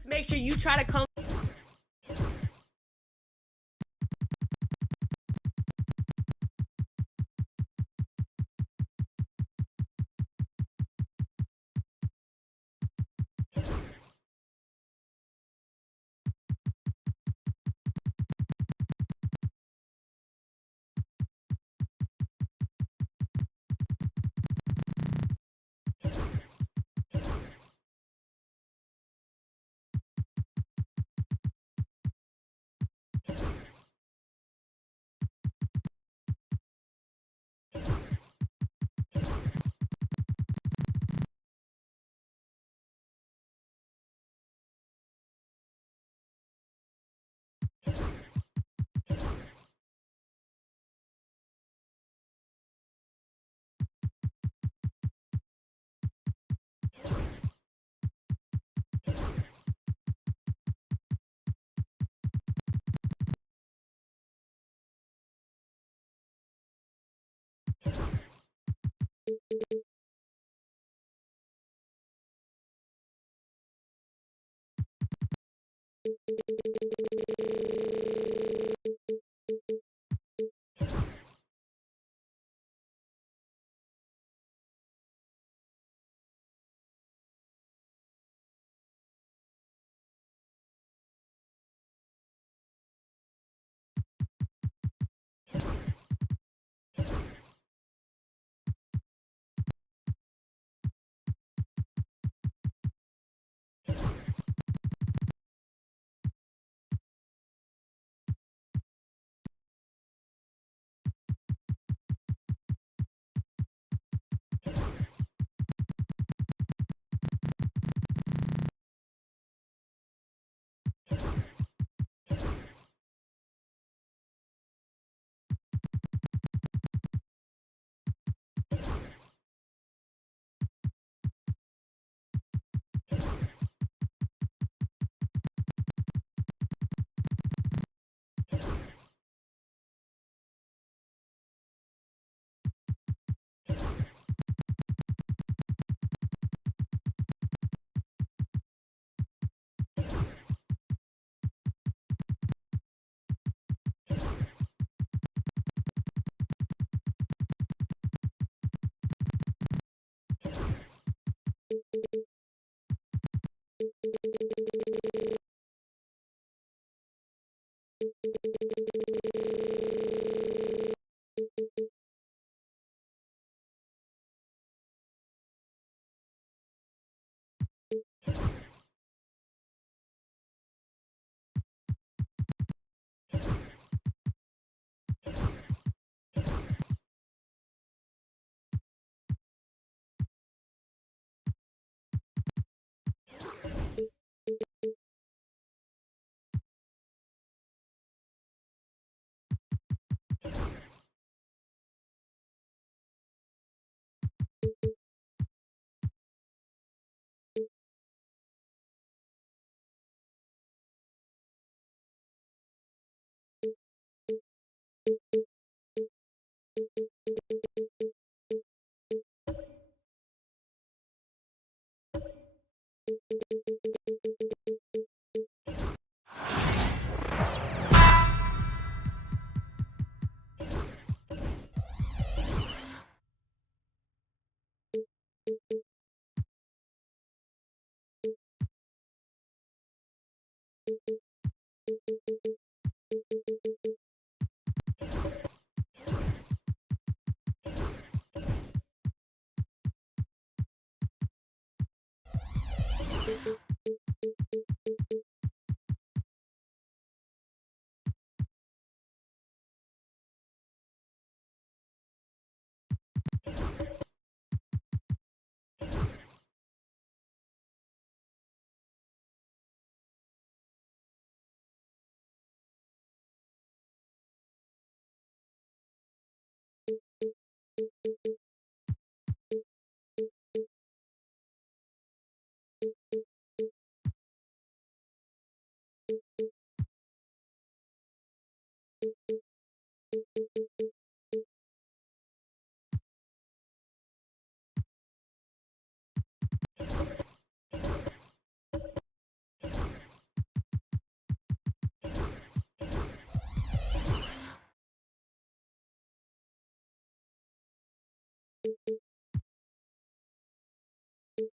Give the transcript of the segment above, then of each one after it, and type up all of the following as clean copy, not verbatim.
Just make sure you try to come.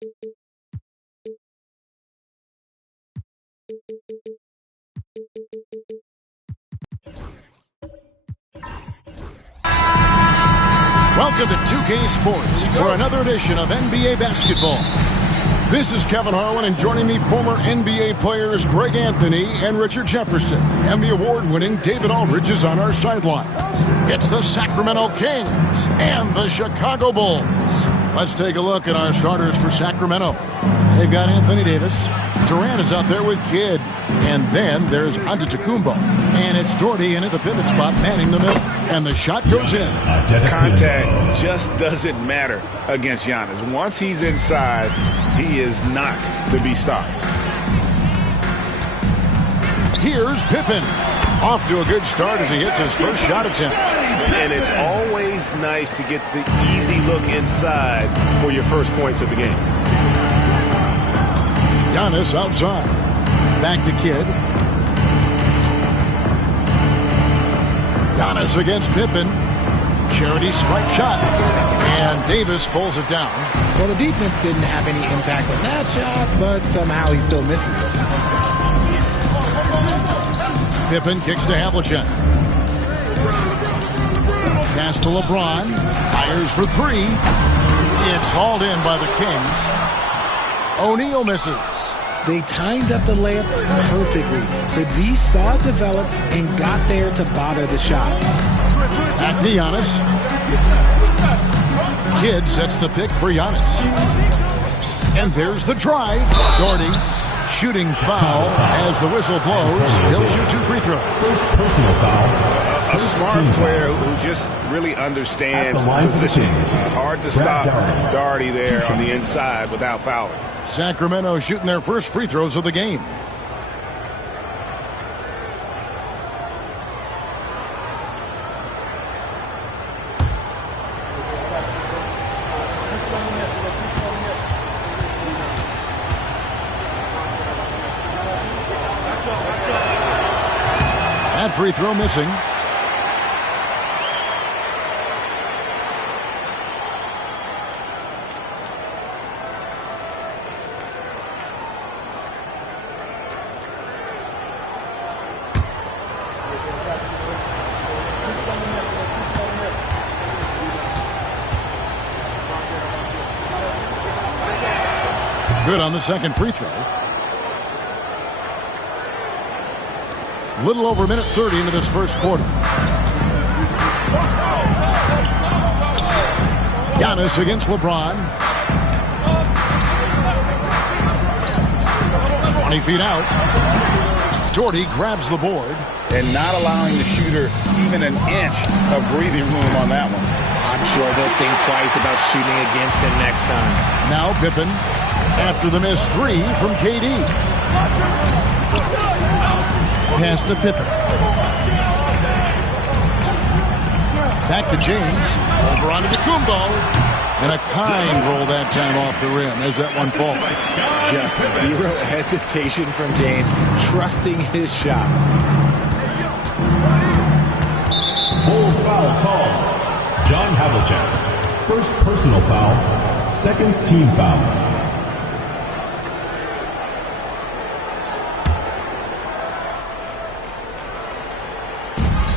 Welcome to 2K Sports for another edition of NBA basketball. This is Kevin Harlan, and joining me, former NBA players Greg Anthony and Richard Jefferson. And the award-winning David Aldridge is on our sideline. It's the Sacramento Kings and the Chicago Bulls. Let's take a look at our starters for Sacramento. They've got Anthony Davis. Durant is out there with Kidd. And then there's Antetokounmpo. And it's Doherty in at the pivot spot, manning the middle. And the shot goes in. Contact just doesn't matter against Giannis. Once he's inside, he is not to be stopped. Here's Pippen. Off to a good start as he hits his first shot attempt. And it's always nice to get the easy look inside for your first points of the game. Giannis outside. Back to Kidd. Giannis against Pippen. Charity stripe shot. And Davis pulls it down. Well, the defense didn't have any impact on that shot, but somehow he still misses it. Pippen kicks to Havlicek. Pass to LeBron. Fires for three. It's hauled in by the Kings. O'Neal misses. They timed up the layup perfectly. The D saw it develop and got there to bother the shot. Back to Giannis. Kidd sets the pick for Giannis. And there's the drive. Doherty. Shooting foul as the whistle blows. He'll shoot 2 free throws. First personal foul. A smart player who just really understands position. Hard to stop Doherty there on the inside without fouling. Sacramento shooting their first free throws of the game. That free throw missing. Good on the second free throw. Little over a minute 30 into this first quarter. Giannis against LeBron. 20 feet out. Doherty grabs the board. And not allowing the shooter even an inch of breathing room on that one. I'm sure they'll think twice about shooting against him next time. Now Pippen after the missed three from KD. Pass to Pippen. Back to James. Over onto Antetokounmpo. And a kind roll that time off the rim as that one falls. Just zero hesitation from James, trusting his shot. Bulls foul called. John Havlicek. First personal foul. Second team foul.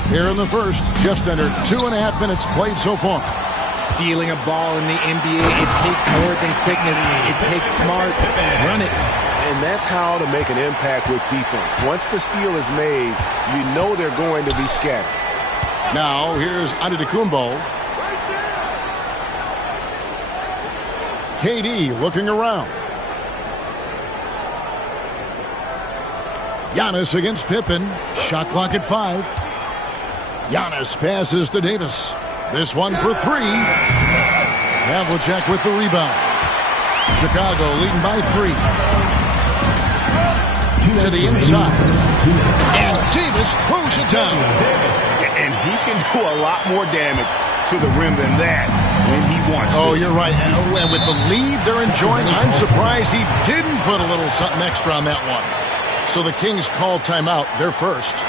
Here in the first, just under 2.5 minutes played so far. Stealing a ball in the NBA, it takes more than quickness. It takes smarts. Run it. And that's how to make an impact with defense. Once the steal is made, you know they're going to be scattered. Now, here's Antetokounmpo. KD looking around. Giannis against Pippen. Shot clock at 5. Giannis passes to Davis. This one for three. Havlicek with the rebound. Chicago leading by 3. To the inside. And Davis throws it down. And he can do a lot more damage to the rim than that when he wants to. Oh, you're right. And with the lead they're enjoying, I'm surprised he didn't put a little something extra on that one. So the Kings call timeout. They're first.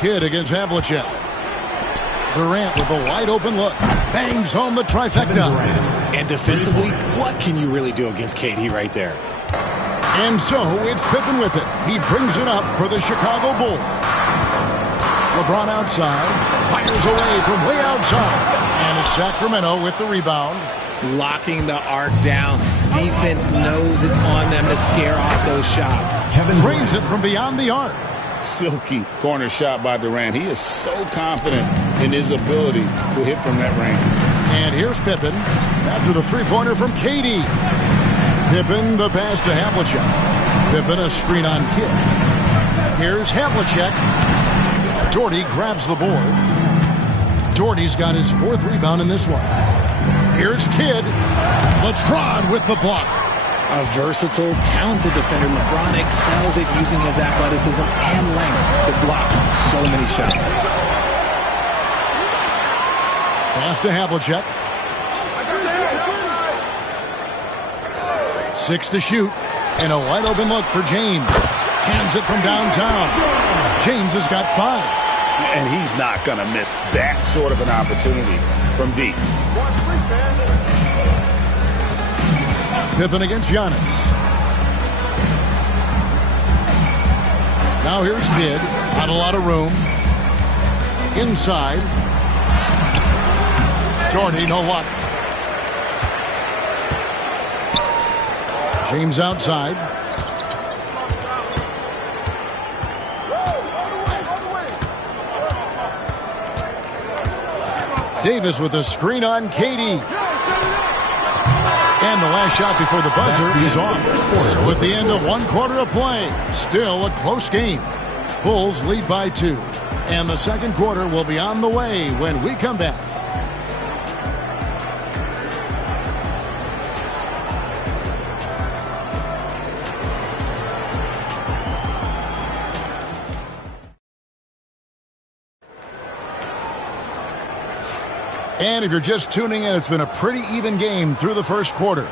Kidd against Havlicek. Durant with a wide open look. Bangs home the trifecta. And defensively, what can you really do against KD right there? And so it's Pippen with it. He brings it up for the Chicago Bulls. LeBron outside. Fires away from way outside. And it's Sacramento with the rebound. Locking the arc down. Defense knows it's on them to scare off those shots. Kevin drains it from beyond the arc. Silky corner shot by Durant. He is so confident in his ability to hit from that range. And here's Pippen after the three-pointer from KD. Pippen the pass to Havlicek. Pippen a screen on Kidd. Here's Havlicek. Doherty grabs the board. Doherty's got his 4th rebound in this one. Here's Kidd. LeBron with the block. A versatile, talented defender, LeBron excels at using his athleticism and length to block so many shots. Pass to Havlicek. 6 to shoot. And a wide open look for James. Hands it from downtown. James has got 5. And he's not going to miss that sort of an opportunity from deep. Pippen against Giannis. Now here's Kidd. Not a lot of room. Inside. Doherty, no luck. James outside. Davis with a screen on KD. And the last shot before the buzzer is off. So at the end of 1 quarter of play, still a close game. Bulls lead by 2. And the second quarter will be on the way when we come back. And if you're just tuning in, it's been a pretty even game through the first quarter.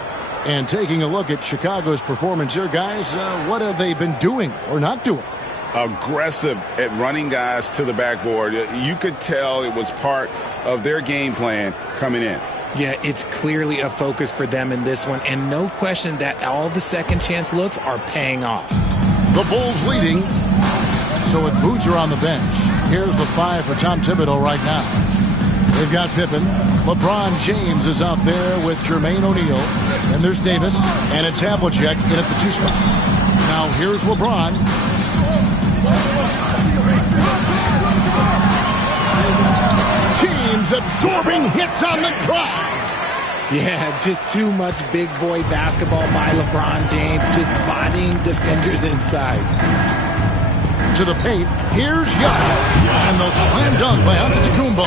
And taking a look at Chicago's performance here, guys, what have they been doing or not doing? Aggressive at running guys to the backboard. You could tell it was part of their game plan coming in. Yeah, it's clearly a focus for them in this one. And no question that all the second chance looks are paying off. The Bulls leading. So with Boozer on the bench, here's the 5 for Tom Thibodeau right now. They've got Pippen. LeBron James is out there with Jermaine O'Neal. And there's Davis. And it's Havlicek in at the 2 spot. Now here's LeBron. James absorbing hits on the drive. Yeah, just too much big boy basketball by LeBron James. Just bodying defenders inside. To the paint, here's Giannis. And the slam dunk by Antetokounmpo.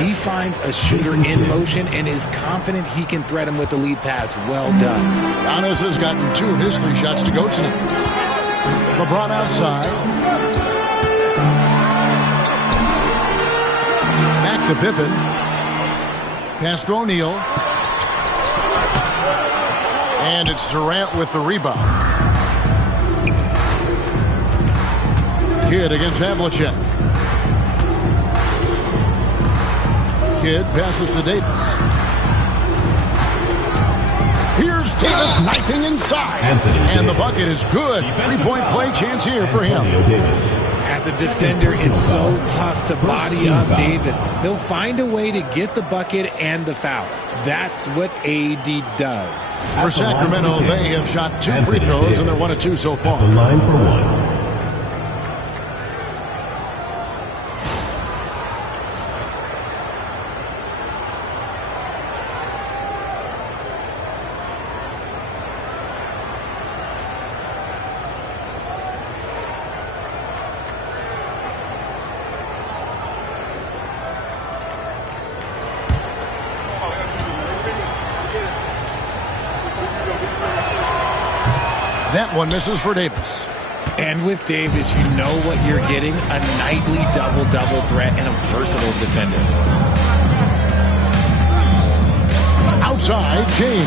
He finds a shooter in motion and is confident he can threat him with the lead pass. Well done. Giannis has gotten 2 of his 3 shots to go tonight. LeBron outside. Back to Pippen. Pass to O'Neal. And it's Durant with the rebound. Kidd against Havlicek. Kidd passes to Davis. Here's Davis knifing inside. And the bucket is good. 3-point play chance here for him. As a defender, it's so tough to body up Davis. He'll find a way to get the bucket and the foul. That's what AD does. For Sacramento, they have shot 2 free throws, and they're 1 of 2 so far. The line for 1. That one misses for Davis. And with Davis, you know what you're getting. A nightly double-double threat and a versatile defender. Outside, James.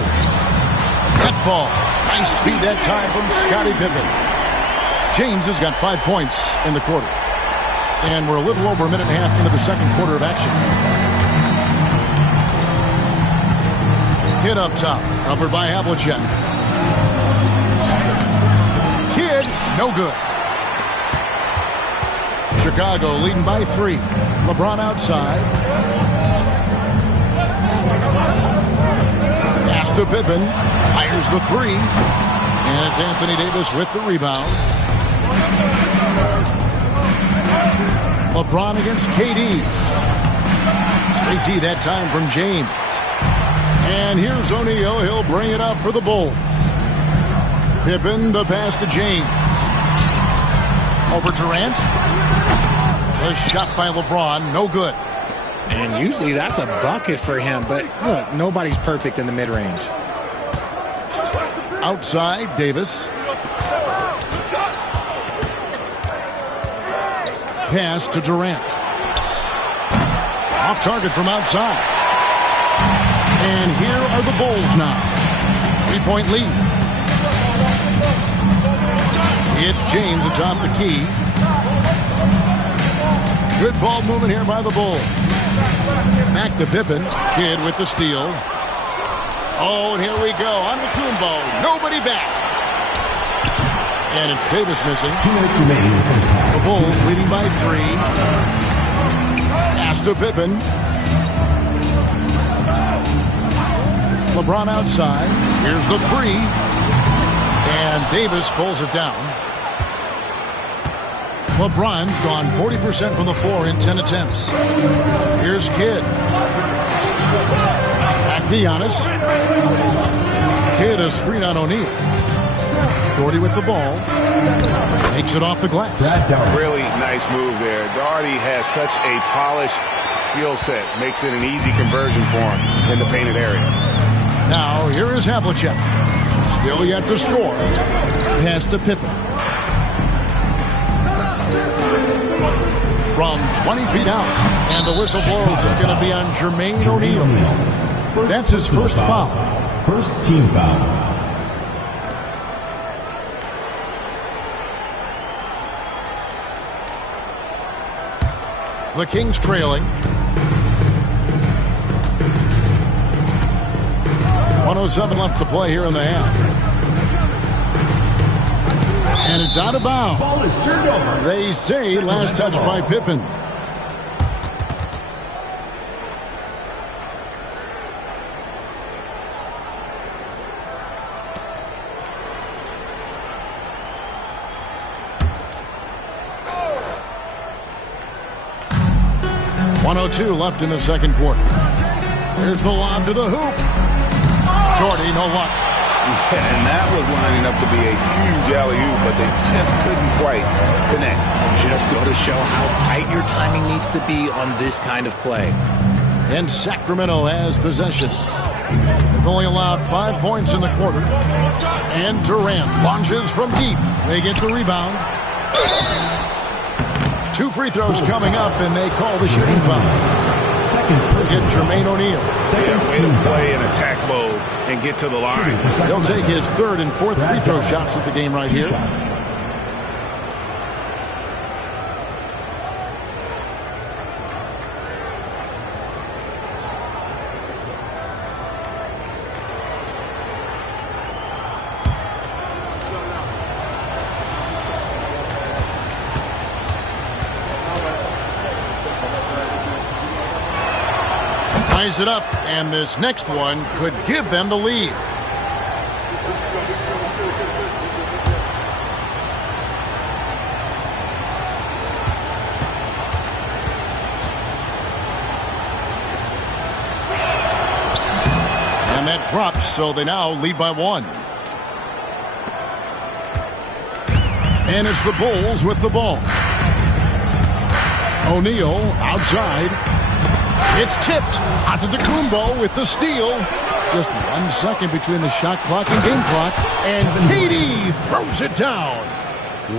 That falls. Nice speed that time from Scottie Pippen. James has got 5 points in the quarter. And we're a little over a minute and a half into the second quarter of action. Hit up top, covered by Havlicek. Kidd, no good. Chicago leading by 3. LeBron outside. Pass to Pippen. Fires the 3. And it's Anthony Davis with the rebound. LeBron against KD. Great D that time from James. And here's O'Neal. He'll bring it up for the Bulls. Pippen, the pass to James. Over Durant. The shot by LeBron, no good. And usually that's a bucket for him, but look, nobody's perfect in the mid-range. Outside, Davis. Pass to Durant. Off target from outside. And here are the Bulls now. 3-point lead. It's James atop the key. Good ball movement here by the Bulls. Back to Pippen. Kidd with the steal. Oh, and here we go. On the Kumbo. Nobody back. And it's Davis missing. 2 minutes remaining in the first half. The Bulls leading by 3. Pass to Pippen. LeBron outside. Here's the 3. And Davis pulls it down. LeBron's gone 40% from the floor in 10 attempts. Here's Kidd. Back to Giannis. Kidd a screen on O'Neal. Doherty with the ball. Takes it off the glass. Really nice move there. Doherty has such a polished skill set. Makes it an easy conversion for him in the painted area. Now, here is Havlicek. Still yet to score. Pass to Pippen. From 20 feet out. And the whistle blows. It's going to be on Jermaine O'Neal. That's his first foul. First team foul. The Kings trailing. 1:07 left to play here in the half. And it's out of bounds. Ball is turned over. They say last touch by Pippen. .102 left in the second quarter. Here's the lob to the hoop. Doherty, no luck. Yeah, and that was lining up to be a huge alley-oop, but they just couldn't quite connect. Just go to show how tight your timing needs to be on this kind of play. And Sacramento has possession. They've only allowed 5 points in the quarter. And Durant launches from deep. They get the rebound. 2 free throws coming up, and they call the shooting foul. Second Get Jermaine O'Neal. Way to play in attack mode and get to the line. He'll take his 3rd and 4th free throw shots at the game right here. Ties it up, and this next one could give them the lead. And that drops, so they now lead by 1. And it's the Bulls with the ball. O'Neal outside. It's tipped. Antetokounmpo with the steal. Just 1 second between the shot clock and game clock. And KD throws it down.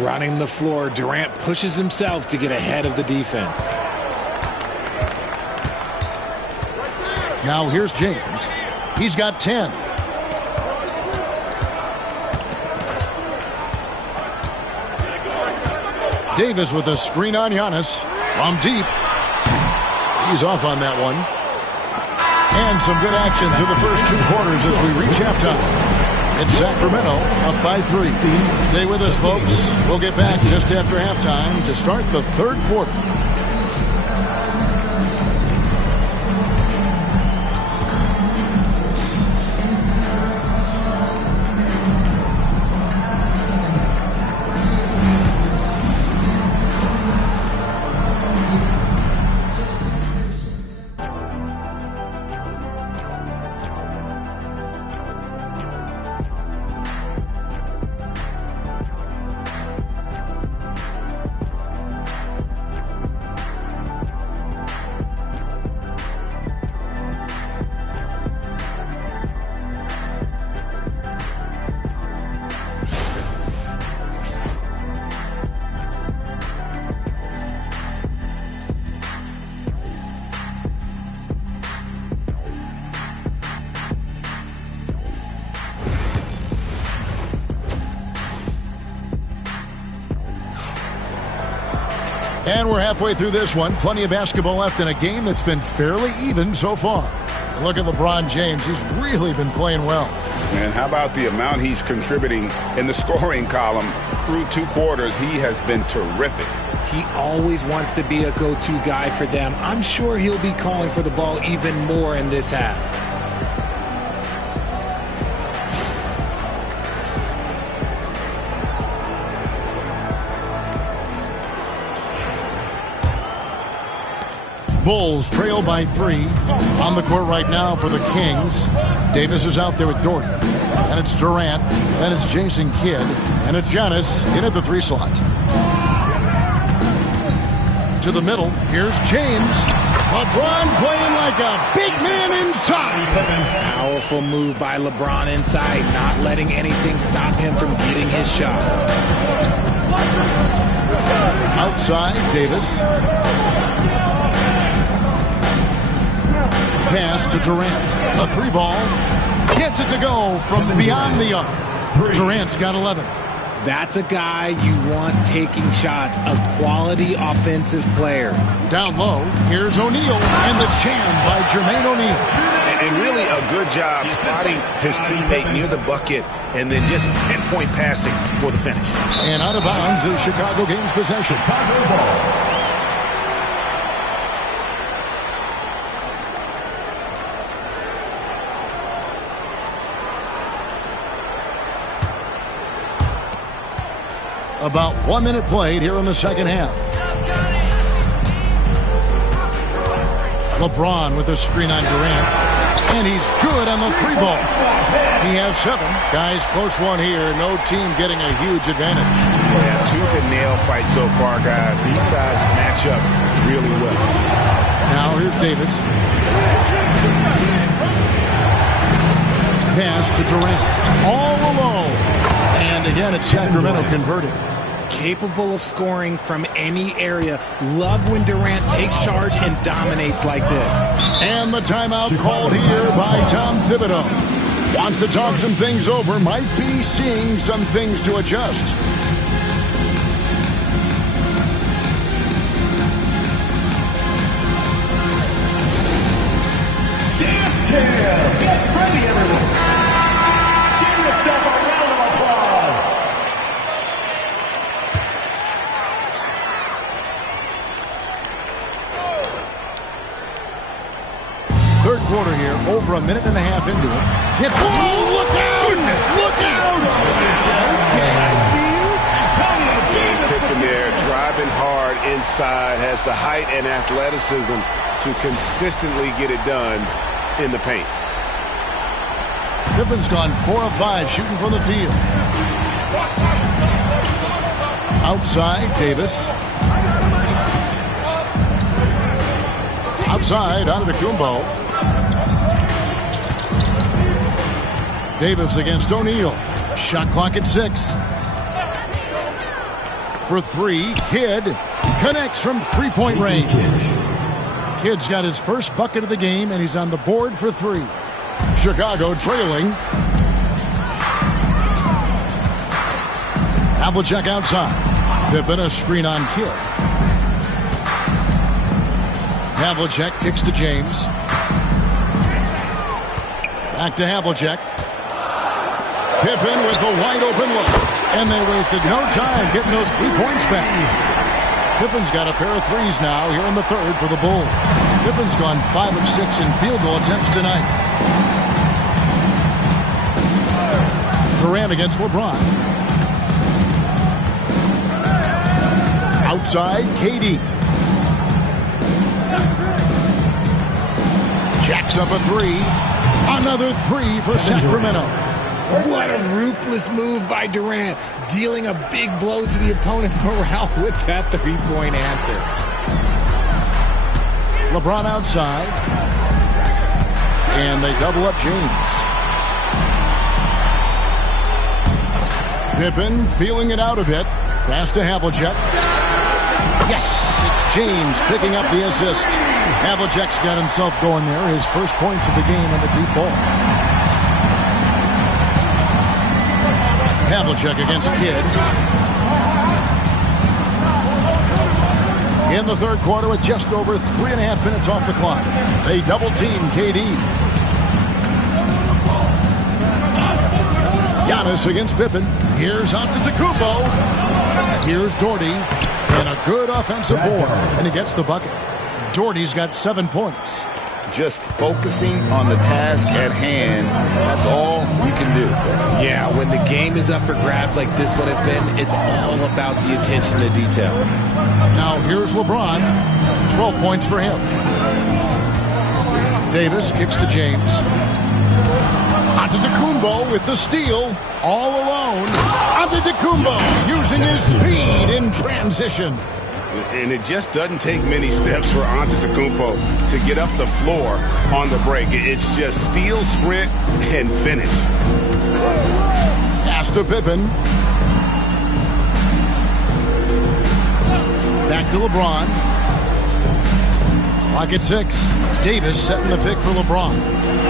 Running the floor, Durant pushes himself to get ahead of the defense. Now here's James. He's got 10. Davis with a screen on Giannis. From deep. He's off on that one. And some good action through the first 2 quarters as we reach halftime. It's Sacramento up by 3. Stay with us, folks. We'll get back just after halftime to start the 3rd quarter. And we're halfway through this one. Plenty of basketball left in a game that's been fairly even so far. Look at LeBron James. He's really been playing well. And how about the amount he's contributing in the scoring column through 2 quarters? He has been terrific. He always wants to be a go-to guy for them. I'm sure he'll be calling for the ball even more in this half. Bulls trail by 3. On the court right now for the Kings. Davis is out there with Dort. And it's Durant. Then it's Jason Kidd. And it's Giannis in at the 3 slot. To the middle. Here's James. LeBron playing like a big man inside. Powerful move by LeBron inside. Not letting anything stop him from getting his shot. Outside, Davis. Pass to Durant. A 3 ball. Gets it to go from beyond the arc. Durant's got 11. That's a guy you want taking shots. A quality offensive player. Down low. Here's O'Neal. And the jam by Jermaine O'Neal. And really a good job spotting his teammate near the bucket and then just pinpoint passing for the finish. And out of bounds is Chicago gains possession. Chicago ball. About 1 minute played here in the second half. LeBron with a screen on Durant. And he's good on the 3 ball. He has 7. Guys, close one here. No team getting a huge advantage. Yeah, tooth and nail fight so far, guys. These sides match up really well. Now here's Davis. Pass to Durant. All alone. And again, it's Sacramento converted. Capable of scoring from any area. Love when Durant takes charge and dominates like this. And the timeout called here by Tom Thibodeau. Wants to talk some things over. Might be seeing some things to adjust. Dance Cam! Get ready, everyone! Give yourself a round of applause! Third quarter here, over a minute and a half into it. Hit. Oh, look out! Look out! Okay, I see you. Antonio Davis Pippen there, driving hard inside, has the height and athleticism to consistently get it done in the paint. Pippen's gone 4 of 5 shooting from the field. Outside, Davis. Outside, Antetokounmpo. Davis against O'Neal. Shot clock at 6. For 3, Kidd connects from 3-point range. Kidd's got his first bucket of the game, and he's on the board for 3. Chicago trailing. Havlicek outside. Pippen a screen on Kidd. Havlicek kicks to James. Back to Havlicek. Pippen with the wide open look. And they wasted no time getting those 3 points back. Pippen's got a pair of threes now here in the third for the Bulls. Pippen's gone 5 of 6 in field goal attempts tonight. Durant against LeBron. Outside, KD. Jacks up a 3. Another 3 for Sacramento. What a ruthless move by Durant, dealing a big blow to the opponent's morale with that three-point answer. LeBron outside. And they double up James. Pippen feeling it out a bit. Pass to Havlicek. Yes, it's James picking up the assist. Havlicek's got himself going there. His first points of the game on the deep ball. Havlicek against Kidd. In the third quarter with just over 3.5 minutes off the clock. They double team KD. Giannis against Pippen. Here's Antetokounmpo. Here's Doherty. And a good offensive board. And he gets the bucket. Doherty's got 7 points. Just focusing on the task at hand. That's all you can do. Yeah, when the game is up for grabs like this one has been, it's all about the attention to detail. Now here's LeBron. 12 points for him. Davis kicks to James. Antetokounmpo with the steal. All alone. Antetokounmpo using his speed in transition. And it just doesn't take many steps for Antetokounmpo to get up the floor on the break. It's just steal, sprint, and finish. Pass to Pippen. Back to LeBron. Clock at 6. Davis setting the pick for LeBron.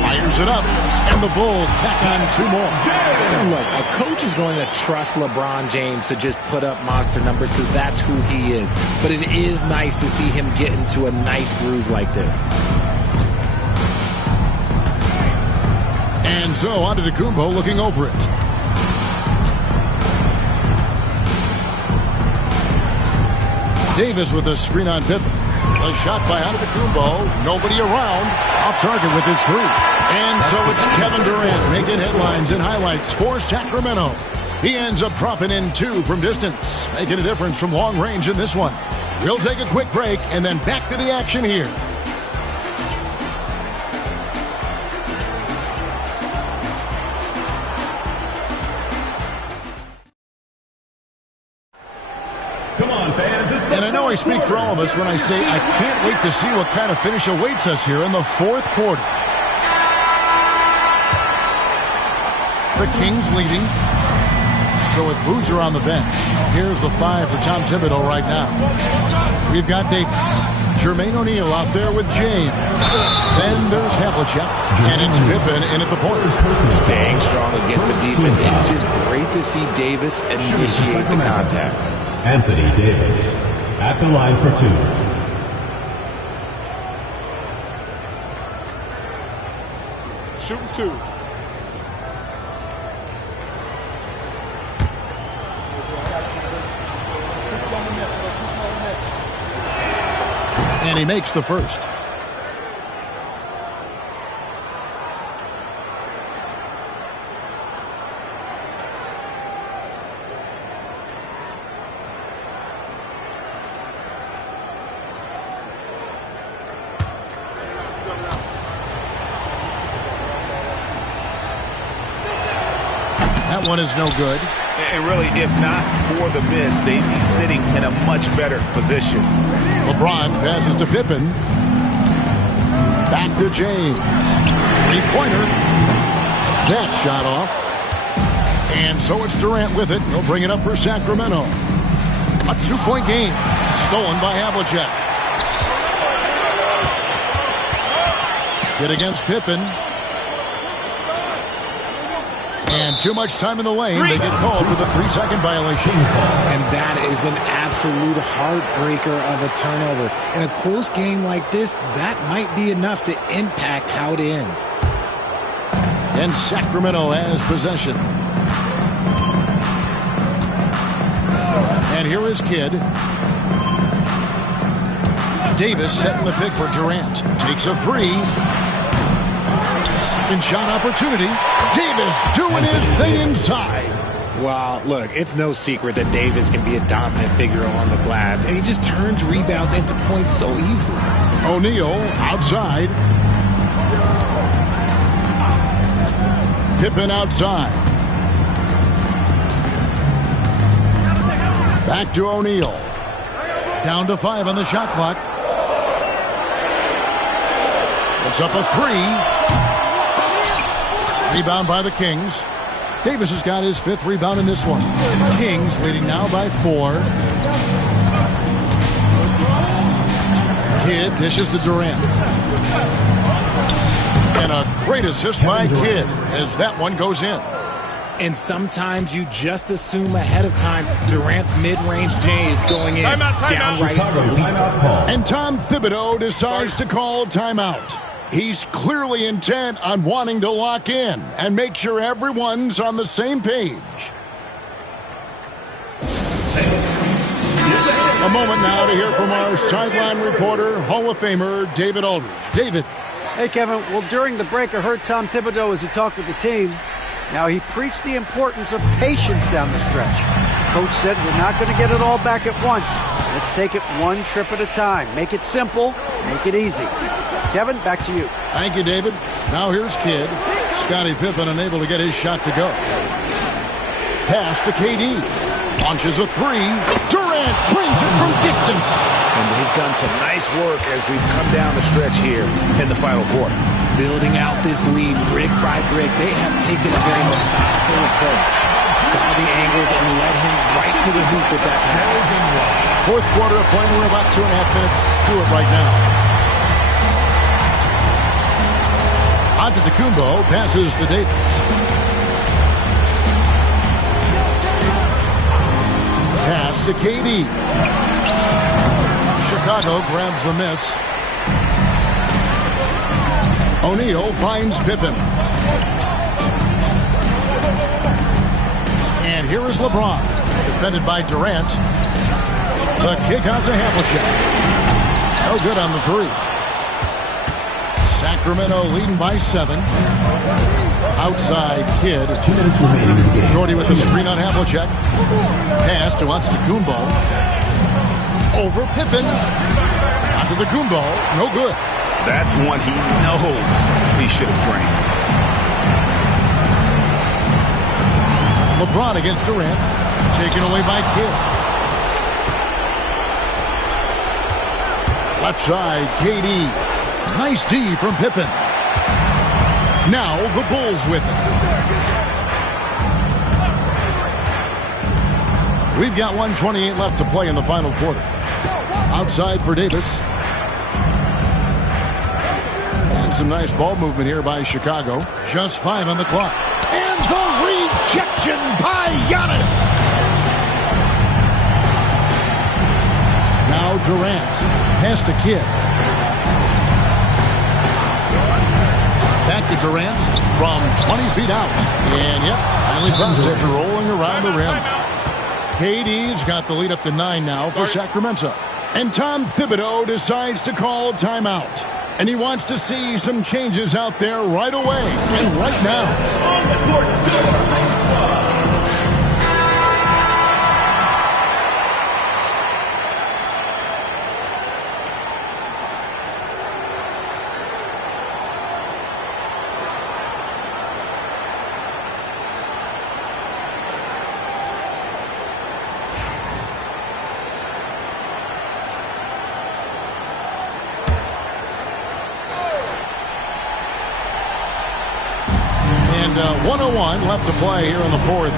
Fires it up. And the Bulls tack on 2 more. Look, a coach is going to trust LeBron James to just put up monster numbers because that's who he is. But it is nice to see him get into a nice groove like this. And so Antetokounmpo looking over it. Davis with a screen on Pippen. A shot by Antetokounmpo. Nobody around. Off target with his 3. And so it's Kevin Durant making headlines and highlights for Sacramento. He ends up dropping in 2 from distance, making a difference from long range in this one. We'll take a quick break and then back to the action here. Come on, fans. And I know I speak for all of us when I say I can't wait to see what kind of finish awaits us here in the fourth quarter. The Kings leading. So with Boozer on the bench, here's the 5 for Tom Thibodeau right now. We've got Davis. Jermaine O'Neal out there with James. Then there's Havlicek. And it's Pippen in at the point. Staying strong against the defense. It's just great to see Davis initiate the contact. Anthony Davis at the line for 2. Shooting 2. And he makes the first. That one is no good. And really, if not for the miss, they'd be sitting in a much better position. LeBron passes to Pippen. Back to James. 3-pointer. That shot off. And so it's Durant with it. He'll bring it up for Sacramento. A 2-point game. Stolen by Havlicek. Hit against Pippen. And too much time in the lane. They get called for the 3-second violation. And that is an absolute heartbreaker of a turnover. In a close game like this, that might be enough to impact how it ends. And Sacramento has possession. And here is Kidd. Davis setting the pick for Durant. Takes a three. Second shot opportunity. Davis doing his thing inside. Well, look, it's no secret that Davis can be a dominant figure on the glass, and he just turns rebounds into points so easily. O'Neal outside. Pippen outside. Back to O'Neal. Down to 5 on the shot clock. It's up a 3. Rebound by the Kings. Davis has got his 5th rebound in this one. Kings leading now by 4. Kidd dishes to Durant. And a great assist by Kidd as that one goes in. And sometimes you just assume ahead of time Durant's mid-range J is going in. Downright. And Tom Thibodeau decides to call timeout. He's clearly intent on wanting to lock in and make sure everyone's on the same page. A moment now to hear from our sideline reporter, Hall of Famer David Aldridge. David. Hey, Kevin. Well, during the break, I heard Tom Thibodeau as he talked with the team. Now, he preached the importance of patience down the stretch. Coach said we're not going to get it all back at once. Let's take it one trip at a time. Make it simple. Make it easy. Kevin, back to you. Thank you, David. Now here's Kidd. Scottie Pippen unable to get his shot to go. Pass to KD. Launches a 3. Durant drains it from distance. And they've done some nice work as we've come down the stretch here in the final quarter. Building out this lead brick by brick, they have taken a very methodical approach. Saw the angles and led him right to the hoop with that pass. Fourth quarter of play. We're about 2.5 minutes. Do it right now. Antetokounmpo passes to Davis. Pass to KD. Chicago grabs the miss. O'Neal finds Pippen. And here is LeBron. Defended by Durant. The kick out to Havlicek. No good on the 3. Sacramento leading by 7. Outside Kidd. 2 minutes remaining in the game. Jordy with the screen on Havlicek. Pass to Antetokounmpo. Over Pippen. Antetokounmpo. No good. That's one he knows he should have drained. LeBron against Durant. Taken away by Kidd. Left side, KD. Nice D from Pippen. Now the Bulls with it. We've got 1:28 left to play in the final quarter. Outside for Davis. And some nice ball movement here by Chicago. Just 5 on the clock. And the rejection by Giannis. Now Durant. Pass to Kidd. Back to Durant from 20 feet out. And, yep, finally dropped after rolling around the rim. KD's got the lead up to 9 now for Sacramento. And Tom Thibodeau decides to call timeout. And he wants to see some changes out there right away and right now. On the court, And 1:01 left to play here in the fourth.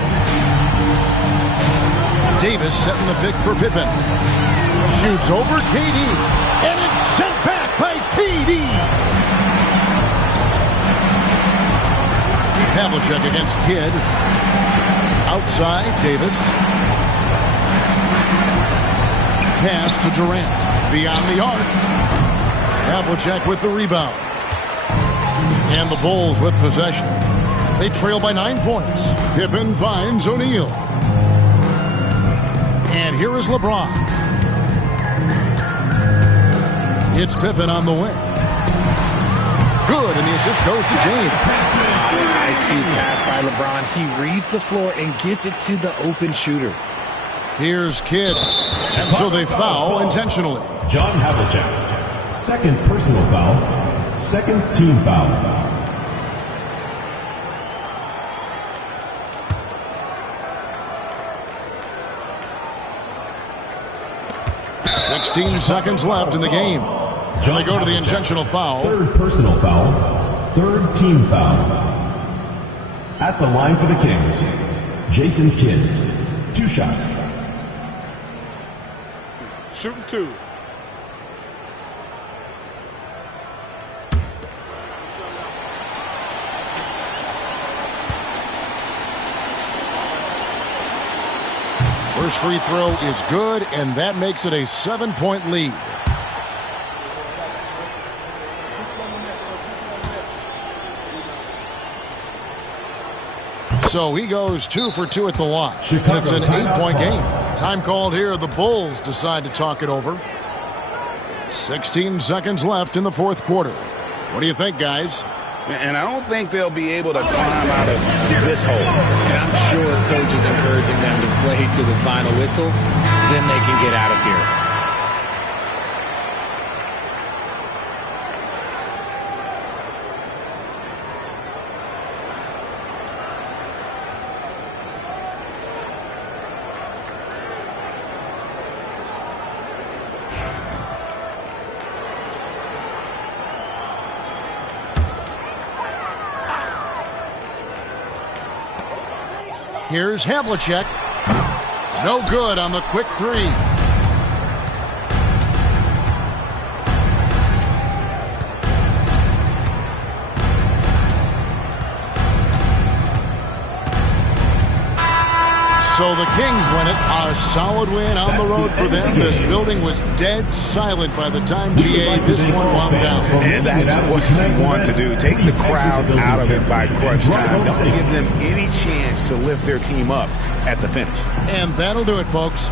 Davis setting the pick for Pippen. Shoots over KD. And it's sent back by KD. Havlicek against Kidd. Outside, Davis. Pass to Durant. Beyond the arc. Havlicek with the rebound. And the Bulls with possession. They trail by 9 points. Pippen finds O'Neal. And here is LeBron. It's Pippen on the wing. Good, and the assist goes to James. IQ pass by LeBron. He reads the floor and gets it to the open shooter. Here's Kidd. And so they foul intentionally. John Havlicek. Second personal foul. Second team foul. 16 seconds left in the game. And they go to the intentional foul. Third personal foul. Third team foul. At the line for the Kings, Jason Kidd. 2 shots. Shooting 2. First free throw is good, and that makes it a 7-point lead. So he goes 2 for 2 at the line. And it's an 8-point game. Time called here. The Bulls decide to talk it over. 16 seconds left in the fourth quarter. What do you think, guys? And I don't think they'll be able to climb out of this hole. And I'm sure coach is encouraging them to play to the final whistle. Then they can get out of here. Here's Havlicek. No good on the quick three. So the Kings win it. A solid win on the road for them. This building was dead silent by the time GA this one wound down. And that's what you want to do. Take the crowd out of it by crunch time. Don't give them any chance to lift their team up at the finish. And that'll do it, folks.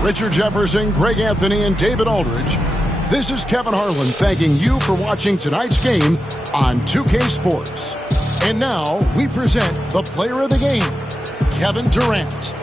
Richard Jefferson, Greg Anthony, and David Aldridge. This is Kevin Harlan thanking you for watching tonight's game on 2K Sports. And now we present the player of the game, Kevin Durant.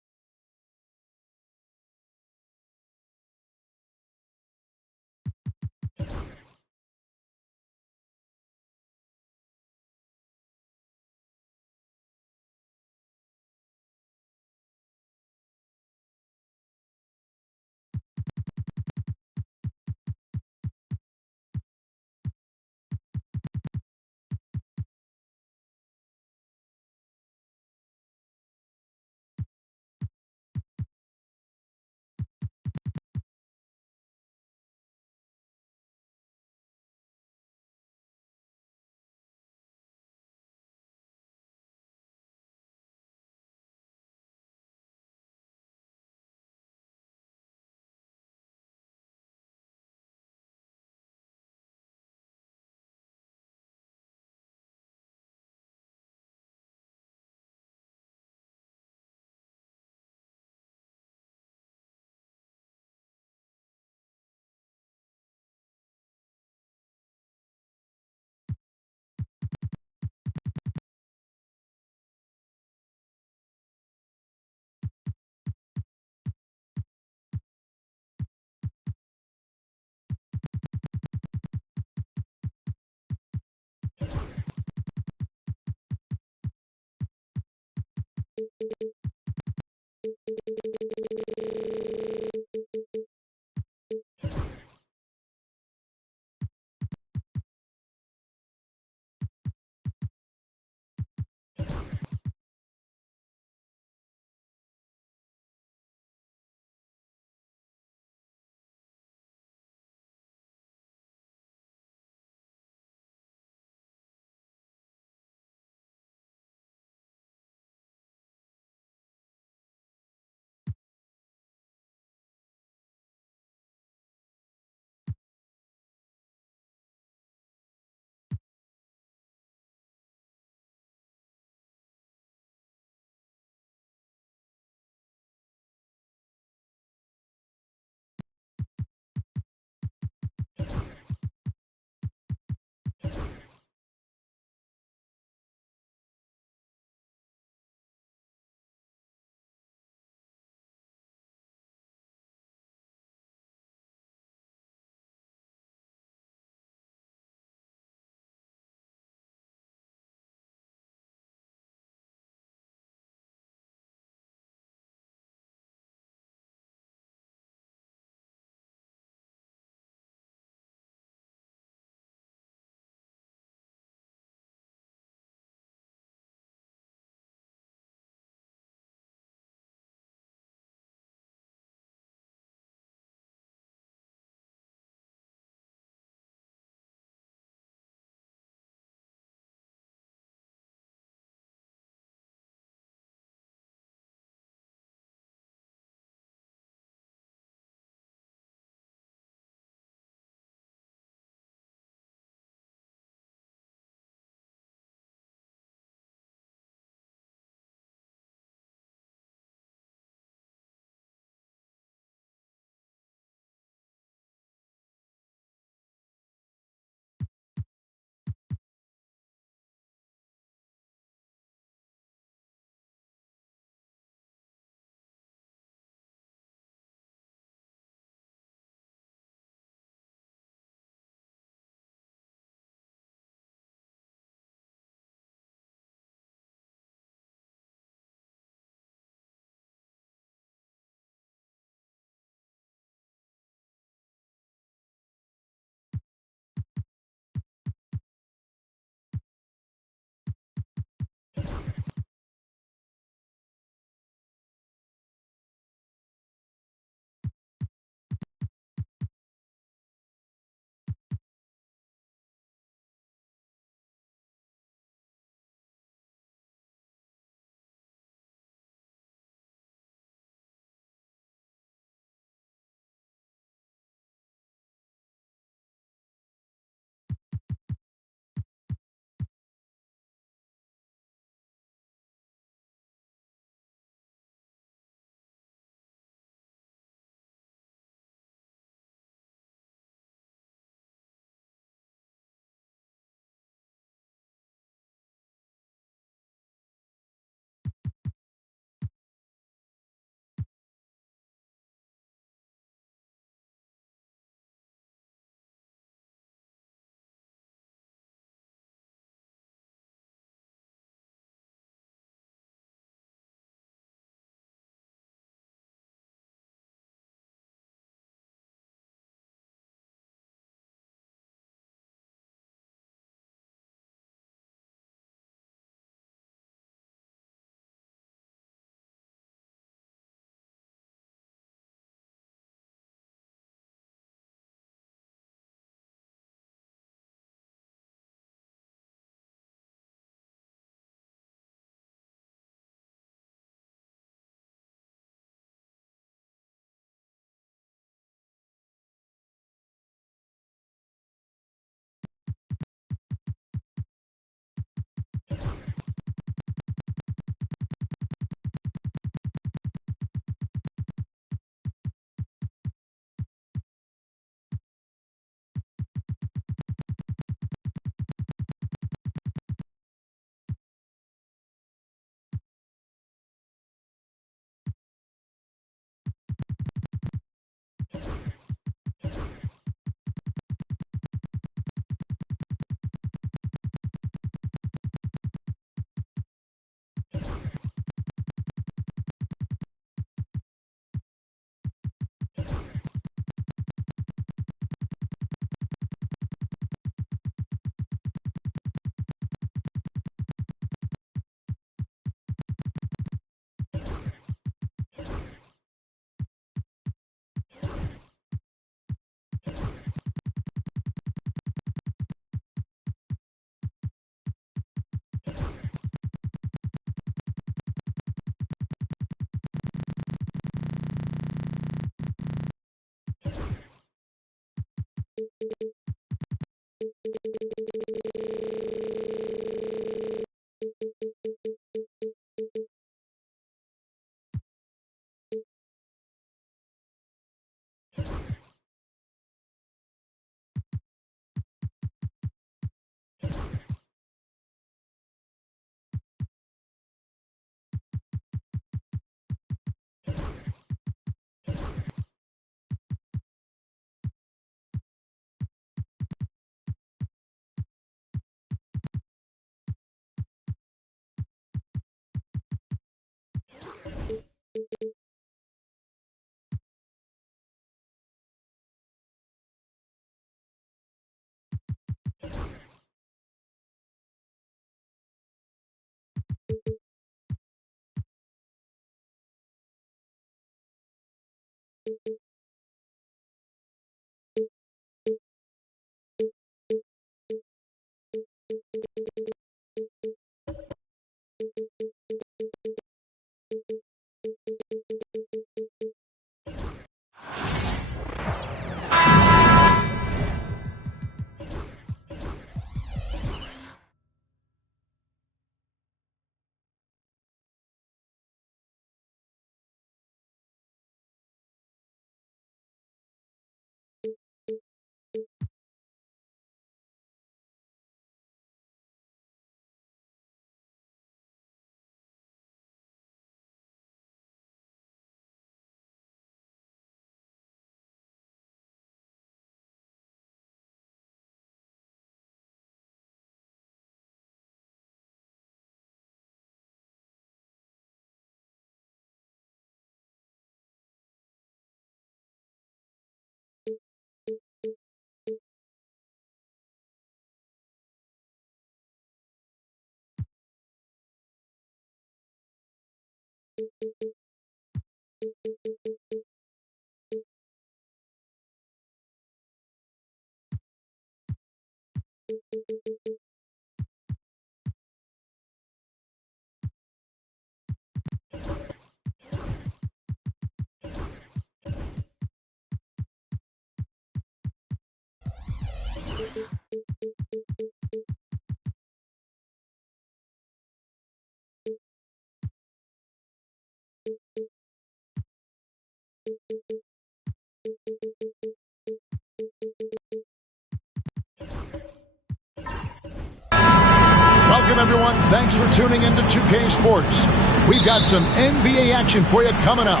Welcome, everyone. Thanks for tuning into 2K Sports. We've got some NBA action for you coming up.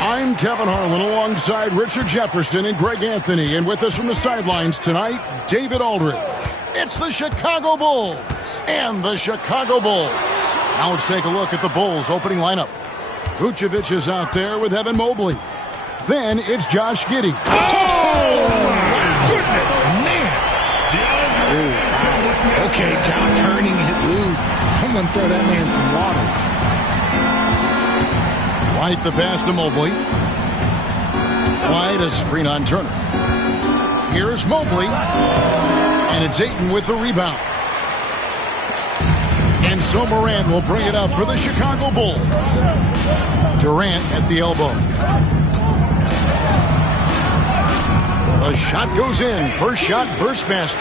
I'm Kevin Harlan alongside Richard Jefferson and Greg Anthony. And with us from the sidelines tonight, David Aldridge. It's the Chicago Bulls and the Chicago Bulls. Now let's take a look at the Bulls opening lineup. Vucevic is out there with Evan Mobley. Then it's Josh Giddey. Oh, my goodness, man. Okay, John turning it loose. Someone throw that man some water. White the pass to Mobley. White a screen on Turner. Here's Mobley. And it's Ayton with the rebound. And so Morant will bring it up for the Chicago Bulls. Durant at the elbow. The shot goes in. First shot, burst basket.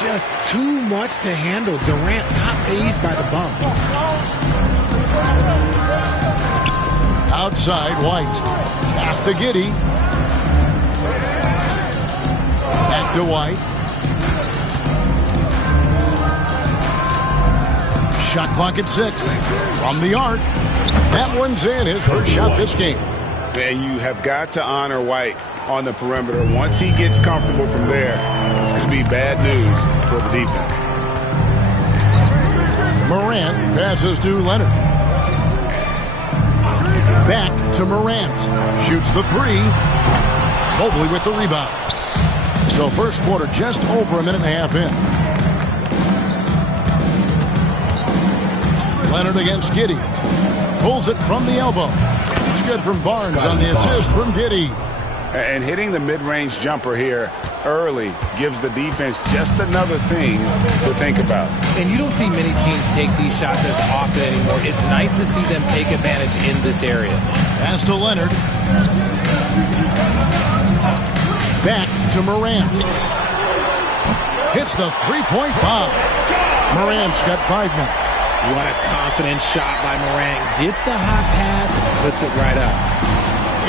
Just too much to handle. Durant not fazed by the bump. Outside, White. Pass to Giddey. Back to White. Shot clock at 6. From the arc. That one's in. His first shot this game. Man, you have got to honor White on the perimeter. Once he gets comfortable from there, it's going to be bad news for the defense. Morant passes to Leonard. Back to Morant. Shoots the three. Mobley with the rebound. So first quarter just over a minute and a half in. Leonard against Giddey. Pulls it from the elbow. It's good from Barnes on the assist from Giddey. And hitting the mid-range jumper here early gives the defense just another thing to think about. And you don't see many teams take these shots as often anymore. It's nice to see them take advantage in this area. Pass to Leonard. Back to Morant. Hits the three-point bomb. Morant's got 5 minutes. What a confident shot by Morant. Gets the hot pass, puts it right up.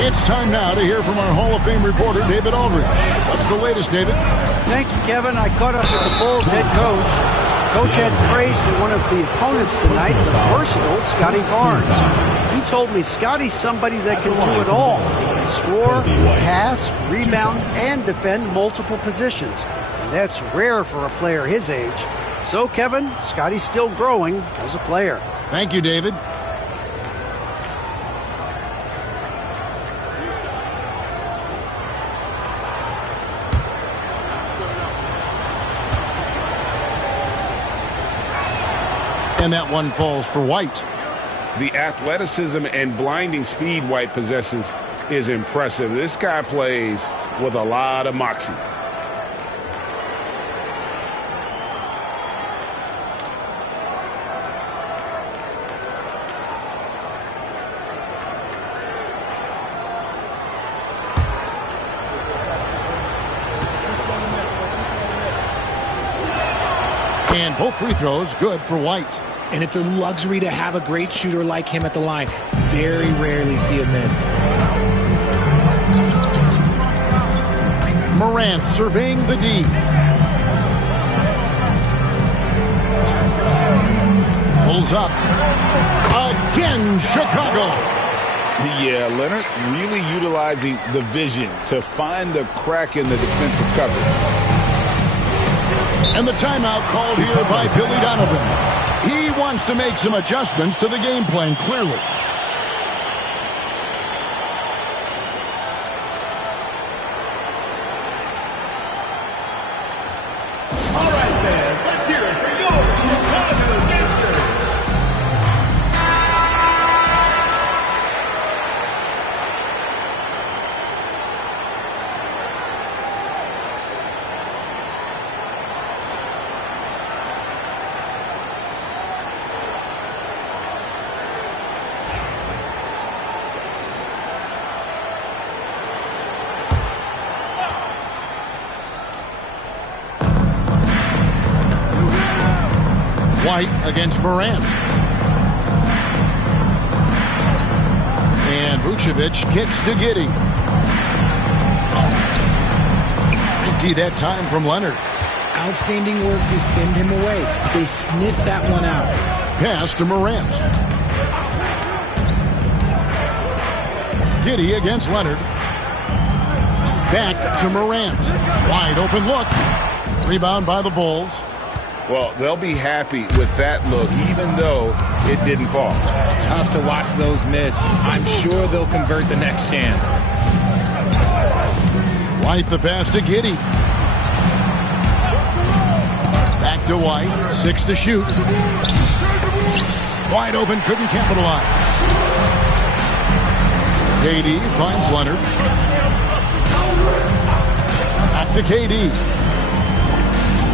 It's time now to hear from our Hall of Fame reporter, David Aldridge. What's the latest, David? Thank you, Kevin. I caught up with the Bulls head coach. Coach had praise for one of the opponents tonight, the versatile Scotty Barnes. He told me Scotty's somebody that can do it all. He can score, pass, rebound, and defend multiple positions. And that's rare for a player his age. So, Kevin, Scotty's still growing as a player. Thank you, David. And that one falls for White. The athleticism and blinding speed White possesses is impressive. This guy plays with a lot of moxie. And both free throws good for White. And it's a luxury to have a great shooter like him at the line. Very rarely see a miss. Morant surveying the D. Pulls up. Again, Chicago. Yeah, Leonard really utilizing the vision to find the crack in the defensive coverage. And the timeout called here by Billy Donovan. He wants to make some adjustments to the game plan, clearly. All right, fans, let's hear it for your Chicago Gangsters. White against Morant. And Vucevic kicks to Giddey. Empty that time from Leonard. Outstanding work to send him away. They sniffed that one out. Pass to Morant. Giddey against Leonard. Back to Morant. Wide open look. Rebound by the Bulls. Well, they'll be happy with that look, even though it didn't fall. Tough to watch those miss. I'm sure they'll convert the next chance. White the pass to Giddey. Back to White. 6 to shoot. Wide open, couldn't capitalize. KD finds Leonard. Back to KD.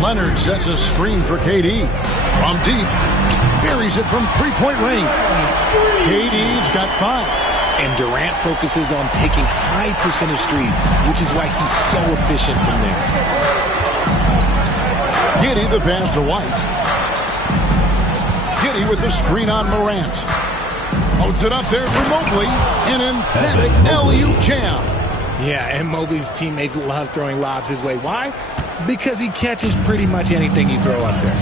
Leonard sets a screen for KD. From deep. Buries it from three-point range. KD's got 5. And Durant focuses on taking high percentage threes, which is why he's so efficient from there. Giddey the pass to White. Giddey with the screen on Morant. Loads it up there for Mobley. An emphatic alley-oop jam. Yeah, and Mobley's teammates love throwing lobs his way. Why? Because he catches pretty much anything you throw up there.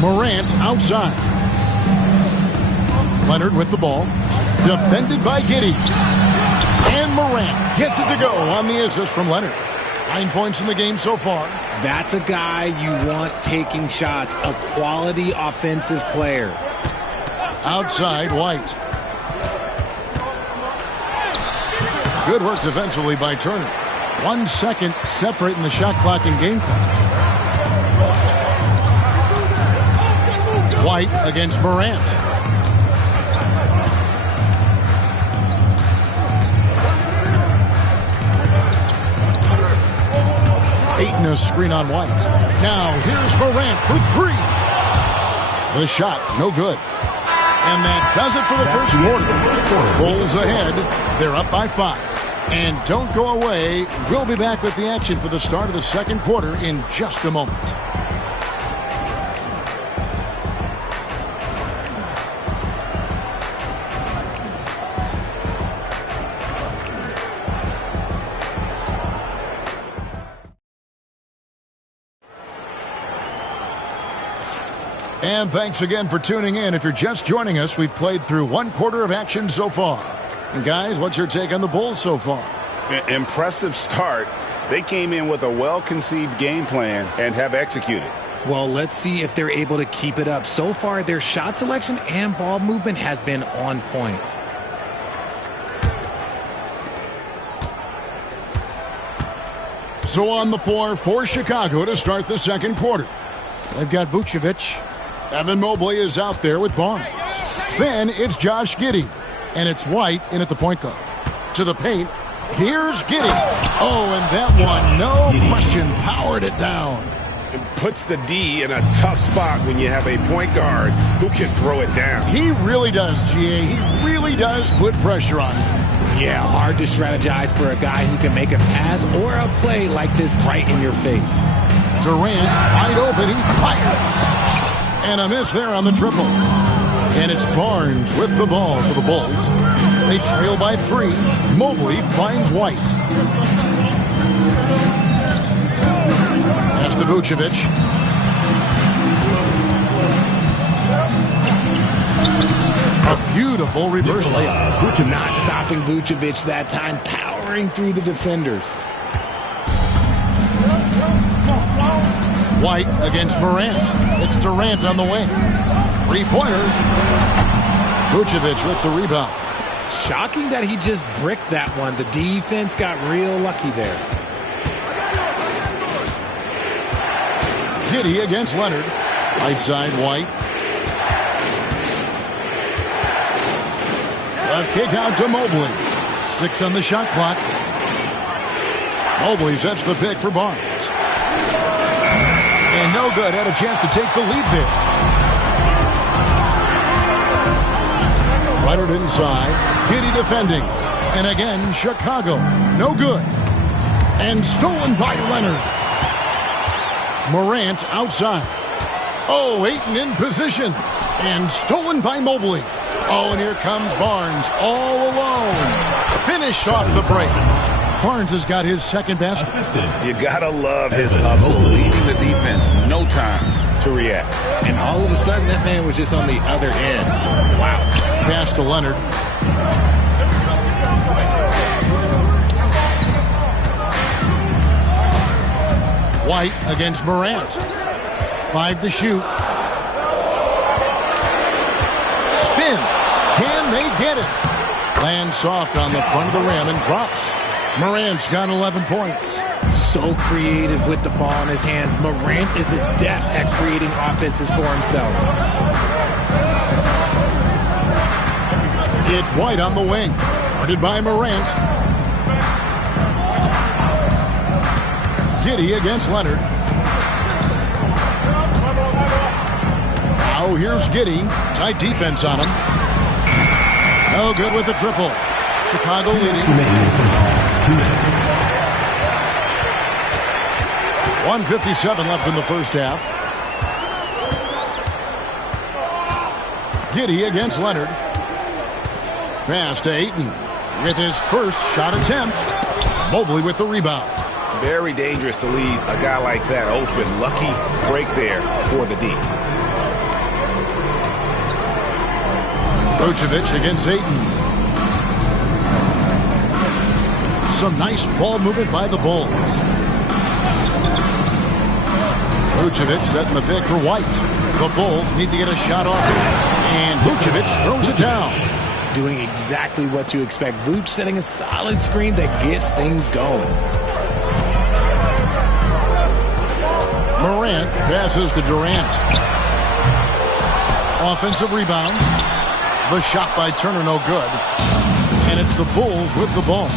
Morant outside. Leonard with the ball. Defended by Giddey. And Morant gets it to go on the assist from Leonard. 9 points in the game so far. That's a guy you want taking shots. A quality offensive player. Outside, White. Good work defensively by Turner. 1 second separating the shot clock and game clock. White against Morant. Ayton a screen on White. Now here's Morant for 3. The shot, no good. And that does it for the first quarter. Bulls ahead. They're up by 5. And don't go away. We'll be back with the action for the start of the second quarter in just a moment. And thanks again for tuning in. If you're just joining us, we've played through 1 quarter of action so far. And guys, what's your take on the Bulls so far? Impressive start. They came in with a well-conceived game plan and have executed. Well, let's see if they're able to keep it up. So far, their shot selection and ball movement has been on point. So on the floor for Chicago to start the second quarter. They've got Vucevic. Evan Mobley is out there with Barnes. Then it's Josh Giddey. And it's White in at the point guard. To the paint. Here's Giddey. Oh, and that one, no question, powered it down. It puts the D in a tough spot when you have a point guard who can throw it down. He really does, GA. He really does put pressure on him. Yeah, hard to strategize for a guy who can make a pass or a play like this right in your face. Durant, wide open, he fires. And a miss there on the triple. And it's Barnes with the ball for the Bulls. They trail by 3. Mobley finds White. Pass to Vucevic. A beautiful reverse layup. Not stopping Vucevic that time, powering through the defenders. White against Morant. It's Durant on the wing. 3-pointer. Vucevic with the rebound. Shocking that he just bricked that one. The defense got real lucky there. Giddey against Leonard. Right side, White. A kick out to Mobley. 6 on the shot clock. Mobley sets the pick for Barnes. And no good. Had a chance to take the lead there. Leonard inside. Giddey defending. And again, Chicago. No good. And stolen by Leonard. Morant outside. Oh, Ayton in position. And stolen by Mobley. Oh, and here comes Barnes all alone. Finished off the break. Barnes has got his second basket. You gotta love his hustle, leading the defense. No time to react. And all of a sudden, that man was just on the other end. Wow. Pass to Leonard. White against Morant. 5 to shoot. Spins. Can they get it? Lands soft on the front of the rim and drops. Morant's got 11 points. So creative with the ball in his hands. Morant is adept at creating offenses for himself. It's White on the wing. Guarded by Morant. Giddey against Leonard. Now here's Giddey. Tight defense on him. No good with the triple. Chicago leading. 1:57 left in the first half. Giddey against Leonard. Pass to Ayton with his first shot attempt. Mobley with the rebound. Very dangerous to leave a guy like that open. Lucky break there for the D. Vucevic against Ayton. Some nice ball movement by the Bulls. Vucevic setting the pick for White. The Bulls need to get a shot off it. And Vucevic throws it down. Doing exactly what you expect. Vuce setting a solid screen that gets things going. Morant passes to Durant. Offensive rebound. The shot by Turner no good. And it's the Bulls with the ball.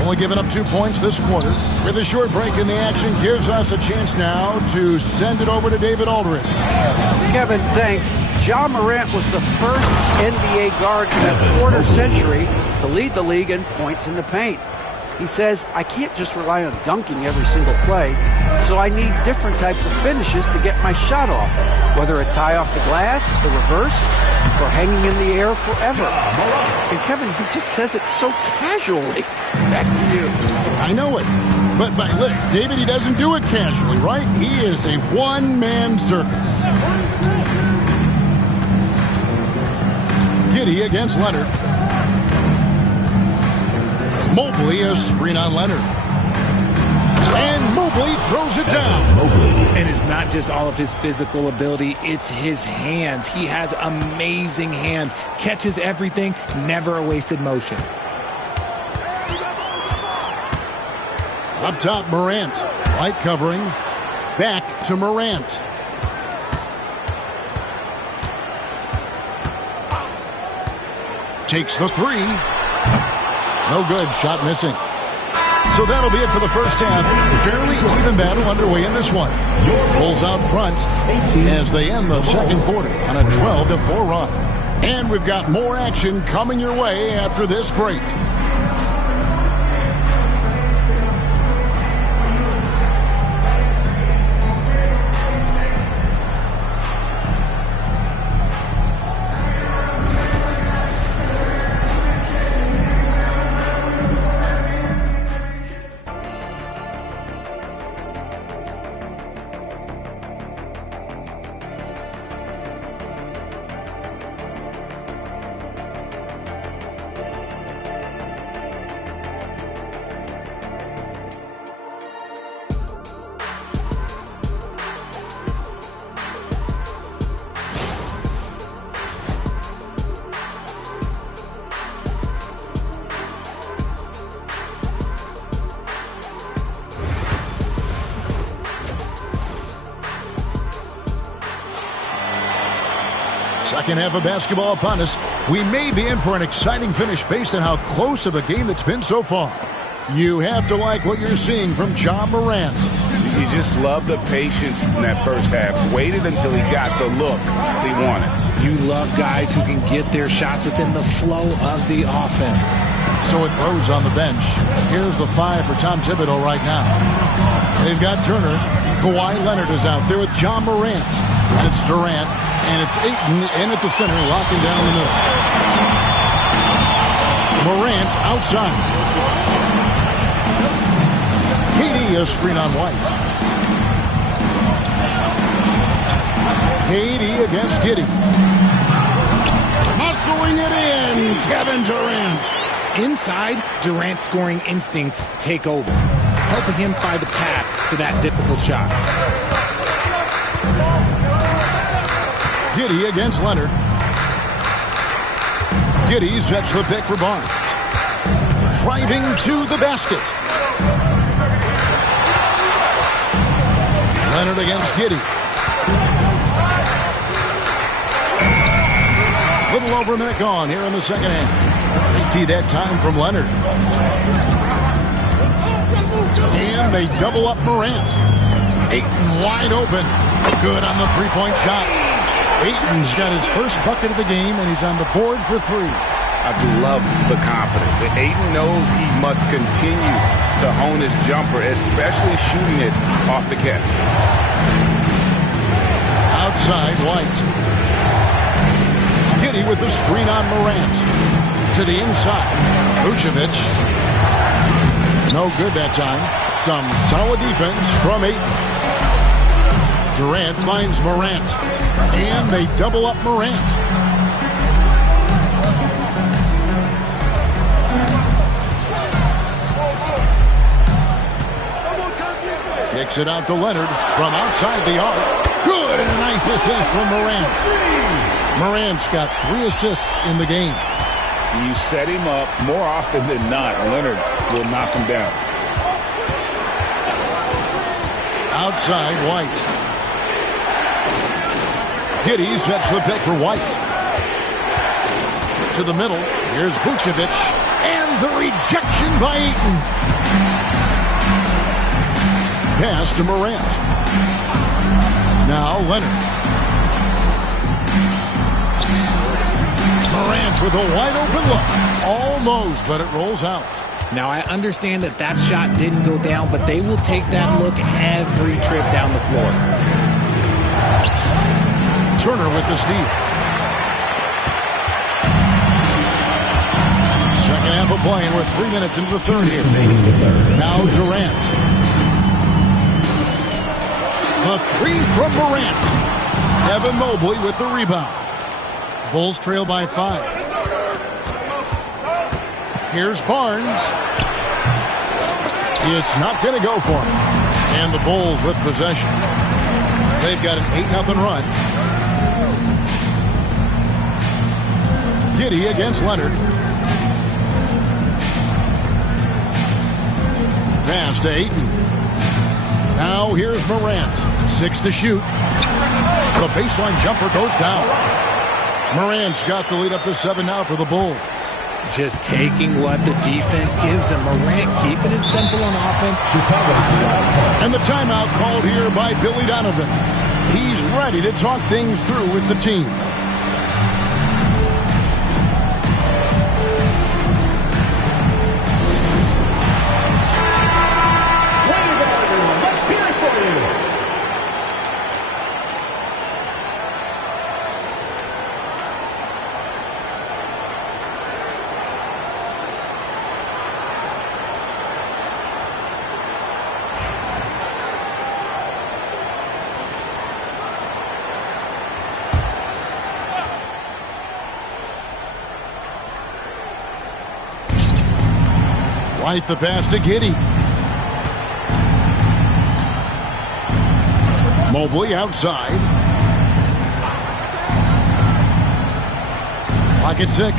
Only giving up 2 points this quarter. With a short break in the action gives us a chance now to send it over to David Aldridge. Kevin, thanks. Ja Morant was the first NBA guard in a quarter century to lead the league in points in the paint. He says, I can't just rely on dunking every single play, so I need different types of finishes to get my shot off, whether it's high off the glass, the reverse, or hanging in the air forever. And Kevin, he just says it so casually. Back to you. I know it. But look, David, he doesn't do it casually, right? He is a one-man circus. Giddey against Leonard. Mobley a screen on Leonard. And Mobley throws it down. And it's not just all of his physical ability, it's his hands. He has amazing hands. Catches everything, never a wasted motion. Up top, Morant. Light covering. Back to Morant. Takes the three. No good. Shot missing. So that'll be it for the first half. Fairly even battle underway in this one. Bulls out front as they end the second quarter on a 12-4 run. And we've got more action coming your way after this break. Second half of basketball upon us. We may be in for an exciting finish based on how close of a game it's been so far. You have to like what you're seeing from Ja Morant. You just love the patience in that first half. Waited until he got the look he wanted. You love guys who can get their shots within the flow of the offense. So with Rose on the bench, here's the 5 for Tom Thibodeau right now. They've got Turner. Kawhi Leonard is out there with Ja Morant. And it's Durant. And it's Ayton in at the center, locking down the middle. Morant outside. KD a screen on White. KD against Giddey. Muscling it in, Kevin Durant. Inside, Durant's scoring instincts take over, helping him find a path to that difficult shot. Giddey against Leonard. Giddey sets the pick for Barnes. Driving to the basket. Leonard against Giddey. Little over a minute gone here in the second half. They tee that time from Leonard. And they double up Morant. Ayton wide open. Good on the three-point shot. Ayton's got his first bucket of the game, and he's on the board for 3. I do love the confidence. Ayton knows he must continue to hone his jumper, especially shooting it off the catch. Outside, White. Giddey with the screen on Morant. To the inside. Vucevic. No good that time. Some solid defense from Ayton. Durant finds Morant. And they double up Morant. Kicks it out to Leonard from outside the arc. Good, and a nice assist from Morant. Morant's got 3 assists in the game. You set him up more often than not. Leonard will knock him down. Outside, White. Giddey sets the pick for White. To the middle. Here's Vucevic. And the rejection by Ayton. Pass to Morant. Now Leonard. Morant with a wide open look. Almost, but it rolls out. Now, I understand that that shot didn't go down, but they will take that look every trip down the floor. Turner with the steal. Second half of play, and we're 3 minutes into the third here. Now Durant. A 3 from Morant. Evan Mobley with the rebound. Bulls trail by 5. Here's Barnes. It's not going to go for him. And the Bulls with possession. They've got an 8-0 run. Giddey against Leonard. Pass to Ayton. Now here's Morant. 6 to shoot. The baseline jumper goes down. Morant's got the lead up to 7 now for the Bulls. Just taking what the defense gives him. Morant keeping it simple on offense. And the timeout called here by Billy Donovan. He's ready to talk things through with the team. White the pass to Giddey. Mobley outside. Clock at 6.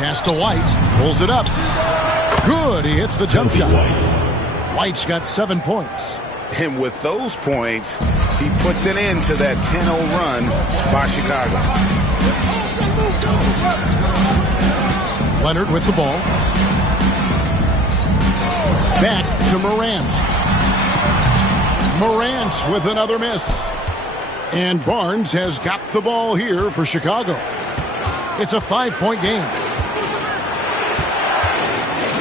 Pass to White. Pulls it up. Good. He hits the jump shot. White's got 7 points. And with those points, he puts an end to that 10-0 run by Chicago. Leonard with the ball. Back to Morant. Morant with another miss. And Barnes has got the ball here for Chicago. It's a 5-point game.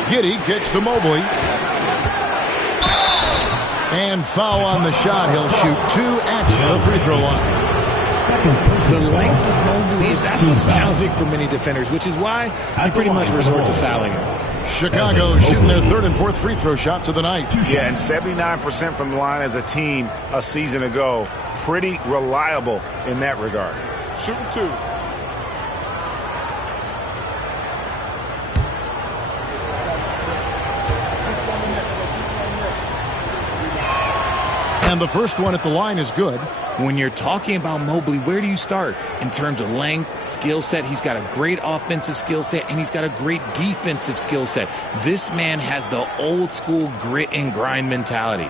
Giddey kicks to Mobley. And foul on the shot. He'll shoot 2 at the free throw line. The length of Mobley is that's challenging for many defenders, which is why you pretty much resort to fouling him. Chicago shooting their 3rd and 4th free throw shots of the night. Yeah, and 79% from the line as a team a season ago. Pretty reliable in that regard. Shooting 2. And the first one at the line is good. When you're talking about Mobley, where do you start? In terms of length, skill set, he's got a great offensive skill set, and he's got a great defensive skill set. This man has the old school grit and grind mentality.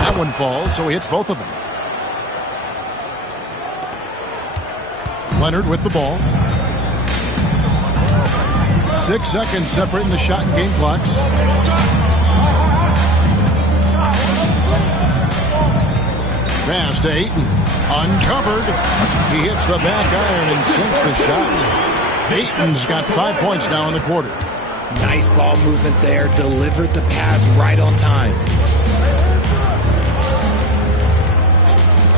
That one falls, so he hits both of them. Leonard with the ball. 6 seconds separating the shot and game clocks. Pass to Ayton. Uncovered. He hits the back iron and sinks the shot. Ayton's got 5 points now in the quarter. Nice ball movement there. Delivered the pass right on time.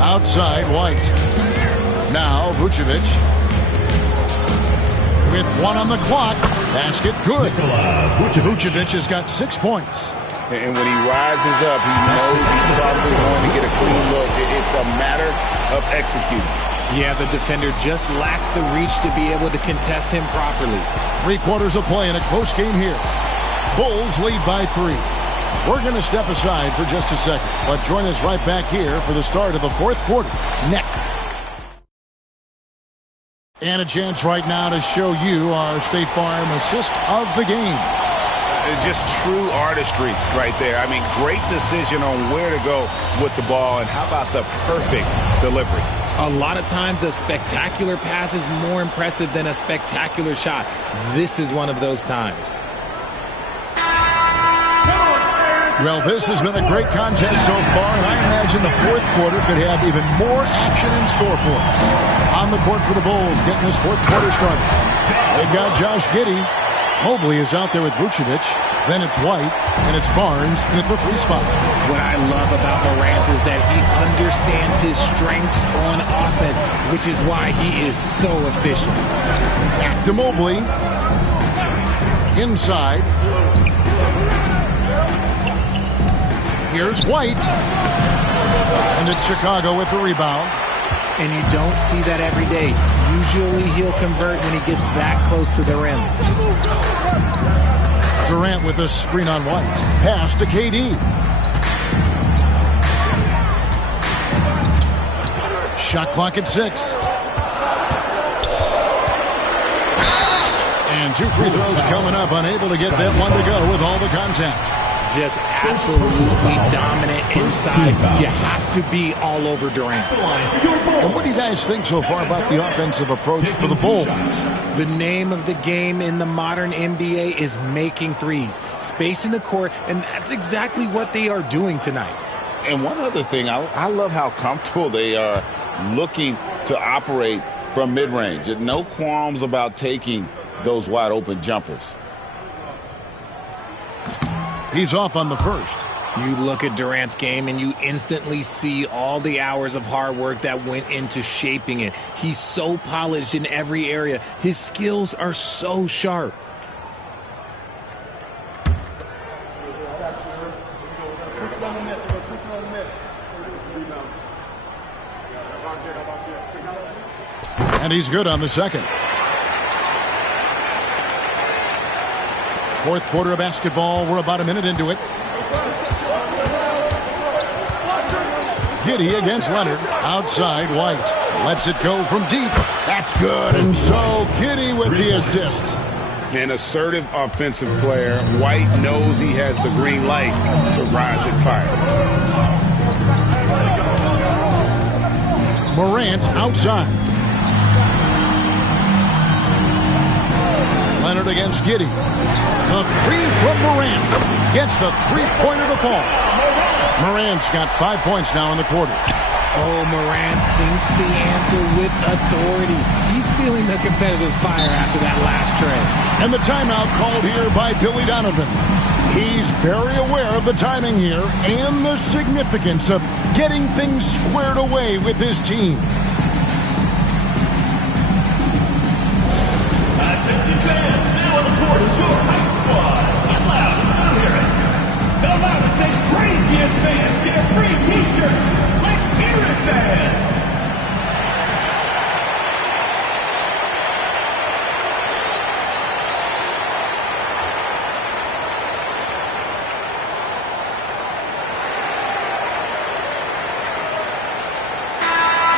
Outside, White. Now, Vucevic. With 1 on the clock. Basket good. Vucevic has got 6 points. And when he rises up, he knows he's probably going to get a clean look. It's a matter of executing. Yeah, the defender just lacks the reach to be able to contest him properly. 3 quarters of play in a close game here. Bulls lead by 3. We're going to step aside for just a second, but join us right back here for the start of the 4th quarter. Next. And a chance right now to show you our State Farm assist of the game. Just true artistry right there. I mean, great decision on where to go with the ball, and how about the perfect delivery? A lot of times a spectacular pass is more impressive than a spectacular shot. This is one of those times. Well, this has been a great contest so far, and I imagine the 4th quarter could have even more action in store for us. On the court for the Bulls, getting this 4th quarter started. They've got Josh Giddey. Mobley is out there with Vucevic. Then it's White, and it's Barnes at the 3 spot. What I love about Morant is that he understands his strengths on offense, which is why he is so efficient. Back to Mobley. Inside. Here's White. And it's Chicago with the rebound. And you don't see that every day. Usually he'll convert when he gets that close to the rim. Durant with a screen on White. Pass to KD. Shot clock at 6. And 2 free throws coming up. Unable to get that one to go with all the contact. Just absolutely dominant inside. You have to be all over Durant. And what do you guys think so far about the offensive approach for the Bulls? The name of the game in the modern NBA is making threes, spacing the court, and that's exactly what they are doing tonight. And one other thing, I love how comfortable they are looking to operate from mid-range. No qualms about taking those wide-open jumpers. He's off on the first. You look at Durant's game and you instantly see all the hours of hard work that went into shaping it. He's so polished in every area. His skills are so sharp. And he's good on the second. Fourth quarter of basketball. We're about a minute into it. Giddey against Leonard. Outside, White. Lets it go from deep. That's good. And so Giddey with the assist. An assertive offensive player. White knows he has the green light to rise and fire. Morant outside. Leonard against Giddey. The three from Morant. Gets the three-pointer to fall. Morant's got 5 points now in the quarter. Oh, Morant sinks the answer with authority. He's feeling the competitive fire after that last trade. And the timeout called here by Billy Donovan. He's very aware of the timing here and the significance of getting things squared away with his team. Attention fans, now on the court is your hype squad. Get loud, let them hear it. The loudest and craziest fans get a free t-shirt. Let's hear it, fans.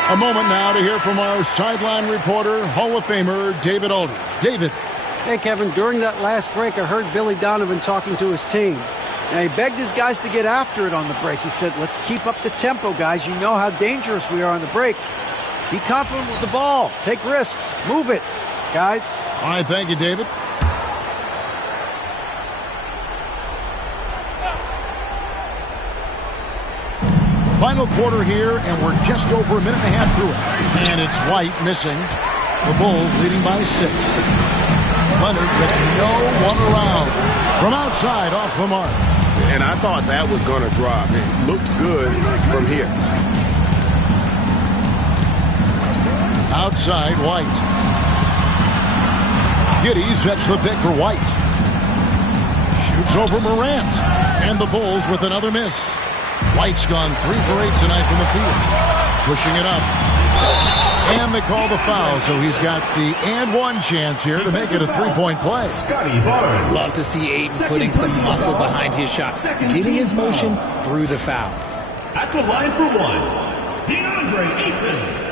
A moment now to hear from our sideline reporter, Hall of Famer David Aldridge. David. Hey, Kevin, during that last break, I heard Billy Donovan talking to his team. And he begged his guys to get after it on the break. He said, let's keep up the tempo, guys. You know how dangerous we are on the break. Be confident with the ball. Take risks. Move it, guys. All right, thank you, David. Final quarter here, and we're just over a minute and a half through it. And it's White missing. The Bulls leading by 6. Leonard with no one around. From outside, off the mark. And I thought that was going to drop. It looked good from here. Outside, White. Giddey sets the pick for White. Shoots over Morant. And the Bulls with another miss. White's gone 3 for 8 tonight from the field. Pushing it up. And they call the foul, so he's got the and one chance here to make it a three-point play. Love to see Ayton putting some muscle behind his shot, getting his motion through the foul. At the line for one, DeAndre Ayton.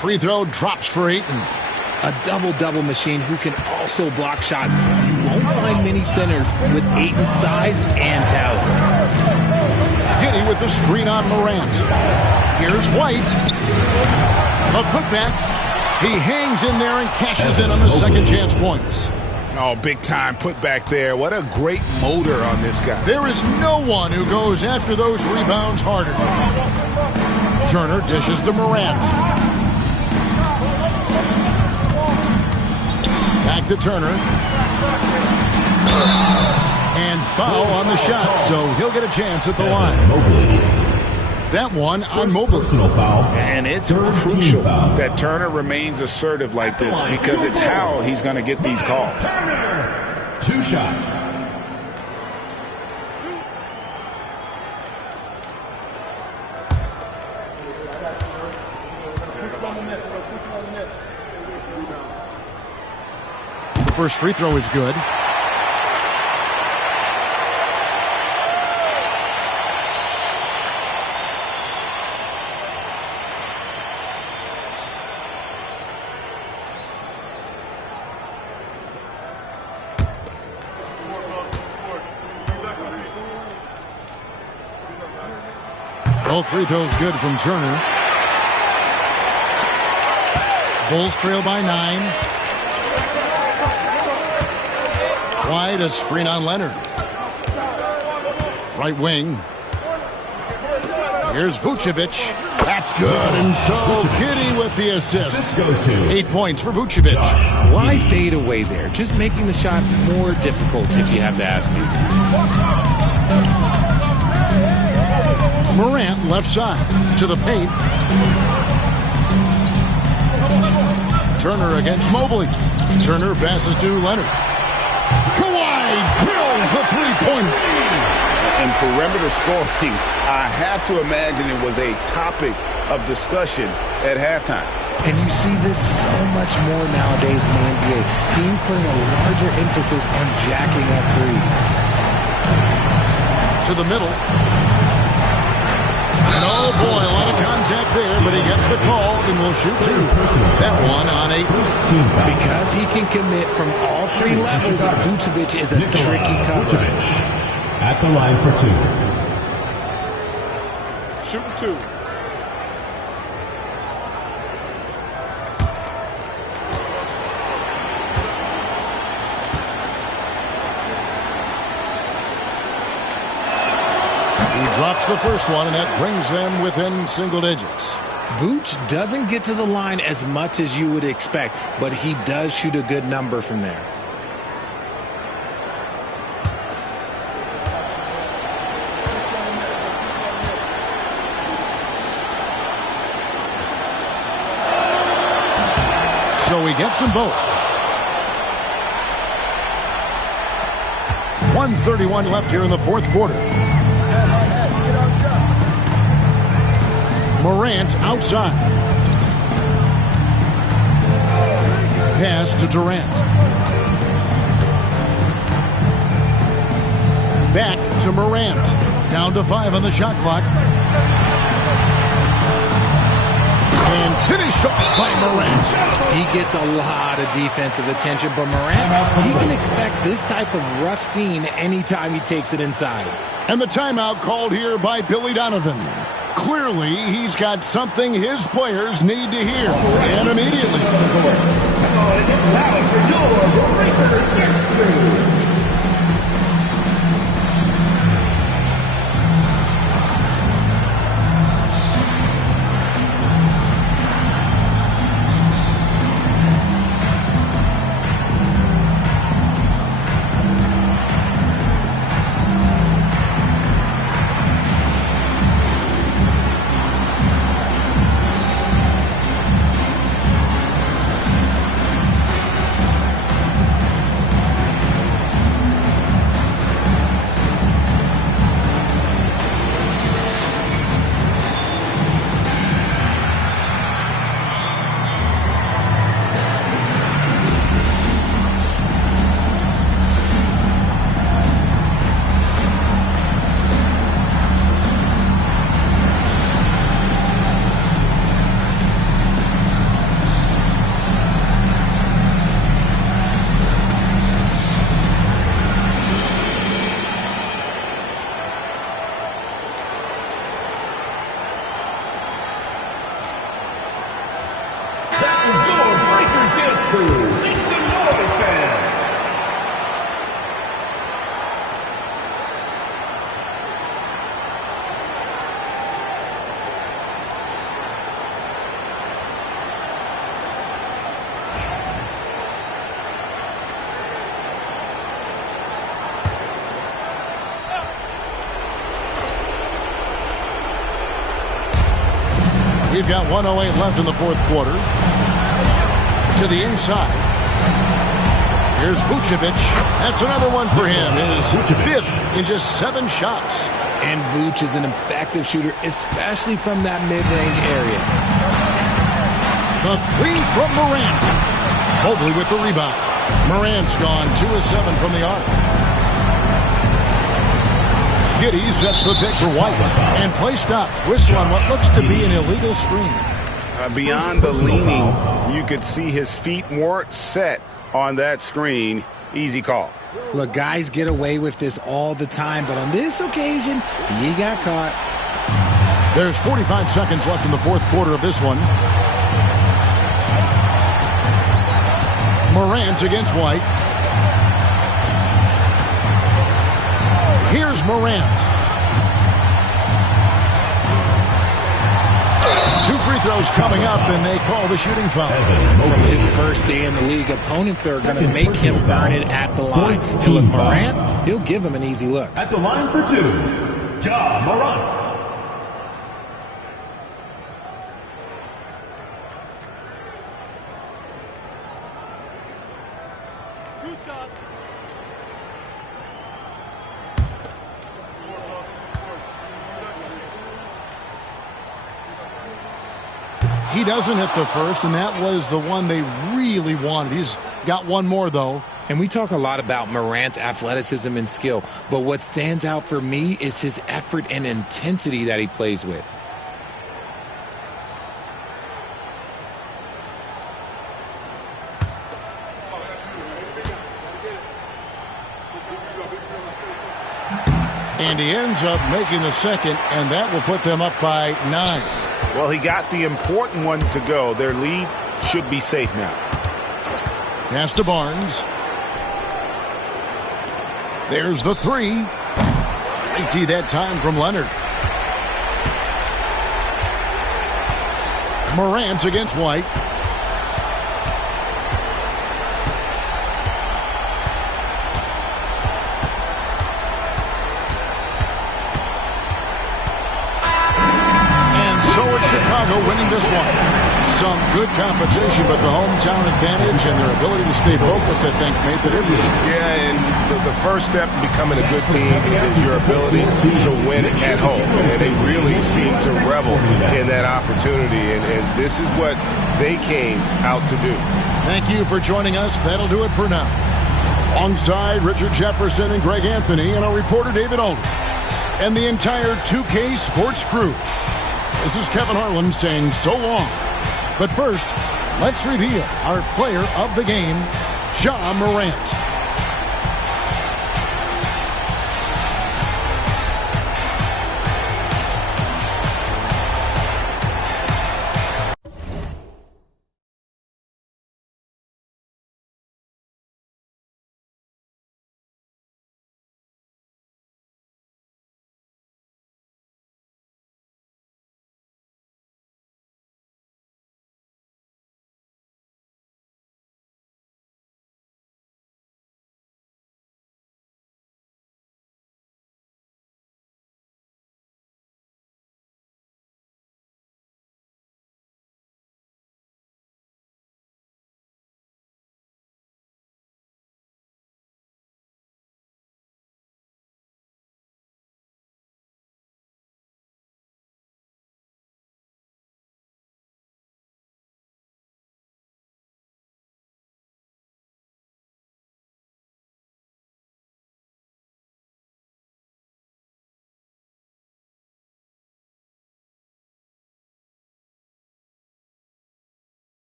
Free throw drops for Ayton. A double-double machine who can also block shots. You won't find many centers with Ayton's size and talent. Giddey with the screen on Morant. Here's White. A putback. He hangs in there and cashes in on the second chance points. Oh, big time put back there. What a great motor on this guy. There is no one who goes after those rebounds harder. Turner dishes to Morant. Back to Turner. And foul on the shot, so he'll get a chance at the line. That one on Mobley. And it's crucial that Turner remains assertive like this because it's how he's going to get these calls. Turner, 2 shots. The first free throw is good. Both free throws good from Turner. Bulls trail by 9. Wide, a screen on Leonard. Right wing. Here's Vucevic. That's good, and so Giddey with the assist. Assist goes to 8 points for Vucevic. Why fade away there? Just making the shot more difficult, if you have to ask me. Morant left side to the paint. Turner against Mobley. Turner passes to Leonard. Kawhi drills the three-pointer. And perimeter scoring, I have to imagine it was a topic of discussion at halftime. And you see this so much more nowadays in the NBA. Teams putting a larger emphasis on jacking up threes. To the middle. And oh boy, a lot of contact there, but he gets the call and will shoot two. That one on 8. Because he can commit from all 3 levels, Vucevic is a tricky cover. At the line for 2. Shooting 2. He drops the first one, and that brings them within single digits. Vooch doesn't get to the line as much as you would expect, but he does shoot a good number from there. So he gets them both. 1:31 left here in the fourth quarter. Morant outside. Pass to Durant. Back to Morant. Down to 5 on the shot clock. And finished off by Morant. He gets a lot of defensive attention, but Morant, he can expect this type of rough scene anytime he takes it inside. And the timeout called here by Billy Donovan. Clearly, he's got something his players need to hear. And immediately. We've got 1:08 left in the fourth quarter. To the inside. Here's Vucevic. That's another one for him. His 5th in just 7 shots. And Vooch is an effective shooter, especially from that mid-range area. The 3 from Morant. Mobley with the rebound. Morant's gone 2 of 7 from the arc. Giddey sets the pick for White. And play stops. Whistle on what looks to be an illegal screen. Beyond the leaning, you could see his feet weren't set on that screen. Easy call. Look, guys get away with this all the time, but on this occasion, he got caught. There's 45 seconds left in the fourth quarter of this one. Morant against White. Here's Morant. 2 free throws coming up, and they call the shooting foul. From his first day in the league, opponents are going to make him earn it at the line. And look, Morant, he'll give him an easy look. At the line for 2, Ja Morant. He doesn't hit the first, and that was the one they really wanted. He's got one more, though. And we talk a lot about Morant's athleticism and skill, but what stands out for me is his effort and intensity that he plays with. And he ends up making the second, and that will put them up by 9. Well, he got the important one to go. Their lead should be safe now. Pass to Barnes. There's the 3. Great that time from Leonard. Morant against White. Chicago winning this one. Some good competition, but the hometown advantage and their ability to stay focused, I think, made the difference. Yeah, and the first step to becoming a good team is your ability to win at home. And they really seem to revel in that opportunity, and this is what they came out to do. Thank you for joining us. That'll do it for now. Alongside Richard Jefferson and Greg Anthony and our reporter David Aldridge and the entire 2K Sports crew. This is Kevin Harlan saying so long. But first, let's reveal our player of the game, Ja Morant.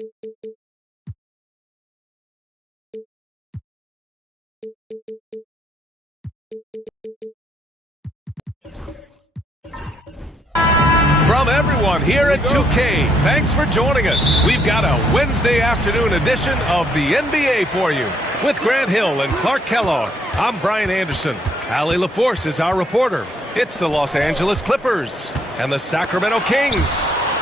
From everyone here at 2K, thanks for joining us. We've got a Wednesday afternoon edition of the NBA for you. With Grant Hill and Clark Kellogg, I'm Brian Anderson. Allie LaForce is our reporter. It's the Los Angeles Clippers and the Sacramento Kings.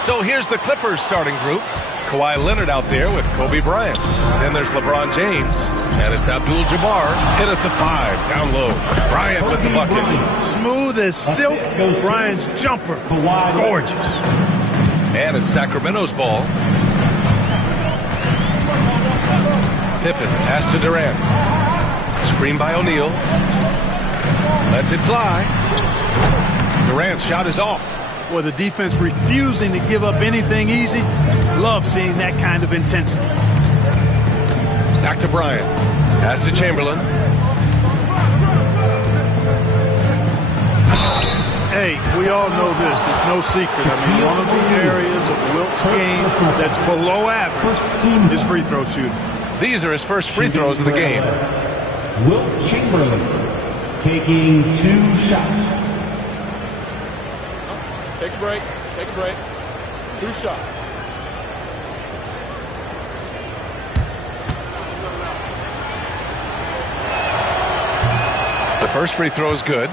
So here's the Clippers starting group. Kawhi Leonard out there with Kobe Bryant. Then there's LeBron James. And it's Abdul-Jabbar in at the 5, down low. Bryant with the bucket. Smooth as silk. Bryant's jumper. Gorgeous. And it's Sacramento's ball. Pippen pass to Durant. Screen by O'Neal. Lets it fly. Durant's shot is off. Well, the defense refusing to give up anything easy. Love seeing that kind of intensity. Back to Bryant. Pass to Chamberlain. Hey, we all know this. It's no secret. I mean, one of the areas of Wilt's game that's below average is free throw shooting. These are his first free throws of the game. Wilt Chamberlain taking 2 shots. Take a break. Take a break. 2 shots. The first free throw is good.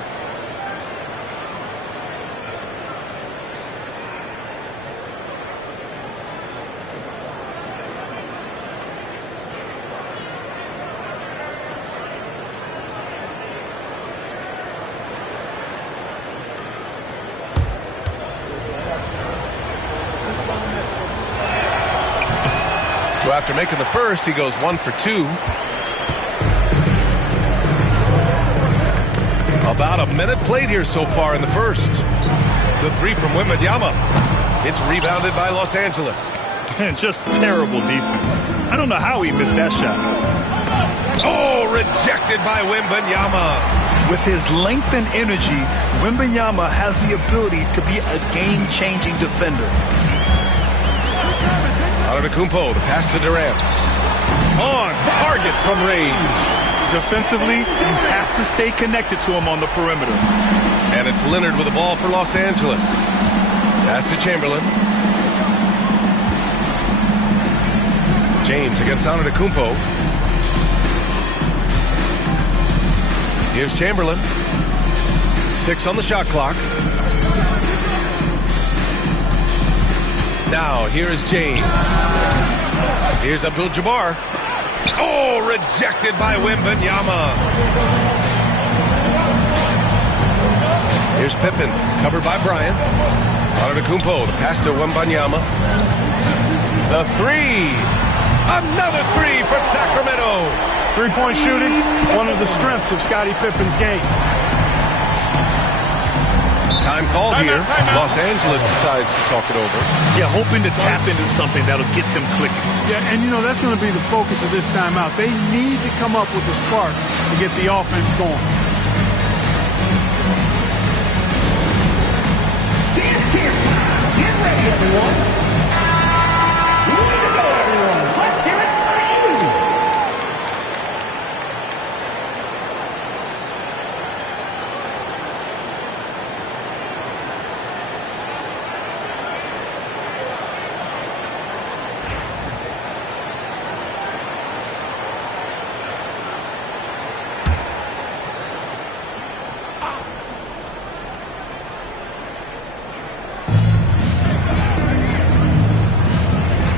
So after making the first, he goes 1 for 2. About a minute played here so far in the first. The 3 from Wembanyama. It's rebounded by Los Angeles. Just terrible defense. I don't know how he missed that shot. Oh, rejected by Wembanyama. With his length and energy, Wembanyama has the ability to be a game-changing defender. Antetokounmpo, the pass to Durant. On target from range. Defensively, you have to stay connected to him on the perimeter. And it's Leonard with the ball for Los Angeles. Pass to Chamberlain. James against Antetokounmpo. Here's Chamberlain. 6 on the shot clock. Now, here is James. Here's Abdul-Jabbar. Oh, rejected by Wembanyama. Here's Pippen, covered by Bryant. Antetokounmpo, the pass to Wembanyama. The 3. Another 3 for Sacramento. Three-point shooting, one of the strengths of Scottie Pippen's game. Time called here. Los Angeles decides to talk it over. Yeah, hoping to tap into something that'll get them clicking. Yeah, and you know, that's going to be the focus of this timeout. They need to come up with a spark to get the offense going. Dance camp time. Get ready, everyone. Way to go, everyone. Let's hear it for you.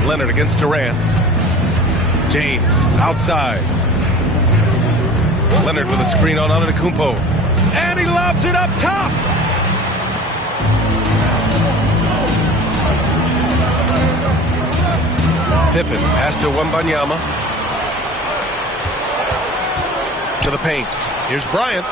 Leonard against Durant. James outside. Leonard with a screen on Antetokounmpo. And he lobs it up top. Pippen pass to Wembanyama. To the paint. Here's Bryant.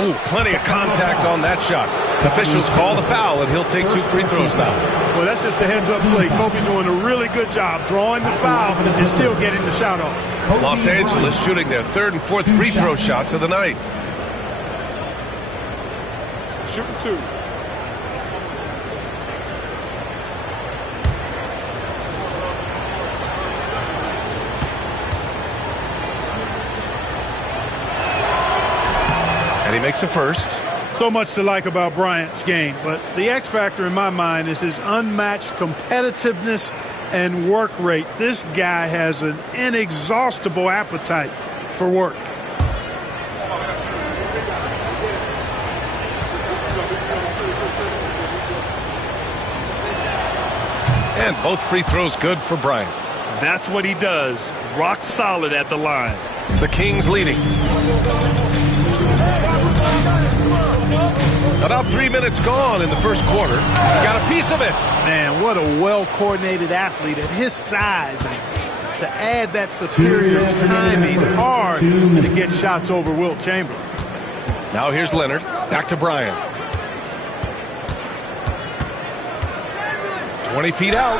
Oh, plenty of contact on that shot. Officials call the foul, and he'll take 2 free throws now. Well, that's just a heads-up play. Kobe doing a really good job drawing the foul and still getting the shot off. Los Angeles shooting their 3rd and 4th free throw shots of the night. Shooting 2. he makes a first. So much to like about Bryant's game, but the X factor in my mind is his unmatched competitiveness and work rate. This guy has an inexhaustible appetite for work. And both free throws good for Bryant. That's what he does. Rock solid at the line. The Kings leading. About 3 minutes gone in the first quarter. Got a piece of it. Man, what a well-coordinated athlete at his size. And to add that superior timing, hard to get shots over Wilt Chamberlain. Now here's Leonard. Back to Bryant. 20 feet out.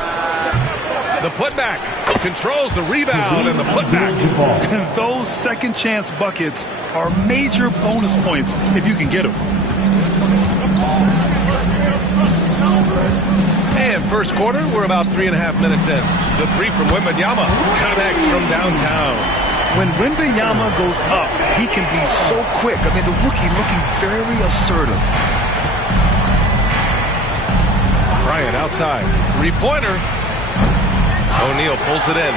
The putback. Controls the rebound and the putback. And those second chance buckets are major bonus points if you can get them. And first quarter, we're about 3.5 minutes in. The three from Wembanyama connects from downtown. When Wembanyama goes up, he can be so quick. I mean, the rookie looking very assertive. Bryant outside. Three-pointer. O'Neal pulls it in.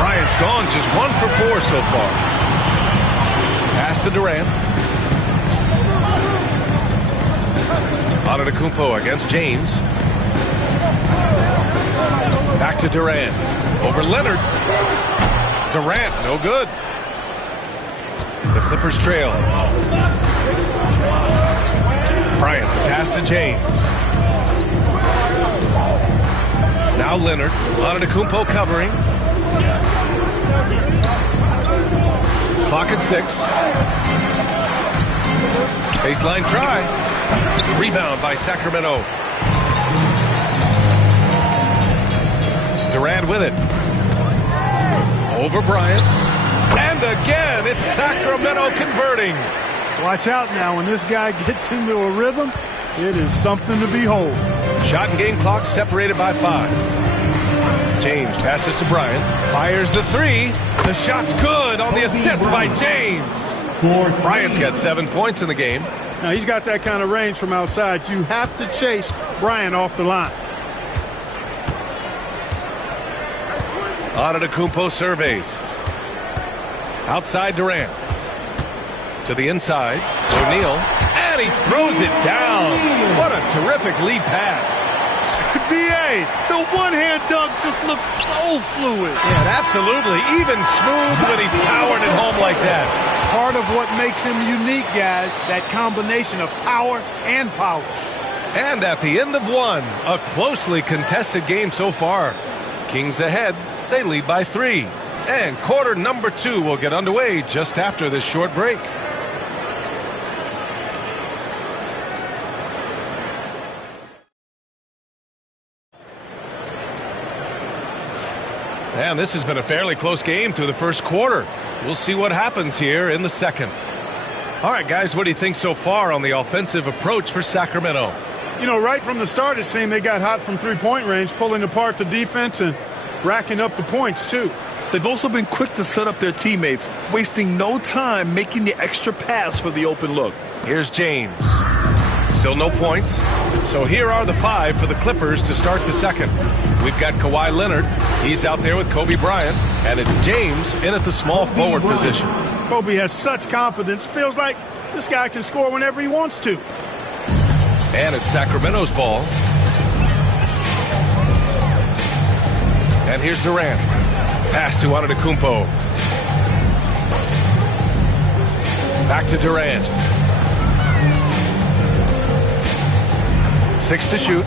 Bryant's gone just 1 for 4 so far. Pass to Durant. Antetokounmpo against James. Back to Durant. Over Leonard. Durant, no good. The Clippers trail. Bryant, the pass to James. Now Leonard. Antetokounmpo covering. Clock at 6. Baseline try. Rebound by Sacramento. Durant with it. Over Bryant. And again, it's Sacramento converting. Watch out now. When this guy gets into a rhythm, it is something to behold. Shot and game clock separated by 5. James passes to Bryant. Fires the three. The shot's good on the assist by James. Bryant's got 7 points in the game. Now, he's got that kind of range from outside. You have to chase Bryant off the line. Antetokounmpo surveys. Outside Durant. To the inside. O'Neal. And he throws it down. What a terrific lead pass. B.A., the one-hand dunk just looks so fluid. Yeah, absolutely. Even smooth when he's powering it home like that. Part of what makes him unique, guys, that combination of power and polish. And at the end of one, a closely contested game so far. Kings ahead. They lead by 3. And quarter number 2 will get underway just after this short break. And this has been a fairly close game through the first quarter. We'll see what happens here in the second. All right, guys, what do you think so far on the offensive approach for Sacramento? You know, right from the start, it seemed they got hot from three-point range, pulling apart the defense and racking up the points, too. They've also been quick to set up their teammates, wasting no time making the extra pass for the open look. Here's James. Still no points. So here are the 5 for the Clippers to start the second. We've got Kawhi Leonard. He's out there with Kobe Bryant. And it's James in at the small forward position. Kobe has such confidence. Feels like this guy can score whenever he wants to. And it's Sacramento's ball. And here's Durant. Pass to Antetokounmpo. Back to Durant. 6 to shoot.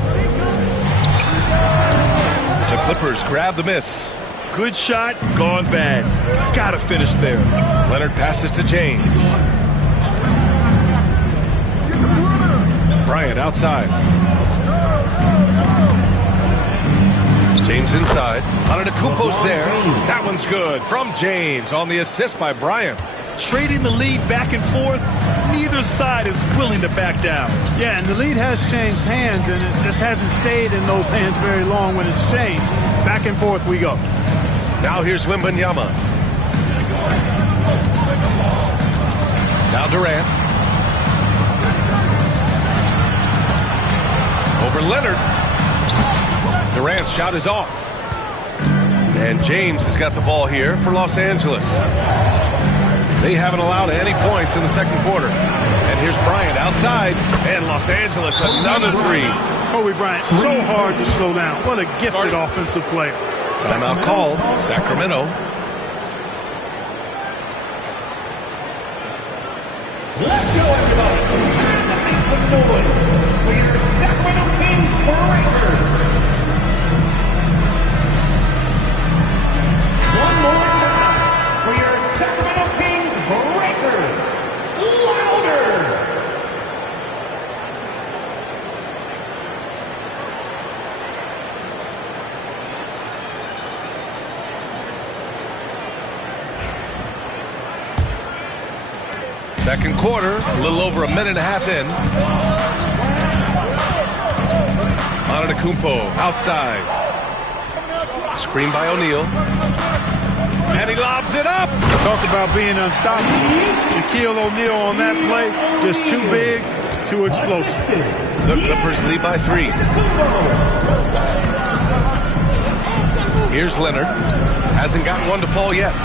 The Clippers grab the miss. Good shot, gone bad. Gotta finish there. Leonard passes to James. Bryant outside. James inside. Antetokounmpo's there. That one's good from James on the assist by Bryant. Trading the lead back and forth, neither side is willing to back down. Yeah, and the lead has changed hands, and it just hasn't stayed in those hands very long when it's changed. Back and forth we go. Now here's Wembanyama. Now Durant. over Leonard. Durant's shot is off. And James has got the ball here for Los Angeles. They haven't allowed any points in the second quarter. And here's Bryant outside. And Los Angeles, another three. Kobe Bryant, so hard to slow down. What a gifted offensive player. Timeout called, Sacramento. Let's go, everybody. Time to make some noise for your Sacramento Kings Breakers. One more time for your Sacramento Kings Breakers. Louder! Second quarter, a little over a minute and a half in. Antetokounmpo outside. Screen by O'Neal. And he lobs it up. Talk about being unstoppable. Shaquille O'Neal on that play, just too big, too explosive. The Clippers lead by 3. Here's Leonard. Hasn't gotten one to fall yet.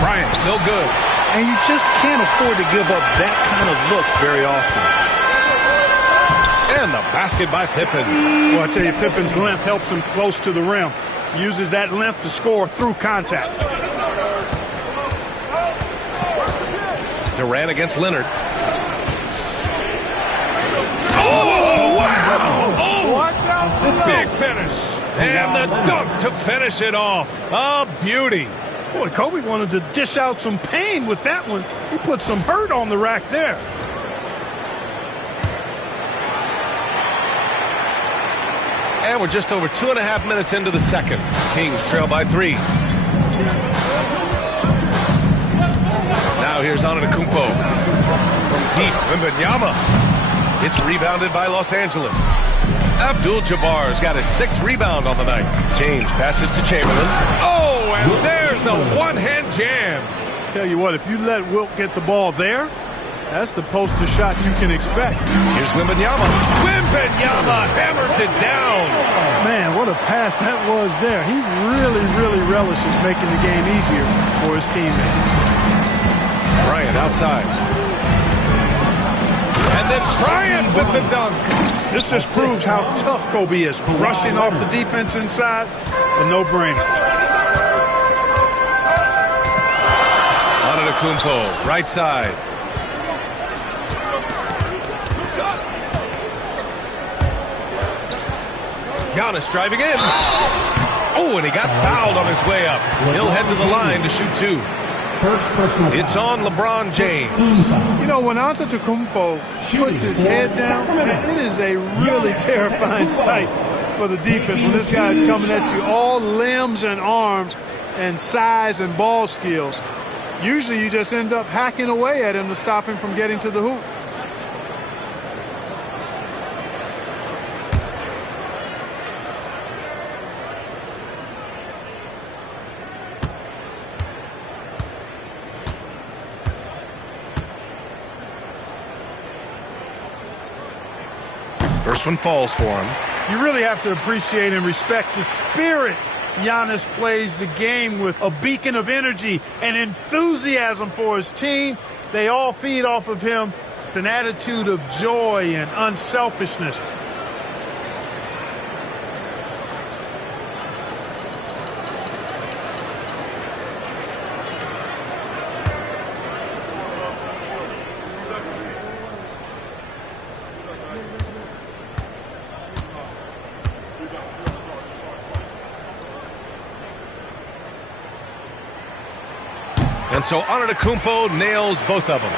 Bryant, no good. And you just can't afford to give up that kind of look very often. And the basket by Pippen. Well, I tell you, Pippen's length helps him close to the rim. Uses that length to score through contact. Durant against Leonard. Oh, wow! Oh, watch out! Big finish. And the dunk to finish it off. A beauty. Boy, Kobe wanted to dish out some pain with that one. He put some hurt on the rack there. And we're just over 2.5 minutes into the second. Kings trail by 3. Now here's Antetokounmpo. From deep, Wembanyama. It's rebounded by Los Angeles. Abdul-Jabbar's got his 6th rebound on the night. James passes to Chamberlain. Oh, and there's a one-hand jam. Tell you what, if you let Wilt get the ball there, that's the poster shot you can expect. Here's Wembanyama. Wembanyama hammers it down. Man, what a pass that was there. He really, really relishes making the game easier for his teammates. Bryant outside. And then Bryant with the dunk. This just proves how tough Kobe is. Rushing off the defense inside, a no-brainer. Antetokounmpo, right side. Giannis driving in. Oh, and he got fouled on his way up. He'll head to the line to shoot 2. It's on LeBron James. You know, when Antetokounmpo puts his head down, it is a really terrifying sight for the defense when this guy's coming at you, all limbs and arms and size and ball skills. Usually you just end up hacking away at him to stop him from getting to the hoop. First one falls for him. You really have to appreciate and respect the spirit Giannis plays the game with. A beacon of energy and enthusiasm for his team. They all feed off of him with an attitude of joy and unselfishness. And so Antetokounmpo nails both of them.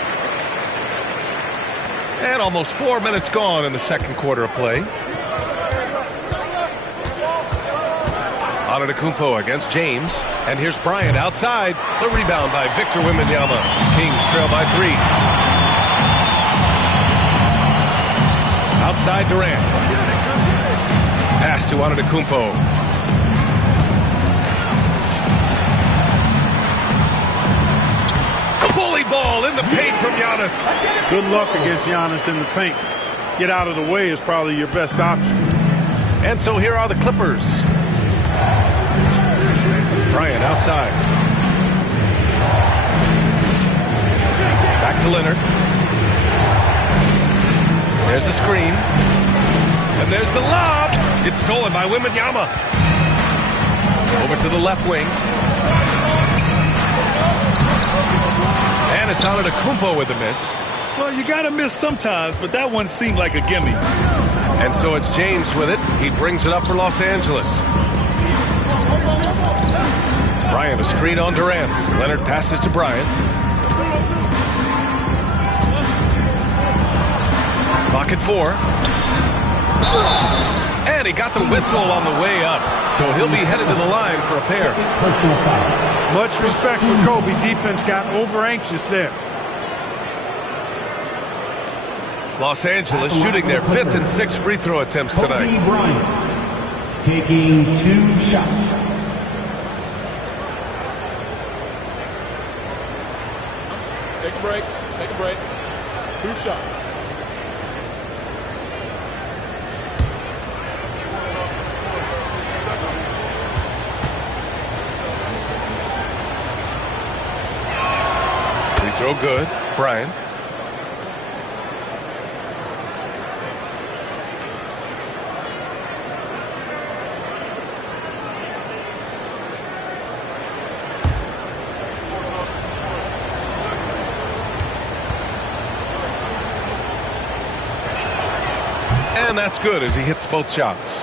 And almost 4 minutes gone in the second quarter of play. Antetokounmpo against James. And here's Bryant outside. The rebound by Victor Wembanyama. Kings trail by 3. Outside Durant. Pass to Antetokounmpo. Bully ball in the paint from Giannis. Good luck against Giannis in the paint. get out of the way is probably your best option. And so here are the Clippers. Bryant outside. Back to Leonard. There's the screen. And there's the lob. It's stolen by Wembanyama. Over to the left wing. And it's Antetokounmpo with the miss. Well, you got to miss sometimes, but that one seemed like a gimme. And so it's James with it. He brings it up for Los Angeles. Bryant, a screen on Durant. Leonard passes to Bryant. Clock at 4. And he got the whistle on the way up. So he'll be headed to the line for a pair. Much respect for Kobe. Defense got over-anxious there. Los Angeles shooting their 5th and 6th free throw attempts tonight. Kobe Bryant taking 2 shots. Take a break. Take a break. 2 shots. Free throw good. Bryant. And that's good as he hits both shots.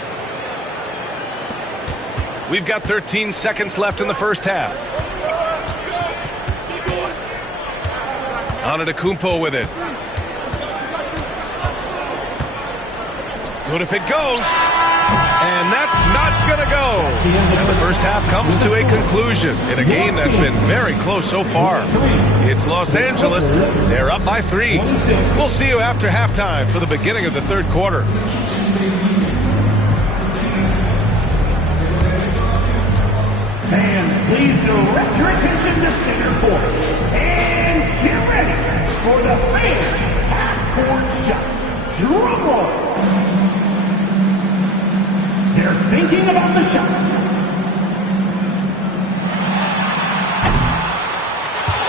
We've got 13 seconds left in the first half. Antetokounmpo with it. What if it goes? And that's not going to go. And the first half comes to a conclusion in a game that's been very close so far. It's Los Angeles. They're up by 3. We'll see you after halftime for the beginning of the third quarter. Fans, please direct your attention to center court. And get ready for the fan half-court shots. Drum roll. They're thinking about the shots.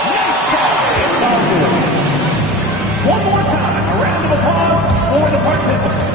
Nice try. It's all good. One more time, a round of applause for the participants.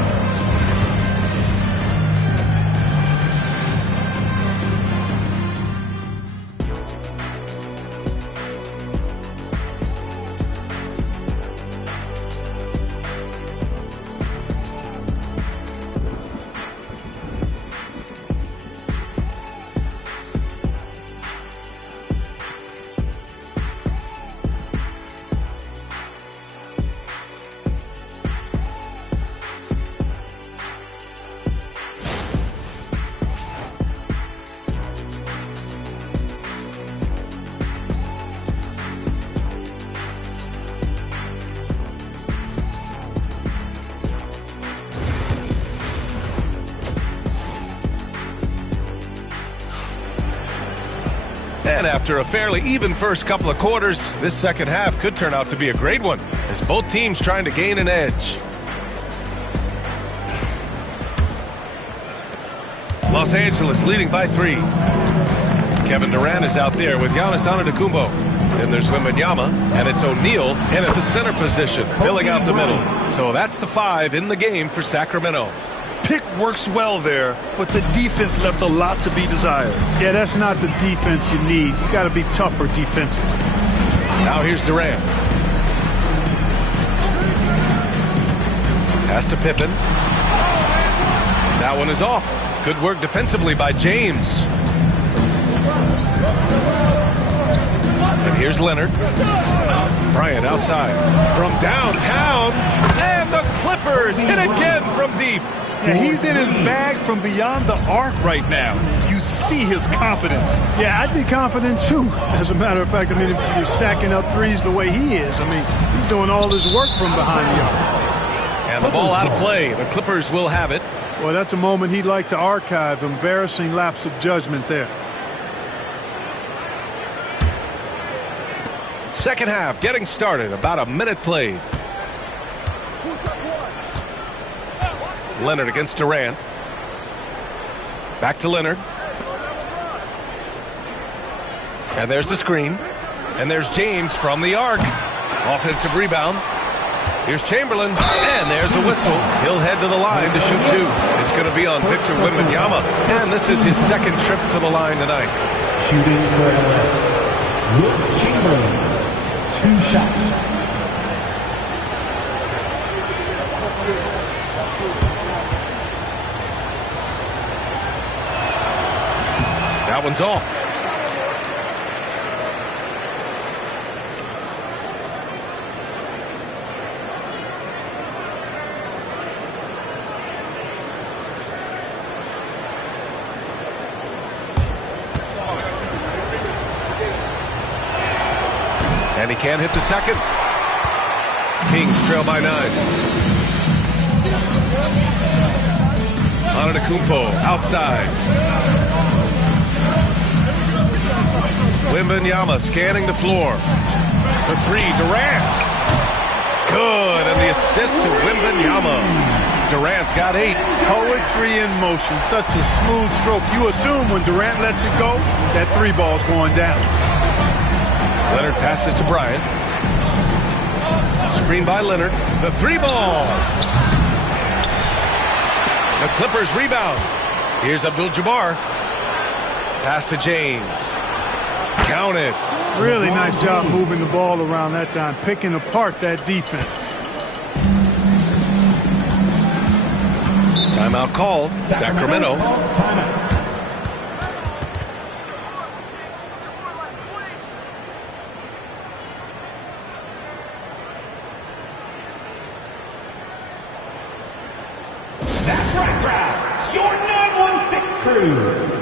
And after a fairly even first couple of quarters, this second half could turn out to be a great one as both teams trying to gain an edge. Los Angeles leading by 3. Kevin Durant is out there with Giannis Antetokounmpo. Then there's Wembanyama, and it's O'Neal in at the center position, filling out the middle. So that's the 5 in the game for Sacramento. Pick works well there, but the defense left a lot to be desired. Yeah, that's not the defense you need. You got to be tougher defensively. Now here's Durant. Pass to Pippen. That one is off. Good work defensively by James. And here's Leonard. Bryant outside. From downtown. And the Clippers hit again from deep. Yeah, he's in his bag from beyond the arc right now. You see his confidence. Yeah, I'd be confident too. As a matter of fact, I mean, if you're stacking up threes the way he is, I mean, he's doing all his work from behind the arc. And the ball out of play. The Clippers will have it. Well, that's a moment he'd like to archive. Embarrassing lapse of judgment there. Second half getting started. About a minute played. Leonard against Durant. Back to Leonard. And there's the screen. And there's James from the arc. Offensive rebound. Here's Chamberlain. And there's a whistle. He'll head to the line to shoot two. It's going to be on Victor Wembanyama. And this is his second trip to the line tonight. Shooting for LA, Wilt Chamberlain. 2 shots. That one's off. And he can't hit the second. Kings trail by 9. Antetokounmpo outside. Wembanyama scanning the floor. The 3, Durant. Good, and the assist to Wembanyama. Durant's got 8. Poetry in motion, such a smooth stroke. You assume when Durant lets it go, that 3 ball's going down. Leonard passes to Bryant. Screen by Leonard. The 3 ball. The Clippers rebound. Here's Abdul-Jabbar. Pass to James. Count it. Really nice job moving the ball around that time, picking apart that defense. Timeout called. Sacramento. That's right, crowd. Your 916 crew.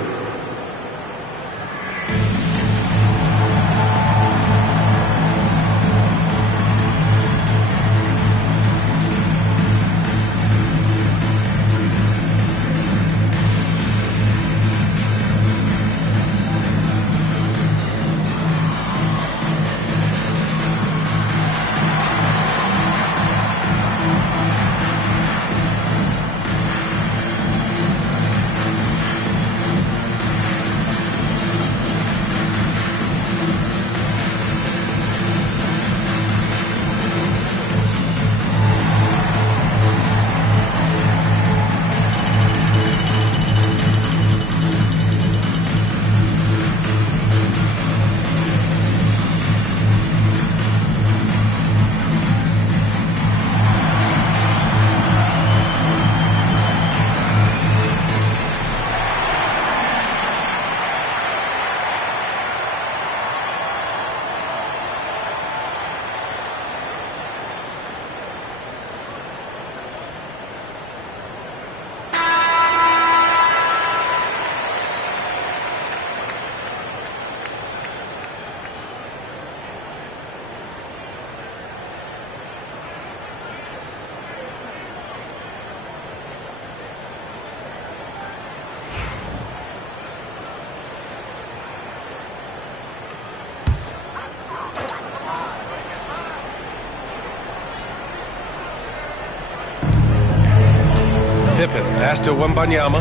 Pippen, pass to Wembanyama.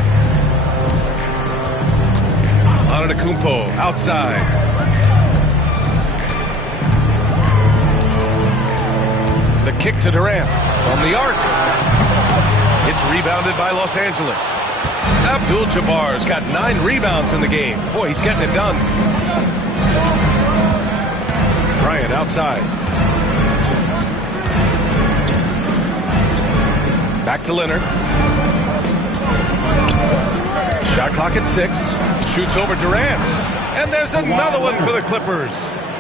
Antetokounmpo outside. The kick to Durant from the arc. It's rebounded by Los Angeles. Abdul-Jabbar's got 9 rebounds in the game. Boy, he's getting it done. Bryant outside. Back to Leonard. Shot clock at 6. Shoots over Durant. And there's another one for the Clippers.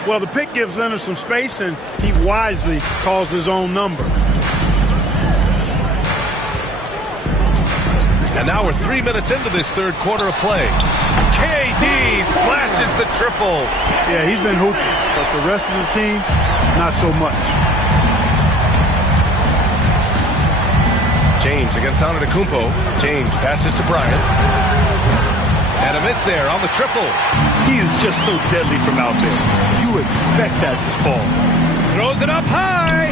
Well, the pick gives Leonard some space, and he wisely calls his own number. And now we're 3 minutes into this third quarter of play. KD splashes the triple. Yeah, he's been hooping, but the rest of the team, not so much. James against Antetokounmpo. James passes to Bryant. And a miss there on the triple. He is just so deadly from out there. You expect that to fall. Throws it up high.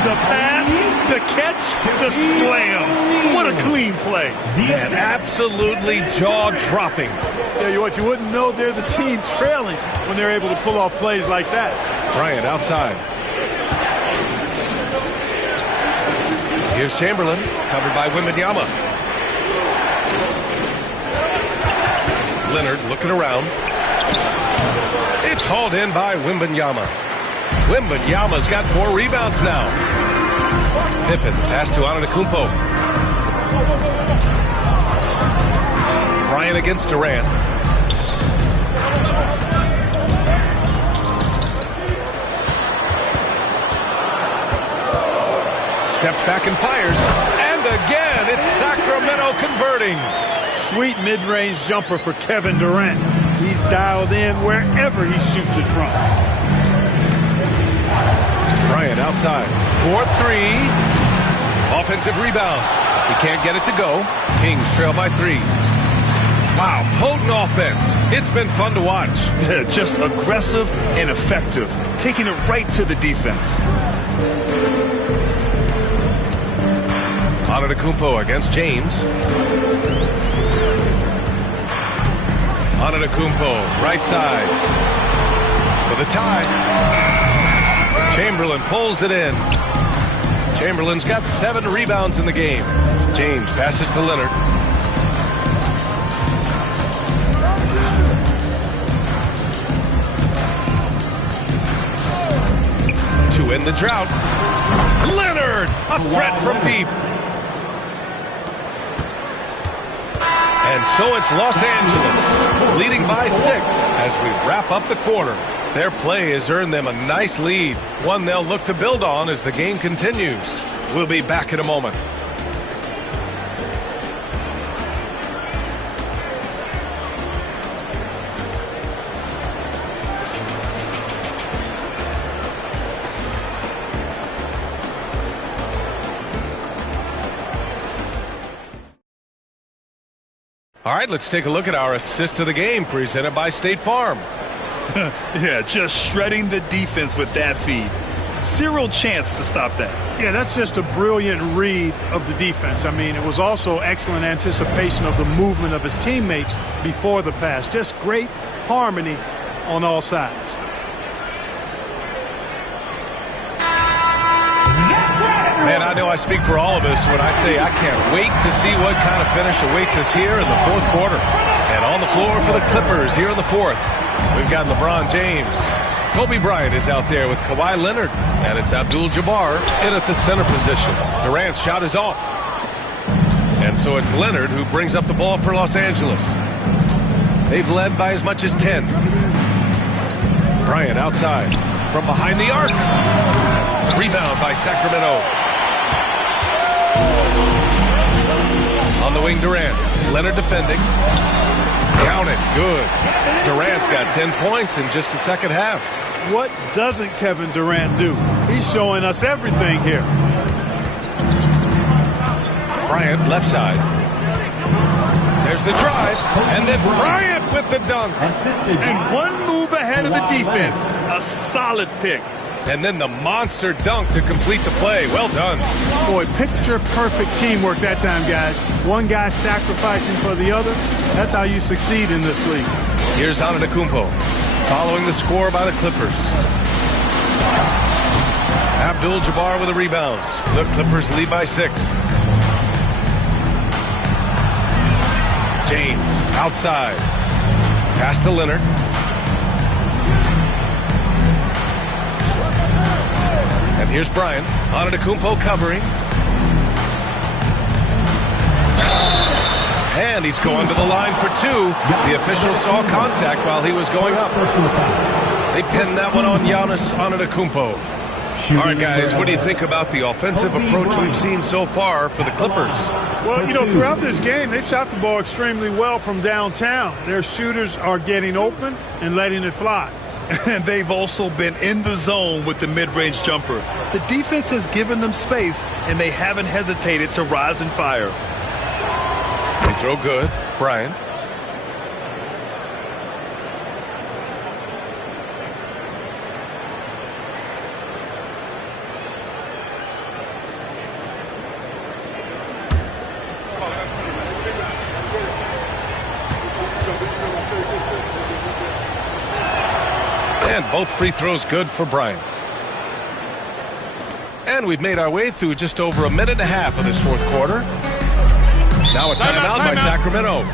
The pass, the catch, the slam. What a clean play. And absolutely jaw-dropping. Tell you what, you wouldn't know they're the team trailing when they're able to pull off plays like that. Bryant outside. Here's Chamberlain, covered by Wembanyama. Leonard looking around. It's hauled in by Wembanyama. Wembanyama's got 4 rebounds now. Pippen, pass to Antetokounmpo. Bryant against Durant. Steps back and fires. And again, it's Sacramento converting. Sweet mid-range jumper for Kevin Durant. He's dialed in wherever he shoots it from. Bryant outside. 4-3. Offensive rebound. He can't get it to go. Kings trail by 3. Wow, potent offense. It's been fun to watch. Yeah, just aggressive and effective. Taking it right to the defense. Antetokounmpo against James. Antetokounmpo, right side. For the tie. Chamberlain pulls it in. Chamberlain's got 7 rebounds in the game. James passes to Leonard. To end the drought. Leonard, a threat from deep. And so it's Los Angeles, leading by 6 as we wrap up the quarter. Their play has earned them a nice lead, one they'll look to build on as the game continues. We'll be back in a moment. All right, let's take a look at our assist of the game presented by State Farm. Yeah, just shredding the defense with that feed. 0 chance to stop that. Yeah, that's just a brilliant read of the defense. I mean, it was also excellent anticipation of the movement of his teammates before the pass. Just great harmony on all sides. Man, I know I speak for all of us when I say I can't wait to see what kind of finish awaits us here in the 4th quarter. And on the floor for the Clippers here in the 4th, we've got LeBron James. Kobe Bryant is out there with Kawhi Leonard. And it's Abdul-Jabbar in at the center position. Durant's shot is off. And so it's Leonard who brings up the ball for Los Angeles. They've led by as much as 10. Bryant outside from behind the arc. Rebound by Sacramento. On the wing, Durant. Leonard defending. Count it. Good. Durant's got 10 points in just the second half. What doesn't Kevin Durant do? He's showing us everything here. Bryant, left side. There's the drive. And then Bryant with the dunk. And 1 move ahead of the defense. A solid pick. And then the monster dunk to complete the play. Well done. Boy, picture-perfect teamwork that time, guys. One guy sacrificing for the other. That's how you succeed in this league. Here's Antetokounmpo, following the score by the Clippers. Abdul-Jabbar with the rebounds. The Clippers lead by 6. James outside. Pass to Leonard. And here's Bryant. Antetokounmpo covering. And he's going to the line for 2. The official saw contact while he was going up. They pinned that one on Giannis Antetokounmpo. All right, guys, what do you think about the offensive approach we've seen so far for the Clippers? Well, you know, throughout this game, they've shot the ball extremely well from downtown. Their shooters are getting open and letting it fly. And they've also been in the zone with the mid-range jumper. The defense has given them space, and they haven't hesitated to rise and fire. They throw good. Bryant. And both free throws good for Bryant. And we've made our way through just over a minute and a half of this fourth quarter. Now a timeout by Sacramento. All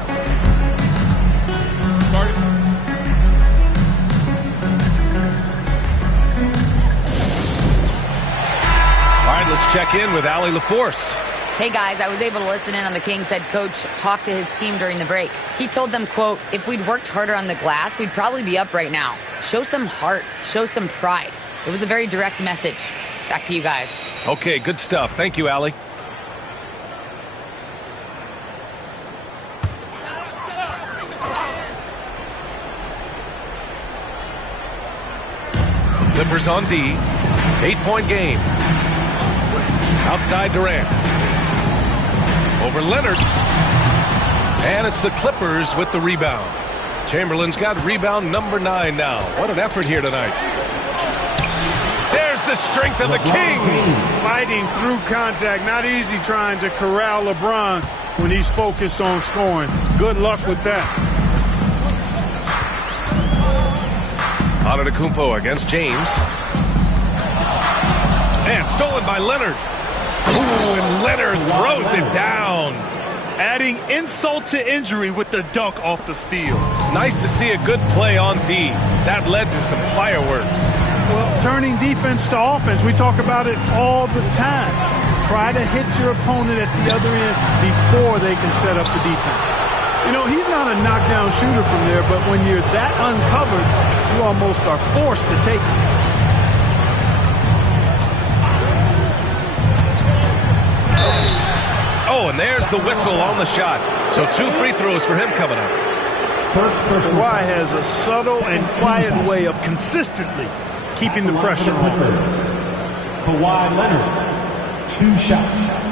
right, let's check in with Allie LaForce. Hey guys, I was able to listen in on the Kings head coach talk to his team during the break. He told them, quote, if we'd worked harder on the glass, we'd probably be up right now. Show some heart, show some pride. It was a very direct message. Back to you guys. Okay, good stuff. Thank you, Allie. Clippers on D. 8-point game. Outside Durant. Over Leonard. And it's the Clippers with the rebound. Chamberlain's got rebound number 9 now. What an effort here tonight. There's the strength of the Kings. Fighting through contact. Not easy trying to corral LeBron when he's focused on scoring. Good luck with that. Antetokounmpo against James. And stolen by Leonard. Ooh, and Leonard throws it down. Adding insult to injury with the dunk off the steal. Nice to see a good play on D. That led to some fireworks. Well, turning defense to offense, we talk about it all the time. Try to hit your opponent at the other end before they can set up the defense. You know, he's not a knockdown shooter from there, but when you're that uncovered, you almost are forced to take it. Oh, and there's the whistle on the shot. So 2 free throws for him coming up. Kawhi has a subtle and quiet way of consistently keeping the pressure on. Kawhi Leonard, 2 shots.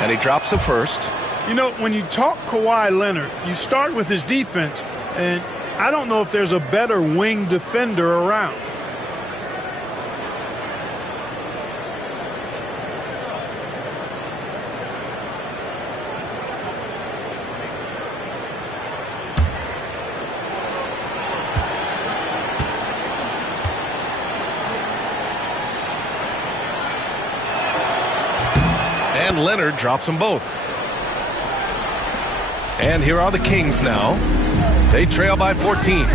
And he drops it first. You know, when you talk Kawhi Leonard, you start with his defense, and I don't know if there's a better wing defender around. And Leonard drops them both. And here are the Kings now. They trail by 14.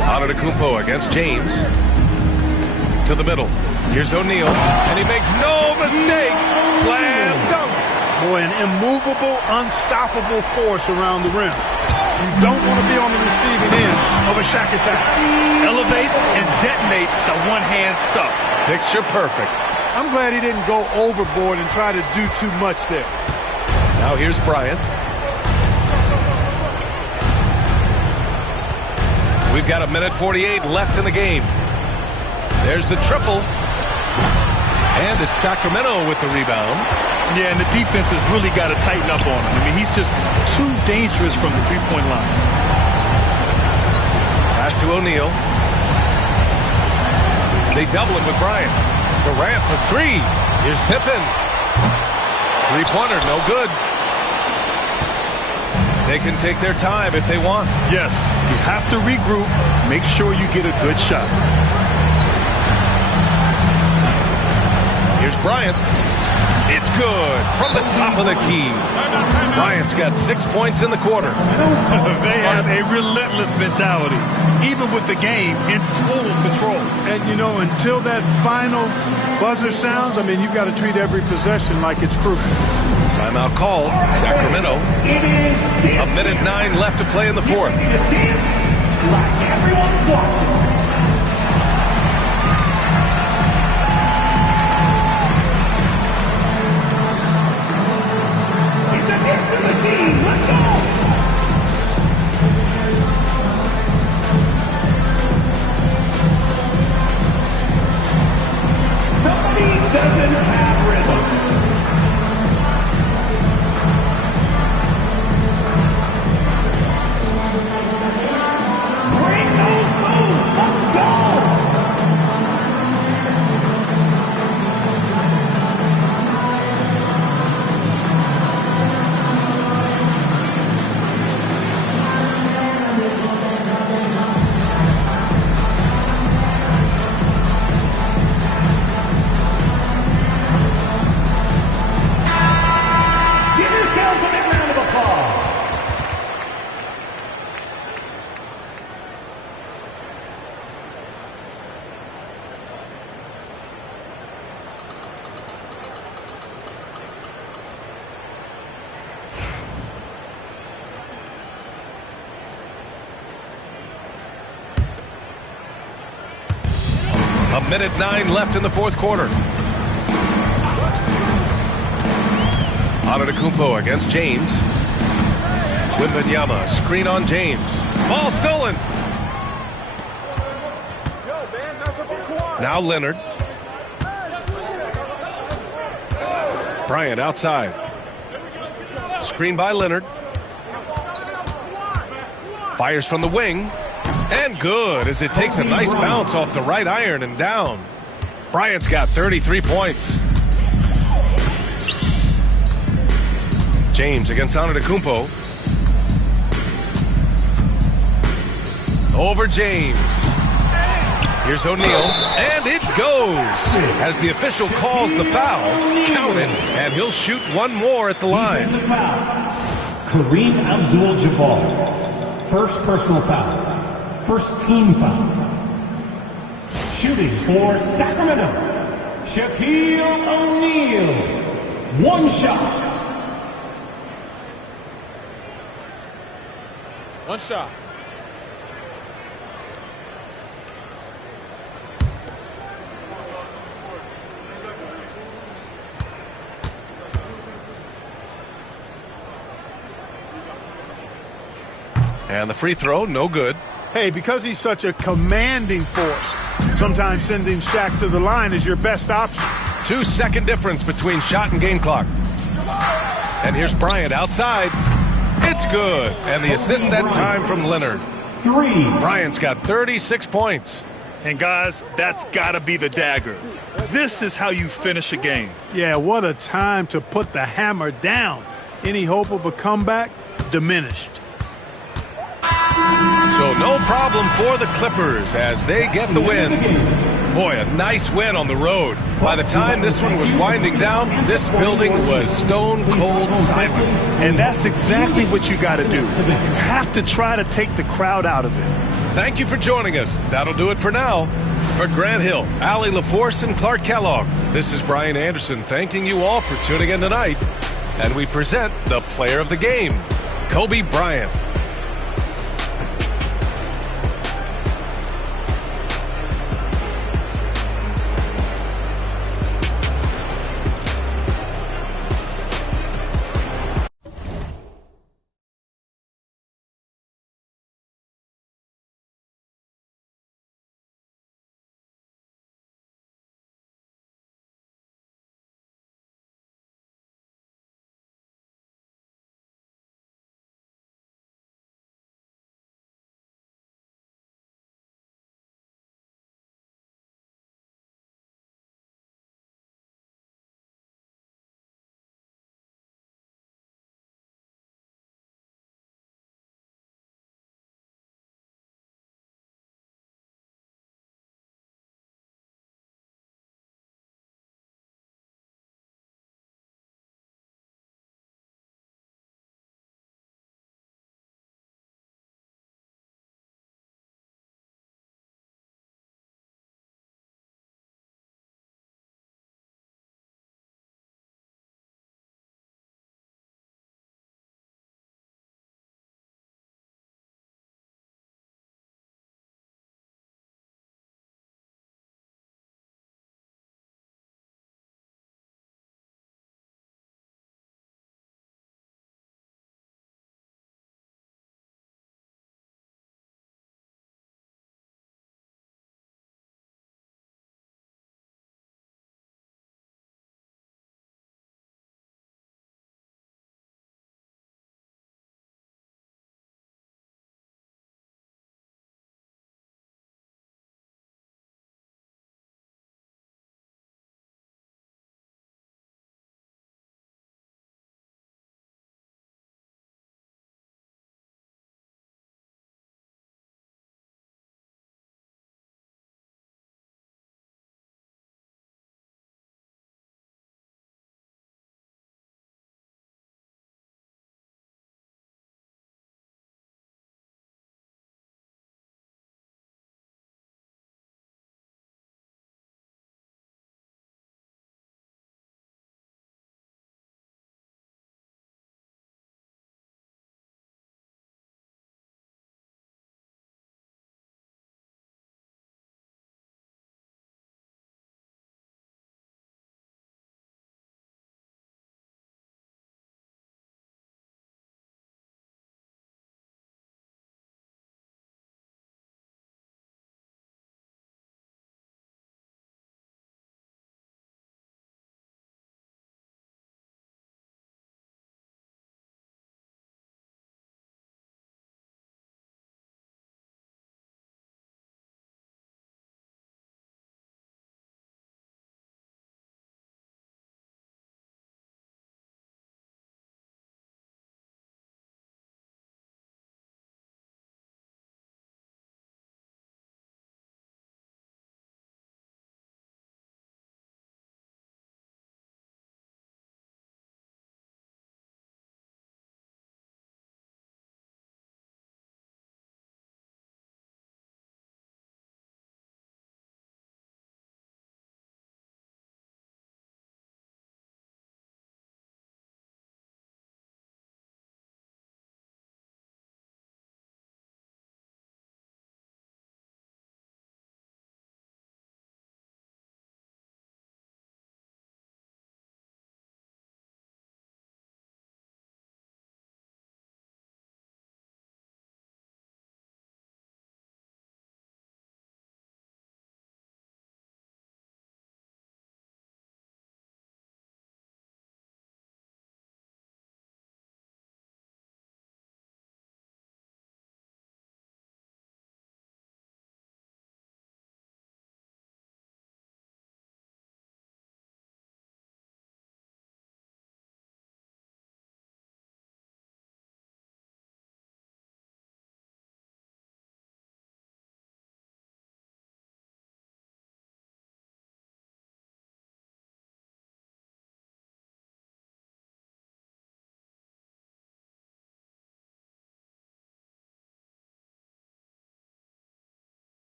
Antetokounmpo against James. To the middle. Here's O'Neal. And he makes no mistake. Slam dunk. Boy, an immovable, unstoppable force around the rim. You don't want to be on the receiving end of a Shaq attack. Elevates and detonates the one-hand stuff. Picture perfect. I'm glad he didn't go overboard and try to do too much there. Now here's Bryant. We've got 1:48 left in the game. There's the triple. And it's Sacramento with the rebound. Yeah, and the defense has really got to tighten up on him. I mean, he's just too dangerous from the three-point line. Pass to O'Neal. They double him with Bryant. Durant for 3. Here's Pippen. 3-pointer, no good. They can take their time if they want. Yes, you have to regroup. Make sure you get a good shot. Here's Bryant. It's good from the top of the key. Bryant's got 6 points in the quarter. They have a relentless mentality, even with the game in total control. And, you know, until that final buzzer sounds, I mean, you've got to treat every possession like it's crucial. Timeout called. Sacramento. 1:09 left to play in the fourth. Like everyone's watching. Let's go! Somebody doesn't have rhythm. Minute 9 left in the fourth quarter. Antetokounmpo against James. Wembanyama, screen on James. Ball stolen. Now Leonard. Bryant outside. Screen by Leonard. Fires from the wing. And good as it takes a nice bounce off the right iron and down. Bryant's got 33 points. James against Antetokounmpo. Over James. Here's O'Neal, and it goes as the official calls the foul. Count it, and he'll shoot one more at the line. Kareem Abdul-Jabbar. First personal foul. First team foul. Shooting for Sacramento, Shaquille O'Neal. One shot. One shot. And the free throw, no good. Hey, because he's such a commanding force, sometimes sending Shaq to the line is your best option. 2-second difference between shot and game clock. And here's Bryant outside. It's good. And the assist that time from Leonard. 3. Bryant's got 36 points. And guys, that's got to be the dagger. This is how you finish a game. Yeah, what a time to put the hammer down. Any hope of a comeback? Diminished. So no problem for the Clippers as they get the win. Boy, a nice win on the road. By the time this one was winding down, this building was stone cold silent. And that's exactly what you got to do. You have to try to take the crowd out of it. Thank you for joining us. That'll do it for now. For Grant Hill, Allie LaForce, and Clark Kellogg, this is Brian Anderson thanking you all for tuning in tonight. And we present the player of the game, Kobe Bryant.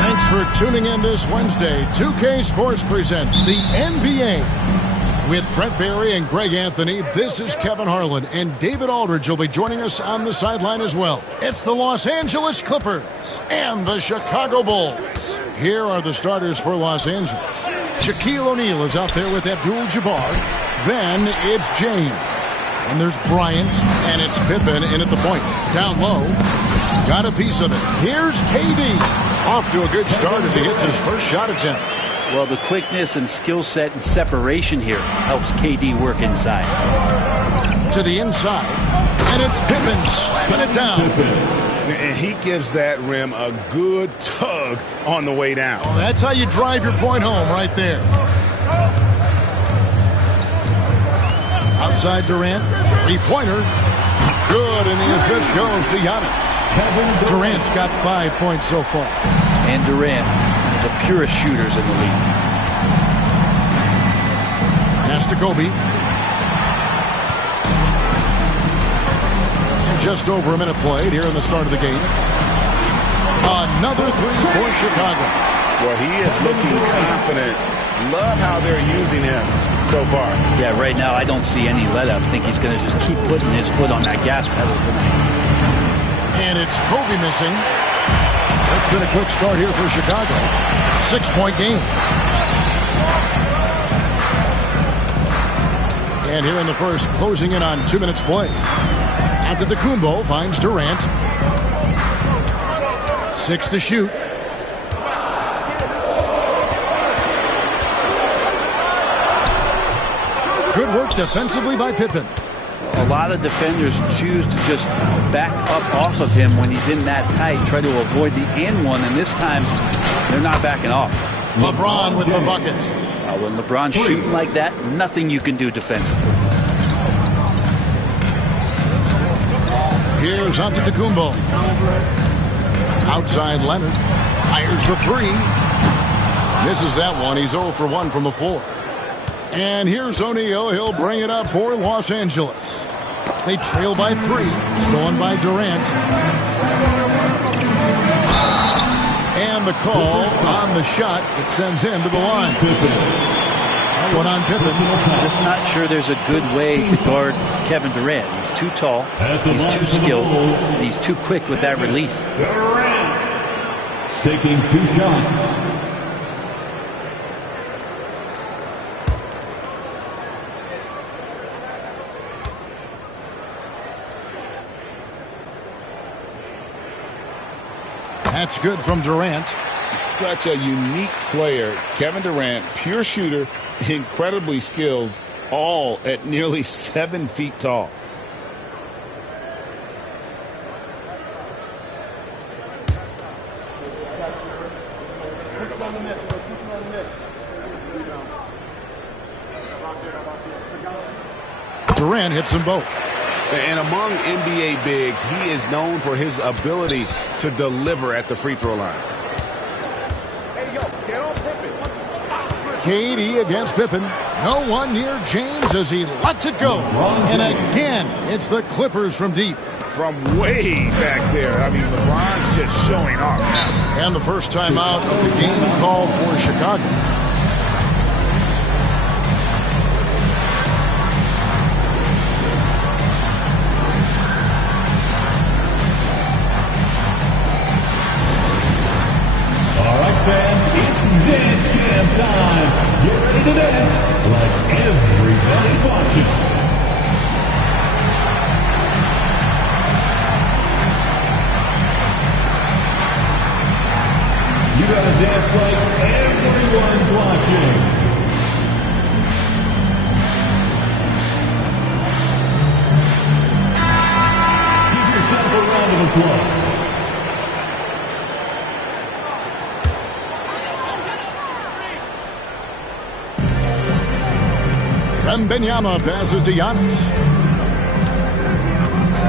Thanks for tuning in this Wednesday. 2K Sports presents the NBA. With Brent Barry and Greg Anthony, this is Kevin Harlan, and David Aldridge will be joining us on the sideline as well. It's the Los Angeles Clippers and the Chicago Bulls. Here are the starters for Los Angeles. Shaquille O'Neal is out there with Abdul-Jabbar. Then it's James. And there's Bryant, and it's Pippen in at the point. Down low, got a piece of it. Here's KD. Off to a good start as he hits his first shot attempt. Well, the quickness and skill set and separation here helps KD work inside. To the inside, and it's Pippen slamming it down. And he gives that rim a good tug on the way down. Oh, that's how you drive your point home right there. Outside Durant, three-pointer. Good, and the assist goes to Giannis. Durant's got 5 points so far. And Durant, one of the purest shooters in the league. Pass to Kobe. And just over a minute played here in the start of the game. Another three for Chicago. Well, he is looking confident. Love how they're using him so far. Yeah, right now I don't see any let up. I think he's going to just keep putting his foot on that gas pedal tonight. And it's Kobe missing. That's been a quick start here for Chicago. 6-point game. And here in the first, closing in on 2 minutes play. Antetokounmpo finds Durant. 6 to shoot. Good work defensively by Pippen. A lot of defenders choose to just back up off of him when he's in that tight, try to avoid the and one, and this time they're not backing off. LeBron with the bucket. When LeBron's shooting like that, nothing you can do defensively. Here's Antetokounmpo. Outside Leonard. Fires the three. Misses that one. He's 0 for 1 from the floor. And here's O'Neal. He'll bring it up for Los Angeles. They trail by 3. Stolen by Durant. And the call on the shot. It sends him to the line. That one on Pippen. Just not sure there's a good way to guard Kevin Durant. He's too tall. He's too skilled. And he's too quick with that release. Durant taking 2 shots. That's good from Durant. Such a unique player. Kevin Durant, pure shooter, incredibly skilled, all at nearly 7 feet tall. Durant hits them both. And among NBA bigs, he is known for his ability to deliver at the free throw line. KD against Pippen. No one near James as he lets it go. And again, it's the Clippers from deep. From way back there. I mean, LeBron's just showing off now. And the first time out of the game called for Chicago. Fans, it's dance cam time. Get ready to dance like everybody's watching. You gotta dance like everyone's watching. Give yourself a round of applause. Wembanyama passes to Giannis.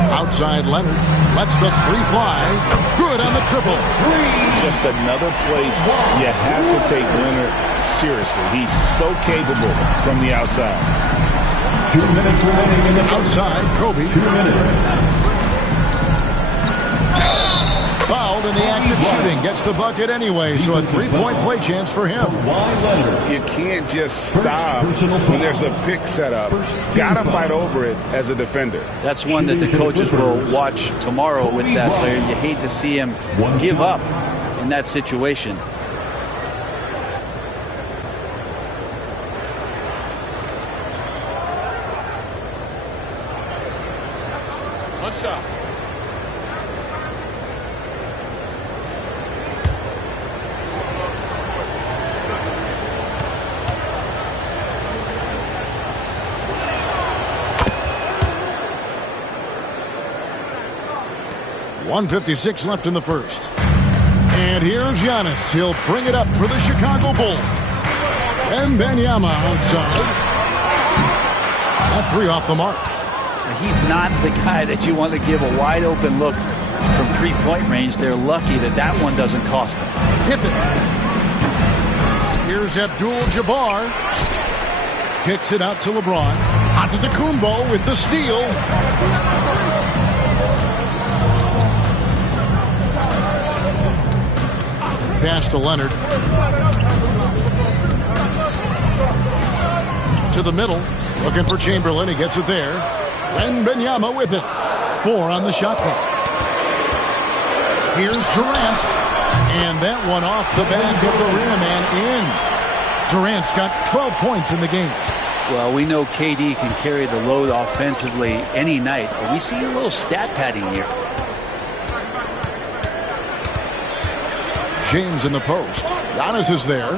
Outside Leonard. Lets the three fly. Good on the triple. Just another place you have to take Leonard seriously. He's so capable from the outside. 2 minutes remaining in the outside. Kobe. 2 minutes. Fouled in the act of shooting. Gets the bucket anyway, so a 3-point play chance for him. You can't just stop when there's a pick set up. Gotta fight over it as a defender. That's one that the coaches will watch tomorrow with that player. You hate to see him give up in that situation. One shot. .156 left in the first. And here's Giannis. He'll bring it up for the Chicago Bulls. Wembanyama outside. That three off the mark. He's not the guy that you want to give a wide open look from 3-point range. They're lucky that one doesn't cost them. Pippen. Here's Abdul-Jabbar. Kicks it out to LeBron. Antetokounmpo with the steal. Pass to Leonard. To the middle. Looking for Chamberlain. He gets it there. Wembanyama with it. 4 on the shot clock. Here's Durant. And that one off the back of the rim and in. Durant's got 12 points in the game. Well, we know KD can carry the load offensively any night, but we see a little stat padding here. James in the post. Giannis is there.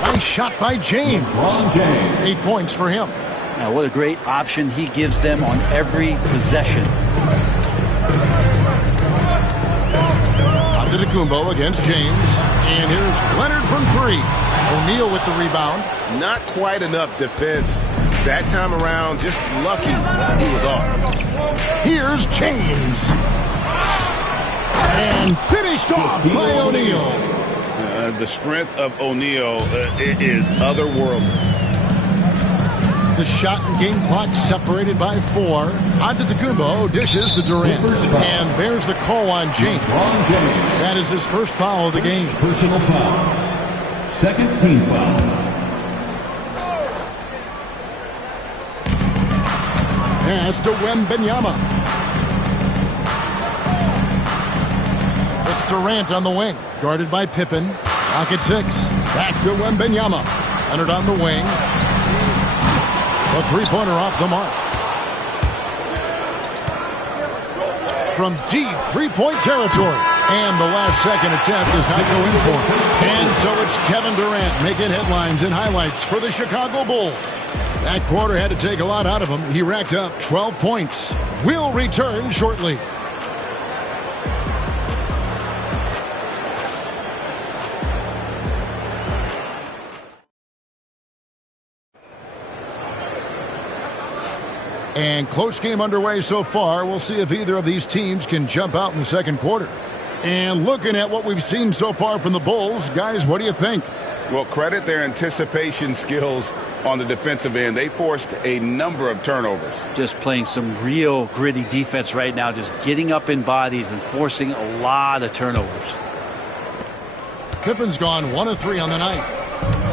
Nice shot by James. 8 points for him. Now, what a great option he gives them on every possession. Antetokounmpo against James. And here's Leonard from 3. O'Neal with the rebound. Not quite enough defense that time around. Just lucky he was off. Here's James. And finished off by O'Neal. The strength of O'Neal is otherworldly. The shot and game clock separated by 4. Antetokounmpo dishes to Durant. And there's the call on James. That is his first foul of the game. Personal foul. Second team foul. Pass to Wembanyama. It's Durant on the wing. Guarded by Pippen. Clock at 6. Back to Wembanyama. Leonard on the wing. A 3-pointer off the mark. From deep 3-point territory. And the last second attempt does not go in for it. And so it's Kevin Durant making headlines and highlights for the Chicago Bulls. That quarter had to take a lot out of him. He racked up 12 points. We'll return shortly. And close game underway so far. We'll see if either of these teams can jump out in the second quarter. And looking at what we've seen so far from the Bulls, guys, what do you think? Well, credit their anticipation skills on the defensive end. They forced a number of turnovers. Just playing some real gritty defense right now, just getting up in bodies and forcing a lot of turnovers. Pippen's gone 1 of 3 on the night.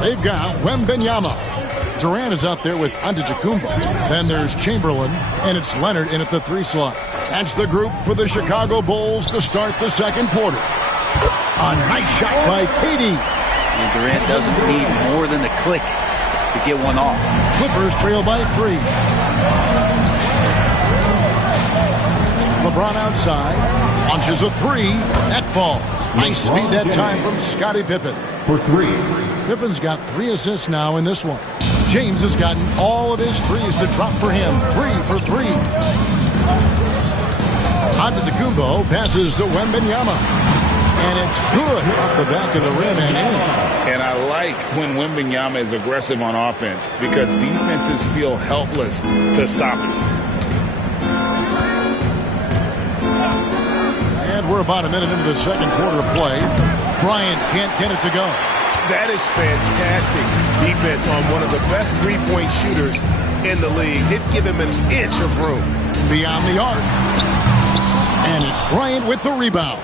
They've got Wembanyama. Durant is out there with Antetokounmpo. Then there's Chamberlain, and it's Leonard in at the 3 slot. That's the group for the Chicago Bulls to start the second quarter. A nice shot by KD. And Durant doesn't need more than a click to get one off. Clippers trail by 3. LeBron outside. Launches a 3. That falls. Nice feed that time from Scottie Pippen. For 3. Pippen's got 3 assists now in this one. James has gotten all of his threes to drop for him. 3 for 3. Antetokounmpo passes to Wembanyama. And it's good off the back of the rim and in. And I like when Wembanyama is aggressive on offense because defenses feel helpless to stop him. And we're about a minute into the second quarter of play. Bryant can't get it to go. That is fantastic defense on one of the best three-point shooters in the league. Didn't give him an inch of room. Beyond the arc. And it's Bryant with the rebound.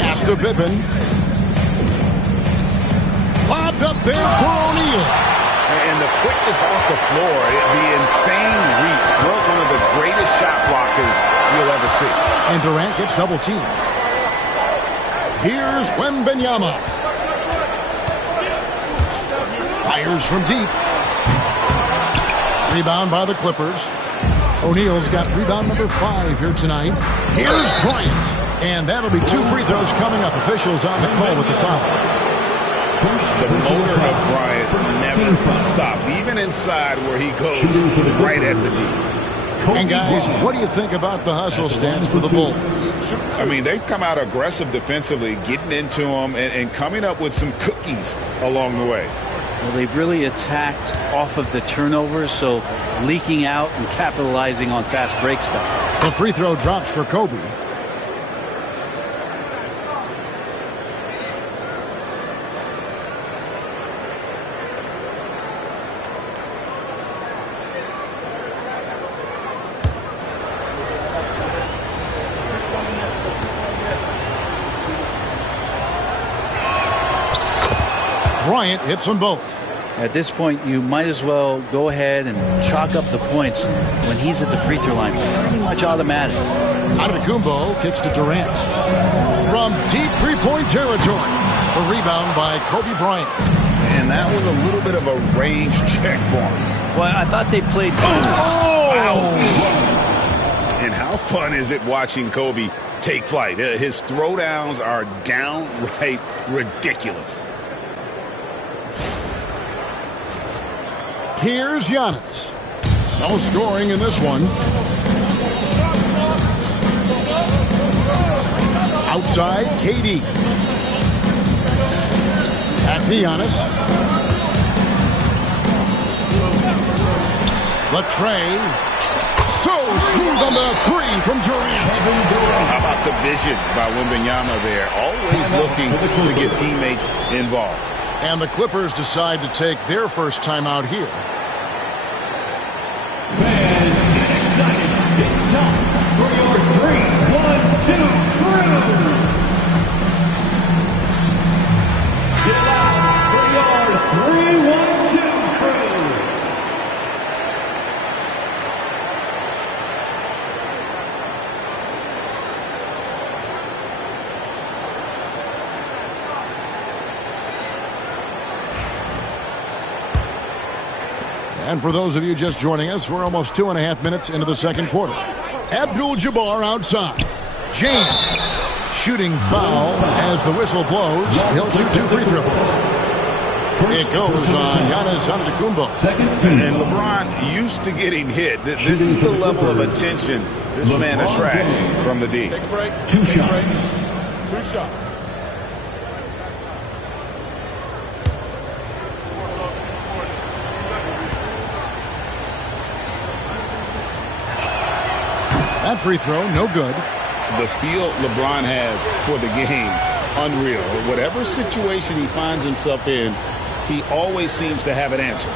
Pass to Pippen. Lobbed up there for O'Neal. And the quickness off the floor, the insane reach. One of the greatest shot blockers you'll ever see. And Durant gets double teamed. Here's Wembanyama. Fires from deep. Rebound by the Clippers. O'Neal's got rebound number 5 here tonight. Here's Bryant. And that'll be 2 free throws coming up. Officials on the call with the foul. The motor of Bryant never stops, even inside where he goes right at the knee. And guys, what do you think about the hustle stance for the Bulls? I mean, they've come out aggressive defensively, getting into them and coming up with some cookies along the way. Well, they've really attacked off of the turnovers, so leaking out and capitalizing on fast break stuff. The free throw drops for Kobe. Bryant hits them both. At this point, you might as well go ahead and chalk up the points when he's at the free throw line. Pretty much automatic. Antetokounmpo kicks to Durant. From deep three-point territory. A rebound by Kobe Bryant. And that was a little bit of a range check for him. Well, I thought they played... Wow. And how fun is it watching Kobe take flight? His throwdowns are downright ridiculous. Here's Giannis. No scoring in this one. Outside, KD. Back to Giannis. Latrey. So smooth on the three from Durant. How about the vision by Wembanyama there? Always looking to get teammates involved. And the Clippers decide to take their first time out here. Fans, get excited. It's time for your 3-1-2 crew. Get loud for your 3-1-2 crew. And for those of you just joining us, we're almost 2.5 minutes into the second quarter. Abdul-Jabbar outside. James shooting foul as the whistle blows. He'll shoot 2 free throws. It goes on Giannis Antetokounmpo. And LeBron used to getting hit. This is the level of attention this man attracts from the D. Take a break. 2 Take a break. shots. 2 shots. That free throw, no good. The feel LeBron has for the game, unreal. Whatever situation he finds himself in, he always seems to have an answer.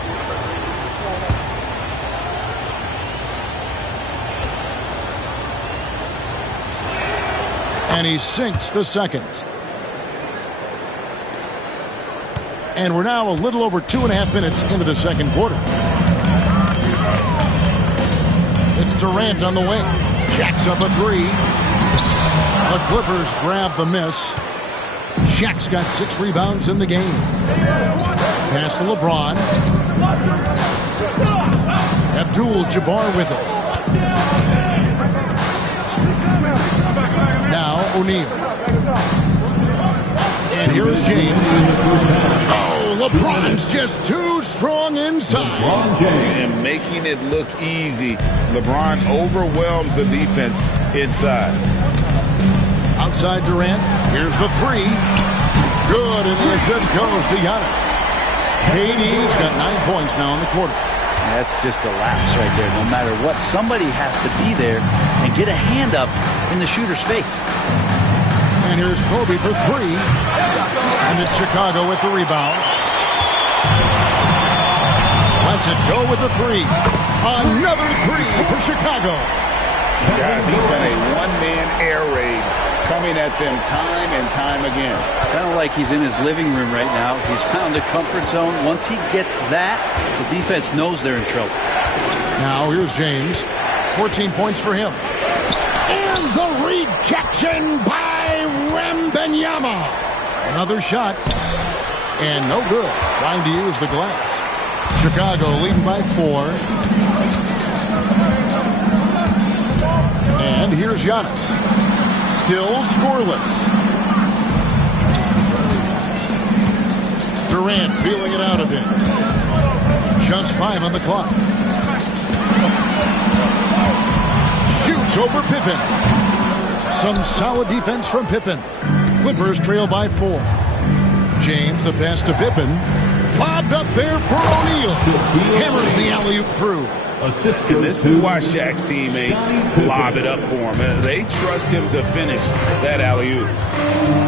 And he sinks the second. And we're now a little over 2.5 minutes into the second quarter. It's Durant on the wing. Jacks up a 3. The Clippers grab the miss. Shaq's got 6 rebounds in the game. Pass to LeBron. Abdul-Jabbar with it. Now O'Neal. And here is James. Oh, LeBron's just too strong inside. And making it look easy. LeBron overwhelms the defense inside. Outside Durant. Here's the 3. Good, and the assist goes to Giannis. KD's got 9 points now in the quarter. That's just a lapse right there. No matter what, somebody has to be there and get a hand up in the shooter's face. And here's Kobe for 3. And it's Chicago with the rebound. Lets it go with the 3. Another 3 for Chicago. Guys, he's been a one-man air raid coming at them time and time again. Kind of like he's in his living room right now. He's found a comfort zone. Once he gets that, the defense knows they're in trouble. Now here's James. 14 points for him. And the rejection by Wembanyama. Another shot. And no good. Trying to use the glass. Chicago leading by 4. And here's Giannis. Still scoreless. Durant feeling it out a bit. Just 5 on the clock. Shoots over Pippen. Some solid defense from Pippen. Clippers trail by 4. James, the pass to Pippen. Lobbed up there for O'Neal. Hammers the alley-oop through. And this is why Shaq's teammates lob it up for him. They trust him to finish that alley-oop.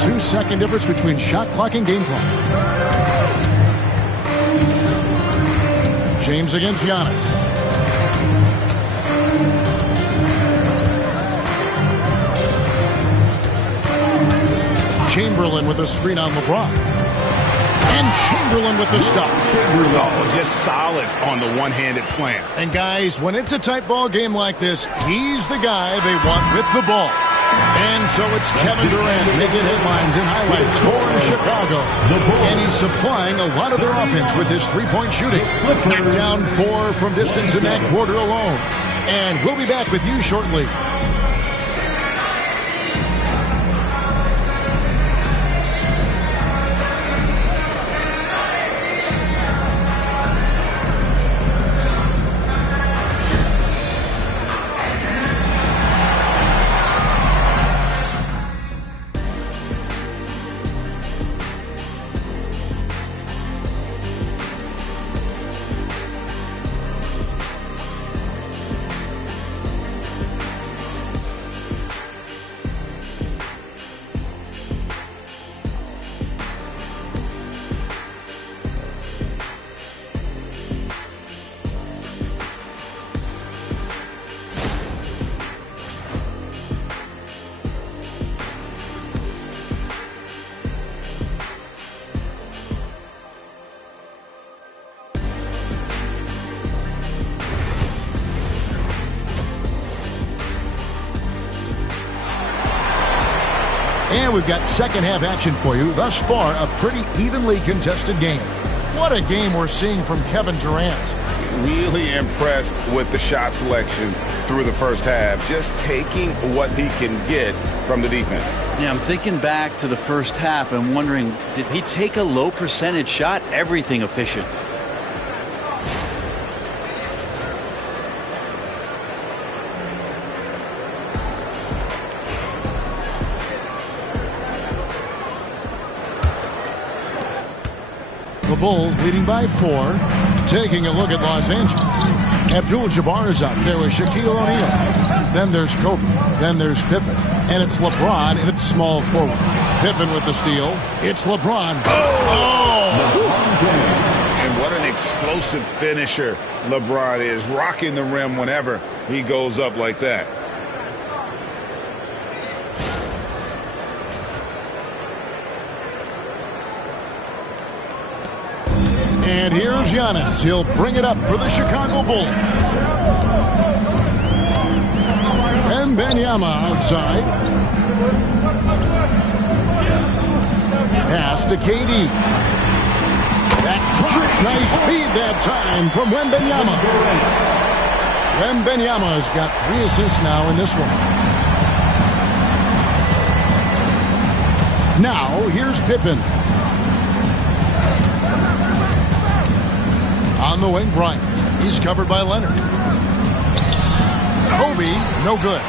2-second difference between shot clock and game clock. James against Giannis. Chamberlain with a screen on LeBron. And Chamberlain with the stuff. Oh, just solid on the one-handed slam. And guys, when it's a tight ball game like this, he's the guy they want with the ball. And so it's Kevin Durant making headlines and highlights for Chicago. And he's supplying a lot of their offense with his three-point shooting. Knocked down 4 from distance in that quarter alone. And we'll be back with you shortly. And we've got second half action for you. Thus far, a pretty evenly contested game. What a game we're seeing from Kevin Durant. Really impressed with the shot selection through the first half. Just taking what he can get from the defense. Yeah, I'm thinking back to the first half and wondering, did he take a low percentage shot? Everything efficient. The Bulls leading by 4. Taking a look at Los Angeles. Abdul-Jabbar is out there with Shaquille O'Neal. Then there's Kobe. Then there's Pippen. And it's LeBron and it's small forward. Pippen with the steal. It's LeBron. And what an explosive finisher LeBron is. Rocking the rim whenever he goes up like that. And here's Giannis. He'll bring it up for the Chicago Bulls. Wembanyama outside. Pass to KD. That drops. Nice feed that time from Wembanyama. Wembanyama's got 3 assists now in this one. Now, here's Pippen. On the wing, Bryant. He's covered by Leonard. Kobe, no good.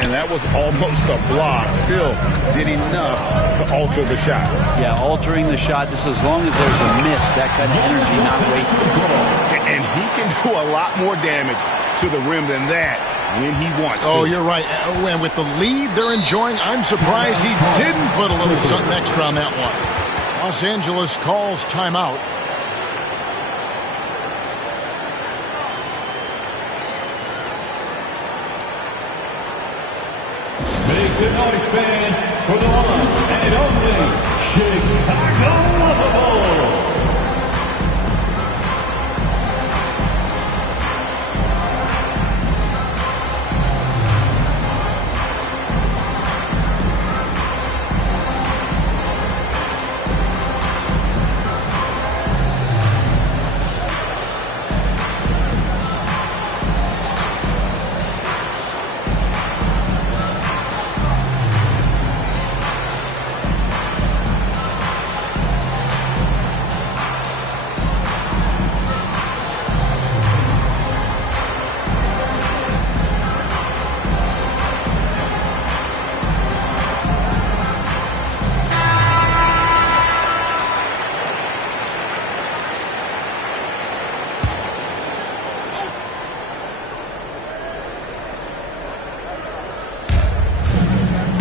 And that was almost a block. Still did enough to alter the shot. Yeah, altering the shot just as long as there's a miss. That kind of energy not wasted. And he can do a lot more damage to the rim than that when he wants to. Oh, you're right. And with the lead they're enjoying, I'm surprised he didn't put a little something extra on that one. Los Angeles calls timeout. Make the noise, fans, for the one and only Chicago Bulls.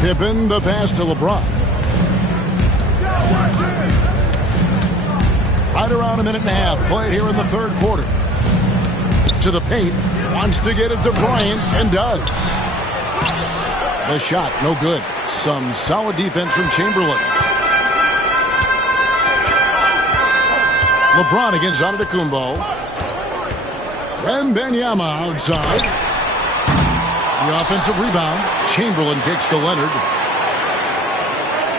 Pippen, the pass to LeBron. Right around a minute and a half played here in the third quarter. To the paint. Wants to get it to Bryant and does. The shot, no good. Some solid defense from Chamberlain. LeBron against Antetokounmpo. Wembanyama outside. The offensive rebound. Chamberlain kicks to Leonard.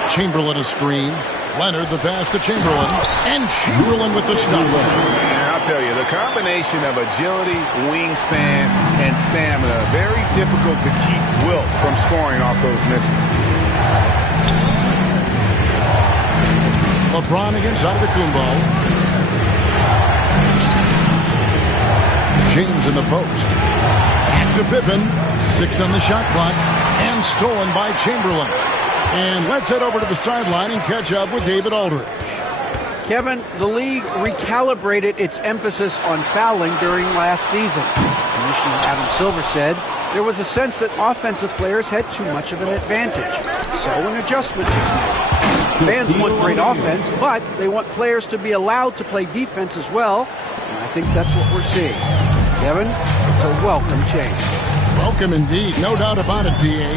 Chamberlain a screen. Leonard the pass to Chamberlain. And Chamberlain with the stop. And I'll tell you, the combination of agility, wingspan, and stamina, very difficult to keep Wilt from scoring off those misses. LeBron against Antetokounmpo. James in the post. Back to Pippen. 6 on the shot clock. And stolen by Chamberlain. And let's head over to the sideline and catch up with David Aldridge. Kevin, the league recalibrated its emphasis on fouling during last season. Commissioner Adam Silver said there was a sense that offensive players had too much of an advantage. So an adjustment is made. Fans want great offense, but they want players to be allowed to play defense as well. And I think that's what we're seeing. Kevin, it's a welcome change. Welcome indeed. No doubt about it, D.A.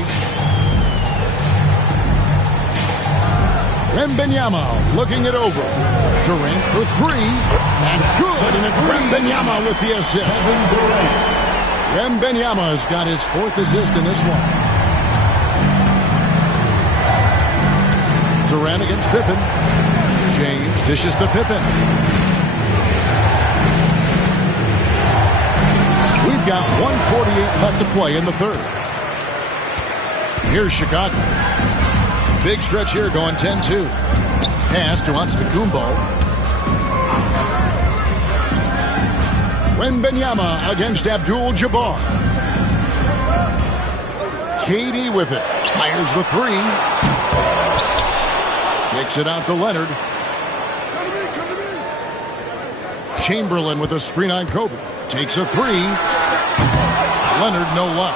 Wembanyama looking it over. Durant for 3. That's good, and it's Wembanyama with the assist. Wembanyama's got his 4th assist in this one. Durant against Pippen. James dishes to Pippen. We've got 1:48 left to play in the third. Here's Chicago. Big stretch here going 10-2. Pass to Antetokounmpo. Wembanyama against Abdul-Jabbar. KD with it. Fires the 3. Kicks it out to Leonard. Chamberlain with a screen on Kobe. Takes a 3. Leonard, no luck.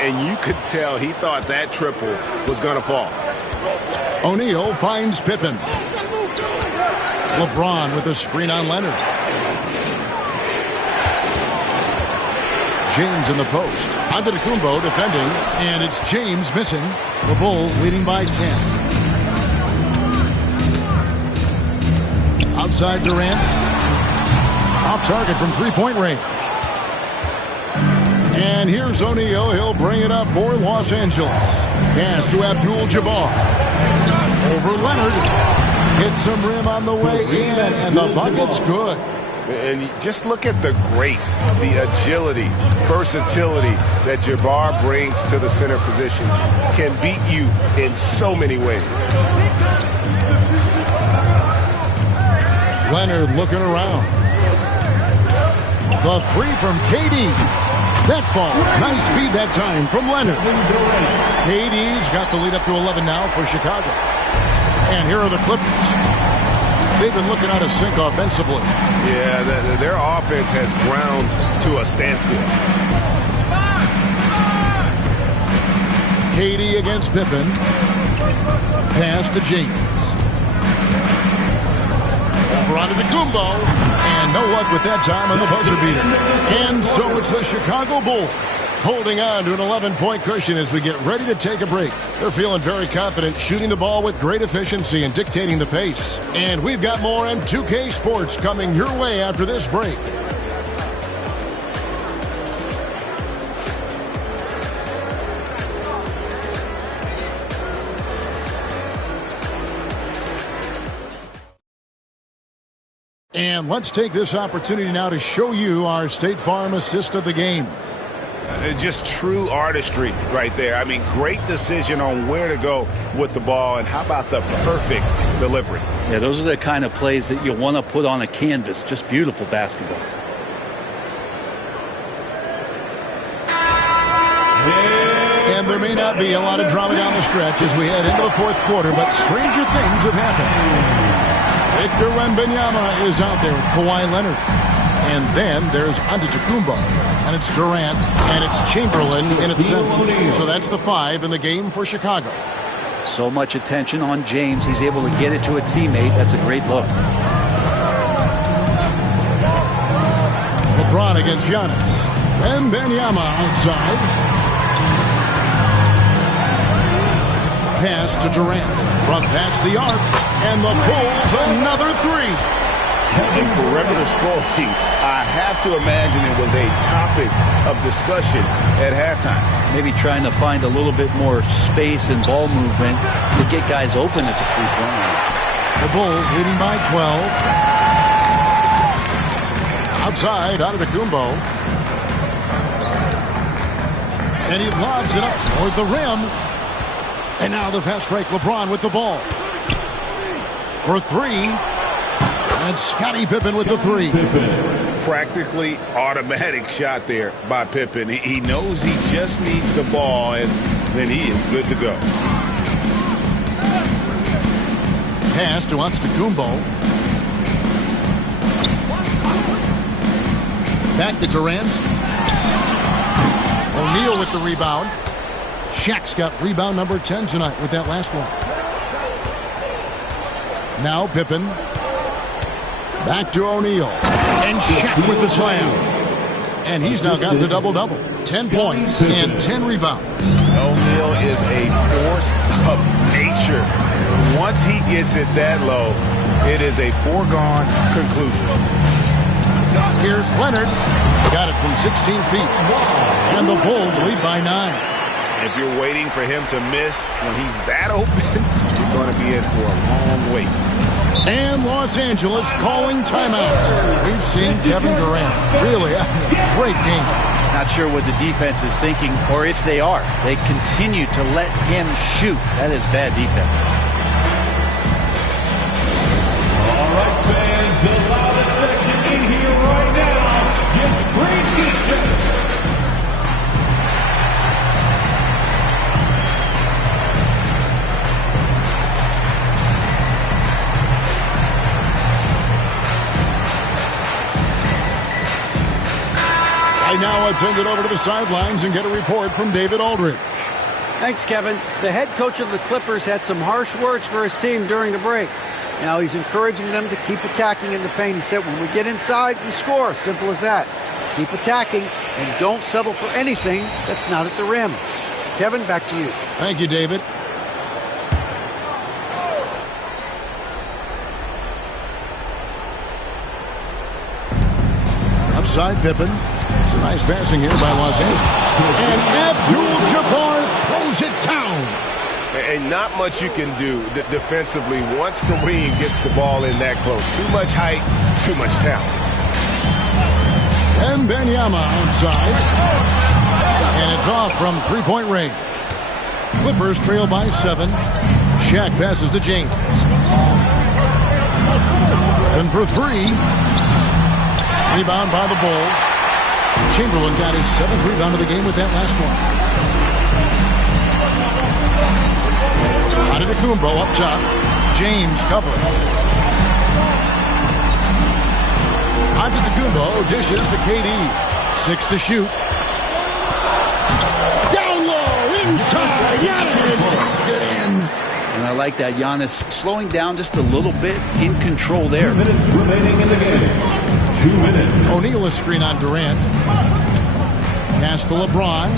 And you could tell he thought that triple was going to fall. O'Neal finds Pippen. LeBron with a screen on Leonard. James in the post. Antetokounmpo defending, and it's James missing. The Bulls leading by 10. Outside Durant. Off target from three-point range. And here's O'Neal. He'll bring it up for Los Angeles. Pass to Abdul-Jabbar. Over Leonard. Hits some rim on the way in, and the bucket's good. And just look at the grace, the agility, versatility that Jabbar brings to the center position. Can beat you in so many ways. Leonard looking around. The 3 from KD. That falls. Nice speed that time from Leonard. KD's got the lead up to 11 now for Chicago. And here are the Clippers. They've been looking out of sync offensively. Yeah, their offense has ground to a standstill. KD against Pippen. Pass to James. Over onto Antetokounmpo. And no luck with that time on the buzzer beater. And so it's the Chicago Bulls holding on to an 11-point cushion as we get ready to take a break. They're feeling very confident, shooting the ball with great efficiency and dictating the pace. And we've got more on 2K Sports coming your way after this break. And let's take this opportunity now to show you our State Farm assist of the game. Just true artistry right there. I mean, great decision on where to go with the ball, and how about the perfect delivery? Yeah, those are the kind of plays that you want to put on a canvas. Just beautiful basketball. And there may not be a lot of drama down the stretch as we head into the fourth quarter, but stranger things have happened. Victor Wembanyama is out there with Kawhi Leonard. And then there's Antetokounmpo. And it's Durant. And it's Chamberlain in its center. So that's the 5 in the game for Chicago. So much attention on James. He's able to get it to a teammate. That's a great look. LeBron against Giannis. Wembanyama outside. Pass to Durant. From past the arc. And the Bulls another 3. In perimeter scoring, I have to imagine it was a topic of discussion at halftime. Maybe trying to find a little bit more space and ball movement to get guys open at the three-point line. The Bulls leading by 12. Outside, Antetokounmpo. And he lobs it up toward the rim. And now the fast break, LeBron with the ball. For 3. And Scottie Pippen with the 3. Practically automatic shot there by Pippen. He knows he just needs the ball, and then he is good to go. Pass to Antetokounmpo. Back to Durant. O'Neal with the rebound. Shaq's got rebound number 10 tonight with that last one. Now Pippen. Back to O'Neal. And Shaq with the slam. And he's now got the double-double. 10 points and 10 rebounds. O'Neal is a force of nature. Once he gets it that low, it is a foregone conclusion. Here's Leonard. Got it from 16 feet. And the Bulls lead by 9. If you're waiting for him to miss when he's that open, you're going to be in for a long wait. And Los Angeles calling timeout. We've seen Kevin Durant really a great game. Not sure what the defense is thinking, or if they are. They continue to let him shoot. That is bad defense. All right, fans, the loudest section in here right now gets free t-shirts. Right now, let's send it over to the sidelines and get a report from David Aldridge. Thanks, Kevin. The head coach of the Clippers had some harsh words for his team during the break. Now he's encouraging them to keep attacking in the paint. He said, when we get inside, we score. Simple as that. Keep attacking and don't settle for anything that's not at the rim. Kevin, back to you. Thank you, David. Upside Pippen. It's a nice passing here by Los Angeles. And Abdul-Jabbar throws it down. And not much you can do defensively once Kareem gets the ball in that close. Too much height, too much talent. And Wembanyama outside. And it's off from three-point range. Clippers trail by 7. Shaq passes to James. And for 3. Rebound by the Bulls. Chamberlain got his 7th rebound of the game with that last one. Antetokounmpo up top. James covering. Antetokounmpo dishes to KD. 6 to shoot. Down low, inside. Giannis drops it in. And I like that. Giannis slowing down just a little bit, in control there. 2 minutes remaining in the game. 2 minutes. O'Neal a screen on Durant. Pass to LeBron.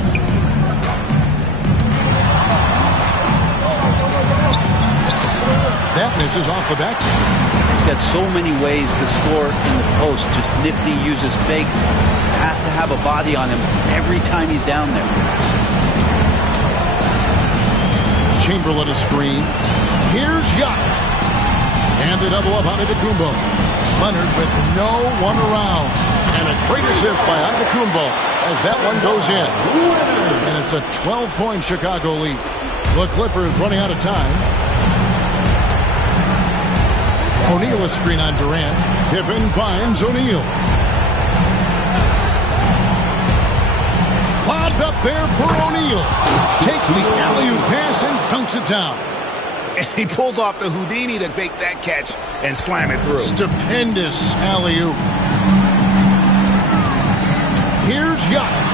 That misses off the back. He's got so many ways to score in the post. Just nifty, uses fakes. Have to have a body on him every time he's down there. Chamberlain a screen. Here's Giannis. And the double up on Antetokounmpo. Leonard with no one around. And a great assist by Antetokounmpo as that one goes in. And it's a 12-point Chicago lead. The Clippers running out of time. O'Neal a screen on Durant. Pippen finds O'Neal. Lobbed up there for O'Neal. Takes the alley-oop pass and dunks it down. And he pulls off the Houdini to make that catch and slam it through. Stupendous alley-oop. Here's Giannis.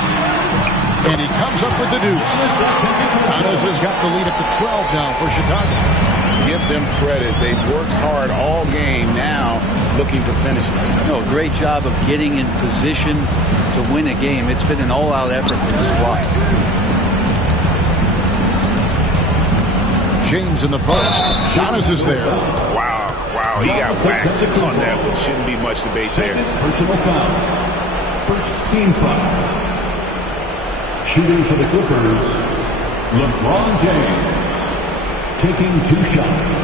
And he comes up with the deuce. Giannis has got the lead up to 12 now for Chicago. Give them credit. They've worked hard all game, now looking to finish it. No, great job of getting in position to win a game. It's been an all-out effort from the squad. James in the post. Giannis is there. Wow, he got whacked on that one. Shouldn't be much debate there. Personal foul. First team foul. Shooting for the Clippers, LeBron James. Taking 2 shots.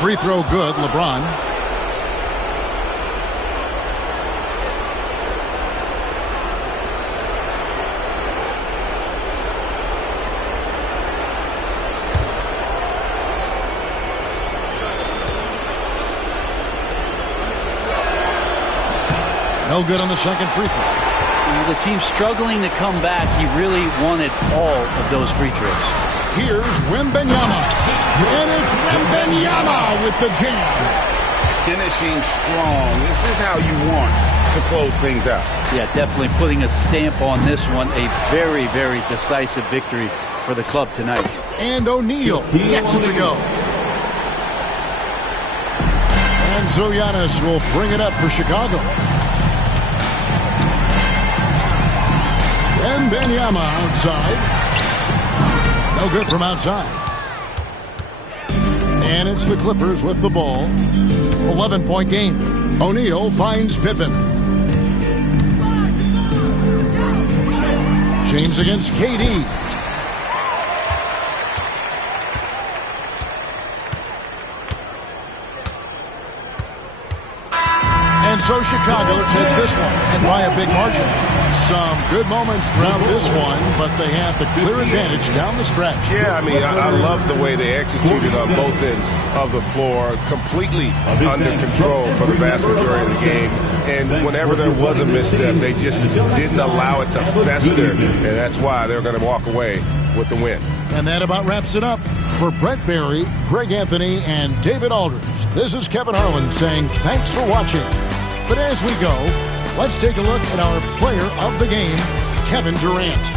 Free throw good, LeBron. No good on the second free throw. The team's struggling to come back. He really wanted all of those free throws. Here's Wembanyama. And it's Wembanyama with the jam. Finishing strong. This is how you want to close things out. Yeah, definitely putting a stamp on this one. A very, very decisive victory for the club tonight. And O'Neal gets it to go. And so Giannis will bring it up for Chicago. And Wembanyama outside. No good from outside. And it's the Clippers with the ball. 11-point game. O'Neal finds Pippen. James against KD. And so Chicago takes this one, and by a big margin. Some good moments throughout this one, but they had the clear advantage down the stretch. Yeah, I mean, I love the way they executed on both ends of the floor, completely under control for the vast majority of the game. And whenever there was a misstep, they just didn't allow it to fester, and that's why they're going to walk away with the win. And that about wraps it up. For Brent Barry, Greg Anthony, and David Aldridge, this is Kevin Harlan saying thanks for watching. But as we go, let's take a look at our player of the game, Kevin Durant.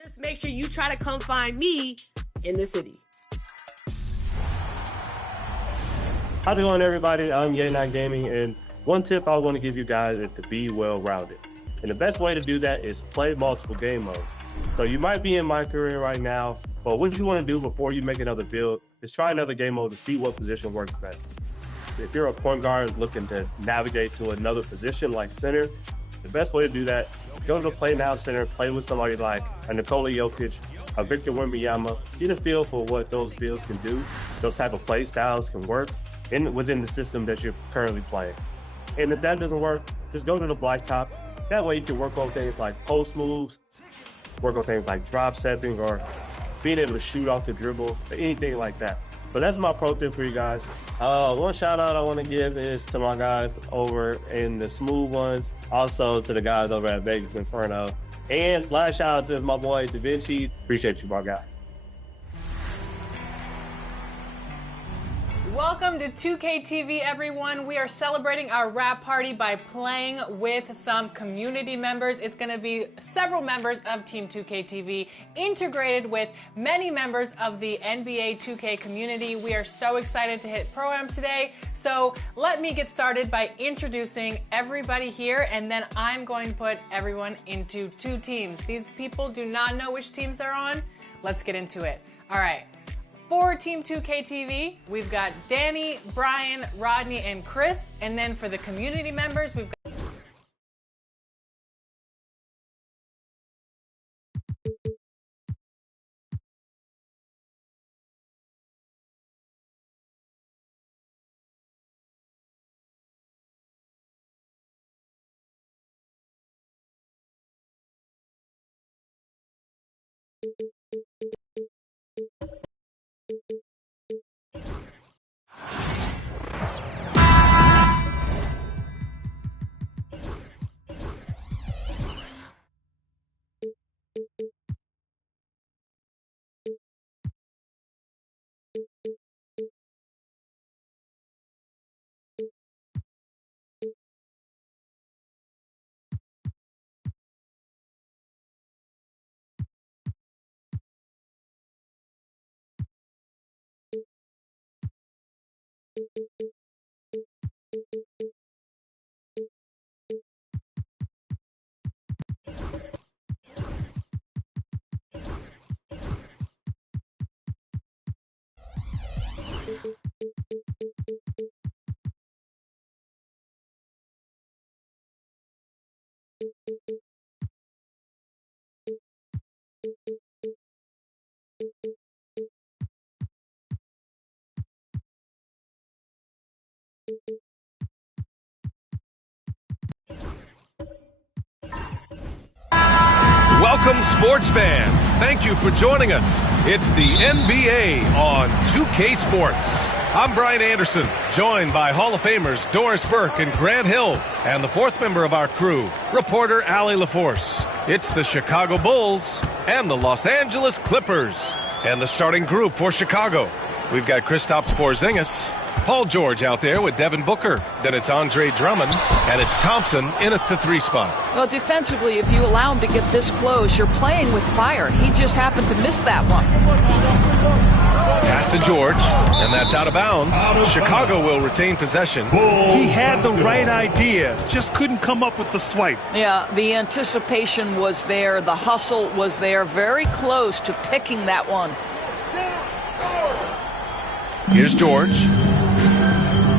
Just make sure you try to come find me in the city. How's it going, everybody? I'm Yay9 Gaming, and one tip I want to give you guys is to be well-rounded. And the best way to do that is play multiple game modes. So you might be in my career right now, but what you want to do before you make another build is try another game mode to see what position works best. If you're a point guard looking to navigate to another position like center, the best way to do that, go to the Play Now Center, play with somebody like a Nikola Jokic, a Victor Wembanyama, get a feel for what those builds can do, those type of play styles can work within the system that you're currently playing. And if that doesn't work, just go to the blacktop. That way you can work on things like post moves, work on things like drop stepping, or being able to shoot off the dribble, or anything like that. But that's my pro tip for you guys. One shout out I want to give is to my guys over in the Smooth Ones, also to the guys over at Vegas Inferno. And last shout out to my boy Da Vinci. Appreciate you, my guy. Welcome to 2K TV, everyone. We are celebrating our wrap party by playing with some community members. It's going to be several members of Team 2K TV integrated with many members of the NBA 2K community. We are so excited to hit Pro-Am today. So let me get started by introducing everybody here, and then I'm going to put everyone into two teams. These people do not know which teams they're on. Let's get into it. All right. For Team 2K TV, we've got Danny, Brian, Rodney, and Chris. And then for the community members, we've got Welcome, sports fans. Thank you for joining us. It's the NBA on 2K Sports. I'm Brian Anderson, joined by Hall of Famers Doris Burke and Grant Hill, and the fourth member of our crew, reporter Allie LaForce. It's the Chicago Bulls and the Los Angeles Clippers. And the starting group for Chicago. We've got Kristaps Porzingis, Paul George out there with Devin Booker. Then it's Andre Drummond, and it's Thompson in at the 3 spot. Well, defensively, if you allow him to get this close, you're playing with fire. He just happened to miss that one. Pass to George, and that's out of bounds. Chicago will retain possession. He had the right idea, just couldn't come up with the swipe. Yeah, the anticipation was there. The hustle was there. Very close to picking that one. Here's George.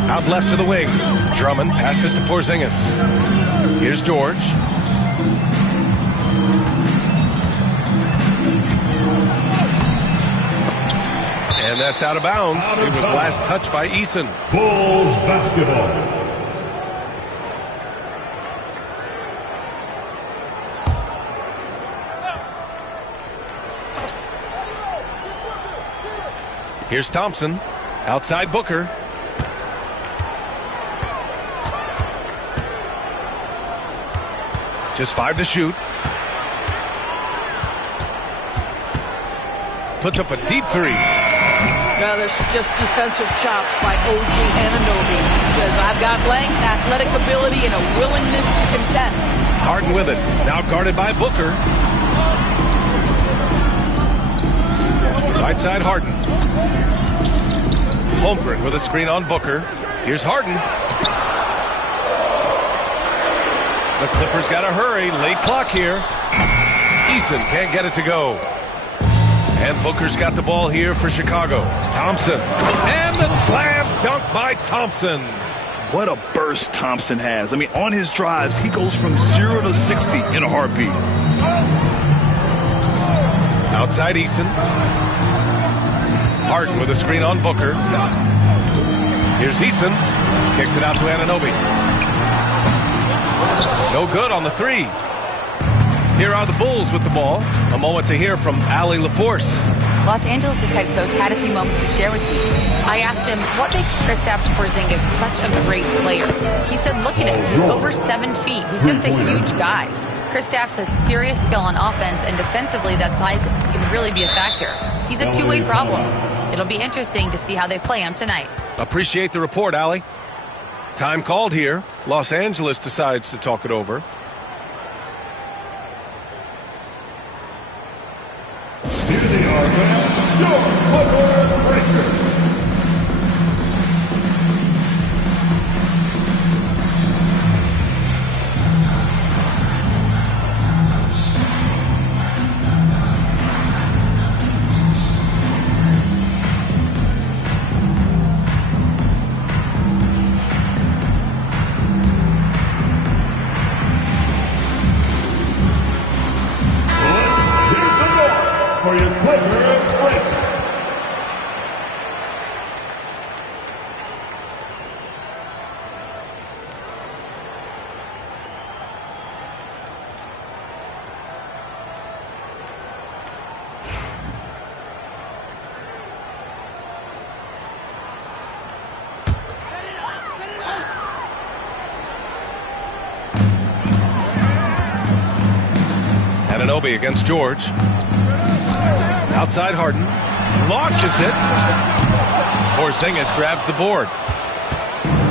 Out left to the wing. Drummond passes to Porzingis. Here's George. And that's out of bounds. It was last touched by Eason. Bulls basketball. Here's Thompson. Outside Booker. Just 5 to shoot. Puts up a deep 3. Now there's just defensive chops by OG Anunoby. He says, I've got length, athletic ability, and a willingness to contest. Harden with it. Now guarded by Booker. Right side Harden. Holmgren with a screen on Booker. Here's Harden. The Clippers got to hurry. Late clock here. Eason can't get it to go. And Booker's got the ball here for Chicago. Thompson. And the slam dunk by Thompson. What a burst Thompson has. I mean, on his drives, he goes from 0 to 60 in a heartbeat. Outside Eason. Harden with a screen on Booker. Here's Eason. Kicks it out to Anunoby. No good on the 3. Here are the Bulls with the ball. A moment to hear from Allie LaForce. Los Angeles' head coach had a few moments to share with me. I asked him, what makes Kristaps Porzingis such a great player? He said, look at him. He's over 7 feet. He's just a huge guy. Kristaps has serious skill on offense, and defensively, that size can really be a factor. He's a two-way problem. It'll be interesting to see how they play him tonight. Appreciate the report, Allie. Time called here. Los Angeles decides to talk it over. Here they are, your Butler Breakers. For your Clippers break. Anunoby against George. Outside Harden. Launches it. Porzingis grabs the board.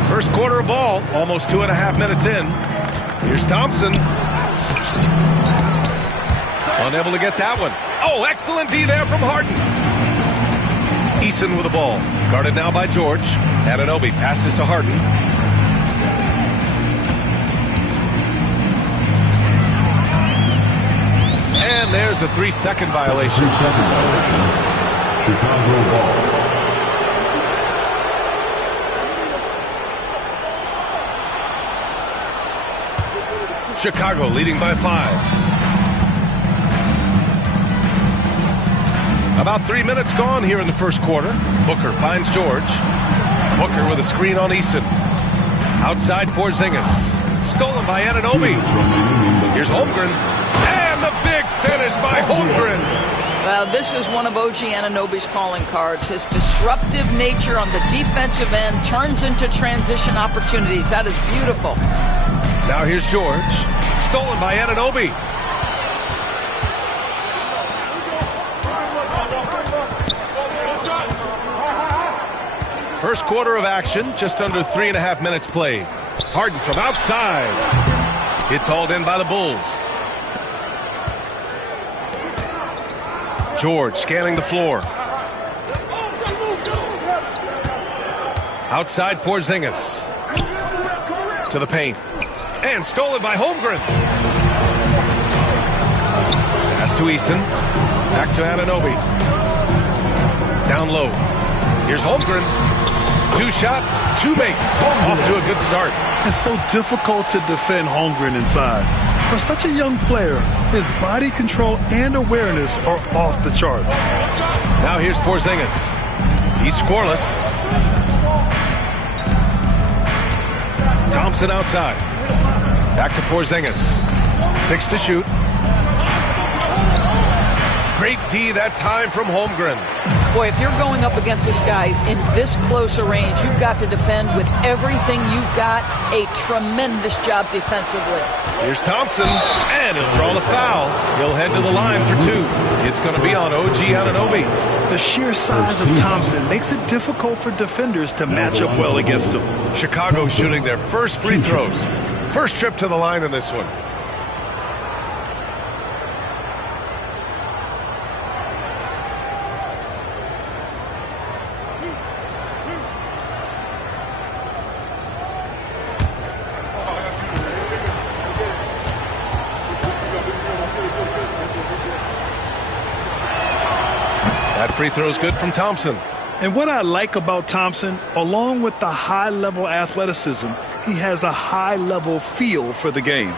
First quarter of ball, almost 2.5 minutes in. Here's Thompson. Unable to get that one. Oh, excellent D there from Harden. Eason with the ball. Guarded now by George. Anunoby passes to Harden. And there's a 3-second violation. 3-second violation. Chicago ball. Chicago leading by 5. About 3 minutes gone here in the first quarter. Booker finds George. Booker with a screen on Eason. Outside Porzingis. Stolen by Anunoby. Here's Holmgren. And the big finish by Holmgren. Well, this is one of OG Anunoby's calling cards. His disruptive nature on the defensive end turns into transition opportunities. That is beautiful. Now here's George. Stolen by Anunoby. First quarter of action, just under 3.5 minutes played. Harden from outside. It's hauled in by the Bulls. George scanning the floor. Outside Porzingis. To the paint. And stolen by Holmgren. Pass to Eason. Back to Anunoby. Down low. Here's Holmgren. 2 shots, 2 makes. Off to a good start. It's so difficult to defend Holmgren inside. For such a young player, his body control and awareness are off the charts. Now here's Porzingis. He's scoreless. Thompson outside. Back to Porzingis. 6 to shoot. Great D that time from Holmgren. Boy, if you're going up against this guy in this close a range, you've got to defend with everything you've got. A tremendous job defensively. Here's Thompson, and he'll draw the foul. He'll head to the line for 2. It's going to be on OG Anunoby. The sheer size of Thompson makes it difficult for defenders to match up well against him. Chicago shooting their first free throws. First trip to the line in this one. That free throw is good from Thompson. And what I like about Thompson, along with the high-level athleticism, he has a high-level feel for the game.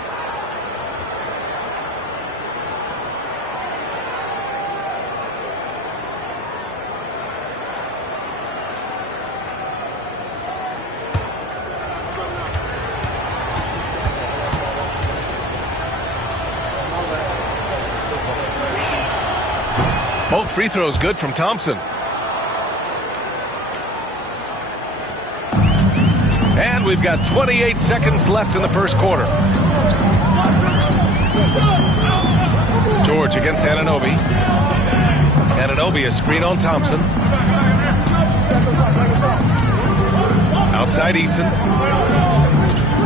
Both free throws good from Thompson. And we've got 28 seconds left in the first quarter. George against Anunoby. Anunoby a screen on Thompson. Outside Eason.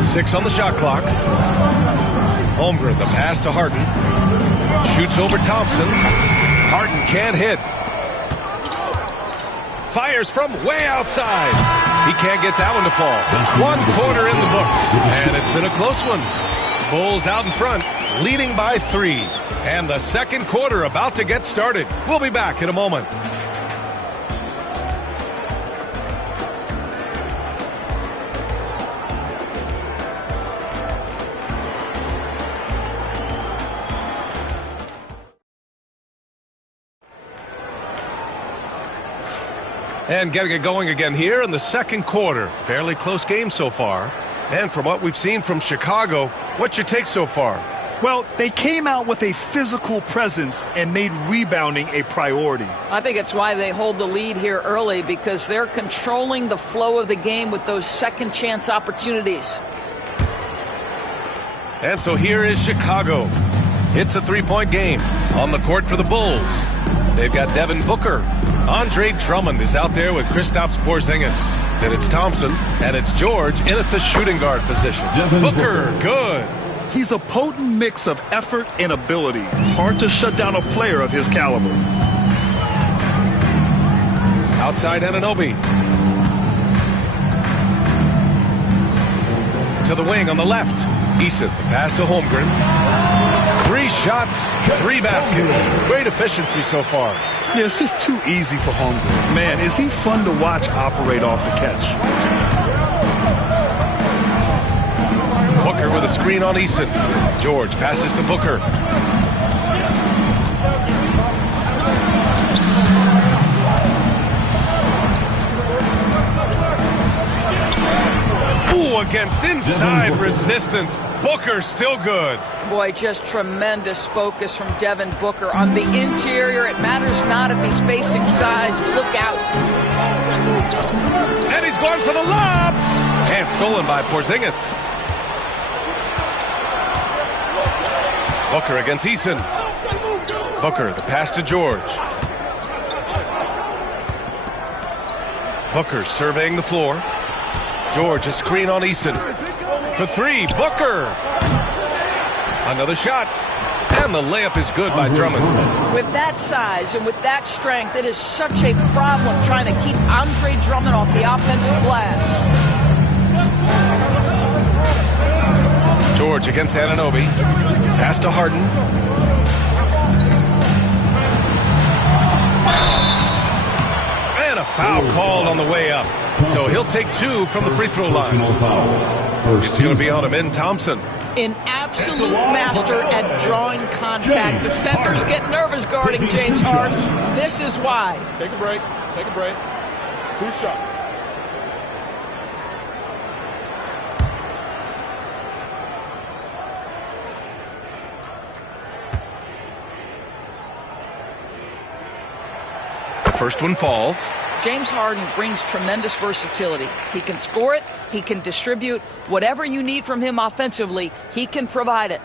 6 on the shot clock. Holmgren, the pass to Harden. Shoots over Thompson. Harden can't hit. Fires from way outside. He can't get that one to fall. 1 quarter in the books, and it's been a close one. Bulls out in front, leading by 3. And the second quarter about to get started. We'll be back in a moment. And getting it going again here in the second quarter. Fairly close game so far. And from what we've seen from Chicago, what's your take so far? Well, they came out with a physical presence and made rebounding a priority. I think it's why they hold the lead here early, because they're controlling the flow of the game with those second chance opportunities. And so here is Chicago. It's a three-point game on the court for the Bulls. They've got Devin Booker. Andre Drummond is out there with Kristaps Porzingis. Then it's Thompson, and it's George in at the shooting guard position. Booker, good. He's a potent mix of effort and ability. Hard to shut down a player of his caliber. Outside Anunoby. To the wing on the left. Eason, the pass to Holmgren. 3 shots, 3 baskets. Great efficiency so far. Yeah, it's just too easy for Holmgren. Man, is he fun to watch operate off the catch. Booker with a screen on Eason. George passes to Booker. Ooh, against inside resistance. Booker still good. Boy, just tremendous focus from Devin Booker on the interior. It matters not if he's facing size. Look out. And he's going for the lob. And stolen by Porzingis. Booker against Eason. Booker, the pass to George. Booker surveying the floor. George, a screen on Eason. For 3, Booker. Another shot. And the layup is good by Drummond. With that size and with that strength, it is such a problem trying to keep Andre Drummond off the offensive glass. George against Anunoby. Pass to Harden. And a foul called on the way up. So he'll take 2 from the free throw line. It's going to be on him in Thompson. An absolute master at drawing contact. Defenders get nervous guarding James Harden. This is why. Take a break. Take a break. 2 shots. The first one falls. James Harden brings tremendous versatility. He can score it, he can distribute. Whatever you need from him offensively, he can provide it.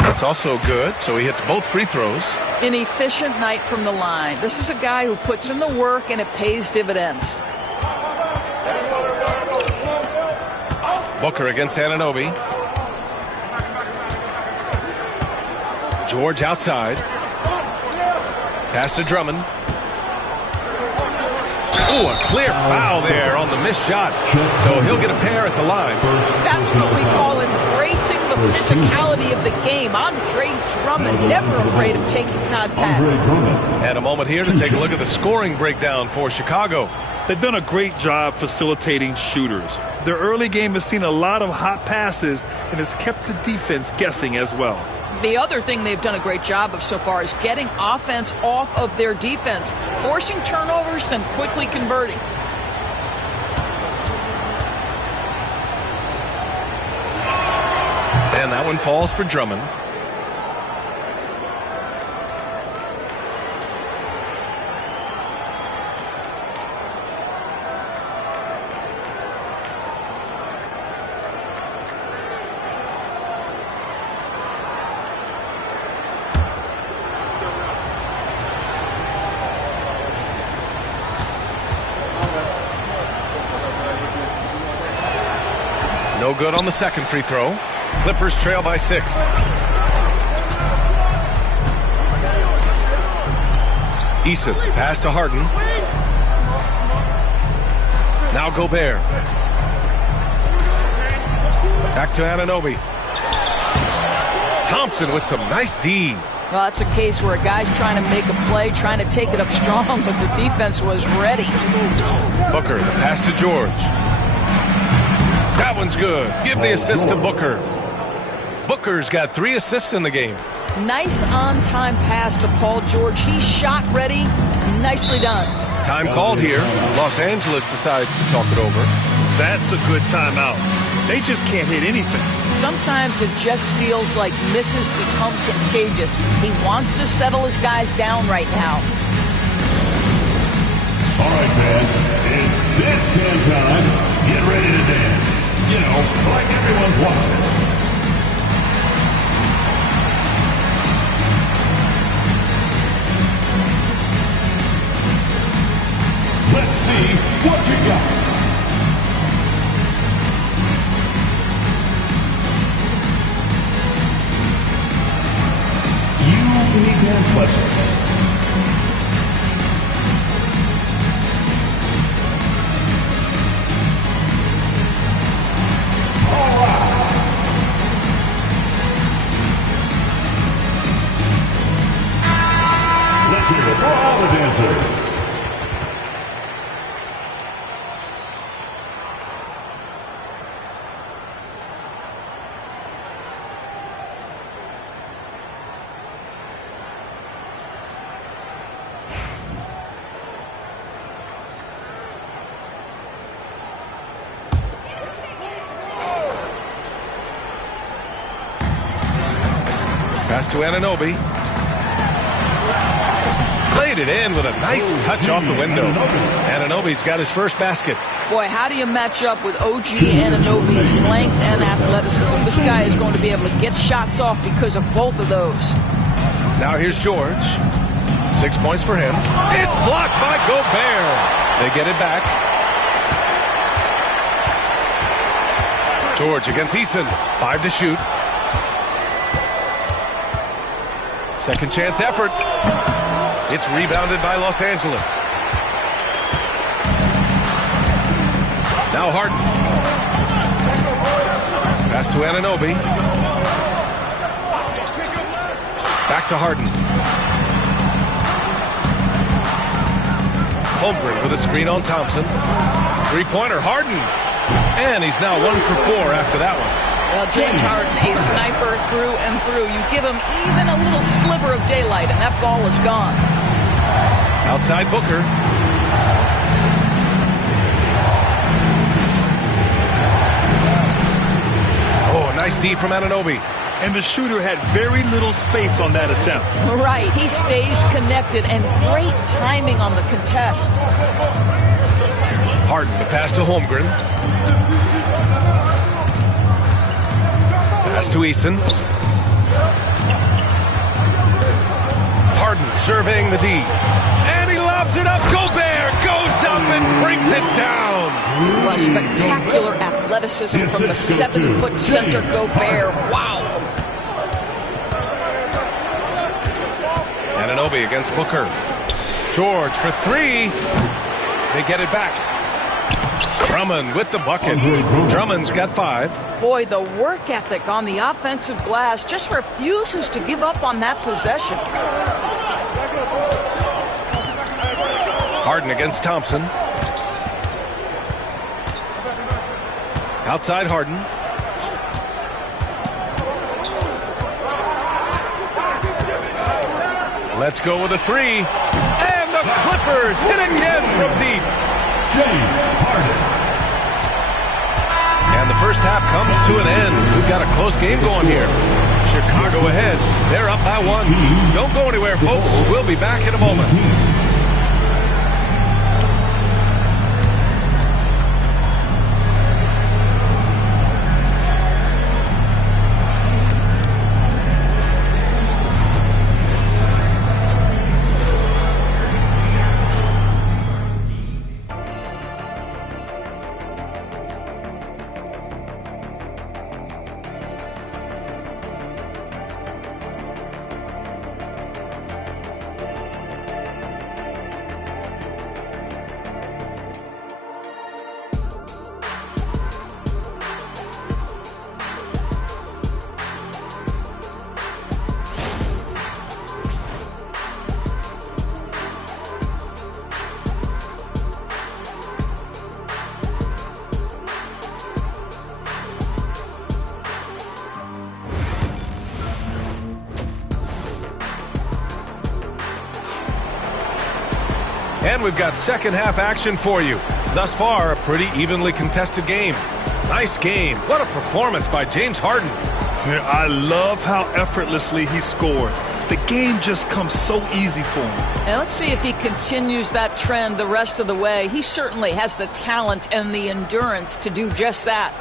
That's also good, so he hits both free throws. An efficient night from the line. This is a guy who puts in the work and it pays dividends. Booker against Anunoby. George outside. Pass to Drummond. Ooh, a clear foul there on the missed shot. So he'll get a pair at the line. That's what we call embracing the physicality of the game. Andre Drummond, never afraid of taking contact. And a moment here to take a look at the scoring breakdown for Chicago. They've done a great job facilitating shooters. Their early game has seen a lot of hot passes and has kept the defense guessing as well. The other thing they've done a great job of so far is getting offense off of their defense, forcing turnovers, then quickly converting. And that one falls for Drummond. No good on the second free throw. Clippers trail by 6. Eason, pass to Harden. Now Gobert. Back to Anunoby. Thompson with some nice D. Well, that's a case where a guy's trying to make a play, trying to take it up strong, but the defense was ready. Booker, the pass to George. That one's good. Give the assist to Booker. Booker's got 3 assists in the game. Nice on-time pass to Paul George. He's shot ready. Nicely done. Time called here. Los Angeles decides to talk it over. That's a good timeout. They just can't hit anything. Sometimes it just feels like misses become contagious. He wants to settle his guys down right now. All right, man. It's dance can time. Get ready to dance. You know, like everyone's watching. Let's see what you got. Unique dance lessons. All right. Let's hear it for all the dancers. Pass to Anunoby. Laid it in with a nice touch off the window. Anunoby's got his first basket. Boy, how do you match up with OG Anunoby's length and athleticism? This guy is going to be able to get shots off because of both of those. Now here's George. 6 points for him. It's blocked by Gobert. They get it back. George against Eason. 5 to shoot. Second chance effort. It's rebounded by Los Angeles. Now Harden. Pass to Anunoby. Back to Harden. Holmgren with a screen on Thompson. Three-pointer, Harden. And he's now 1 for 4 after that one. Well, James Harden, a sniper through and through. You give him even a little sliver of daylight, and that ball is gone. Outside Booker. Oh, nice D from Anunoby. And the shooter had very little space on that attempt. Right, he stays connected, and great timing on the contest. Harden, the pass to Holmgren. Pass to Eason. Harden surveying the D. And he lobs it up. Gobert goes up and brings it down. Well, spectacular athleticism from the 7-foot center Gobert. Wow. Anunoby against Booker. George for 3. They get it back. Drummond with the bucket. Drummond's got 5. Boy, the work ethic on the offensive glass just refuses to give up on that possession. Harden against Thompson. Outside Harden. Let's go with a 3. And the Clippers hit again from deep. James Harden. And the first half comes to an end. We've got a close game going here. Chicago ahead. They're up by 1. Don't go anywhere, folks. We'll be back in a moment. And we've got second half action for you. Thus far, a pretty evenly contested game. Nice game. What a performance by James Harden. Yeah, I love how effortlessly he scored. The game just comes so easy for him. And let's see if he continues that trend the rest of the way. He certainly has the talent and the endurance to do just that.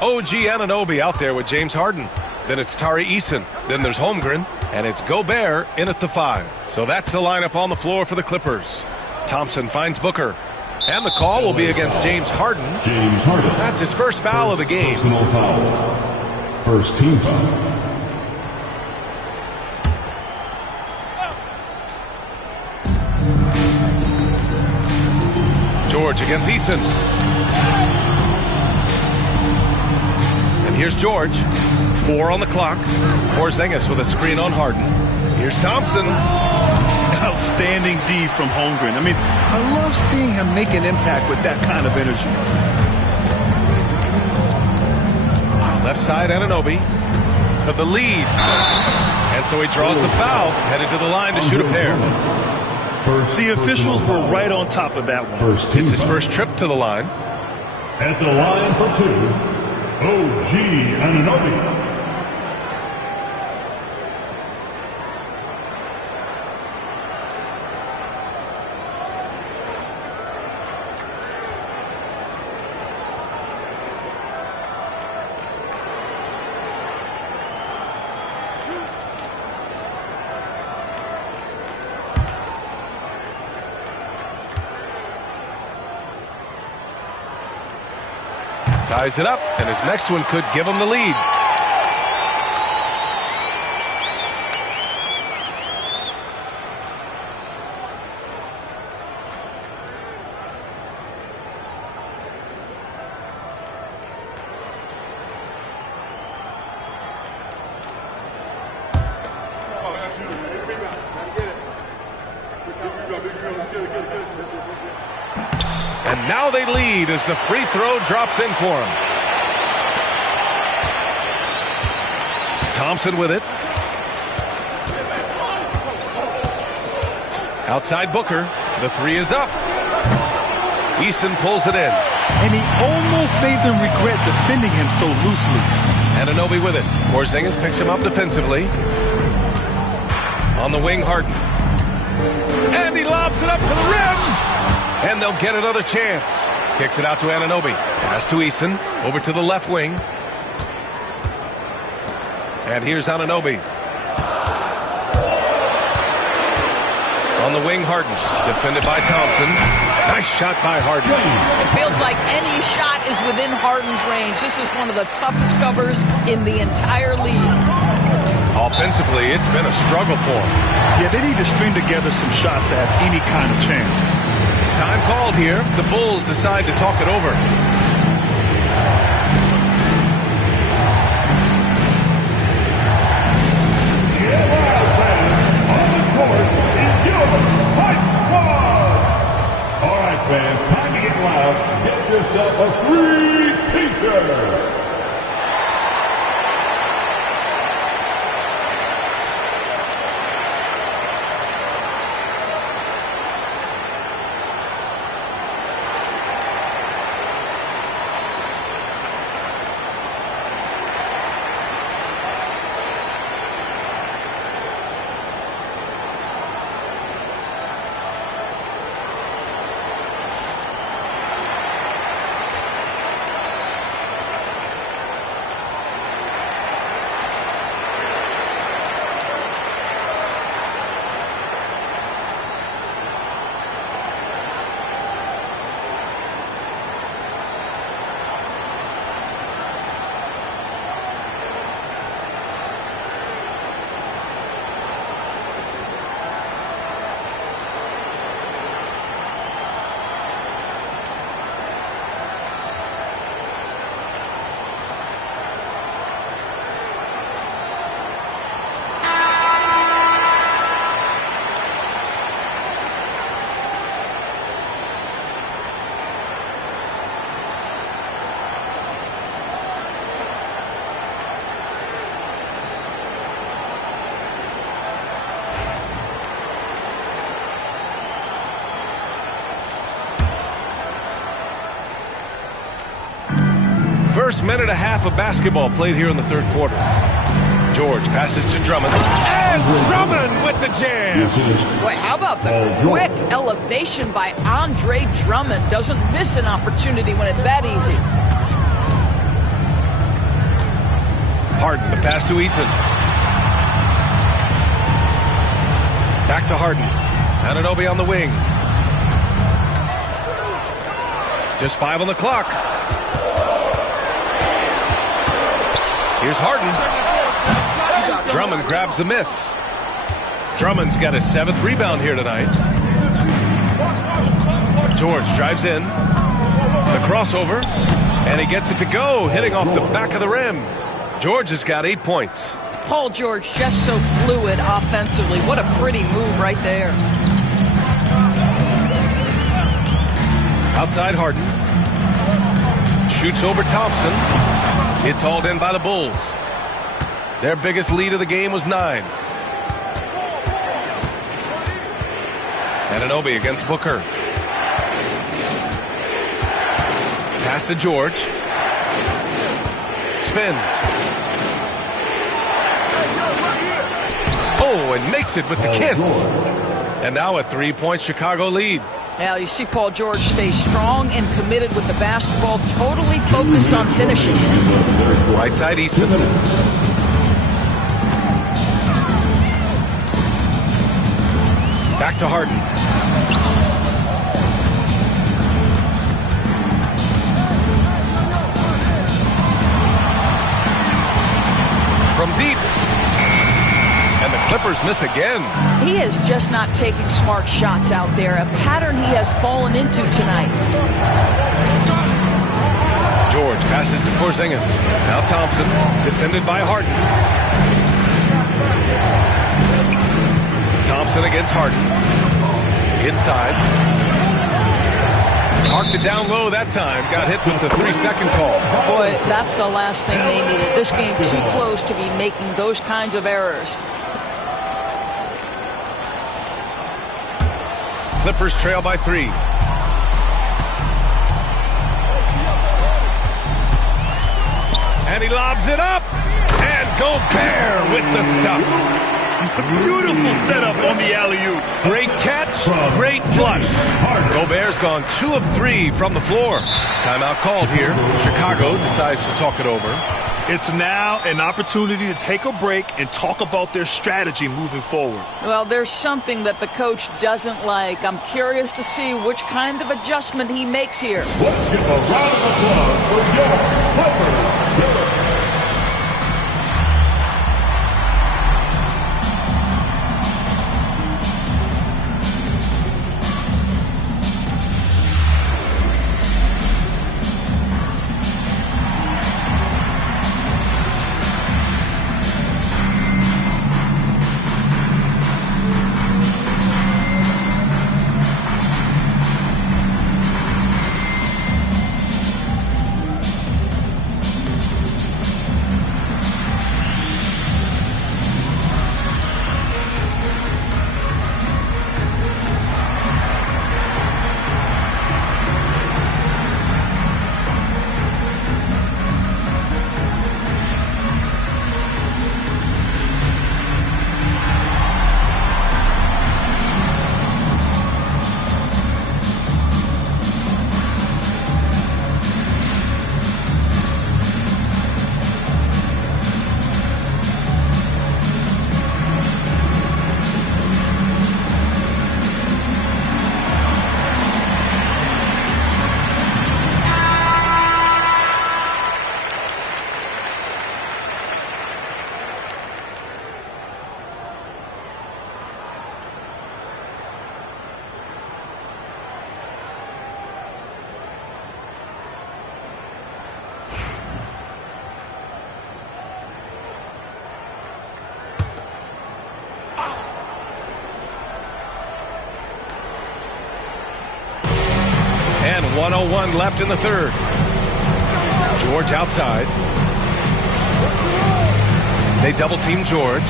OG Anunoby out there with James Harden. Then it's Tari Eason. Then there's Holmgren. And it's Gobert in at the 5. So that's the lineup on the floor for the Clippers. Thompson finds Booker. And the call will be against James Harden. James Harden. That's his first foul of the game. Personal foul. First team foul. George against Eason. And here's George. 4 on the clock. Porzingis with a screen on Harden. Here's Thompson. Outstanding D from Holmgren. I mean, I love seeing him make an impact with that kind of energy. Left side, Anunoby for the lead. And so he draws the foul, headed to the line to shoot a pair. The officials were right on top of that one. It's his first trip to the line. At the line for 2, OG Anunoby. Ties it up, and his next one could give him the lead. And now they lead as the free throw drops in for him. Thompson with it. Outside Booker. The 3 is up. Eason pulls it in. And he almost made them regret defending him so loosely. Anunoby with it. Porzingis picks him up defensively. On the wing, Harden. And he lobs it up to the rim. And they'll get another chance. Kicks it out to Anunoby. Pass to Eason. Over to the left wing. And here's Anunoby. On the wing, Harden. Defended by Thompson. Nice shot by Harden. It feels like any shot is within Harden's range. This is one of the toughest covers in the entire league. Offensively, it's been a struggle for him. Yeah, they need to string together some shots to have any kind of chance. Time called here. The Bulls decide to talk it over. All right, fans, time to get loud. Get yourself a free t-shirt. first minute and a half of basketball played here in the third quarter. George passes to Drummond. And Drummond with the jam. Boy, how about the quick elevation by Andre Drummond? Doesn't miss an opportunity when it's that easy. Harden, the pass to Eason. Back to Harden. Anunoby on the wing. Just 5 on the clock. Here's Harden. Drummond grabs the miss. Drummond's got his 7th rebound here tonight. George drives in. The crossover. And he gets it to go, hitting off the back of the rim. George has got 8 points. Paul George just so fluid offensively. What a pretty move right there. Outside Harden. Shoots over Thompson. It's hauled in by the Bulls. Their biggest lead of the game was 9. Anunoby against Booker. Pass to George. Spins. Oh, and makes it with the kiss. And now a 3-point Chicago lead. Now you see Paul George stay strong and committed with the basketball, totally focused on finishing. Right side Easton. Back to Harden. From deep. And the Clippers miss again. He is just not taking smart shots out there, a pattern he has fallen into tonight. George passes to Porzingis. Now Thompson, defended by Harden. Thompson against Harden. Inside. Marked it down low that time. Got hit with the 3-second call. Boy, that's the last thing they needed. This game too close to be making those kinds of errors. Clippers trail by 3. And he lobs it up. And Gobert with the stuff. Beautiful setup on the alley-oop. Great catch, great flush. Gobert's gone 2 of 3 from the floor. Timeout called here. Chicago decides to talk it over. It's now an opportunity to take a break and talk about their strategy moving forward. Well, there's something that the coach doesn't like. I'm curious to see which kind of adjustment he makes here. Let's give a round of applause for your Clippers. And 1:01 left in the third. George outside. They double team George.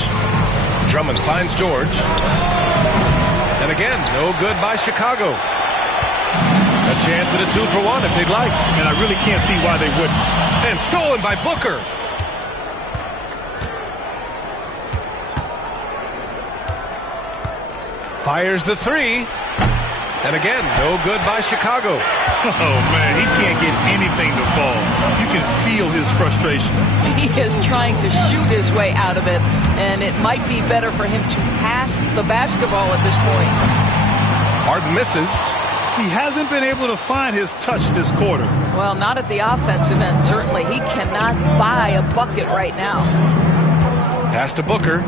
Drummond finds George. And again, no good by Chicago. A chance at a 2-for-1 if they'd like. And I really can't see why they wouldn't. And stolen by Booker. Fires the three. And again, no good by Chicago. Oh, man, he can't get anything to fall. You can feel his frustration. He is trying to shoot his way out of it, and it might be better for him to pass the basketball at this point. Harden misses. He hasn't been able to find his touch this quarter. Well, not at the offensive end, certainly. He cannot buy a bucket right now. Pass to Booker.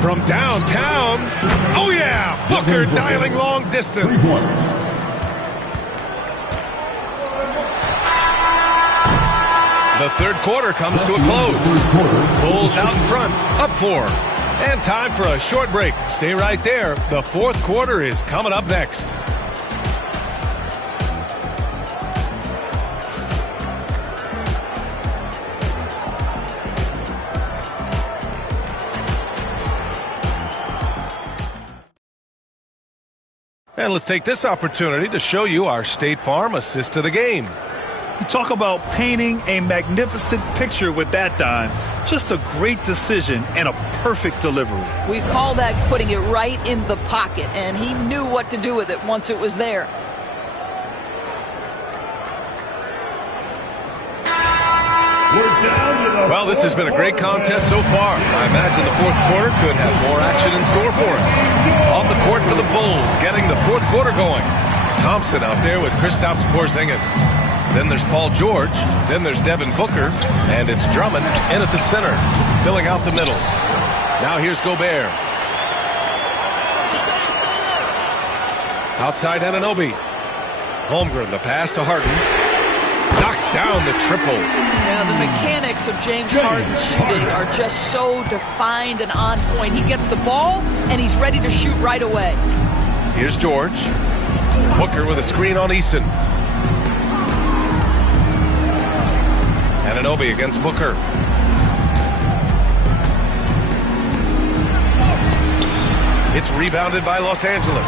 From downtown. Oh, yeah. Booker dialing long distance. The third quarter comes to a close. Bulls out in front. Up 4. And time for a short break. Stay right there. The fourth quarter is coming up next. And let's take this opportunity to show you our State Farm assist to the game. You talk about painting a magnificent picture with that dime. Just a great decision and a perfect delivery. We call that putting it right in the pocket, and he knew what to do with it once it was there. Well, this has been a great contest so far. I imagine the fourth quarter could have more action in store for us. On the court for the Bulls, getting the fourth quarter going. Thompson out there with Kristaps Porzingis. Then there's Paul George. Then there's Devin Booker. And it's Drummond in at the center, filling out the middle. Now here's Gobert. Outside Anunoby. Holmgren, the pass to Harden. Knocks down the triple. Yeah, the mechanics of James Harden's shooting are just so defined and on point. He gets the ball, and he's ready to shoot right away. Here's George. Booker with a screen on Eason. Anunoby against Booker. It's rebounded by Los Angeles.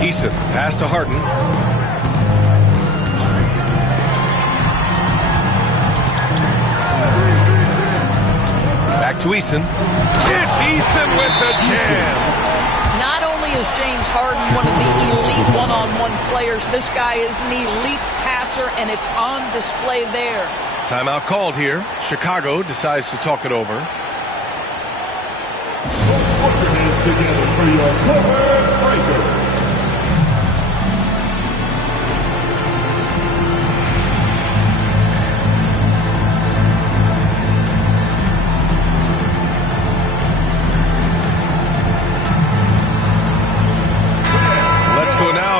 Eason, pass to Harden. Back to Eason. It's Eason with the jam. Not only is James Harden one of the elite one-on-one players, this guy is an elite passer, and it's on display there. Timeout called here. Chicago decides to talk it over. Together for your cover breaker.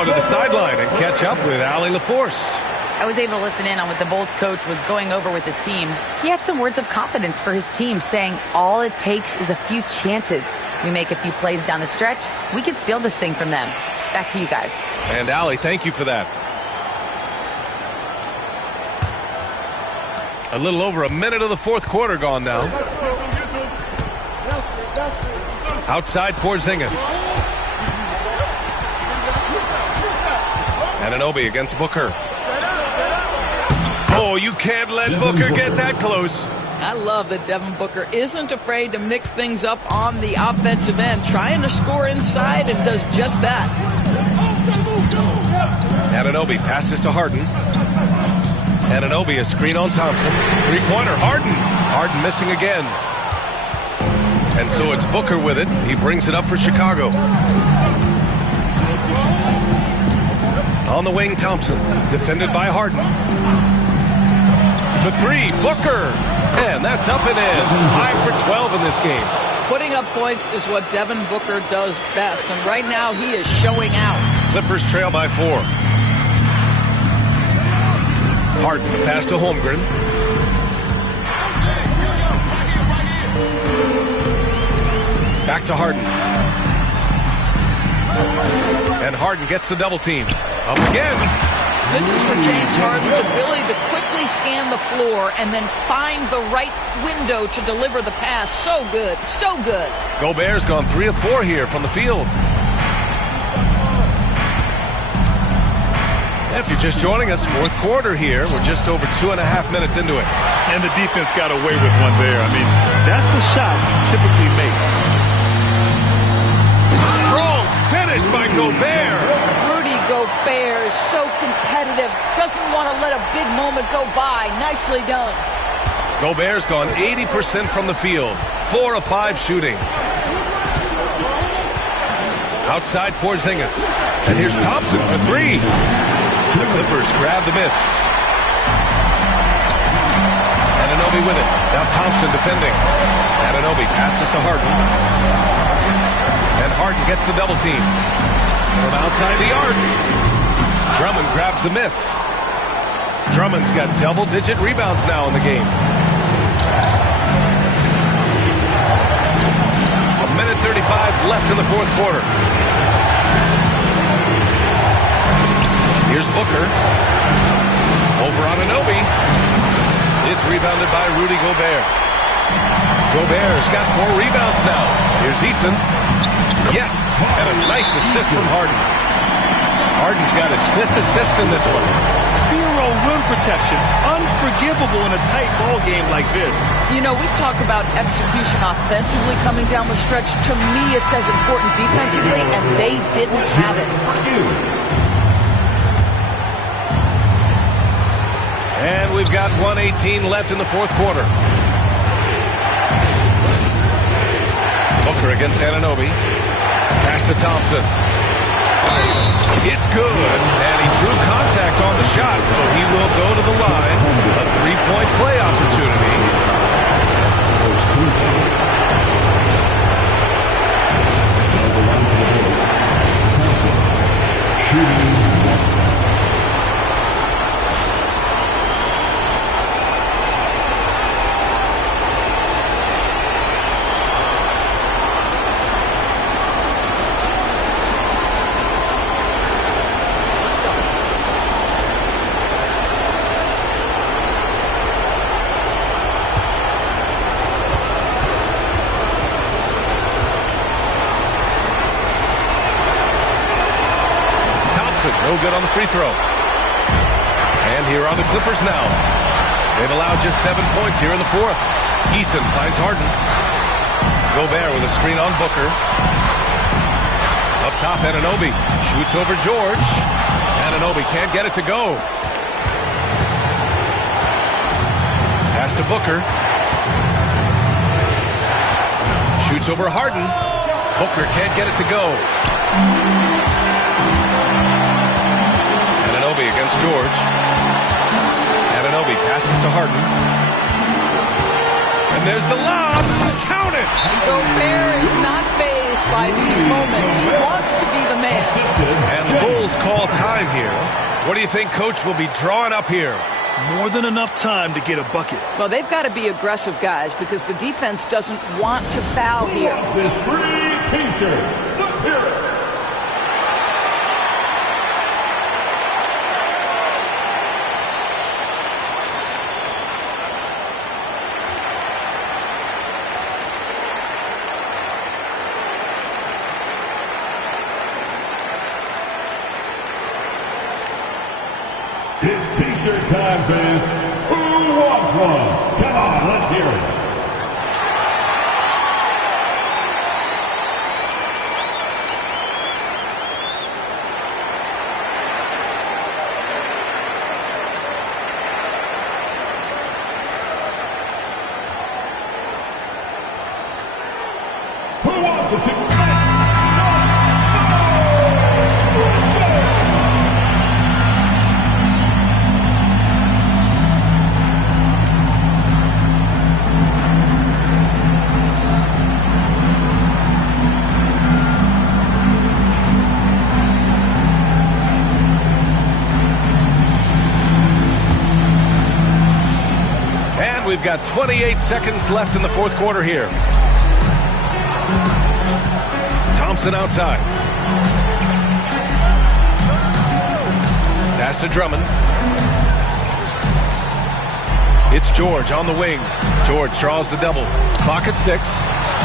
To the sideline and catch up with Allie LaForce. I was able to listen in on what the Bulls coach was going over with his team. He had some words of confidence for his team, saying all it takes is a few chances. We make a few plays down the stretch, we can steal this thing from them. Back to you guys. And Allie, thank you for that. A little over a minute of the fourth quarter gone now. Outside Porzingis. Anunoby against Booker. Oh, you can't let Booker get that close. I love that Devin Booker isn't afraid to mix things up on the offensive end, trying to score inside, and does just that. Anunoby passes to Harden. Anunoby a screen on Thompson. Three-pointer, Harden. Harden missing again. And so it's Booker with it. He brings it up for Chicago. On the wing, Thompson, defended by Harden. The three, Booker. And that's up and in. 5 for 12 in this game. Putting up points is what Devin Booker does best, and right now he is showing out. Clippers trail by 4. Harden, pass to Holmgren. Back to Harden. And Harden gets the double team. Up again. This is where James Harden's ability to quickly scan the floor and then find the right window to deliver the pass. So good. So good. Gobert's gone 3 of 4 here from the field. If you're just joining us, fourth quarter here. We're just over 2.5 minutes into it. And the defense got away with one there. I mean, that's the shot he typically makes. Strong finish by Gobert. Rudy Gobert is so competitive. Doesn't want to let a big moment go by. Nicely done. Gobert's gone 80% from the field. 4 of 5 shooting. Outside Porzingis. And here's Thompson for 3. The Clippers grab the miss. Anunoby with it. Now Thompson defending. Anunoby passes to Harden. And Harden gets the double team. From outside the arc. Drummond grabs the miss. Drummond's got double-digit rebounds now in the game. 1:35 left in the fourth quarter. Here's Booker. Over Anunoby. It's rebounded by Rudy Gobert. Gobert's got 4 rebounds now. Here's Easton. Yes, and a nice assist from Harden. Harden's got his 5th assist in this one. 0 rim protection. Unforgivable in a tight ball game like this. You know, we talk about execution offensively coming down the stretch. To me, it's as important defensively, and they didn't have it. And we've got 1:18 left in the fourth quarter. Booker against Anunoby. Pass to Thompson. It's good. And he drew contact on the shot, so he will go to the line. A 3-point play opportunity. No good on the free throw. And here are the Clippers now. They've allowed just 7 points here in the fourth. Easton finds Harden. Gobert with a screen on Booker. Up top, Anunoby shoots over George. Anunoby can't get it to go. Pass to Booker. Shoots over Harden. Booker can't get it to go. Anunoby against George. Anunoby passes to Harden. And there's the lob. Count it! Gobert is not fazed by these moments. He wants to be the man. And the Bulls call time here. What do you think Coach will be drawing up here? More than enough time to get a bucket. Well, they've got to be aggressive, guys, because the defense doesn't want to foul here. This free T-shirt. Let's hear it. It's T-shirt time, fans. Who wants one? Come on, let's hear it. Who wants a T-shirt? We've got 28 seconds left in the fourth quarter here. Thompson outside. Pass to Drummond. It's George on the wing. George draws the double. Clock at 6.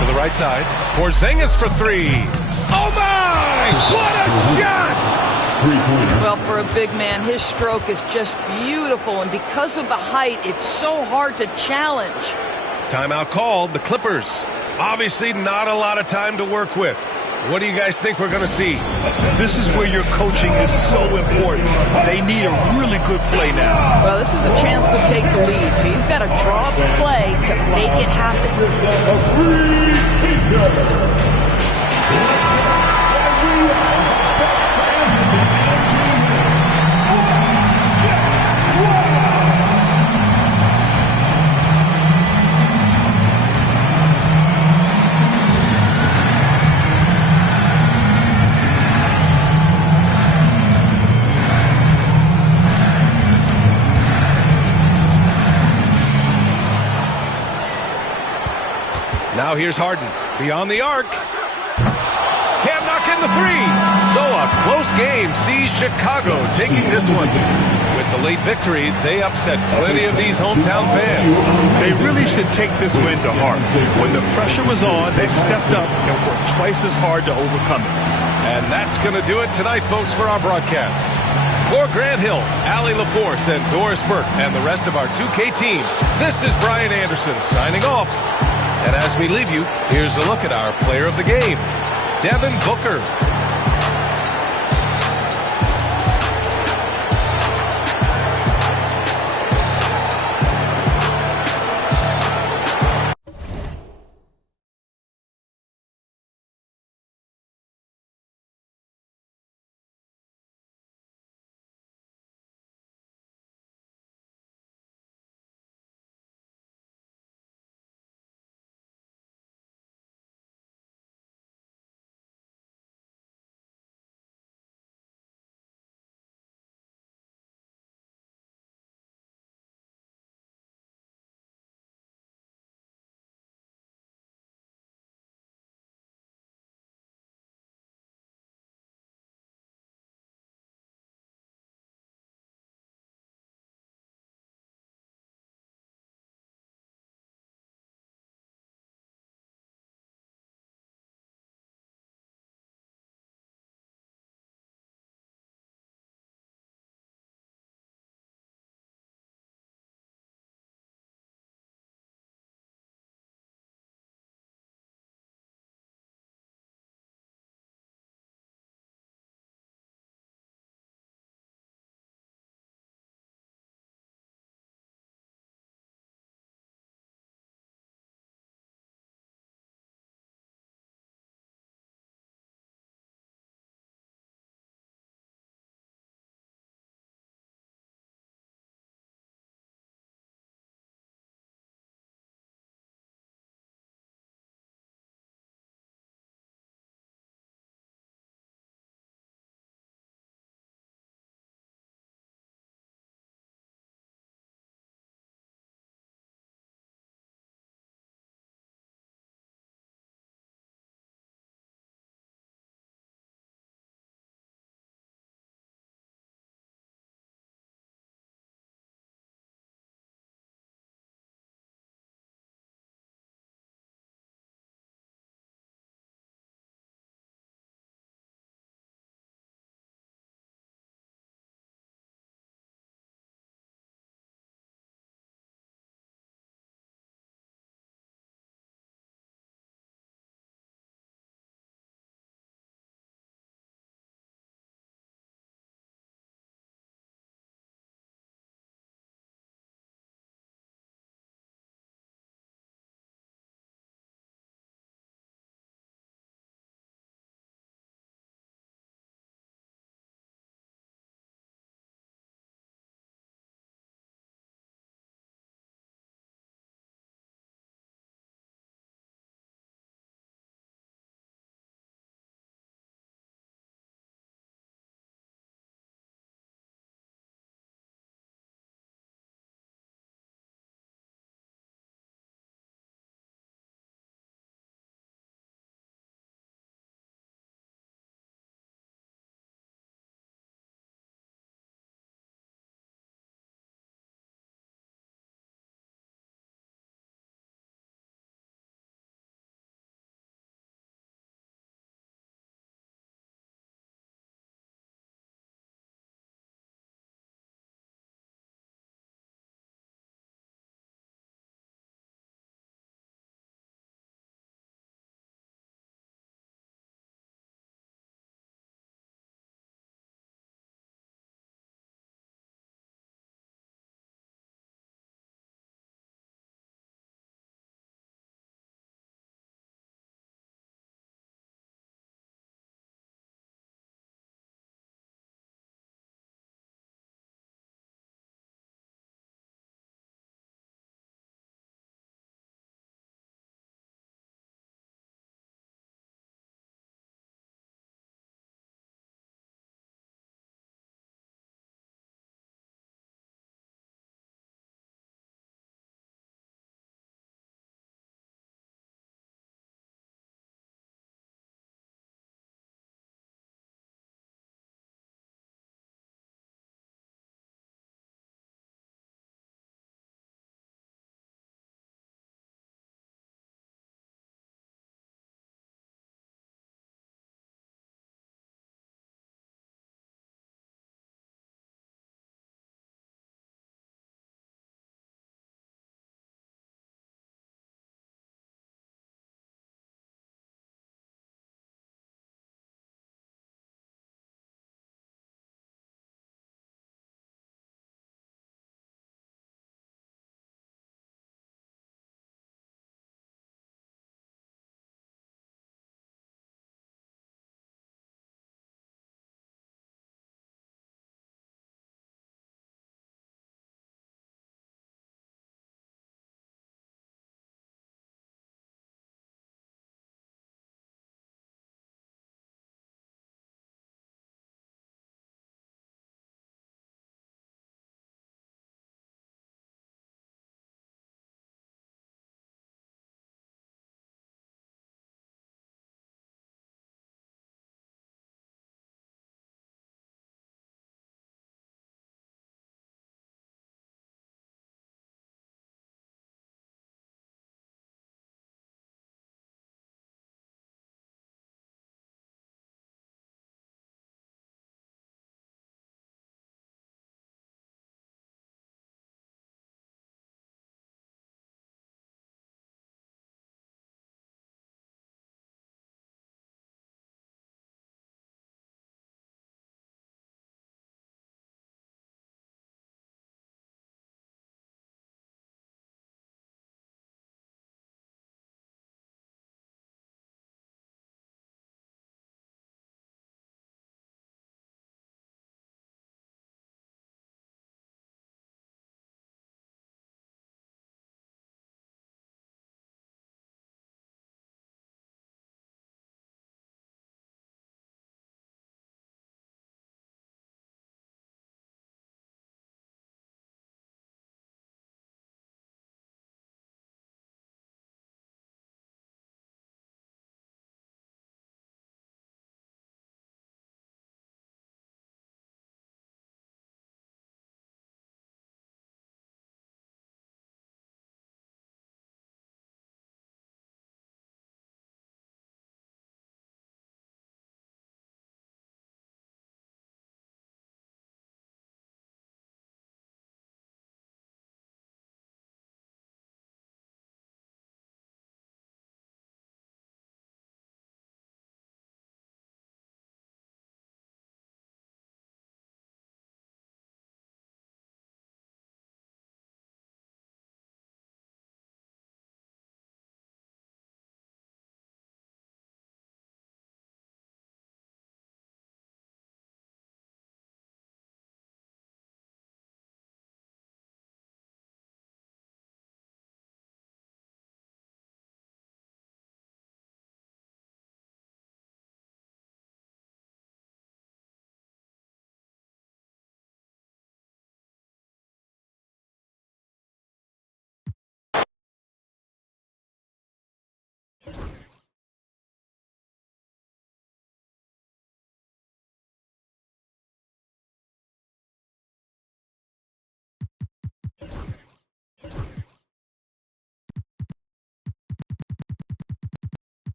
To the right side. Porzingis for 3. Oh my! What a shot! Well, for a big man, his stroke is just beautiful, and because of the height, it's so hard to challenge. Timeout called. The Clippers. Obviously not a lot of time to work with. What do you guys think we're going to see? This is where your coaching is so important. They need a really good play now. Well, this is a chance to take the lead, so you've got to draw up a play to make it happen. Now here's Harden. Beyond the arc. Can't knock in the three. So a close game sees Chicago taking this one. With the late victory, they upset plenty of these hometown fans. They really should take this win to heart. When the pressure was on, they stepped up and worked twice as hard to overcome it. And that's going to do it tonight, folks, for our broadcast. For Grant Hill, Allie LaForce, and Doris Burke, and the rest of our 2K team, this is Brian Anderson signing off. And as we leave you, here's a look at our player of the game, Devin Booker.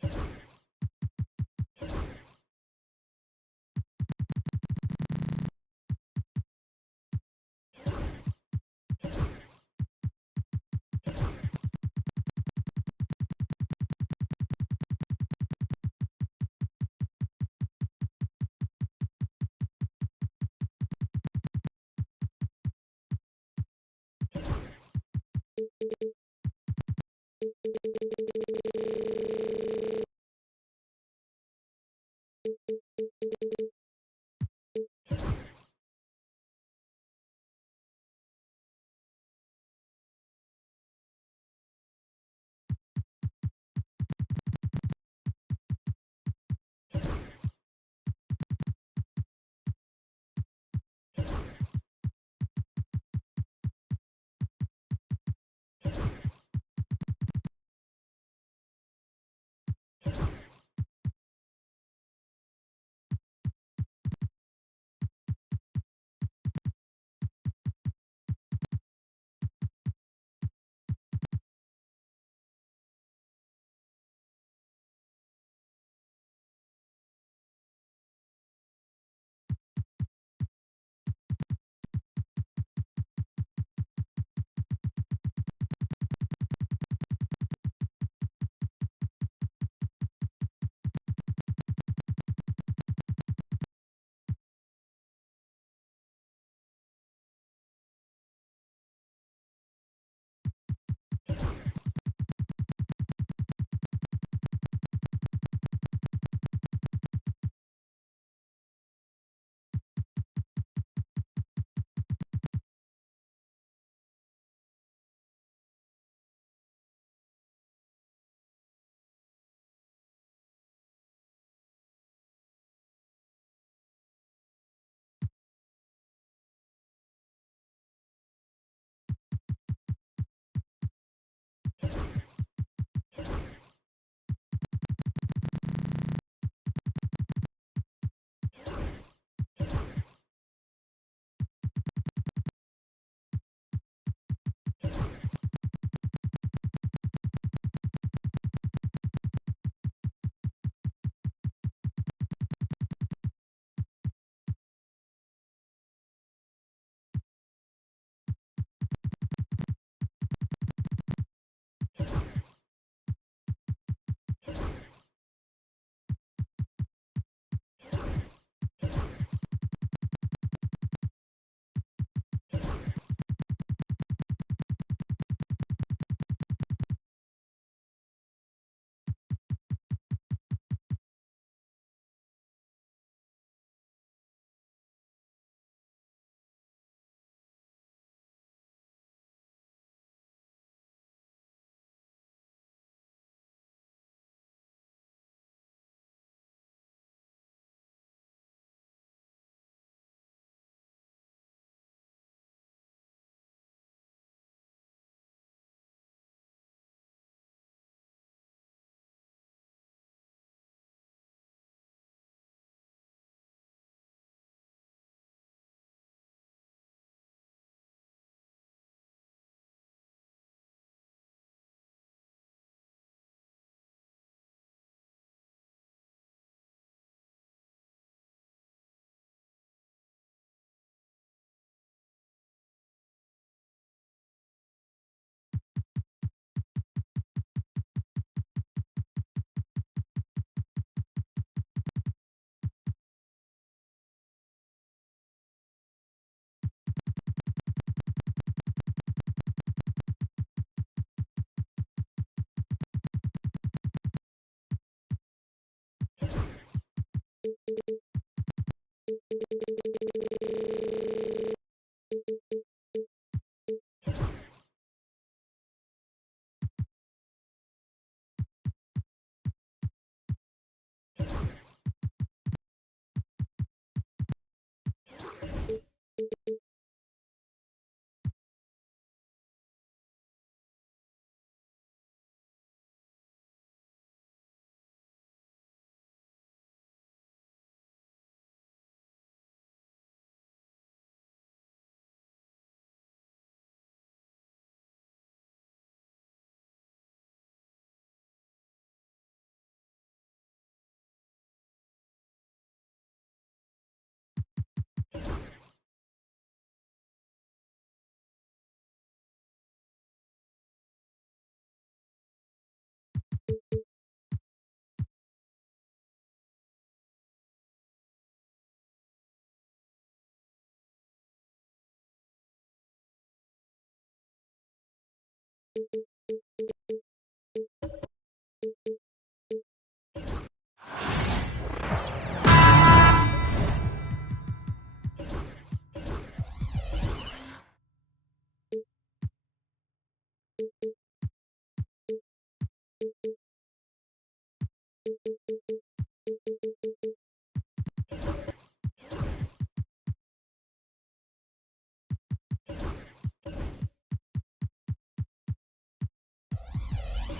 You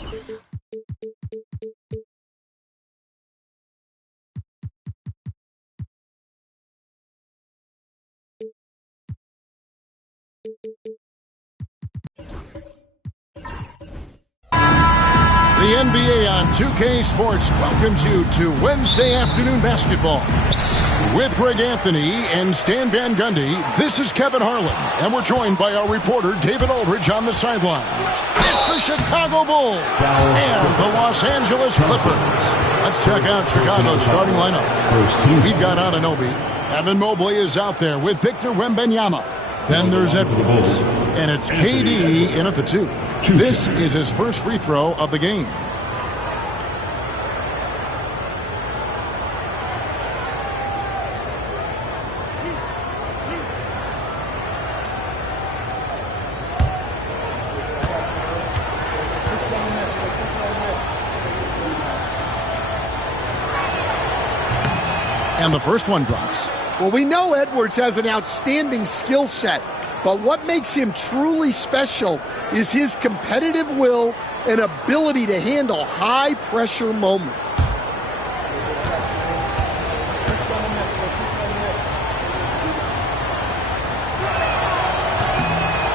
The NBA on 2K Sports welcomes you to Wednesday afternoon basketball. With Greg Anthony and Stan Van Gundy, this is Kevin Harlan, and we're joined by our reporter David Aldridge on the sidelines. It's the Chicago Bulls and the Los Angeles Clippers. Let's check out Chicago's starting lineup. We've got Anunoby. Evan Mobley is out there with Victor Wembanyama. Then there's Edwards, and it's KD in at the 2. This is his first free throw of the game. And the first one drops. Well, we know Edwards has an outstanding skill set, but what makes him truly special is his competitive will and ability to handle high-pressure moments.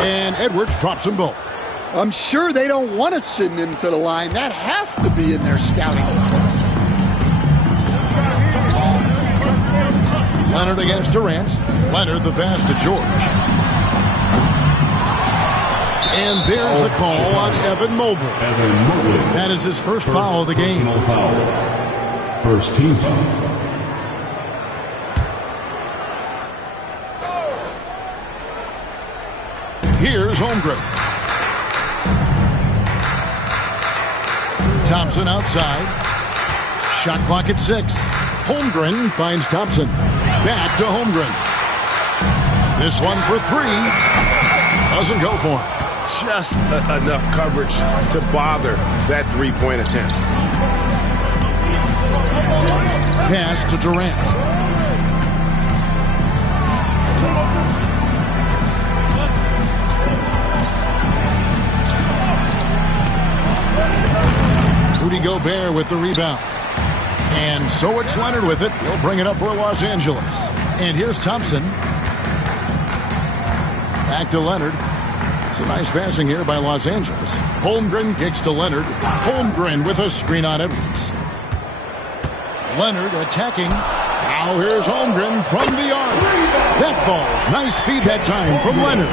And Edwards drops them both. I'm sure they don't want to send him to the line. That has to be in their scouting report. Leonard against Durant. Leonard the pass to George. And there's the call on Evan Mobley. That is his first foul of the game. First team foul. Here's Holmgren. Thompson outside. Shot clock at 6. Holmgren finds Thompson. Back to Holmgren. This one for 3. Doesn't go for him. Just enough coverage to bother that three-point attempt. Pass to Durant. Rudy Gobert with the rebound. And so it's Leonard with it. He'll bring it up for Los Angeles. And here's Thompson. Back to Leonard. It's a nice passing here by Los Angeles. Holmgren kicks to Leonard. Holmgren with a screen on Edwards. Leonard attacking. Now here's Holmgren from the arc. That falls. Nice feed that time from Leonard.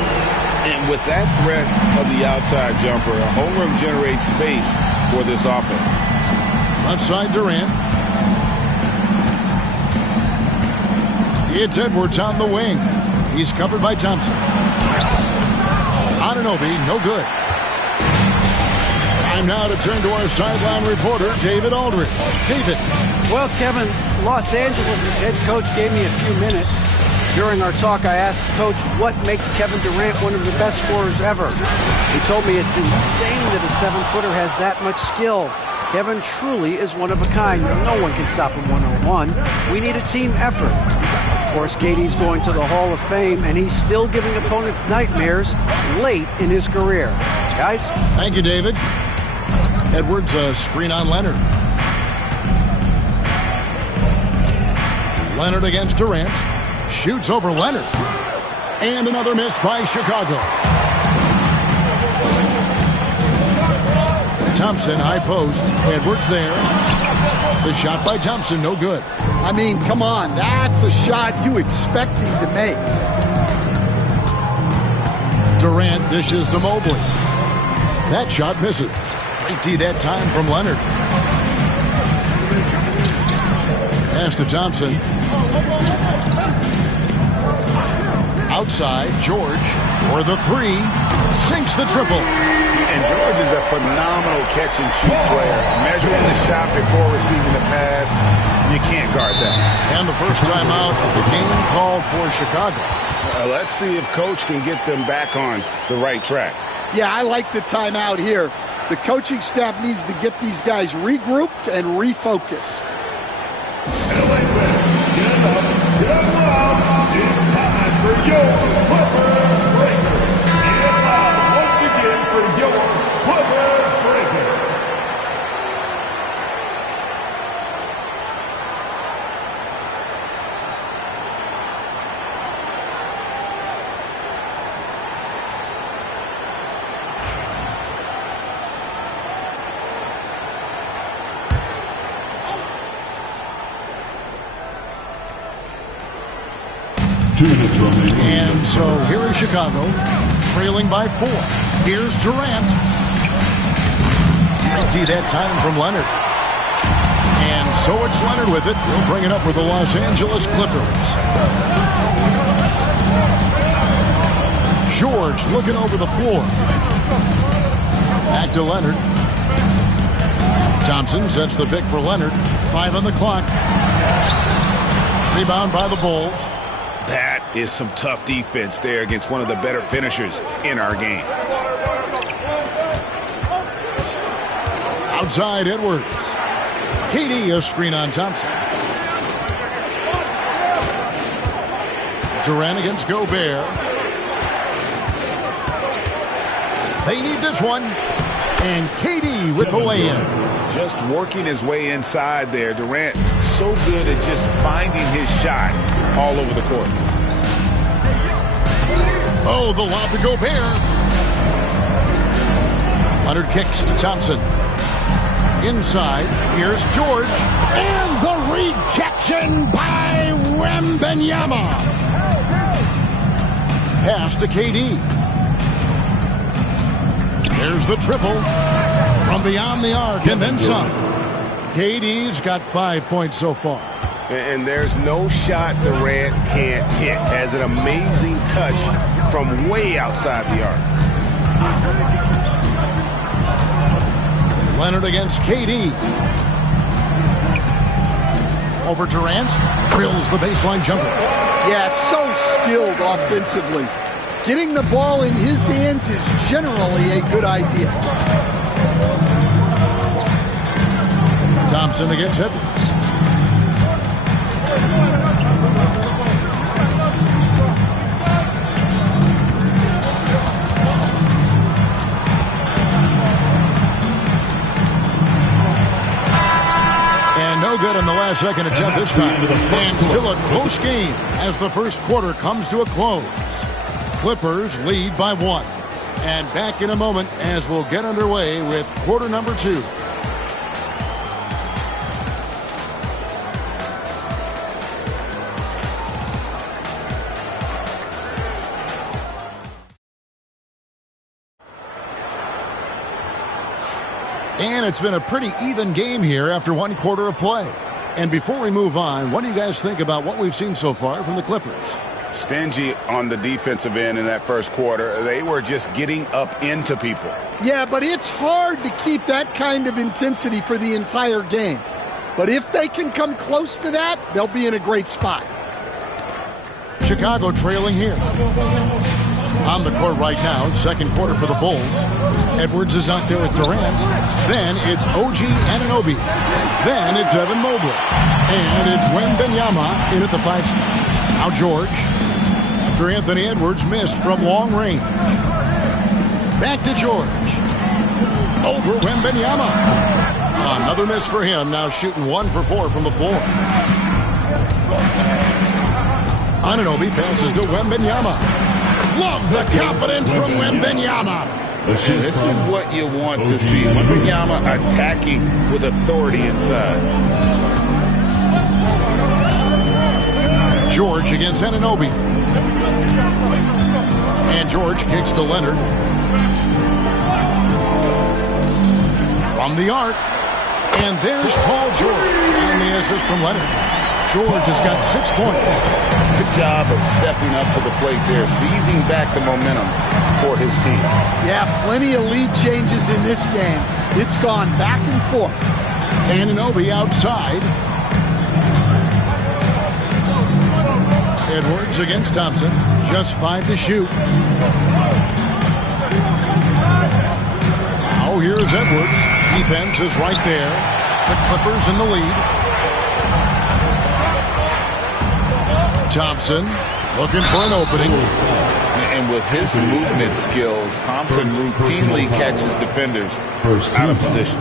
And with that threat of the outside jumper, Holmgren generates space for this offense. Left side Durant. It's Edwards on the wing. He's covered by Thompson. Anunoby, no good. Time now to turn to our sideline reporter, David Aldridge. David. Well, Kevin, Los Angeles' head coach gave me a few minutes. During our talk, I asked Coach what makes Kevin Durant one of the best scorers ever. He told me it's insane that a 7-footer has that much skill. Kevin truly is one of a kind. No one can stop him one-on-one. We need a team effort. Of course, KD's going to the Hall of Fame, and he's still giving opponents nightmares late in his career. Guys? Thank you, David. Edwards, a screen on Leonard. Leonard against Durant. Shoots over Leonard. And another miss by Chicago. Thompson, high post. Edwards there. The shot by Thompson, no good. I mean, come on. That's a shot you expect him to make. Durant dishes to Mobley. That shot misses. Great D that time from Leonard. Pass to Thompson. Outside, George for the 3. Sinks the triple. And George is a phenomenal catch-and-shoot player. Measuring the shot before receiving the pass, you can't guard that. And the first timeout of the game called for Chicago. Let's see if Coach can get them back on the right track. Yeah, I like the timeout here. The coaching staff needs to get these guys regrouped and refocused. LA fans, get up, get loud. It's time for your Clipper Breaker. Get loud once again for your Clipper Breaker. 2 minutes remaining. And so here is Chicago, trailing by 4. Here's Durant. Empty that time from Leonard. And so it's Leonard with it. He'll bring it up for the Los Angeles Clippers. George looking over the floor. Back to Leonard. Thompson sets the pick for Leonard. 5 on the clock. Rebound by the Bulls. That is some tough defense there against one of the better finishers in our game. Outside Edwards. KD a screen on Thompson. Durant against Gobert. They need this one. And KD with the lay-in. Just working his way inside there. Durant so good at just finding his shot all over the court. Oh, the lob to Gobert. Leonard kicks to Thompson. Inside, here's George. And the rejection by Wembanyama. Pass to KD. There's the triple from beyond the arc and then some. KD's got 5 points so far. And there's no shot Durant can't hit. Has an amazing touch from way outside the arc. Leonard against KD. Over Durant. Drills the baseline jumper. Yeah, so skilled offensively. Getting the ball in his hands is generally a good idea. Thompson against Edwards. And no good in the last second attempt this time. And still a close game as the first quarter comes to a close. Clippers lead by 1. And back in a moment as we'll get underway with quarter number 2. And it's been a pretty even game here after 1 quarter of play. And before we move on, what do you guys think about what we've seen so far from the Clippers? Stingy on the defensive end in that first quarter. They were just getting up into people. Yeah, but it's hard to keep that kind of intensity for the entire game. But if they can come close to that, they'll be in a great spot. Chicago trailing here. On the court right now, second quarter for the Bulls. Edwards is out there with Durant. Then it's OG Anunoby. Then it's Evan Mobley. And it's Wembanyama in at the 5 spot. Now George. After Anthony Edwards missed from long range. Back to George. Over Wembanyama. Another miss for him. Now shooting 1 for 4 from the floor. Anunoby passes to Wembanyama. Love the confidence from Wembanyama. This is what you want to see. Wembanyama attacking with authority inside. George against Anunoby. And George kicks to Leonard. From the arc. And there's Paul George on the assist from Leonard. George has got 6 points. Good job of stepping up to the plate there, seizing back the momentum for his team. Yeah, plenty of lead changes in this game. It's gone back and forth. Anunoby outside. Edwards against Thompson. Just 5 to shoot. Now here's Edwards. Defense is right there. The Clippers in the lead. Thompson looking for an opening. And with his movement skills, Thompson routinely catches defenders out of position.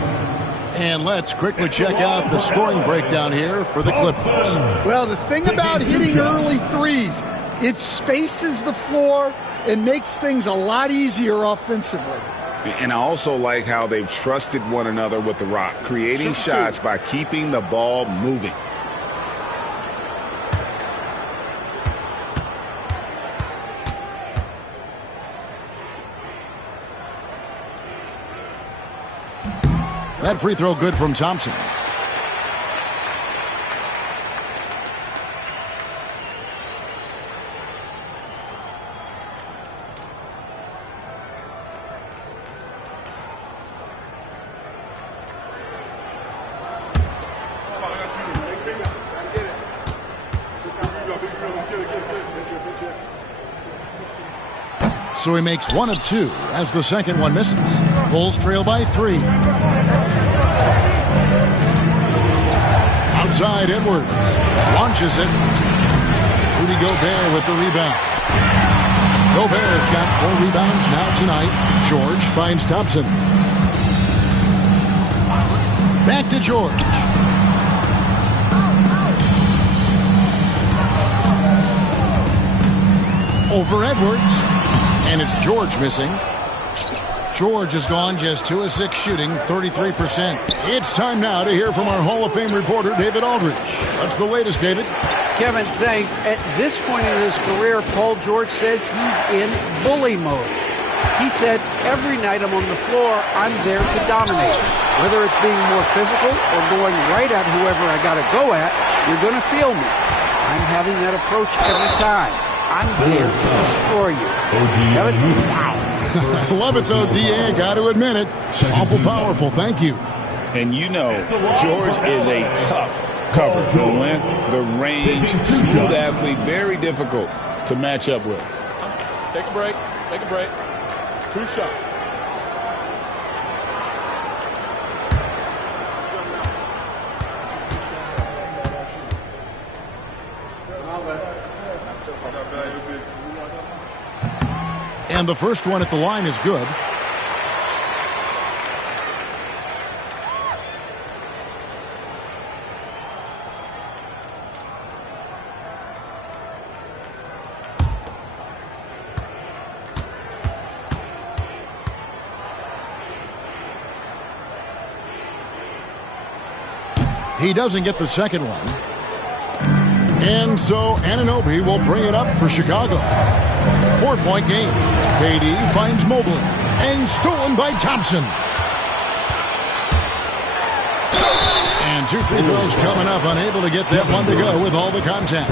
And let's quickly check out the scoring breakdown here for the Clippers. Well, the thing about hitting early threes, it spaces the floor and makes things a lot easier offensively. And I also like how they've trusted one another with the rock, creating shots by keeping the ball moving. That free throw good from Thompson. So he makes 1 of 2 as the second one misses. Bulls trail by 3. Outside, Edwards launches it. Rudy Gobert with the rebound. Gobert's got 4 rebounds now tonight. George finds Thompson. Back to George. Over Edwards. And it's George missing. George has gone just 2 of 6 shooting, 33%. It's time now to hear from our Hall of Fame reporter, David Aldridge. What's the latest, David? Kevin, thanks. At this point in his career, Paul George says he's in bully mode. He said, every night I'm on the floor, I'm there to dominate. Whether it's being more physical or going right at whoever I got to go at, you're going to feel me. I'm having that approach every time. I'm there to destroy you. Wow. I love it, though, D.A. Got to admit it. Awful powerful. Thank you. And you know, George is a tough cover. The length, the range, smooth athlete, very difficult to match up with. Take a break. Take a break. 2 shots. And the first one at the line is good. He doesn't get the second one. And so Anunoby will bring it up for Chicago. 4-point game. KD finds Mobley. And stolen by Thompson. And 2 free throws coming up. Unable to get that one to go with all the contact.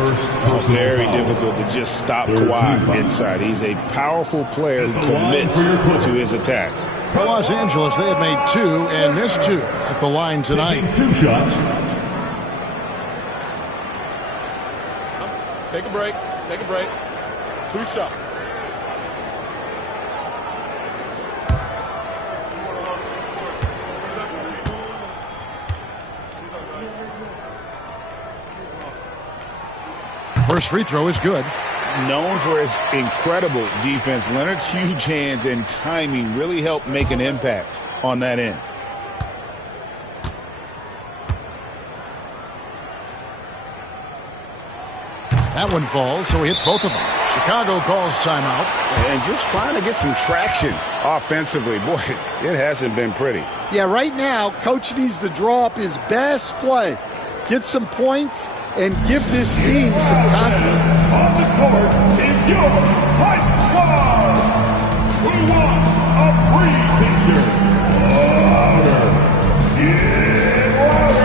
Very difficult to just stop Kawhi inside. He's a powerful player who commits to his attacks. For Los Angeles, they have made 2 and missed 2 at the line tonight. 2 shots. Take a break. Take a break. 2 shots. First free throw is good. Known for his incredible defense, Leonard's huge hands and timing really helped make an impact on that end. That one falls, so he hits both of them. Chicago calls timeout. And just trying to get some traction offensively. Boy, it hasn't been pretty. Yeah, right now, Coach needs to draw up his best play, get some points, and give this team some confidence. On the court is your Hype Squad. We want a free t-shirt. Louder. Get louder.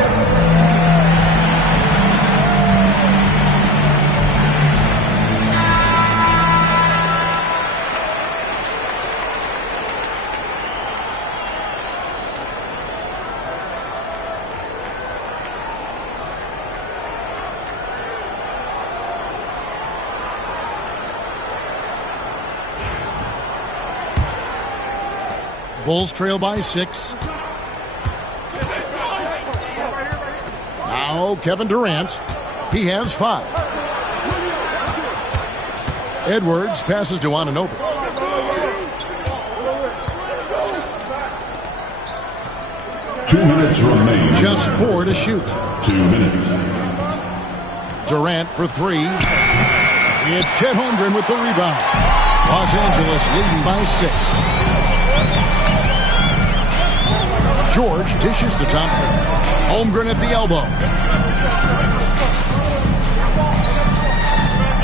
Bulls trail by 6. Now Kevin Durant. He has 5. Edwards passes to Anunoby. Two minutes remain. Just 4 to shoot. 2 minutes. Durant for 3. It's Chet Holmgren with the rebound. Los Angeles leading by 6. George dishes to Thompson. Holmgren at the elbow.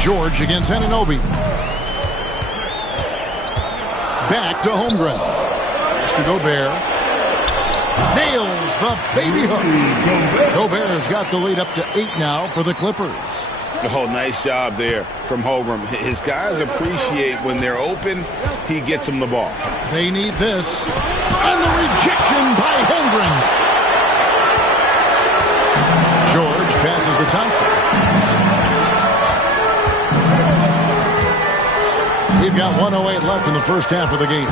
George against Anunoby. Back to Holmgren. Mr. Gobert. nails the baby hook. Gobert's got the lead up to 8 now for the Clippers. Oh, nice job there from Holmgren. His guys appreciate when they're open, he gets them the ball. They need this. And the rejection by Holmgren. George passes to Thompson. We've got 1:08 left in the first half of the game.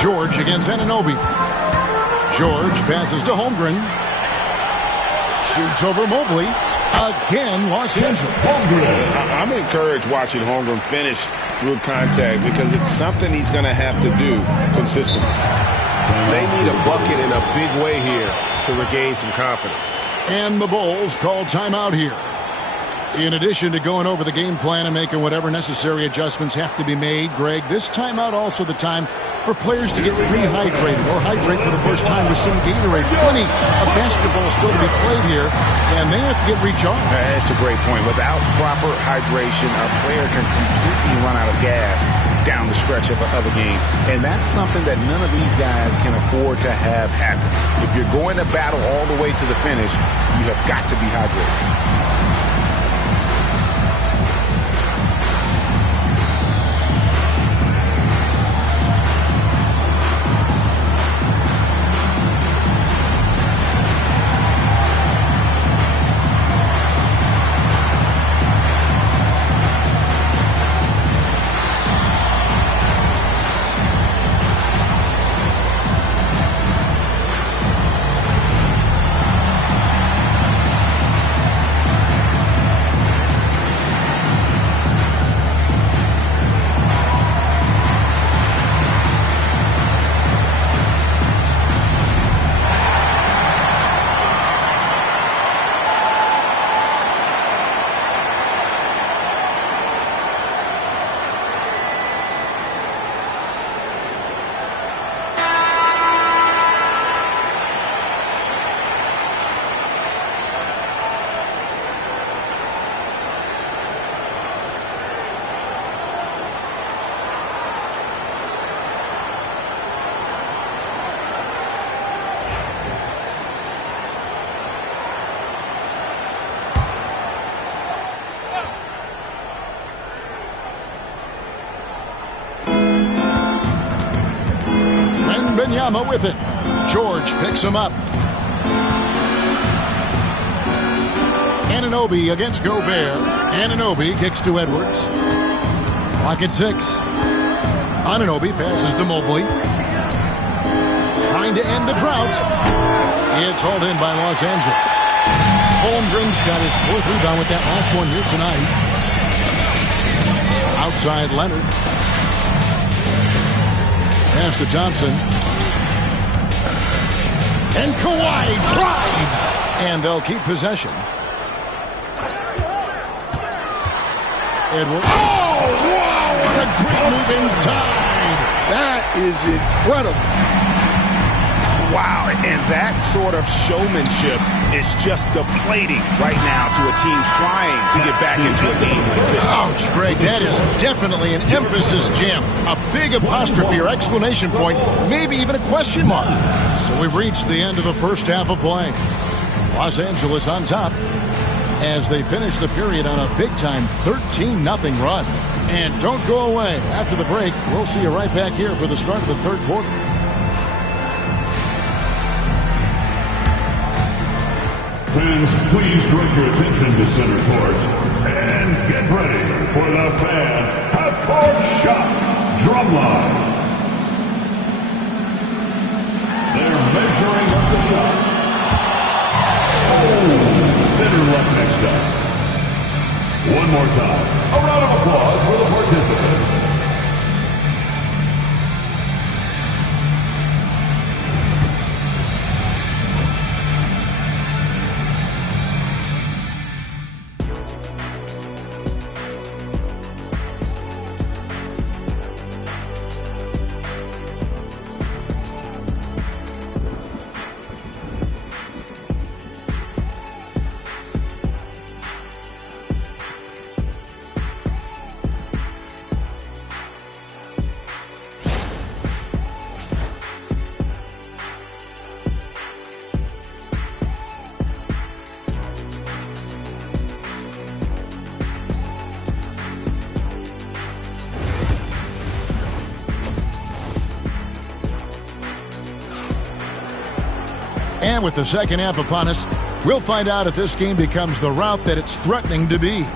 George against Anunoby. George passes to Holmgren. Shoots over Mobley. Again, Los Angeles. I'm encouraged watching Holmgren finish through contact because it's something he's going to have to do consistently. They need a bucket in a big way here to regain some confidence. And the Bulls call timeout here. In addition to going over the game plan and making whatever necessary adjustments have to be made, Greg, this timeout also the time for players to get rehydrated or hydrate for the first time with some Gatorade. Plenty of basketball still to be played here, and they have to get recharged. That's a great point. Without proper hydration, a player can completely run out of gas down the stretch of a game. And that's something that none of these guys can afford to have happen. If you're going to battle all the way to the finish, you have got to be hydrated. Wembanyama with it. George picks him up. Anunoby against Gobert. Anunoby kicks to Edwards. Clock at 6. Anunoby passes to Mobley. Trying to end the drought. It's hauled in by Los Angeles. Holmgren's got his 4th rebound with that last one here tonight. Outside Leonard. Pass to Thompson. And Kawhi drives. And they'll keep possession. Edwards. Oh, wow! What a great move inside. That is incredible. Wow, and that sort of showmanship is just deflating right now to a team trying to get back into a game like this. Ouch, Greg, that is definitely an emphasis jam. A big apostrophe or exclamation point, maybe even a question mark. So we've reached the end of the first half of play. Los Angeles on top as they finish the period on a big-time 13-0 run. And don't go away. After the break, we'll see you right back here for the start of the third quarter. Fans, please direct your attention to center court and get ready for the fan half-court shot drumline. They're measuring up the shot. Oh, better luck next time. One more time. A round of applause for the participants. And with the second half upon us, we'll find out if this game becomes the route that it's threatening to be.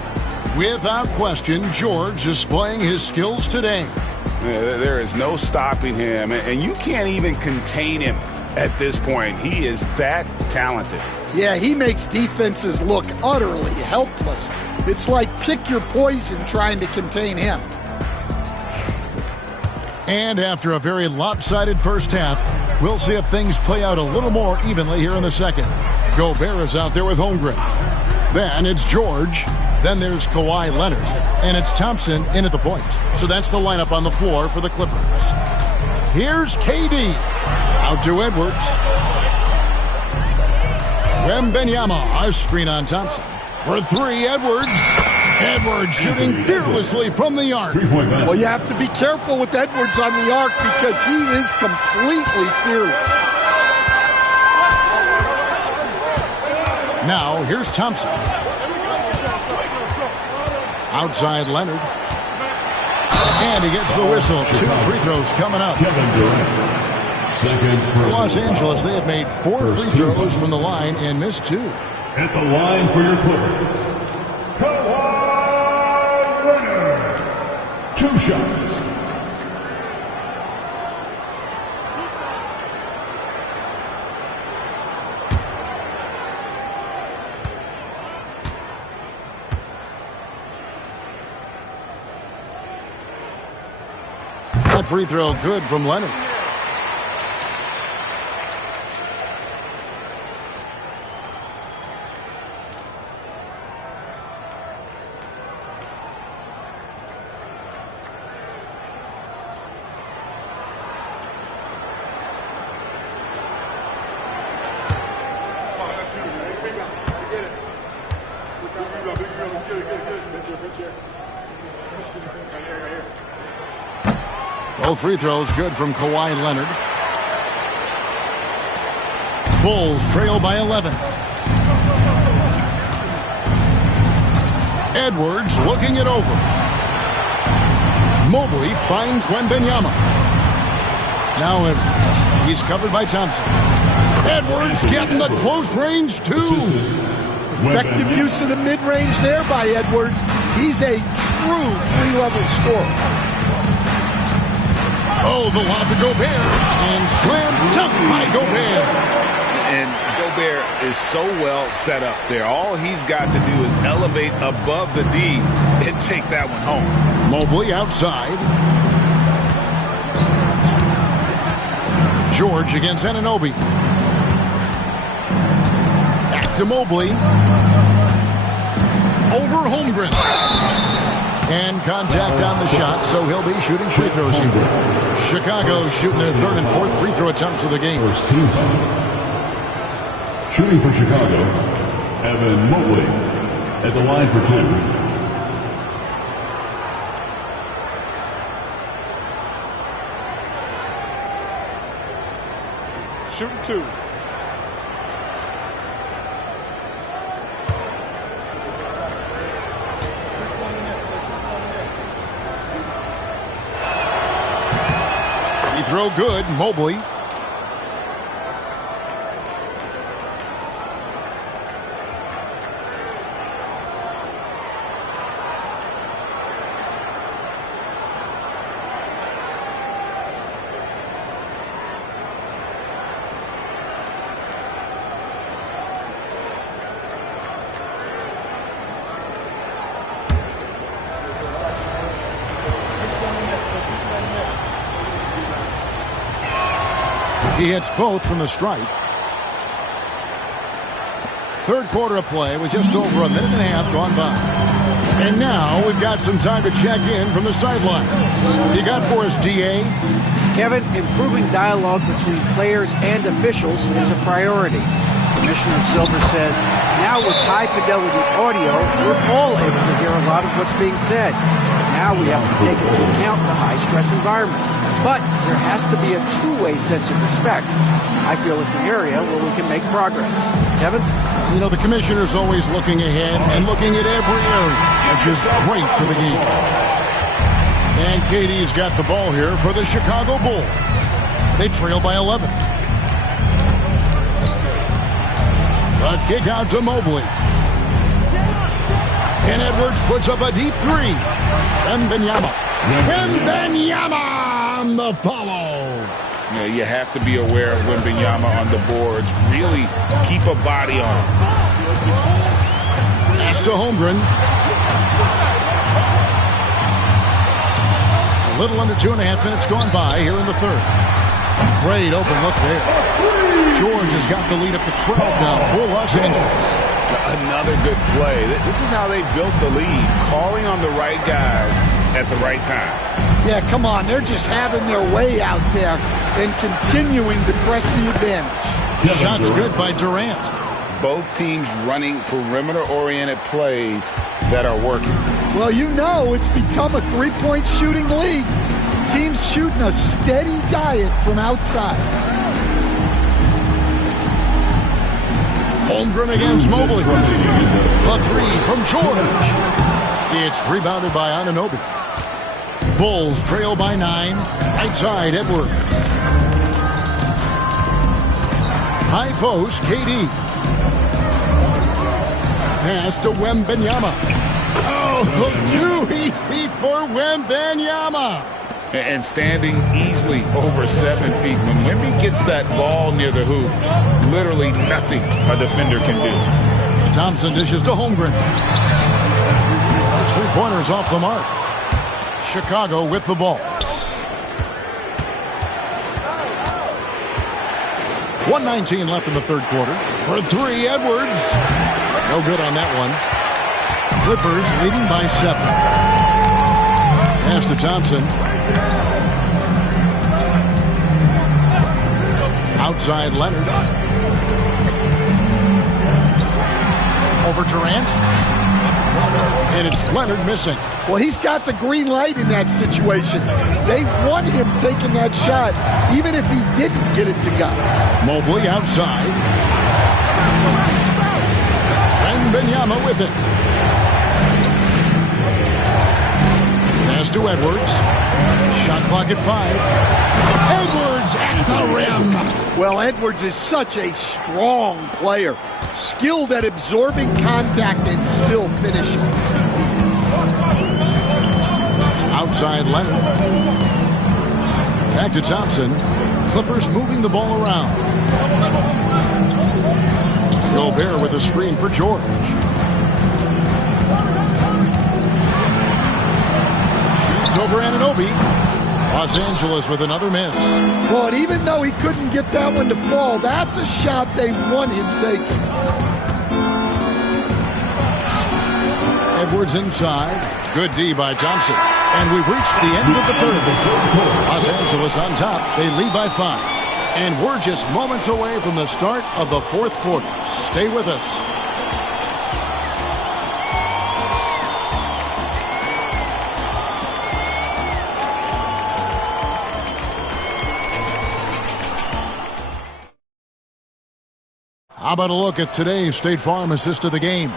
Without question, George is displaying his skills today. There is no stopping him, and you can't even contain him at this point. He is that talented. Yeah, he makes defenses look utterly helpless. It's like pick your poison trying to contain him. And after a very lopsided first half, we'll see if things play out a little more evenly here in the second. Gobert is out there with Holmgren. Then it's George. Then there's Kawhi Leonard. And it's Thompson in at the point. So that's the lineup on the floor for the Clippers. Here's KD. Out to Edwards. Wembanyama, a screen on Thompson. For three, Edwards. Edwards shooting fearlessly from the arc. Well, you have to be careful with Edwards on the arc because he is completely fearless. Now, here's Thompson. Outside Leonard. And he gets the whistle. 2 free throws coming up. Los Angeles, they have made 4 free throws from the line and missed 2. At the line for your Clippers, Kawhi Leonard. 2 shots. That free throw good from Leonard. Both free throws good from Kawhi Leonard. Bulls trail by 11. Edwards looking it over. Mobley finds Wembanyama. Now Edwards. He's covered by Thompson. Edwards getting the close range too. Effective use of the mid-range there by Edwards. He's a true 3-level scorer. Oh, the lob to Gobert. And slam dunk by Gobert. And Gobert is so well set up there. All he's got to do is elevate above the D and take that one home. Mobley outside. George against Anunoby. Back to Mobley. Over Holmgren. And contact on the shot, so he'll be shooting free throws here. Chicago shooting their 3rd and 4th free throw attempts of the game. Shooting for Chicago, Evan Mobley at the line for 2. Shooting 2. Throw good, Mobley. He hits both from the stripe. 3rd quarter of play with just over a minute and a half gone by. And now we've got some time to check in from the sideline. You got for us, DA? Kevin, improving dialogue between players and officials is a priority. Commissioner Silver says, now with high-fidelity audio, we're all able to hear a lot of what's being said. Now we have to take into account the high-stress environment. But there has to be a two-way sense of respect. I feel it's an area where we can make progress. Kevin? You know, the commissioner's always looking ahead and looking at every area, which is great for the game. And KD's got the ball here for the Chicago Bulls. They trail by 11. A kick out to Mobley. And Edwards puts up a deep three. Wembanyama. Wembanyama on the follow. You know, you have to be aware of Wembanyama on the boards. Really keep a body on him. Pass to Holmgren. A little under 2.5 minutes gone by here in the third. Great open look there. George has got the lead up to 12 now for Los Angeles. Another good play. This is how they built the lead, calling on the right guys at the right time. Yeah, come on. They're just having their way out there and continuing to press the advantage. Shots good by Durant. Both teams running perimeter-oriented plays that are working. Well, you know it's become a three-point shooting league. Teams shooting a steady diet from outside. Holmgren against Mobley. A three from George. It's rebounded by Anunoby. Bulls trail by 9. Right side, Edwards. High post, KD. Pass to Wembanyama. Oh, too easy for Wembanyama. And standing easily over 7 feet. When Wemby gets that ball near the hoop, literally nothing a defender can do. Thompson dishes to Holmgren. Those 3-pointers off the mark. Chicago with the ball. 1:19 left in the third quarter. For 3, Edwards. No good on that one. Clippers leading by 7. Pass to Thompson. Outside Leonard. Over Durant. And it's Leonard missing. Well, he's got the green light in that situation. They want him taking that shot, even if he didn't get it to go. Mobley outside. Wembanyama with it. Pass to Edwards. Shot clock at 5. Edwards at the rim. Well, Edwards is such a strong player. Skilled at absorbing contact and still finishing. Outside Leonard. Back to Thompson. Clippers moving the ball around. Gobert with a screen for George. Shoots over Anunoby. Los Angeles with another miss. Well, and even though he couldn't get that one to fall, that's a shot they want him taking. Edwards inside. Good D by Thompson. And we've reached the end of the third. Los Angeles on top. They lead by 5. And we're just moments away from the start of the fourth quarter. Stay with us. How about a look at today's State Farm assist of the game?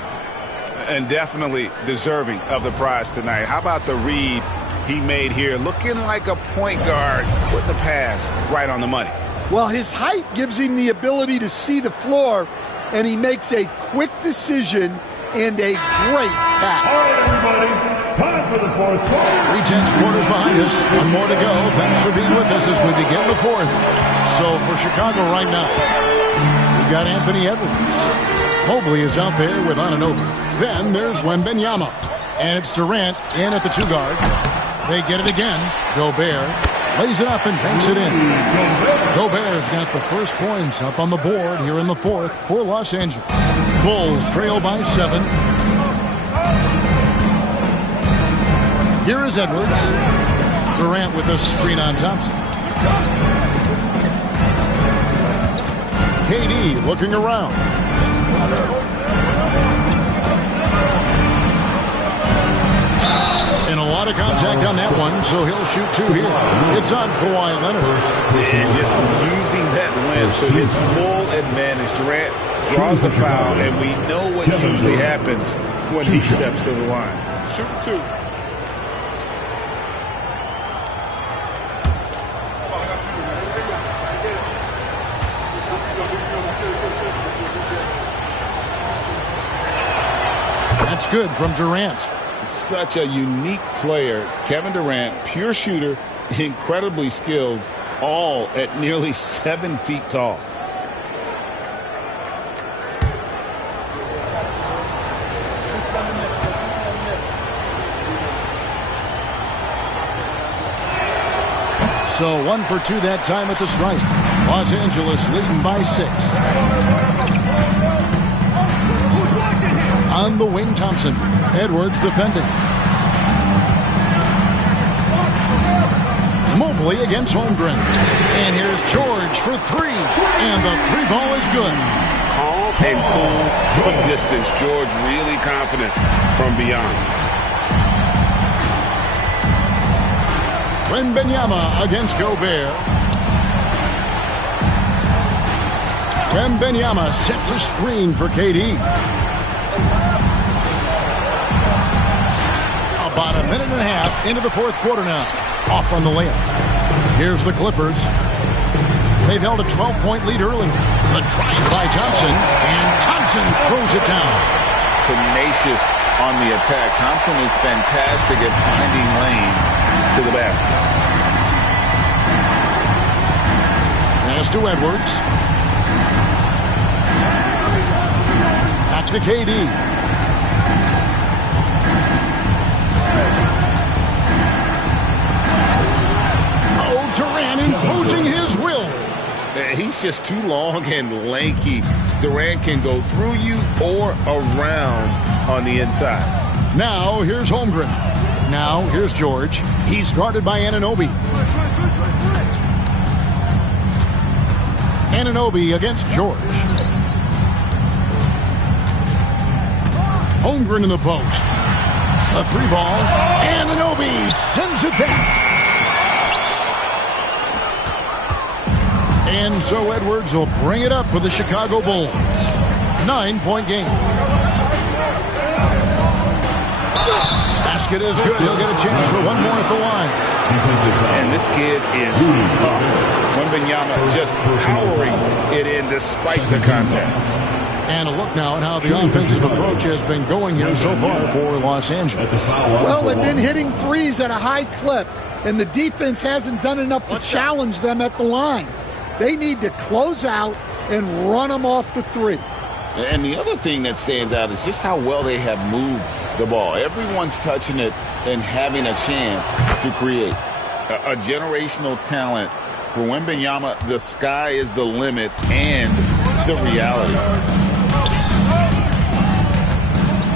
And definitely deserving of the prize tonight. How about the read he made here? Looking like a point guard, putting the pass right on the money. Well, his height gives him the ability to see the floor, and he makes a quick decision and a great pass. All right, everybody, time for the fourth quarter. 3 quarters behind us. One more to go. Thanks for being with us as we begin the fourth. So for Chicago right now, we've got Anthony Edwards. Mobley is out there with Anunoby. Then there's Wembanyama. And it's Durant in at the 2 guard. They get it again. Gobert lays it up and banks it in. Gobert's got the first points up on the board here in the fourth for Los Angeles. Bulls trail by 7. Here is Edwards. Durant with a screen on Thompson. KD looking around. And a lot of contact on that one, so he'll shoot 2 here. It's on Kawhi Leonard. And just using that length to his full advantage. Durant draws the foul, and we know what usually happens when he steps to the line. Shoot 2. That's good from Durant. Such a unique player. Kevin Durant, pure shooter, incredibly skilled, all at nearly 7 feet tall. So 1 for 2 that time at the stripe. Los Angeles leading by 6. On the wing, Thompson. Edwards defending. Mobley against Holmgren. And here's George for 3. And the 3 ball is good. Calm and cool from distance. George really confident from beyond. Wembanyama against Gobert. Wembanyama sets a screen for KD. About a minute and a half into the fourth quarter now. Off on the layup. Here's the Clippers. They've held a 12-point lead early. The drive by Thompson, and Thompson throws it down. Tenacious on the attack. Thompson is fantastic at finding lanes to the basket. Pass to Edwards. Back to KD. Oh, Durant imposing his will. He's just too long and lanky. Durant can go through you or around on the inside. Now here's Holmgren. Now here's George. He's guarded by Anunoby. Anunoby against George. Holmgren in the post. A 3 ball. Anunoby sends it back. And so Edwards will bring it up for the Chicago Bulls. 9-point game. Basket is good. He'll get a chance for one more at the line. And this kid is tough. Wembanyama just powering it in despite the contact. And a look now at how the offensive approach has been going here so far for Los Angeles. Well, they've been hitting threes at a high clip, and the defense hasn't done enough to challenge them at the line. They need to close out and run them off the 3. And the other thing that stands out is just how well they have moved the ball. Everyone's touching it and having a chance to create. A generational talent. For Wembanyama, the sky is the limit and the reality.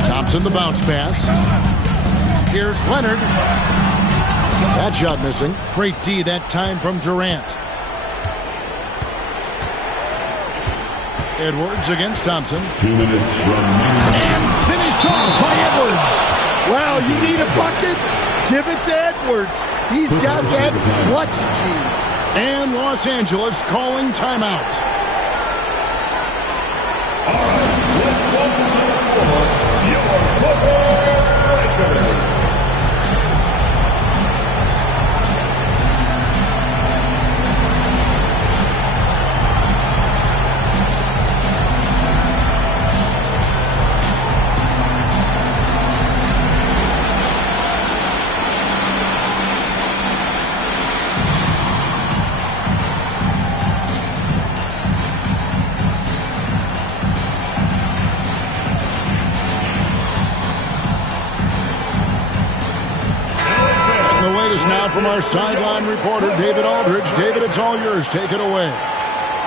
Thompson the bounce pass. Here's Leonard. That shot missing. Great D that time from Durant. Edwards against Thompson. 2 minutes remaining. And finished off by Edwards. Wow, you need a bucket? Give it to Edwards. He's got that clutch G. And Los Angeles calling timeout. All right, let's welcome to the floor your football breakers. Now from our sideline reporter, David Aldridge. David, it's all yours. Take it away.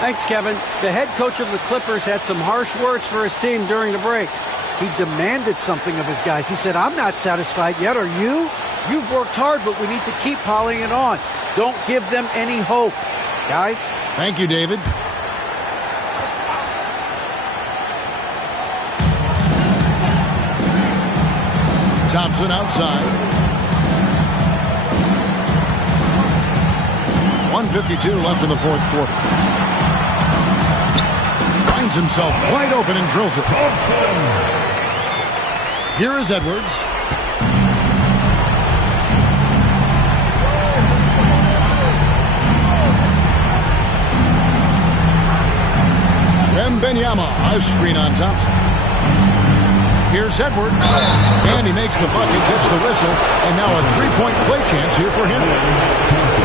Thanks, Kevin. The head coach of the Clippers had some harsh words for his team during the break. He demanded something of his guys. He said, I'm not satisfied yet. Are you? You've worked hard, but we need to keep piling it on. Don't give them any hope. Guys? Thank you, David. Thompson outside. 1:52 left in the fourth quarter. Finds himself wide open and drills it. Here is Edwards. Wembanyama, a screen on Thompson. Here's Edwards, and he makes the bucket, gets the whistle, and now a three-point play chance here for him.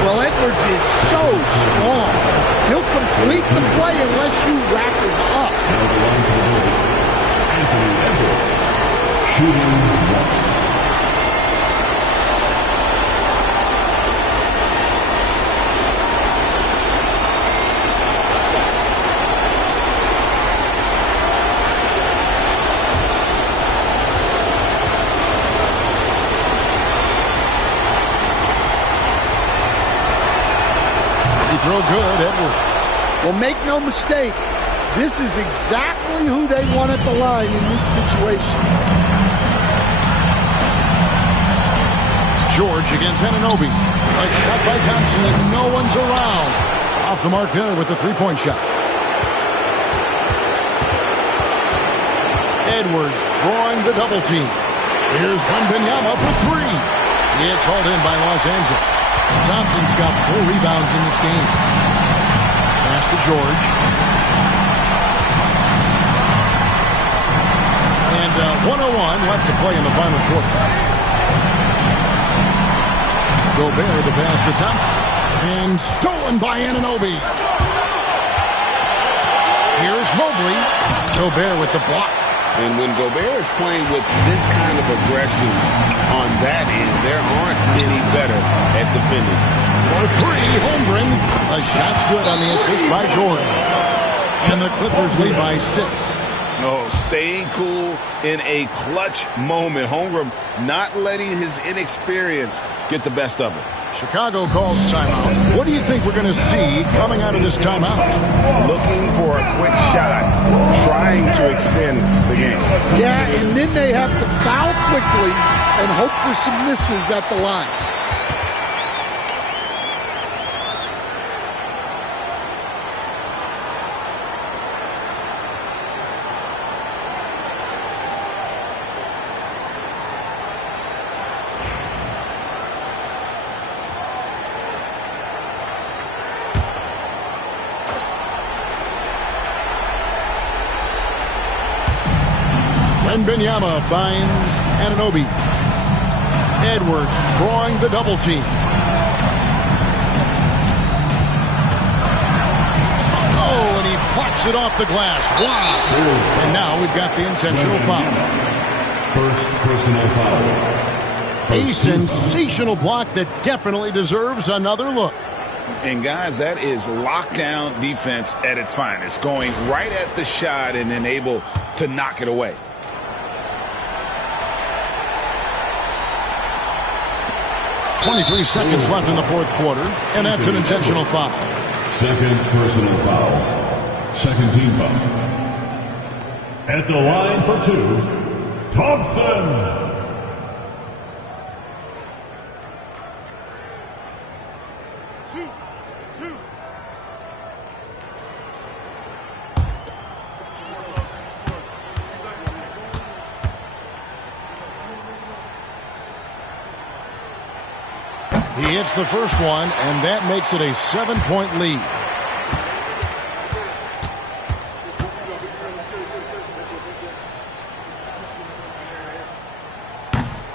Well, Edwards is so strong. He'll complete the play unless you wrap him up. Anthony Edwards, shooting 1. Throw good, Edwards. Well, make no mistake, this is exactly who they want at the line in this situation. George against Anunoby. A shot by Thompson, and no one's around. Off the mark there with the three-point shot. Edwards drawing the double team. Here's Wembanyama for three. It's hauled in by Los Angeles. Thompson's got 4 rebounds in this game. Pass to George. And 1:01 left to play in the final quarter. Gobert the pass to Thompson. And stolen by Anunoby. Here's Mobley. Gobert with the block. And when Gobert is playing with this kind of aggression on that end, there aren't any better at defending. For three, Holmgren. The shot's good on the assist by Jordan. And the Clippers lead by 6. Oh, staying cool in a clutch moment. Holmgren not letting his inexperience get the best of him. Chicago calls timeout. What do you think we're going to see coming out of this timeout? Looking for a quick shot, trying to extend the game. Yeah, and then they have to foul quickly and hope for some misses at the line. Wembanyama finds Anunoby. Edwards drawing the double team. Oh, and he plucks it off the glass. Wow. And now we've got the intentional foul. First personal foul. A sensational block that definitely deserves another look. And guys, that is lockdown defense at its finest. Going right at the shot and then able to knock it away. 23 seconds left in the fourth quarter, and that's an intentional foul. Second personal foul. Second team foul. At the line for 2, Thompson. He hits the first one, and that makes it a 7-point lead.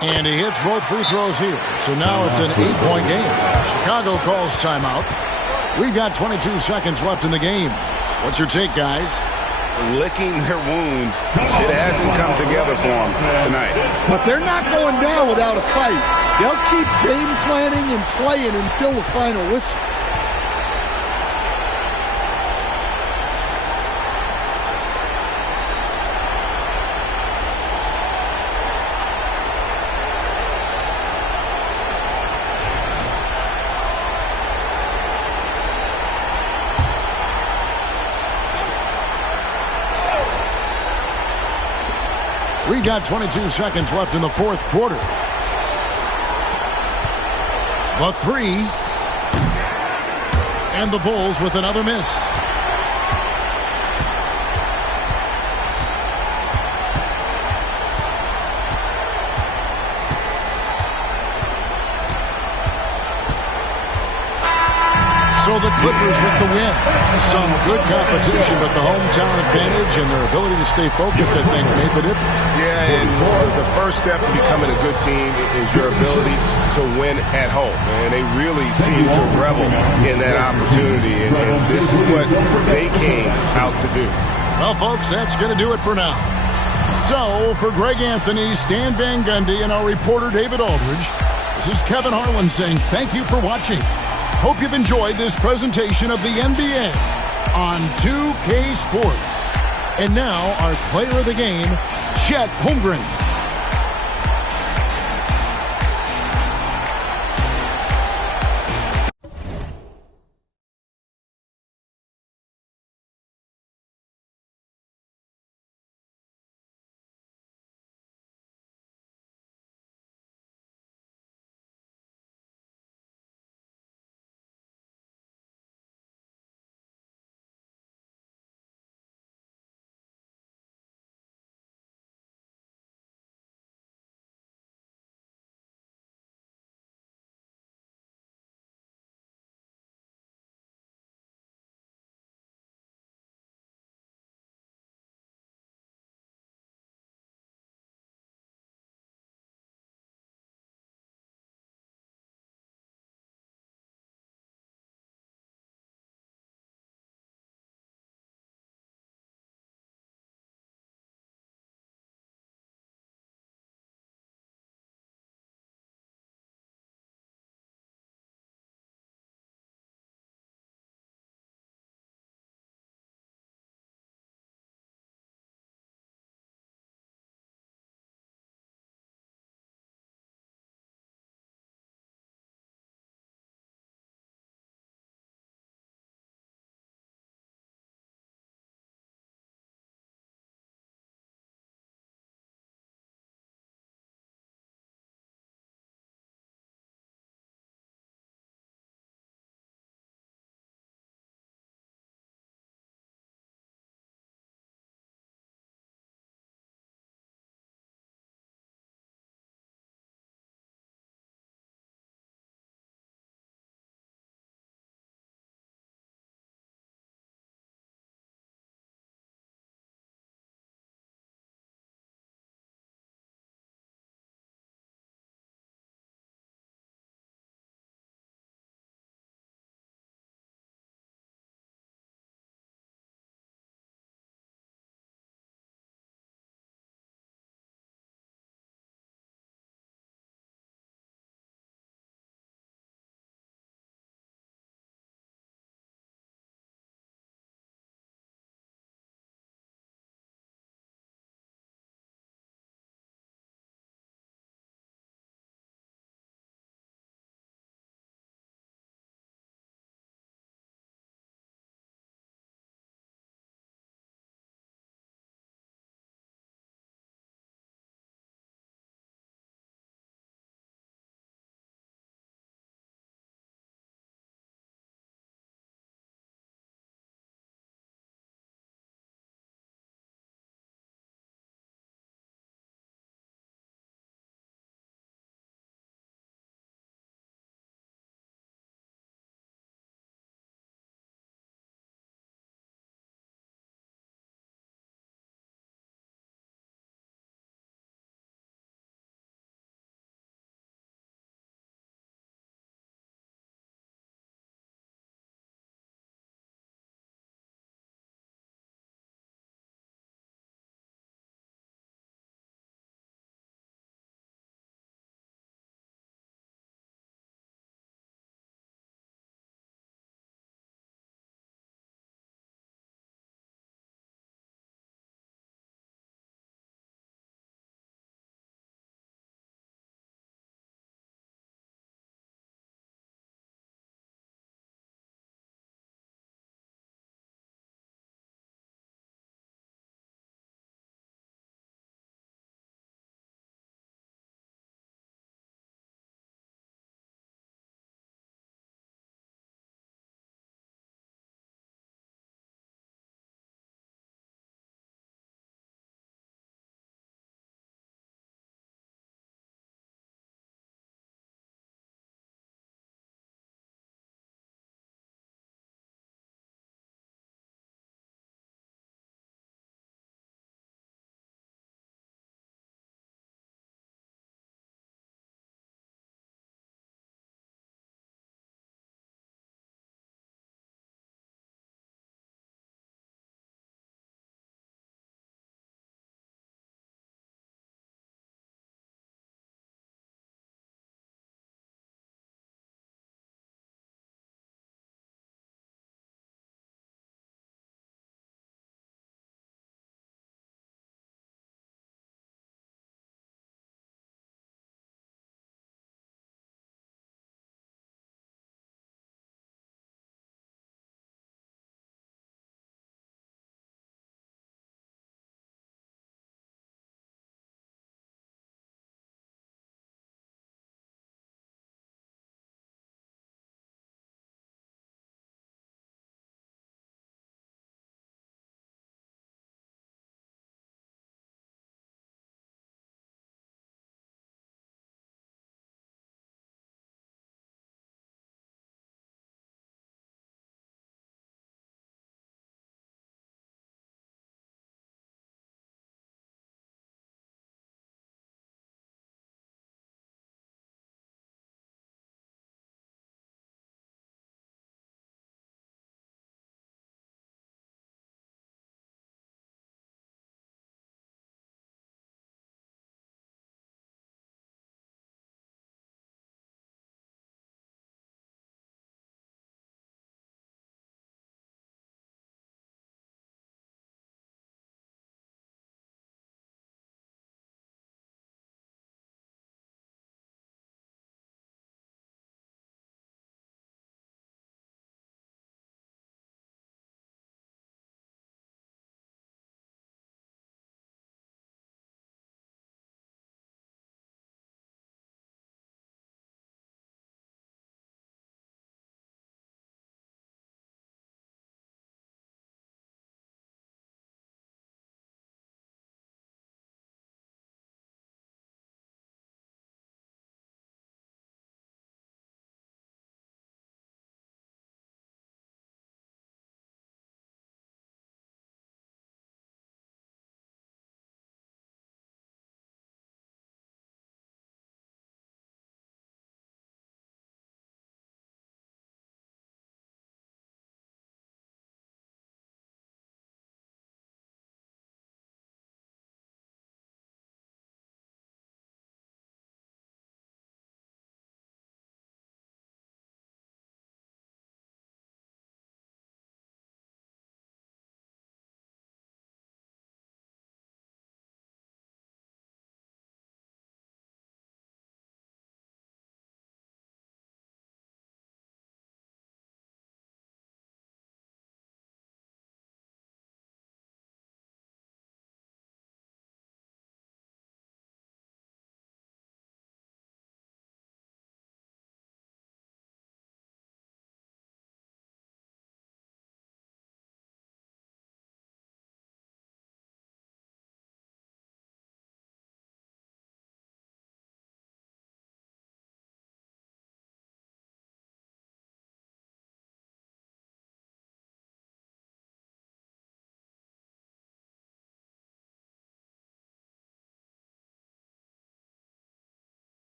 And he hits both free throws here. So now it's an 8-point game. Chicago calls timeout. We've got 22 seconds left in the game. What's your take, guys? Licking their wounds. It hasn't come together for them tonight. But they're not going down without a fight. They'll keep game planning and playing until the final whistle. We've got 22 seconds left in the fourth quarter. The three. And the Bulls with another miss. So the Clippers with the win. Some good competition, but the hometown advantage and their ability to stay focused, I think, made the difference. Yeah, and the first step in becoming a good team is your ability to win at home. And they really seem to revel in that opportunity, and this is what they came out to do. Well, folks, that's going to do it for now. So, for Greg Anthony, Stan Van Gundy, and our reporter David Aldridge, this is Kevin Harlan saying thank you for watching. Hope you've enjoyed this presentation of the NBA on 2K Sports. And now, our player of the game, Chet Holmgren.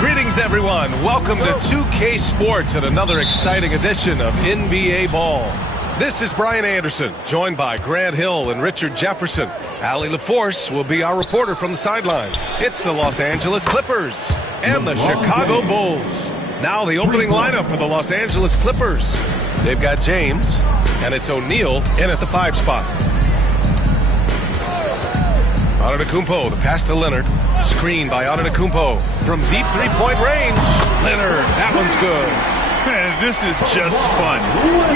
Greetings, everyone. Welcome to 2K Sports and another exciting edition of NBA Ball. This is Brian Anderson, joined by Grant Hill and Richard Jefferson. Allie LaForce will be our reporter from the sideline. It's the Los Angeles Clippers and the Chicago Bulls. Now the opening lineup for the Los Angeles Clippers. They've got James, and it's O'Neal in at the 5 spot. Antetokounmpo, the pass to Leonard. Screen by Antetokounmpo from deep three-point range. Leonard, that one's good. Man, this is just fun.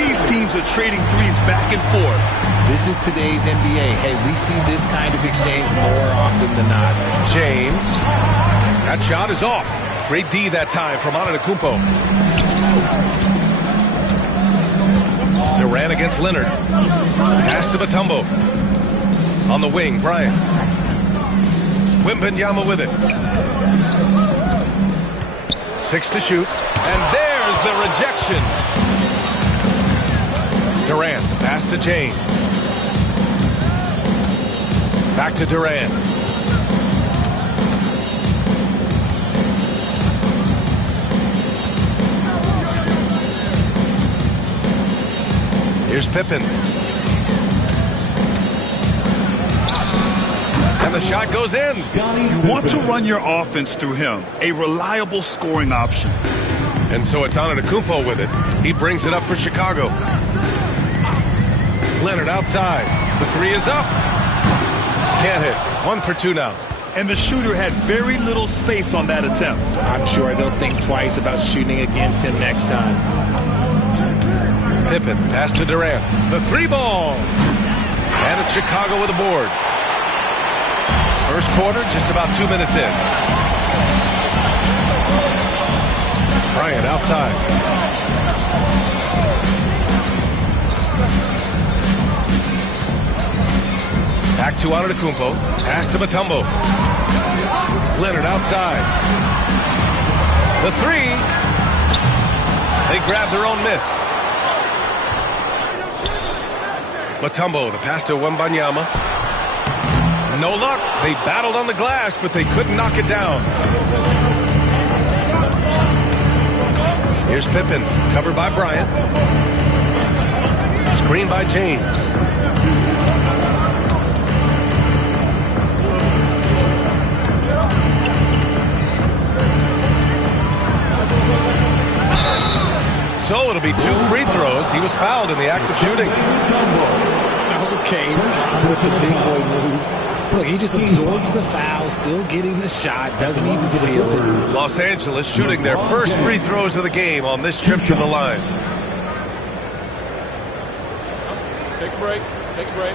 These teams are trading threes back and forth. This is today's NBA. Hey, we see this kind of exchange more often than not. James. That shot is off. Great D that time from Antetokounmpo. Durant against Leonard. Pass to Mutombo. On the wing, Bryant. Wembanyama with it. 6 to shoot. And there's the rejection. Durant, pass to James. Back to Durant. Here's Pippen. And the shot goes in. You want to run your offense through him, a reliable scoring option. And so it's Antetokounmpo with it. He brings it up for Chicago. Leonard outside. The three is up. Can't hit. 1 for 2 now. And the shooter had very little space on that attempt. I'm sure they'll think twice about shooting against him next time. Pippen, pass to Durant. The 3-ball. And it's Chicago with a board. First quarter, just about 2 minutes in. Bryant outside. Back to Antetokounmpo. Pass to Mutombo. Leonard outside. The 3. They grab their own miss. Mutombo, the pass to Wembanyama. No luck. They battled on the glass, but they couldn't knock it down. Here's Pippen, covered by Bryant. Screen by James. So it'll be 2 free throws. He was fouled in the act of shooting. Okay, with the big boy moves. Look, he just absorbs the foul, still getting the shot, doesn't even feel it. Los Angeles shooting their first free throws of the game on this trip to the line. Take a break. Take a break.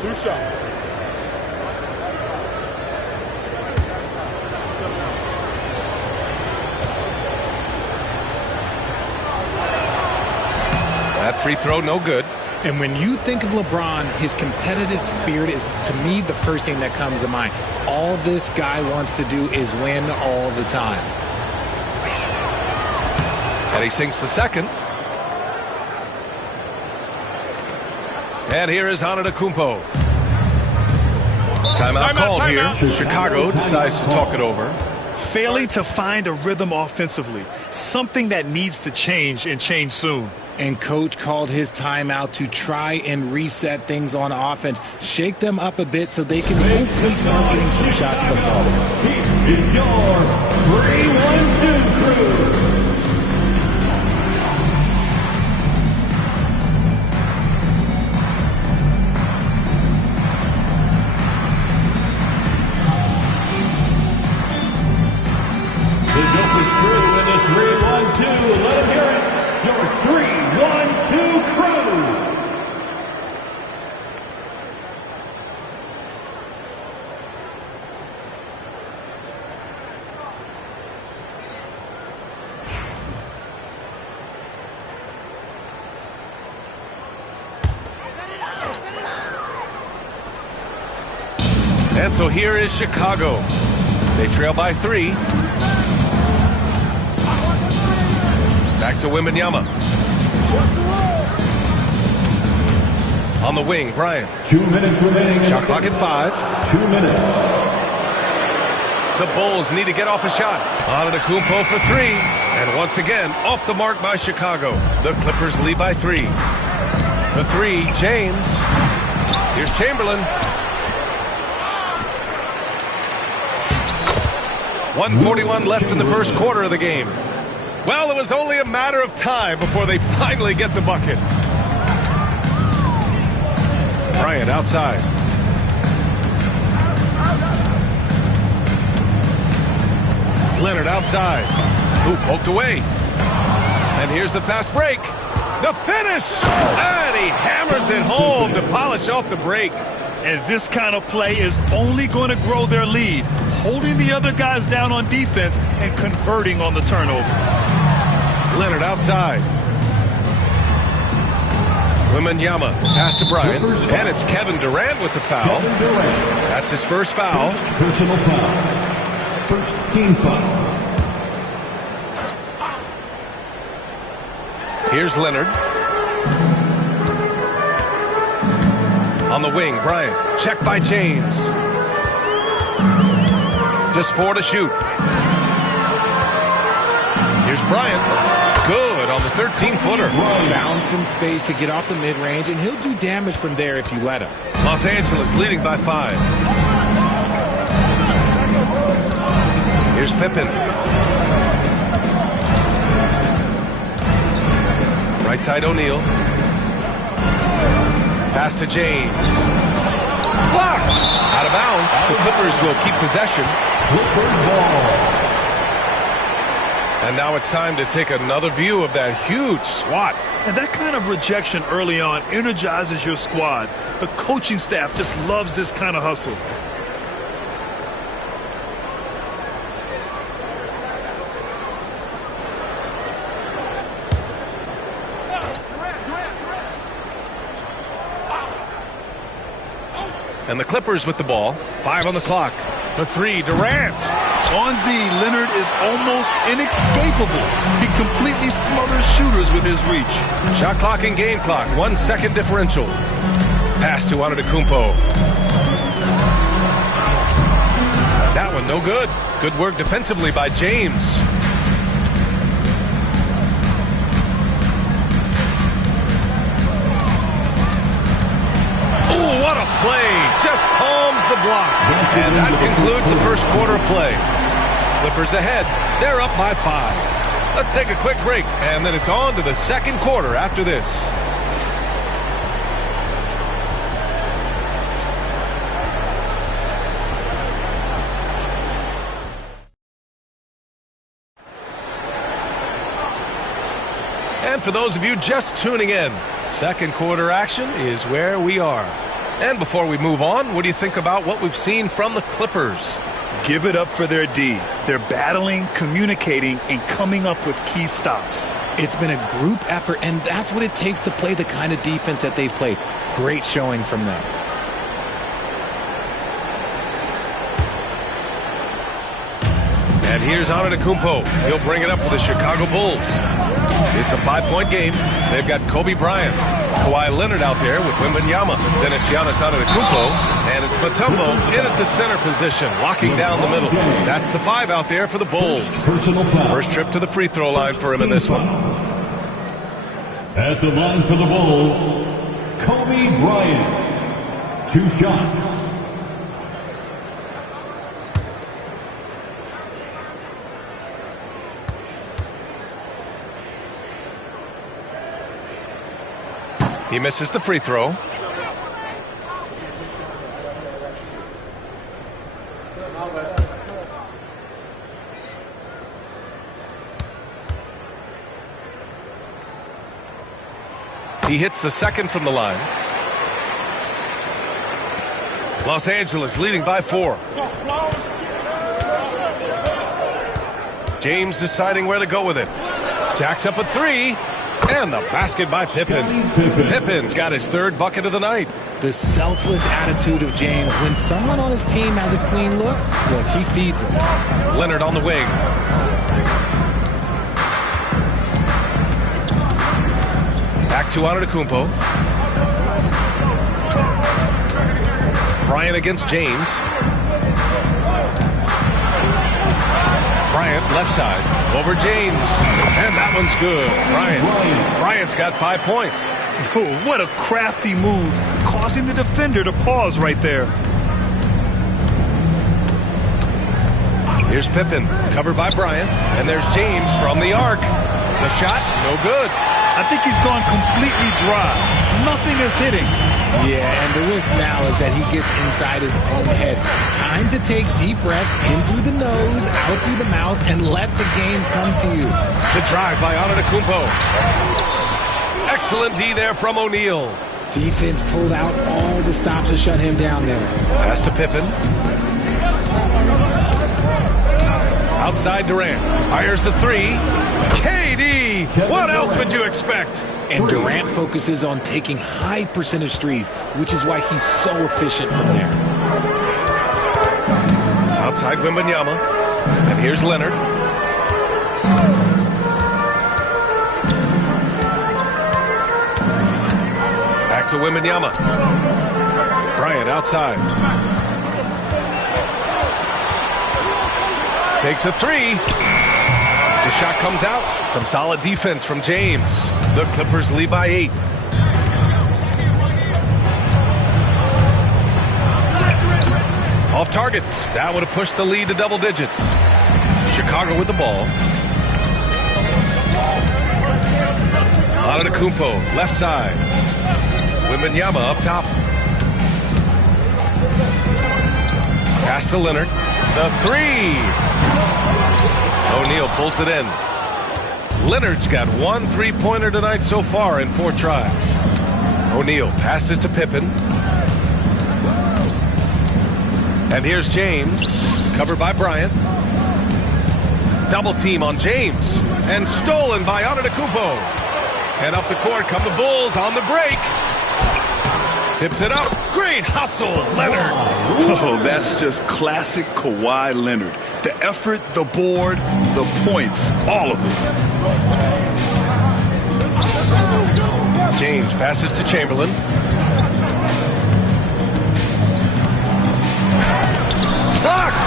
2 shots. That free throw, no good. And when you think of LeBron, his competitive spirit is, to me, the first thing that comes to mind. All this guy wants to do is win all the time. And he sinks the second. And here is Antetokounmpo. Timeout called here. Chicago decides to talk it over. Failing to find a rhythm offensively, something that needs to change and change soon. And coach called his timeout to try and reset things on offense, shake them up a bit so they can hopefully start getting some shots to fall. It's your 3-1-2 crew. The dopest crew in the 3-1-2. Let him hear it. Your 3-1-2 crew. And so here is Chicago. They trail by 3. Back to Wembanyama. On the wing, Bryant. 2 minutes remaining. Shot clock at 5. 2 minutes. The Bulls need to get off a shot. Antetokounmpo for 3. And once again, off the mark by Chicago. The Clippers lead by 3. The 3, James. Here's Chamberlain. 1:41 left in the first quarter of the game. Well, it was only a matter of time before they finally get the bucket. Bryant outside. Leonard outside. Ooh, poked away. And here's the fast break. The finish! And he hammers it home to polish off the break. And this kind of play is only going to grow their lead, holding the other guys down on defense and converting on the turnover. Leonard outside. Wembanyama, pass to Bryant, and it's Kevin Durant with the foul. That's his first foul. Personal foul. First team foul. Here's Leonard. On the wing, Bryant. Check by James. Just 4 to shoot. Here's Bryant. Good on the 13-footer. Found some space to get off the mid-range, and he'll do damage from there if you let him. Los Angeles leading by 5. Here's Pippen. Right side O'Neal. Pass to James. Blocked. Out of bounds. The Clippers will keep possession. Clippers ball. And now it's time to take another view of that huge swat. And that kind of rejection early on energizes your squad. The coaching staff just loves this kind of hustle. And the Clippers with the ball. 5 on the clock. For 3, Durant. On D, Leonard is almost inescapable. He completely smothers shooters with his reach. Shot clock and game clock. 1 second differential. Pass to Antetokounmpo. That one no good. Good work defensively by James. Ooh, what a play. Just palms the block. And that concludes the first quarter of play. Clippers ahead. They're up by 5. Let's take a quick break, and then it's on to the second quarter after this. And for those of you just tuning in, second quarter action is where we are. And before we move on, what do you think about what we've seen from the Clippers? Give it up for their D. They're battling, communicating, and coming up with key stops. It's been a group effort, and that's what it takes to play the kind of defense that they've played. Great showing from them. And here's Antetokounmpo. He'll bring it up for the Chicago Bulls. It's a 5-point game. They've got Kobe Bryant, Kawhi Leonard out there with Wembanyama. Then it's Giannis Antetokounmpo, and it's Mutombo in at the center position, locking down the middle. That's the 5 out there for the Bulls. First trip to the free throw line for him in this one. At the line for the Bulls, Kobe Bryant. 2 shots. He misses the free throw. He hits the second from the line. Los Angeles leading by 4. James deciding where to go with it. Jacks up a 3. And the basket by Pippen. Pippen's got his 3rd bucket of the night. The selfless attitude of James. When someone on his team has a clean look, he feeds him. Leonard on the wing. Back to Antetokounmpo. Bryant against James. Bryant left side over James, and that one's good. Bryant's got 5 points. Oh, what a crafty move, causing the defender to pause right there. Here's Pippen, covered by Bryant, and there's James from the arc. The shot, no good. I think he's gone completely dry. Nothing is hitting. Yeah, and the risk now is that he gets inside his own head. Time to take deep breaths in through the nose, out through the mouth, and let the game come to you. The drive by Antetokounmpo. Excellent D there from O'Neal. Defense pulled out all the stops to shut him down there. Pass to Pippen. Outside Durant. Fires the 3. KD, what else would you expect? And Durant focuses on taking high percentage threes, which is why he's so efficient from there. Outside Wembanyama, and here's Leonard. Back to Wembanyama. Bryant outside. Takes a three. The shot comes out. Some solid defense from James. The Clippers lead by 8. Off target. That would have pushed the lead to double digits. Chicago with the ball. Antetokounmpo, left side. Wembanyama up top. Pass to Leonard. The three. O'Neal pulls it in. Leonard's got 1 3-pointer tonight so far in 4 tries. O'Neal passes to Pippen. And here's James, covered by Bryant. Double team on James. And stolen by Antetokounmpo. And up the court come the Bulls on the break. Tips it up. Great hustle, Leonard. Oh, that's just classic Kawhi Leonard. The effort, the board, the points, all of it. James passes to Chamberlain. Blocked.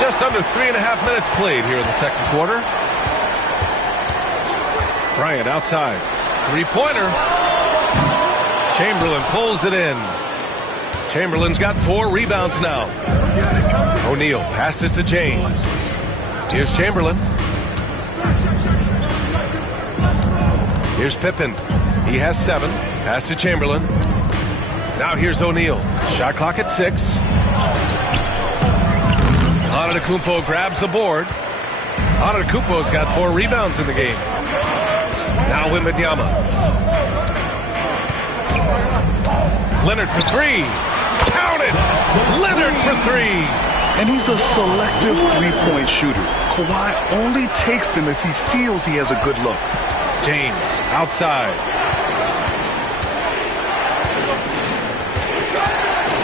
Just under 3.5 minutes played here in the second quarter. Bryant outside. 3-pointer. Chamberlain pulls it in. Chamberlain's got 4 rebounds now. O'Neal passes to James. Here's Chamberlain. Here's Pippen. He has 7. Pass to Chamberlain. Now here's O'Neal. Shot clock at 6. Antetokounmpo grabs the board. Antetokounmpo's got 4 rebounds in the game. Now Wembanyama. Leonard for 3. Count it! Leonard for 3. And he's a selective three-point shooter. Kawhi only takes them if he feels he has a good look. James outside.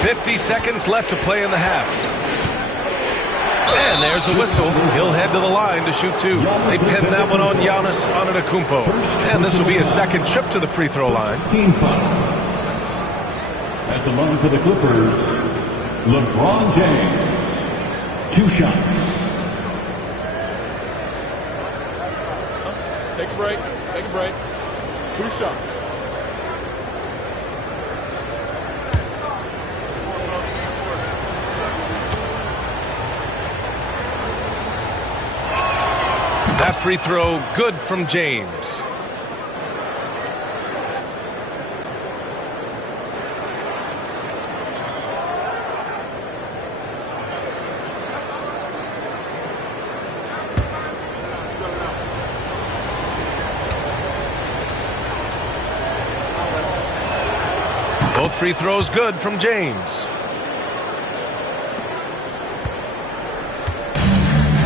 50 seconds left to play in the half. And there's a whistle. He'll head to the line to shoot 2. They pin that one on Giannis Antetokounmpo. And this will be his second trip to the free throw line. At the line for the Clippers, LeBron James. 2 shots. Take a break. Take a break. 2 shots. That free throw good from James. Both free throws good from James.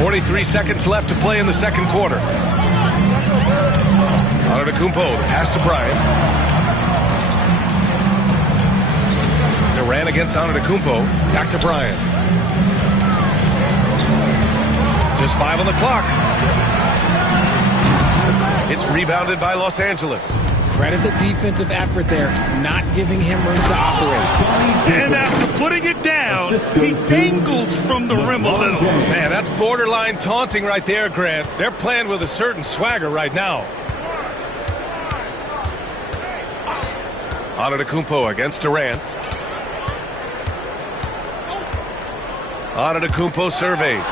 43 seconds left to play in the second quarter. Antetokounmpo, the pass to Bryant. Durant against Antetokounmpo. Back to Bryant. Just 5 on the clock. It's rebounded by Los Angeles. Credit the defensive effort there, not giving him room to operate. And after putting it down, he dangles from the rim a little. Man, that's borderline taunting right there, Grant. They're playing with a certain swagger right now. Antetokounmpo against Durant. Antetokounmpo surveys.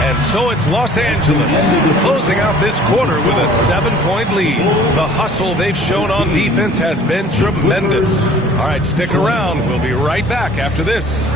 And so it's Los Angeles closing out this quarter with a 7-point lead. The hustle they've shown on defense has been tremendous. All right, stick around. We'll be right back after this.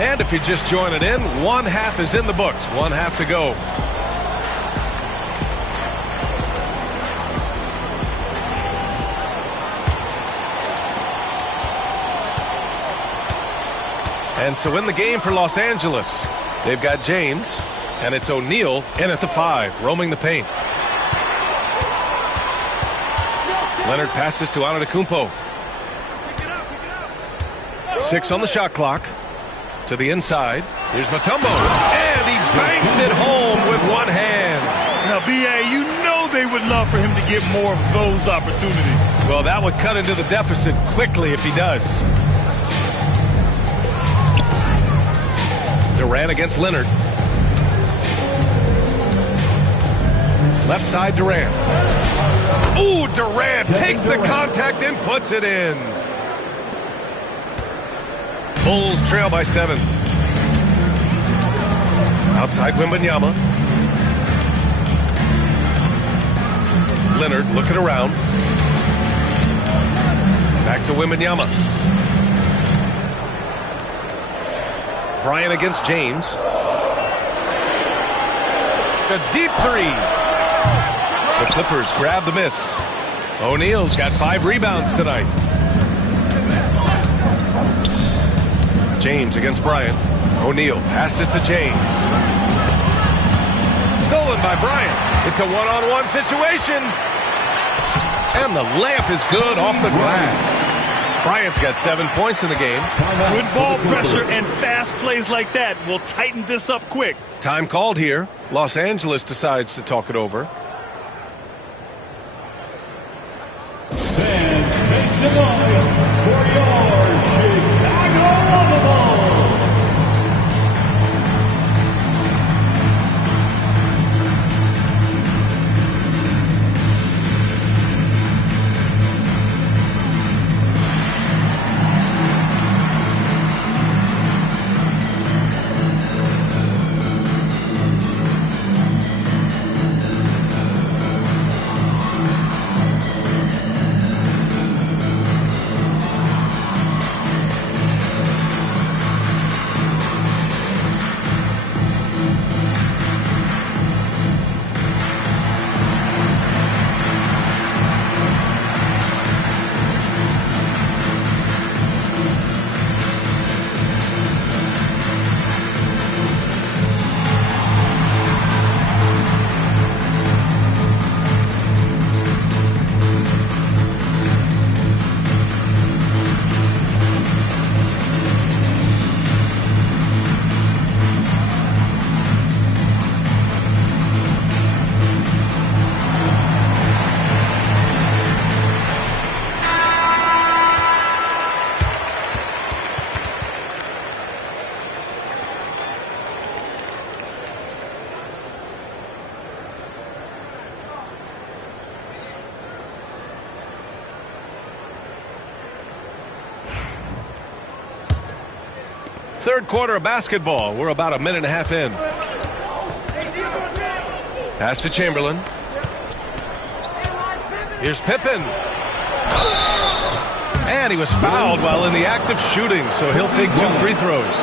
And if you're just joining in, one half is in the books. One half to go. And so in the game for Los Angeles, they've got James, and it's O'Neal in at the 5, roaming the paint. Leonard passes to Antetokounmpo. 6 on the shot clock. To the inside. Here's Mutombo. And he banks it home with one hand. Now, B.A., you know they would love for him to get more of those opportunities. Well, that would cut into the deficit quickly if he does. Durant against Leonard. Left side, Durant. Ooh, Durant takes the contact and puts it in. Bulls trail by 7. Outside Wembanyama. Leonard looking around. Back to Wembanyama. Bryant against James. A deep 3. The Clippers grab the miss. O'Neal's got 5 rebounds tonight. James against Bryant. O'Neal passes to James. Stolen by Bryant. It's a one-on-one situation. And the layup is good off the glass. Bryant's got 7 points in the game. Good ball pressure and fast plays like that will tighten this up quick. Time called here. Los Angeles decides to talk it over. And make the moment for your Chicago Bulls. Third quarter of basketball. We're about a minute and a half in. Pass to Chamberlain. Here's Pippen. And he was fouled while in the act of shooting, so he'll take 2 free throws.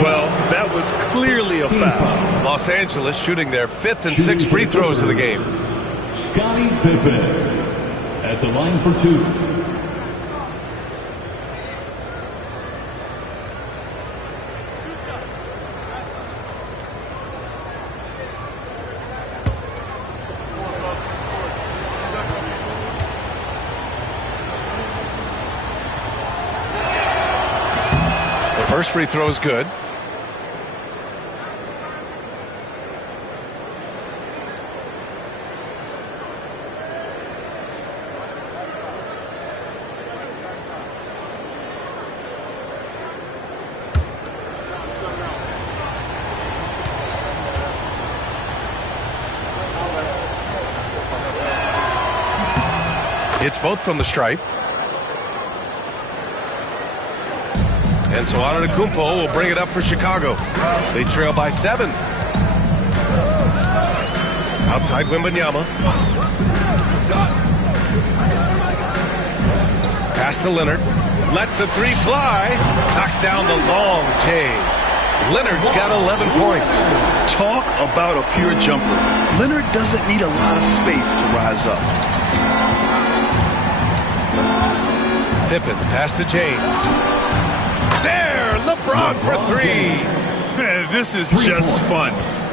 Well, that was clearly a foul. Los Angeles shooting their 5th and 6th free throws of the game. Scottie Pippen at the line for 2. First free throw is good. It's both from the stripe. And so Antetokounmpo will bring it up for Chicago. They trail by 7. Outside Wembanyama. Pass to Leonard. Lets the three fly. Knocks down the long J. Leonard's got 11 points. Talk about a pure jumper. Leonard doesn't need a lot of space to rise up. Pippen, pass to James. There, LeBron for three. Man, this is just fun.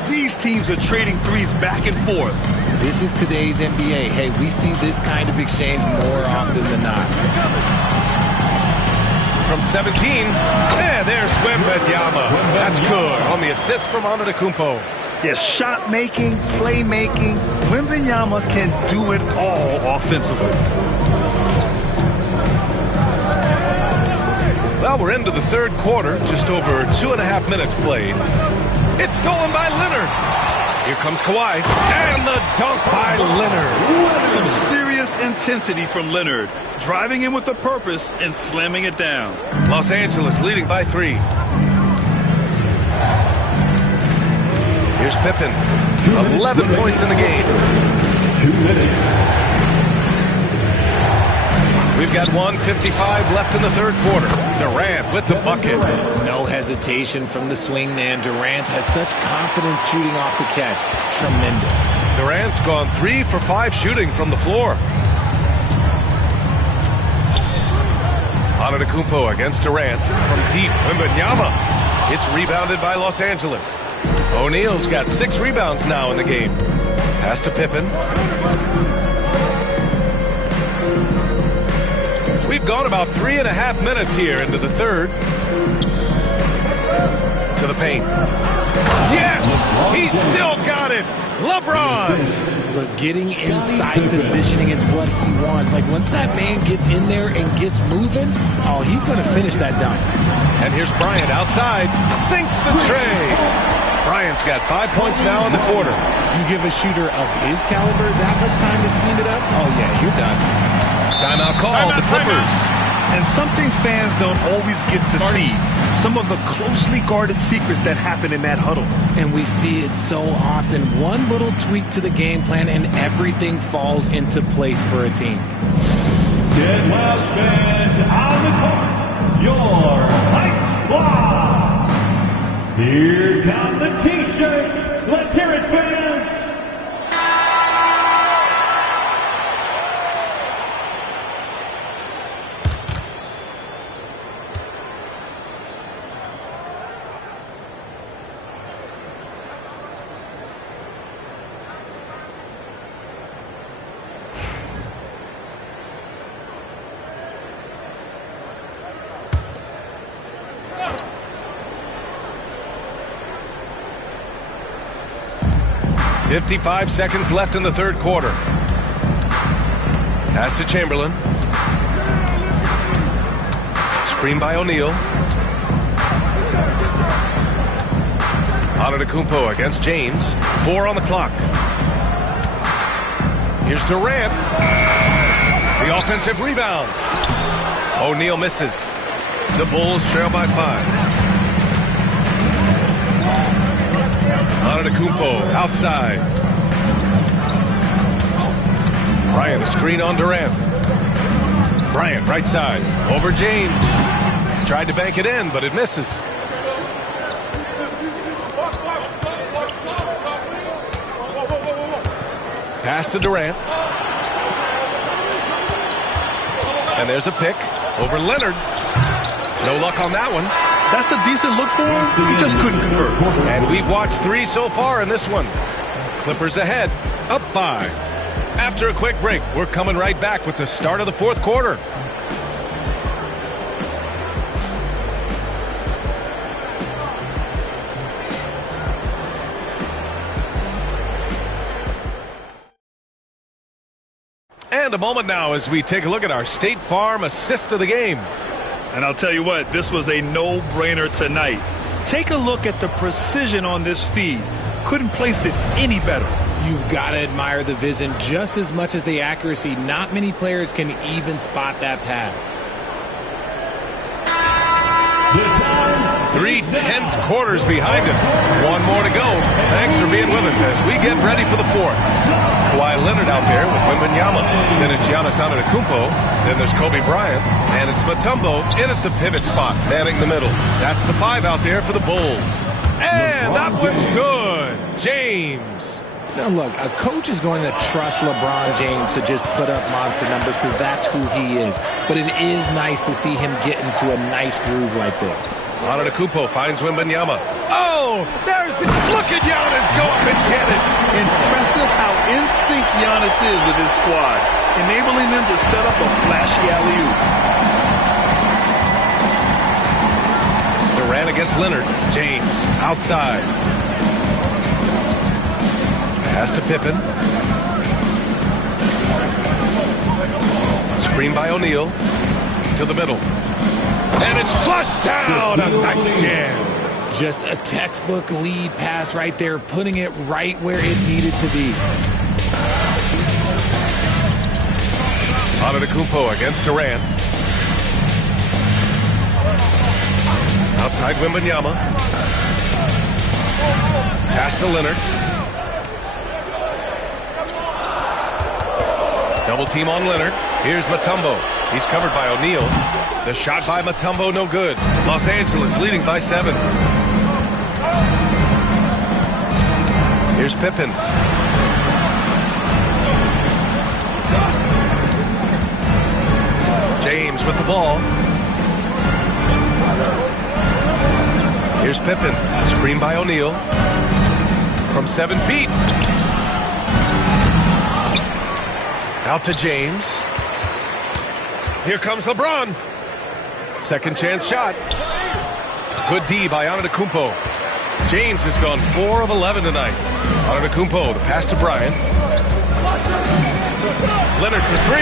These teams are trading threes back and forth. This is today's NBA. Hey, we see this kind of exchange more often than not. From 17, and there's Wembanyama. That's good on the assist from Antetokounmpo. Yes, shot making, playmaking. Wembanyama can do it all offensively. Well, we're into the third quarter, just over 2.5 minutes played. It's stolen by Leonard. Here comes Kawhi, and the dunk by Leonard. Some serious intensity from Leonard, driving in with a purpose and slamming it down. Los Angeles leading by 3. Here's Pippen, 11 points in the game. 2 minutes. We've got 1:55 left in the third quarter. Durant with the bucket. No hesitation from the swing man. Durant has such confidence shooting off the catch. Tremendous. Durant's gone 3 for 5 shooting from the floor. Antetokounmpo against Durant from deep. Wembanyama. It's rebounded by Los Angeles. O'Neal's got 6 rebounds now in the game. Pass to Pippen. We've gone about 3.5 minutes here into the third. To the paint. Yes! He's still got it! LeBron! Look, getting inside positioning is what he wants. Like, once that man gets in there and gets moving, oh, he's going to finish that dunk. And here's Bryant outside. Sinks the tray. Bryant's got 5 points now in the quarter. You give a shooter of his caliber that much time to seam it up? Oh, yeah, you're done. Timeout called, the Clippers. And something fans don't always get to see. Some of the closely guarded secrets that happen in that huddle. And we see it so often. One little tweak to the game plan and everything falls into place for a team. Get loud, fans, on the court. Your Heights Squad. Here come the T-shirts. Let's hear it, fans. .55 seconds left in the third quarter. Pass to Chamberlain. Screen by O'Neal. Antetokounmpo against James. 4 on the clock. Here's Durant. The offensive rebound. O'Neal misses. The Bulls trail by 5. Antetokounmpo outside. Bryant, a screen on Durant. Bryant, right side. Over James. Tried to bank it in, but it misses. Pass to Durant. And there's a pick over Leonard. No luck on that one. That's a decent look for him. He just couldn't convert. And we've watched 3 so far in this one. Clippers ahead, up 5. After a quick break, we're coming right back with the start of the fourth quarter. And a moment now as we take a look at our State Farm assist of the game. And I'll tell you what, this was a no-brainer tonight. Take a look at the precision on this feed. Couldn't place it any better. You've got to admire the vision just as much as the accuracy. Not many players can even spot that pass. The time 3 tense quarters behind us. One more to go. Thanks for being with us as we get ready for the fourth. Kawhi Leonard out there with Wembanyama. Then it's Giannis Antetokounmpo. Then there's Kobe Bryant. And it's Mutombo in at the pivot spot, manning the middle. That's the 5 out there for the Bulls. And that one's good. James. Now, look, a coach is going to trust LeBron James to just put up monster numbers because that's who he is. But it is nice to see him get into a nice groove like this. Antetokounmpo finds Wembanyama. Oh, there's the... Look at Giannis go up and get it. Impressive how in sync Giannis is with his squad, enabling them to set up a flashy alley-oop. Durant against Leonard. James outside. Pass to Pippen. Screen by O'Neal. To the middle. And it's flushed down. A nice jam. Just a textbook lead pass right there, putting it right where it needed to be. Antetokounmpo against Durant. Outside Wembanyama. Pass to Leonard. Double team on Leonard. Here's Mutombo. He's covered by O'Neal. The shot by Mutombo, no good. Los Angeles leading by 7. Here's Pippen. James with the ball. Here's Pippen. Screen by O'Neal. From 7 feet. Out to James. Here comes LeBron. Second chance shot. Good D by Antetokounmpo. James has gone 4 of 11 tonight. Antetokounmpo, the pass to Bryant. Leonard for 3.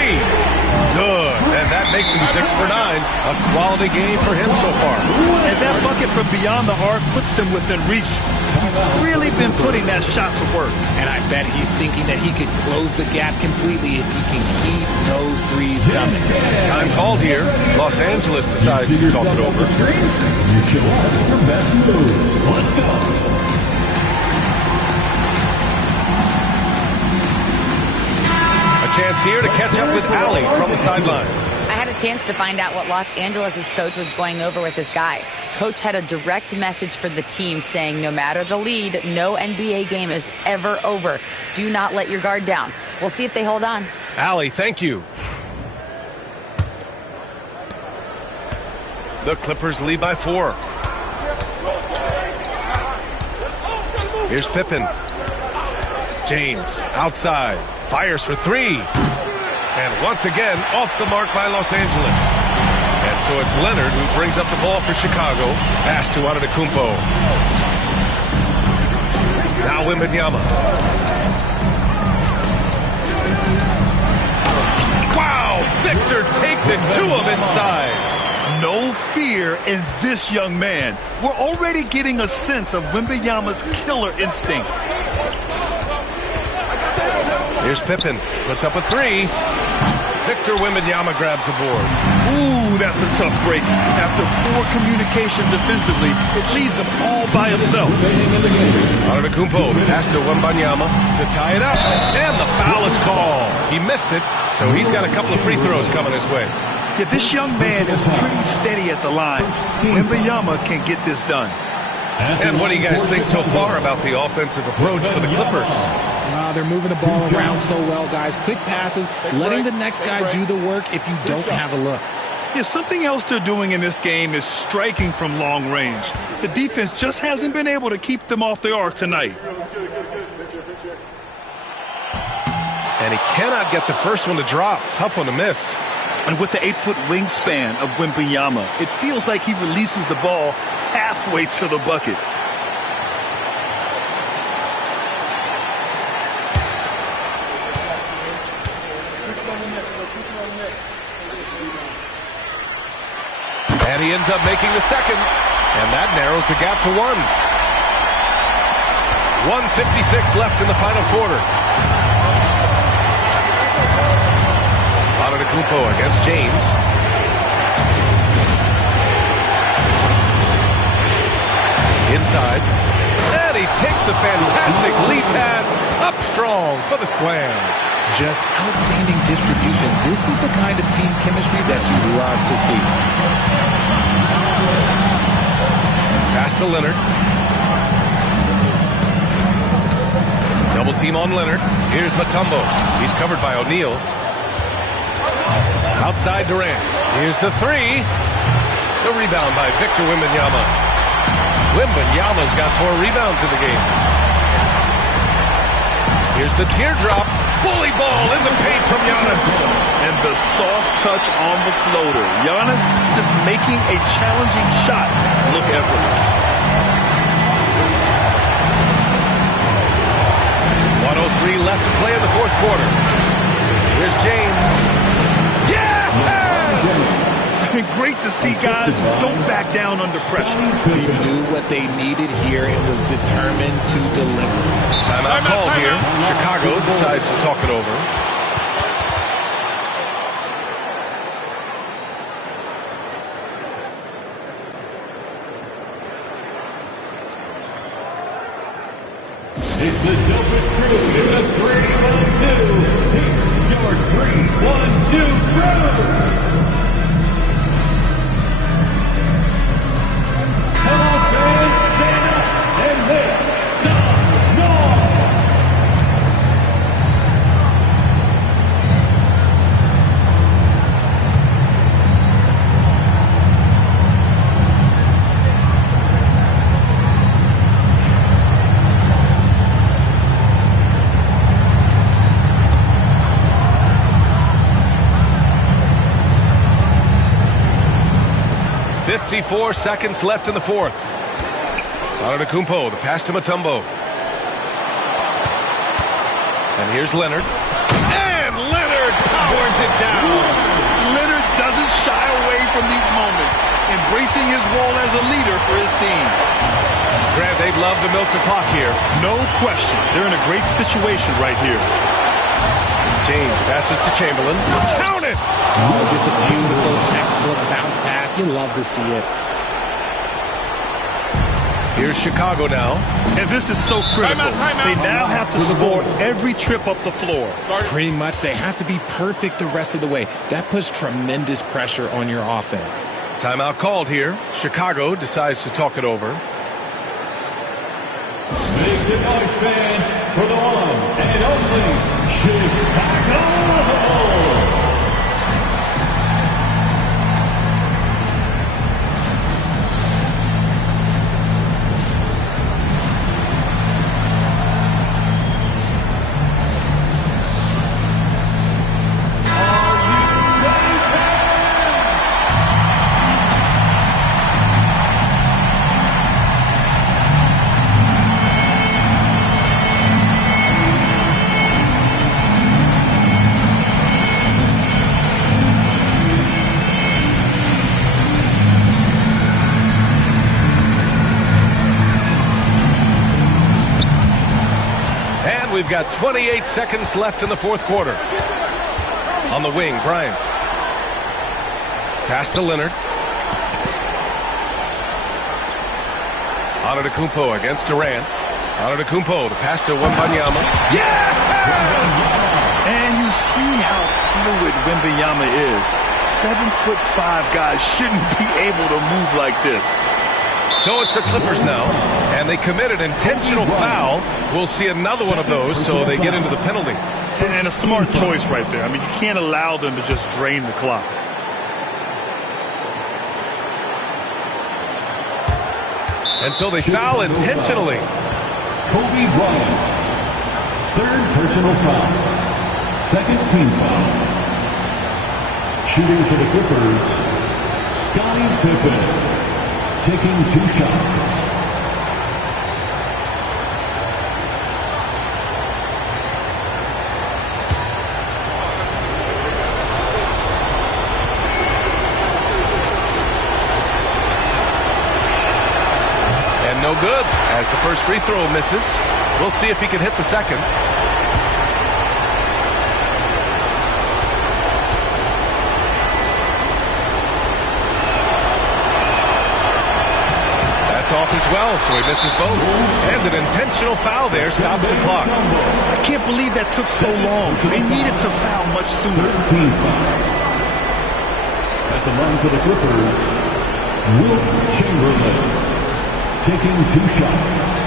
Good. And that makes him 6 for 9. A quality game for him so far. And that bucket from beyond the arc puts them within reach. He's really been putting that shot to work. And I bet he's thinking that he could close the gap completely if he can keep those threes coming. Time called here. Los Angeles decides to talk it over. You show us your best moves. Let's go. Chance here to catch up with Allie from the sideline. I had a chance to find out what Los Angeles' coach was going over with his guys. Coach had a direct message for the team saying no matter the lead, no NBA game is ever over. Do not let your guard down. We'll see if they hold on. Allie, thank you. The Clippers lead by 4. Here's Pippen. James outside. Fires for 3. And once again, off the mark by Los Angeles. And so it's Leonard who brings up the ball for Chicago. Pass to Antetokounmpo. Now Wembanyama. Wow! Victor takes it to him inside. No fear in this young man. We're already getting a sense of Wembanyama's killer instinct. Here's Pippen. Puts up a 3. Victor Wembanyama grabs a board. Ooh, that's a tough break. After poor communication defensively, it leaves him all by himself. Antetokounmpo pass to Wembanyama to tie it up. And the foul is called. He missed it, so he's got a couple of free throws coming his way. Yeah, this young man is pretty steady at the line. Wembanyama can get this done. And what do you guys think so far about the offensive approach for the Clippers? They're moving the ball around so well, guys. Quick passes, letting the next guy do the work if you don't have a look. Yeah, something else they're doing in this game is striking from long range. The defense just hasn't been able to keep them off the arc tonight. And he cannot get the first one to drop. Tough one to miss. And with the 8-foot wingspan of Wembanyama, it feels like he releases the ball halfway to the bucket. And he ends up making the second. And that narrows the gap to 1. 1:56 left in the final quarter. Antetokounmpo against James. Inside. And he takes the fantastic lead pass up strong for the slam. Just outstanding distribution. This is the kind of team chemistry that you love to see. Pass to Leonard. Double team on Leonard. Here's Mutombo. He's covered by O'Neal. Outside Durant. Here's the three. The rebound by Victor Wembanyama. Wembanyama's got 4 rebounds in the game. Here's the teardrop. Bully ball in the paint from Giannis. And the soft touch on the floater. Giannis just making a challenging shot look effortless. 1:03 left to play in the fourth quarter. Here's James. Yeah! Great to see guys who don't back down under pressure. He knew what they needed here and was determined to deliver. Timeout call here. Chicago decides to talk it over. It's the dopest crew in the 3-1-2. Here's your 3-1-2 crew. Come on, fans, stand up and make some noise. .54 seconds left in the fourth. Antetokounmpo, the pass to Mutombo. And here's Leonard. And Leonard powers it down. Leonard doesn't shy away from these moments, embracing his role as a leader for his team. Grant, they'd love to milk the clock here. No question. They're in a great situation right here. James passes to Chamberlain. Count it! Oh, just a beautiful textbook bounce pass. You love to see it. Here's Chicago now. And this is so critical. Timeout. They now have to score every trip up the floor. Pretty much, they have to be perfect the rest of the way. That puts tremendous pressure on your offense. Timeout called here. Chicago decides to talk it over. Make some noise, fans, for the one and only Chicago. We've got 28 seconds left in the fourth quarter. On the wing, Bryant. Pass to Leonard. Antetokounmpo against Durant. Antetokounmpo, the pass to Wembanyama. Yes! And you see how fluid Wembanyama is. 7'5" guys shouldn't be able to move like this. So it's the Clippers now, and they commit an intentional foul. We'll see another one of those, so they get into the penalty. And a smart choice right there. I mean, you can't allow them to just drain the clock. And so they foul intentionally. Kobe Bryant, third personal foul, second team foul. Shooting for the Clippers, Scottie Pippen. Taking 2 shots. And no good, as the first free throw misses. We'll see if he can hit the second. Off up as well, so he misses both. And an intentional foul there stops the clock. I can't believe that took so long. They needed to foul much sooner. At the line for the Clippers, Wilt Chamberlain taking 2 shots.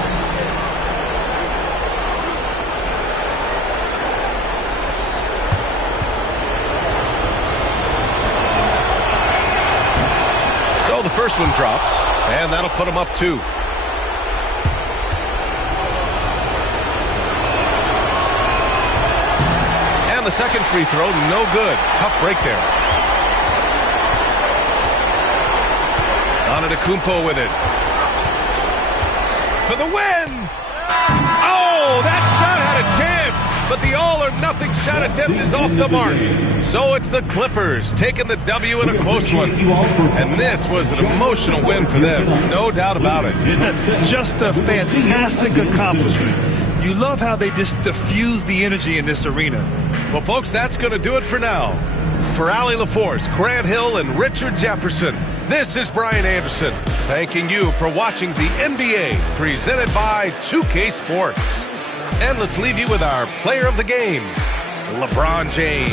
So the first one drops, and that'll put him up 2. And the second free throw, no good. Tough break there. Antetokounmpo with it. For the win! Oh, that shot had a chance, but the all-or-nothing shot attempt is off the mark. So it's the Clippers taking the W in a close one. And this was an emotional win for them, no doubt about it. Just a fantastic accomplishment. You love how they just diffuse the energy in this arena. Well, folks, that's going to do it for now. For Allie LaForce, Grant Hill, and Richard Jefferson, this is Brian Anderson, thanking you for watching the NBA presented by 2K Sports. And let's leave you with our player of the game, LeBron James.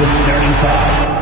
the starting five.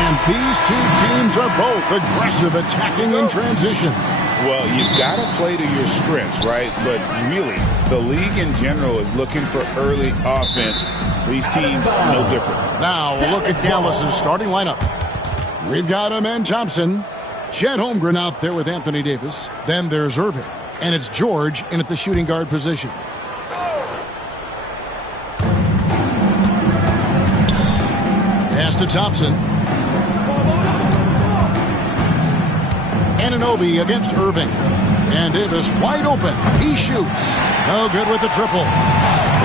And these two teams are both aggressive, attacking in transition. Well, you've got to play to your strengths, right? But really, the league in general is looking for early offense. These teams are no different. Now, we'll look at Dallas's starting lineup. We've got Amen Thompson, Chet Holmgren out there with Anthony Davis. Then there's Irving, and it's George in at the shooting guard position. Pass to Thompson. Anunoby against Irving. And Davis wide open. He shoots. No good with the triple.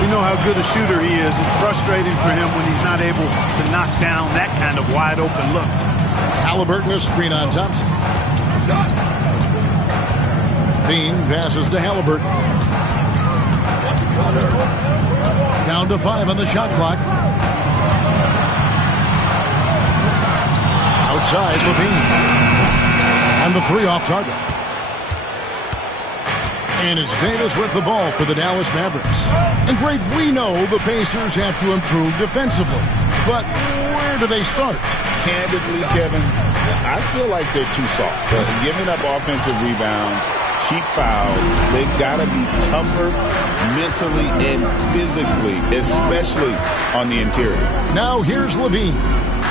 You know how good a shooter he is. It's frustrating for him when he's not able to knock down that kind of wide open look. Halliburton a screen on Thompson. Bean passes to Halliburton. Down to 5 on the shot clock. Outside Levine. And the 3 off target. And it's Davis with the ball for the Dallas Mavericks. And Greg, we know the Pacers have to improve defensively. But where do they start? Candidly, Kevin, I feel like they're too soft. Giving up offensive rebounds, cheap fouls, they've got to be tougher mentally and physically, especially on the interior. Now here's Levine.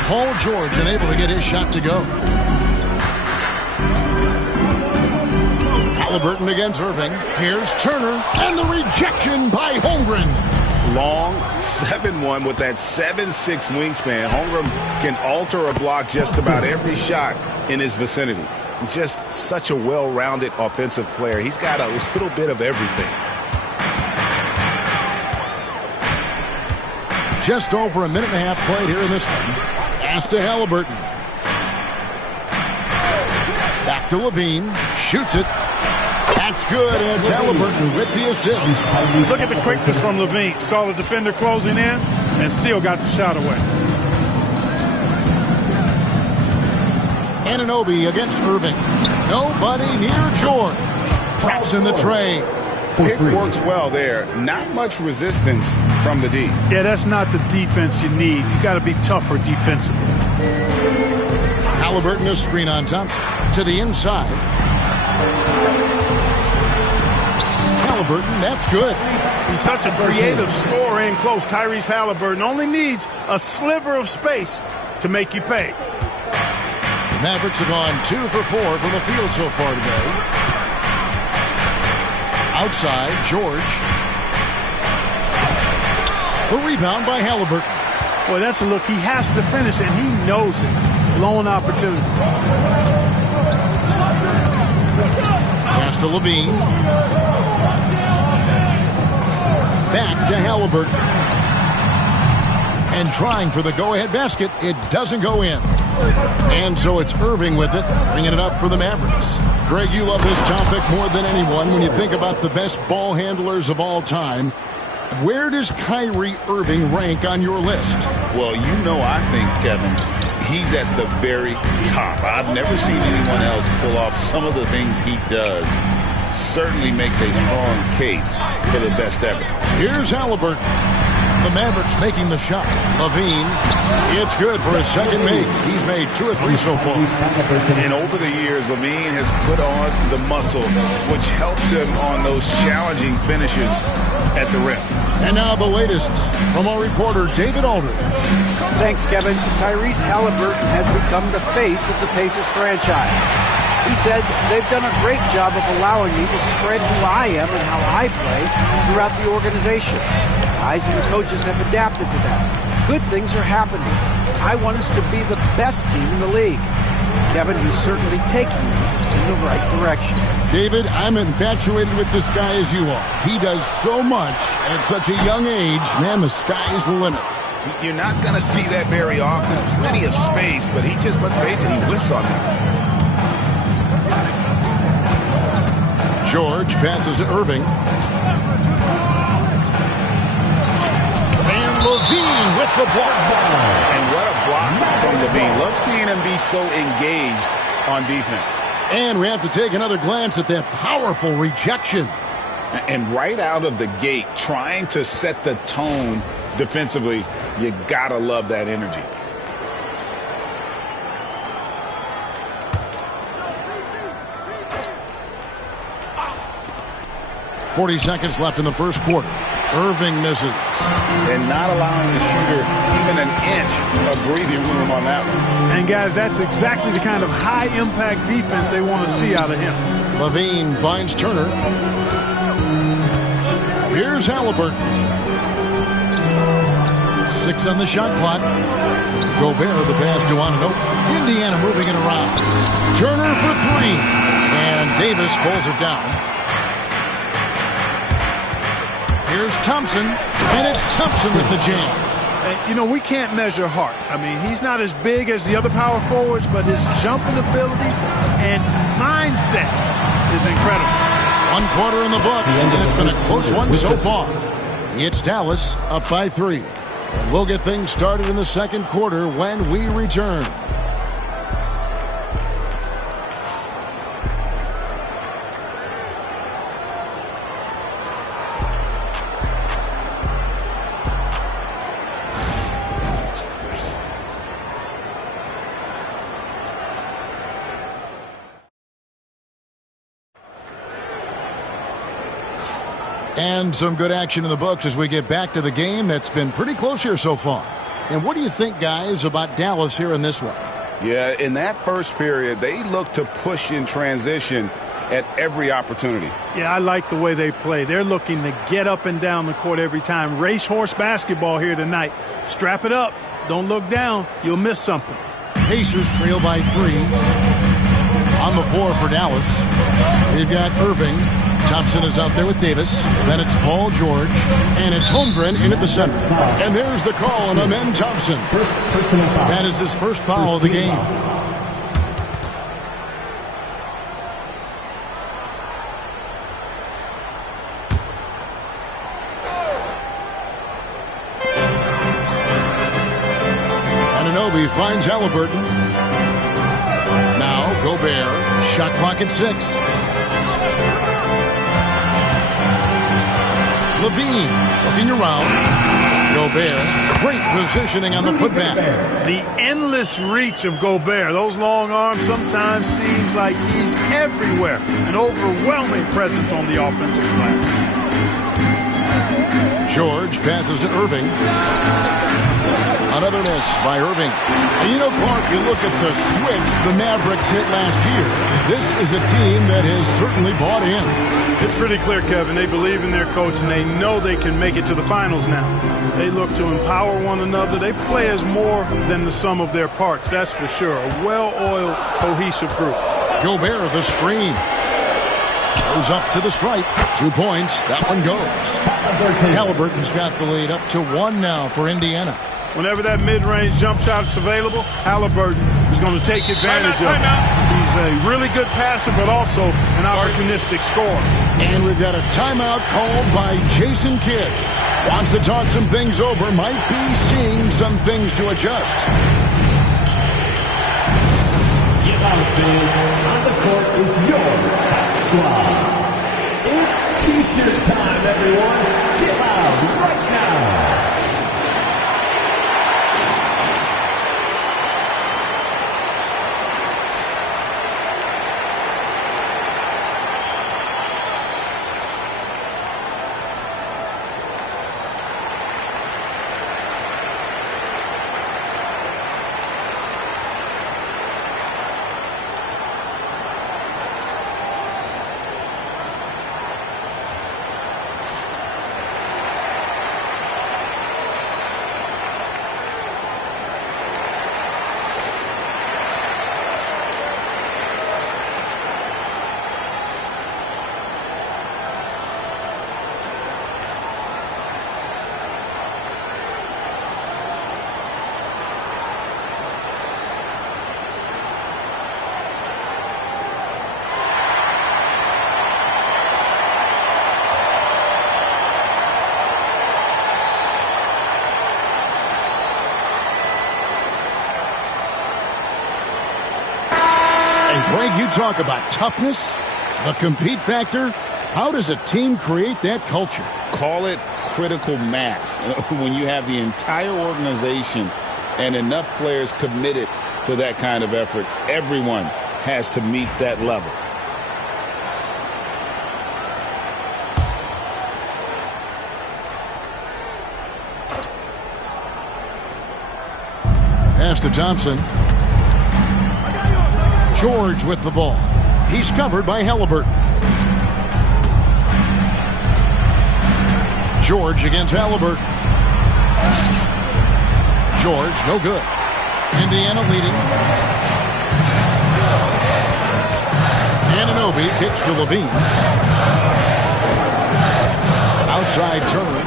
Paul George unable to get his shot to go. Halliburton against Irving. Here's Turner, and the rejection by Holmgren. Long 7'1" with that 7'6" wingspan. Holmgren can alter a block just about every shot in his vicinity. Just such a well-rounded offensive player. He's got a little bit of everything. Just over a minute and a half played here in this one. Pass to Halliburton. Back to Levine. Shoots it. That's good, and it's Halliburton with the assist. Look at the quickness from Levine. Saw the defender closing in and still got the shot away. Anunoby against Irving. Nobody near George. Traps in the tray. It works well there. Not much resistance from the D. Yeah, that's not the defense you need. You got to be tougher defensively. Halliburton a screen on Thompson. To the inside. Halliburton, that's good. He's such a creative scorer in close. Tyrese Halliburton only needs a sliver of space to make you pay. The Mavericks have gone 2 for 4 from the field so far today. Outside, George. The rebound by Halliburton. Boy, that's a look. He has to finish, and he knows it. Lone opportunity. Pass to Levine. Back to Halliburton. And trying for the go-ahead basket. It doesn't go in. And so it's Irving with it, bringing it up for the Mavericks. Greg, you love this topic more than anyone. When you think about the best ball handlers of all time, where does Kyrie Irving rank on your list? Well, you know, I think, Kevin, he's at the very top. I've never seen anyone else pull off some of the things he does. Certainly makes a strong case for the best ever. Here's Halliburton. The Mavericks making the shot. Levine, it's good for his second make. He's made 2 or 3 so far. And over the years, Levine has put on the muscle, which helps him on those challenging finishes at the rim. And now the latest from our reporter, David Aldridge. Thanks, Kevin. Tyrese Halliburton has become the face of the Pacers franchise. He says they've done a great job of allowing me to spread who I am and how I play throughout the organization. Guys and coaches have adapted to that. Good things are happening. I want us to be the best team in the league. Kevin, he's certainly taking me in the right direction. David, I'm infatuated with this guy as you are. He does so much at such a young age. Man, the sky is the limit. You're not going to see that very often. Plenty of space, but he just, let's face it, he whiffs on them. George passes to Irving. And Levine with the block ball. And what a block from Levine. Love seeing him be so engaged on defense. And we have to take another glance at that powerful rejection. And right out of the gate, trying to set the tone defensively, you gotta love that energy. 40 seconds left in the first quarter. Irving misses. And not allowing the shooter even an inch of breathing room on that one. And, guys, that's exactly the kind of high-impact defense they want to see out of him. Levine finds Turner. Here's Halliburton. 6 on the shot clock. Gobert the pass to Anunoby. Indiana moving it around. Turner for 3. And Davis pulls it down. Here's Thompson, and it's Thompson with the jam. And, you know, we can't measure Hart. I mean, he's not as big as the other power forwards, but his jumping ability and mindset is incredible. 1 quarter in the books, and it's been a close one so far. It's Dallas up by 3. And we'll get things started in the second quarter when we return. And some good action in the books as we get back to the game that's been pretty close here so far. And what do you think, guys, about Dallas here in this one? Yeah, in that first period, they looked to push in transition at every opportunity. Yeah, I like the way they play. They're looking to get up and down the court every time. Racehorse basketball here tonight. Strap it up. Don't look down. You'll miss something. Pacers trail by 3. On the floor for Dallas, they've got Irving. Thompson is out there with Davis. Then it's Paul George. And it's Holmgren in at the center. And there's the call on Amen Thompson. That is his first foul of the game. Anunoby finds Halliburton. Now Gobert. Shot clock at 6. Levine looking around. Gobert, great positioning on the putback. The endless reach of Gobert. Those long arms sometimes seems like he's everywhere. An overwhelming presence on the offensive glass. George passes to Irving. Another miss by Irving. And you know, Clark, you look at the switch the Mavericks hit last year. This is a team that has certainly bought in. It's pretty clear, Kevin. They believe in their coach, and they know they can make it to the finals now. They look to empower one another. They play as more than the sum of their parts, that's for sure. A well-oiled, cohesive group. Gobert, the screen. Goes up to the stripe. 2 points. That one goes. Halliburton's got the lead up to 1 now for Indiana. Whenever that mid-range jump shot is available, Halliburton is going to take advantage of it. He's a really good passer, but also an opportunistic scorer. And we've got a timeout called by Jason Kidd. Wants to talk some things over, might be seeing some things to adjust. Get out, fans. On the court is your squad. It's T-shirt time, everyone. Get loud right now. Greg, you talk about toughness, the compete factor. How does a team create that culture? Call it critical mass. When you have the entire organization and enough players committed to that kind of effort, everyone has to meet that level. Pass to Thompson. George with the ball. He's covered by Halliburton. George against Halliburton. George, no good. Indiana leading. Anunoby kicks to Levine. Outside Turner.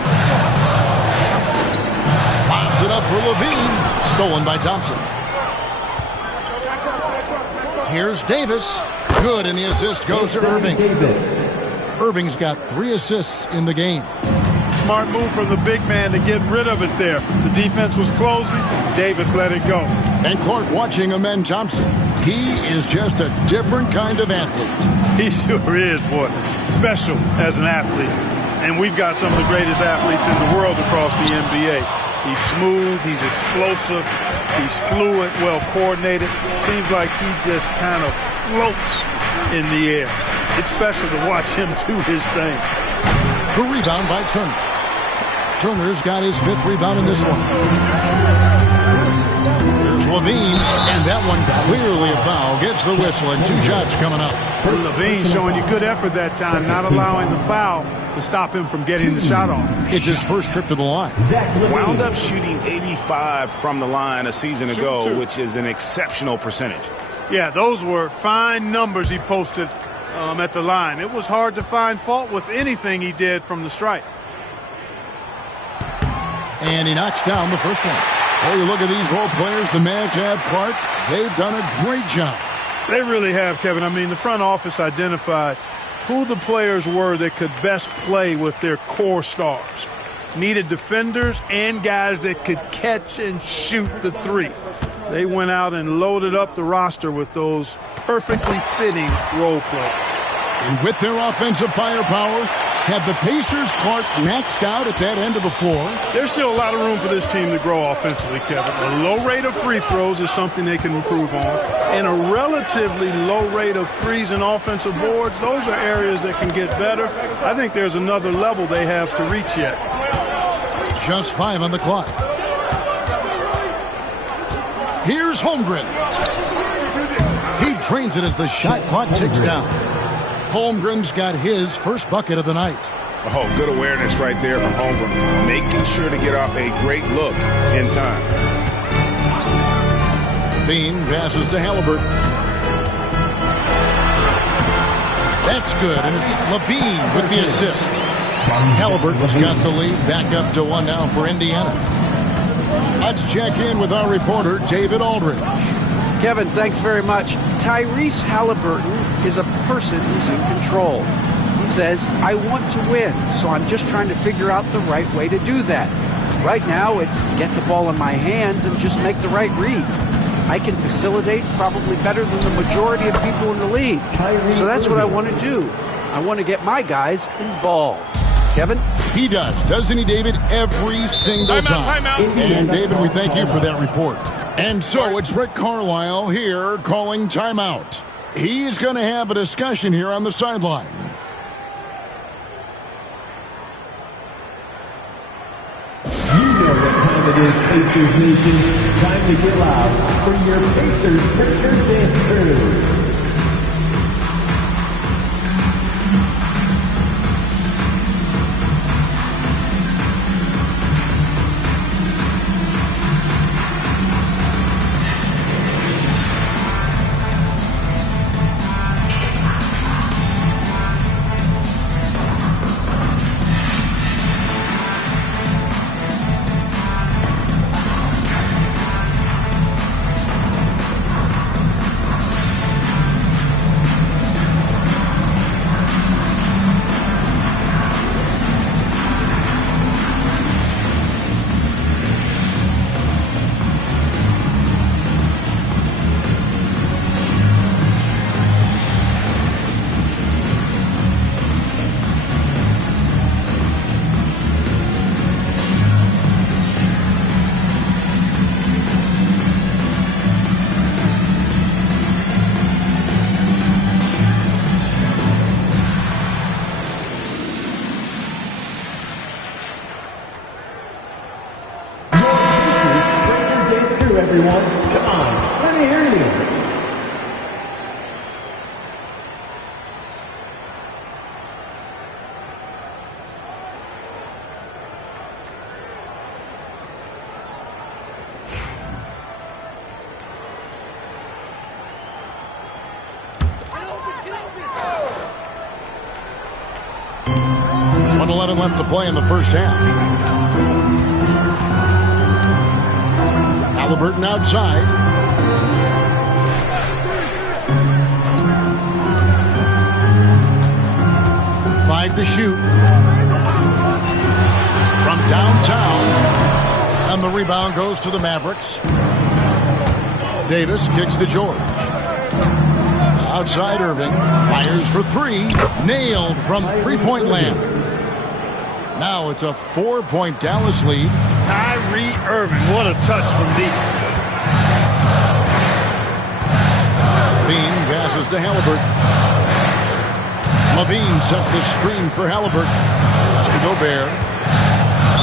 Lobs it up for Levine. Stolen by Thompson. Here's Davis. Good, and the assist goes to Irving. Irving's got 3 assists in the game. Smart move from the big man to get rid of it there. The defense was closing. Davis let it go. And Clark watching Amen Thompson. He is just a different kind of athlete. He sure is, boy. Special as an athlete. And we've got some of the greatest athletes in the world across the NBA. He's smooth. He's explosive. He's fluid, well coordinated. Seems like he just kind of floats in the air. It's special to watch him do his thing. The rebound by Turner. Turner's got his 5th rebound in this one. Here's Levine, and that one clearly a foul. Gets the whistle, and 2 shots coming up. Levine showing you good effort that time, not allowing the foul to stop him from getting the shot off. It's his first trip to the line. Wound up shooting 85 from the line a season ago, which is an exceptional percentage. Yeah, those were fine numbers he posted at the line. It was hard to find fault with anything he did from the stripe. And he knocks down the first one. Oh, you look at these role players the Mavs have, Clark. They've done a great job. They really have, Kevin. I mean, the front office identified who the players were that could best play with their core stars. Needed defenders and guys that could catch and shoot the 3. They went out and loaded up the roster with those perfectly fitting role players. And with their offensive firepower, have the Pacers, Clark, maxed out at that end of the floor? There's still a lot of room for this team to grow offensively, Kevin. A low rate of free throws is something they can improve on. And a relatively low rate of threes and offensive boards, those are areas that can get better. I think there's another level they have to reach yet. Just 5 on the clock. Here's Holmgren. He drains it as the shot clock ticks down. Holmgren's got his first bucket of the night. Oh, good awareness right there from Holmgren. Making sure to get off a great look in time. Bean passes to Halliburton. That's good, and it's Levine with the assist. Halliburton's got the lead back up to 1 now for Indiana. Let's check in with our reporter, David Aldridge. Kevin, thanks very much. Tyrese Halliburton is a person who's in control. He says, I want to win, so I'm just trying to figure out the right way to do that. Right now, it's get the ball in my hands and just make the right reads. I can facilitate probably better than the majority of people in the league. So that's what I want to do. I want to get my guys involved. Kevin? He does, doesn't he, David? Every single time. Timeout. And, David, we thank you for that report. And so it's Rick Carlisle here calling timeout. He's going to have a discussion here on the sideline. You know what time it is, Pacers Nation. Time to get loud for your Pacers Breakers Dance Crew. Left to play in the first half. Halliburton outside. Five to shoot. From downtown. And the rebound goes to the Mavericks. Davis kicks to George. Outside Irving. Fires for three. Nailed from three-point land. Now it's a 4-point Dallas lead. Kyrie Irving, what a touch from deep. Levine passes to Halliburton. Levine sets the screen for Halliburton. Has to Gobert.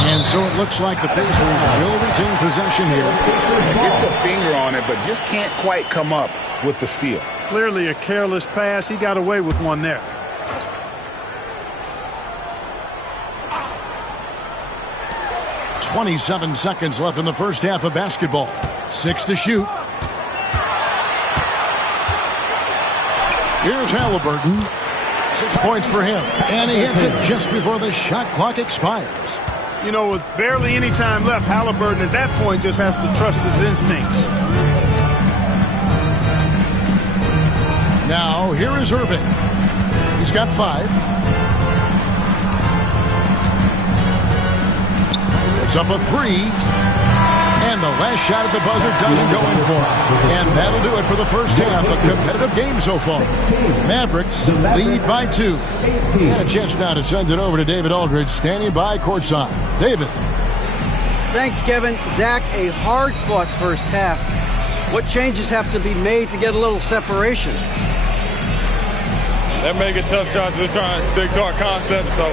And so it looks like the Pacers will retain possession here. Gets a finger on it, but just can't quite come up with the steal. Clearly a careless pass. He got away with one there. 27 seconds left in the first half of basketball. 6 to shoot. Here's Halliburton. 6 points for him. And he hits it just before the shot clock expires. You know, with barely any time left, Halliburton at that point just has to trust his instincts. Now, here is Irving. He's got 5. It's up a 3. And the last shot at the buzzer doesn't go in for him. And that'll do it for the first half. A competitive game so far. Mavericks lead by 2. And a chance now to send it over to David Aldridge, standing by courtside. David. Thanks, Kevin. Zach, a hard-fought first half. What changes have to be made to get a little separation? They're making tough shots. We're trying to stick to our concept, so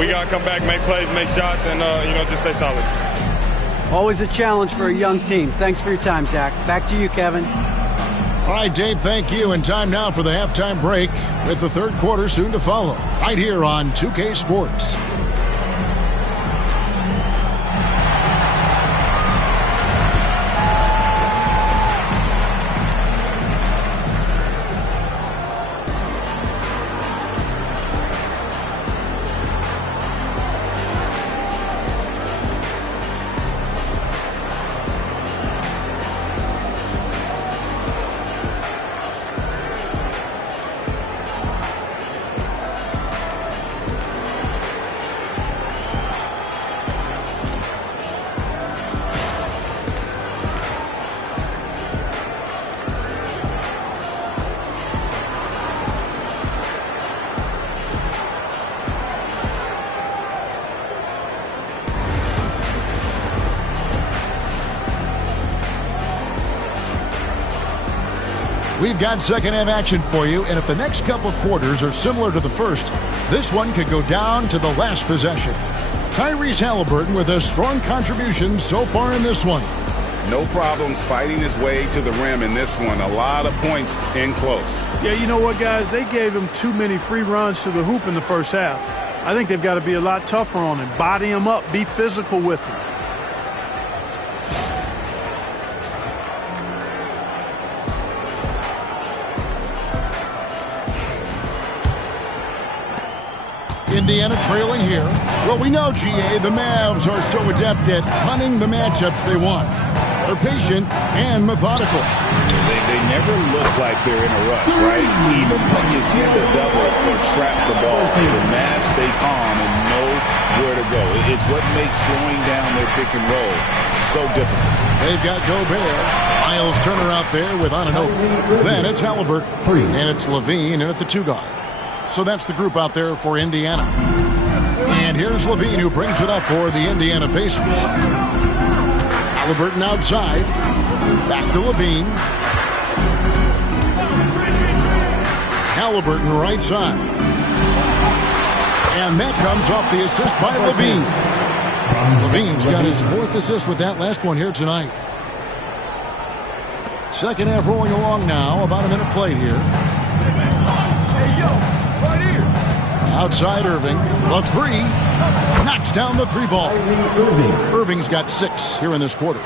we got to come back, make plays, make shots, and, just stay solid. Always a challenge for a young team. Thanks for your time, Zach. Back to you, Kevin. All right, Dave, thank you. And time now for the halftime break with the third quarter soon to follow. Right here on 2K Sports. We've got second half action for you, and if the next couple quarters are similar to the first, this one could go down to the last possession. Tyrese Halliburton with a strong contribution so far in this one. No problems fighting his way to the rim in this one. A lot of points in close. Yeah, you know what, guys? They gave him too many free runs to the hoop in the first half. I think they've got to be a lot tougher on him. Body him up. Be physical with him. Indiana trailing here. Well, we know, GA, the Mavs are so adept at hunting the matchups they want. They're patient and methodical. They never look like they're in a rush, right? Even when you send a double or trap the ball, the Mavs stay calm and know where to go. It's what makes slowing down their pick and roll so difficult. They've got Gobert. Miles Turner out there with Anunoby. Then it's Halliburton. And it's Levine in at the 2 guard. So that's the group out there for Indiana. And here's Levine, who brings it up for the Indiana Pacers. Halliburton outside. Back to Levine. Halliburton right side. And that comes off the assist by Levine. Levine's got his 4th assist with that last one here tonight. Second half rolling along now. About a minute played here. Outside Irving. The three. Knocks down the three ball. Irving's got 6 here in this quarter.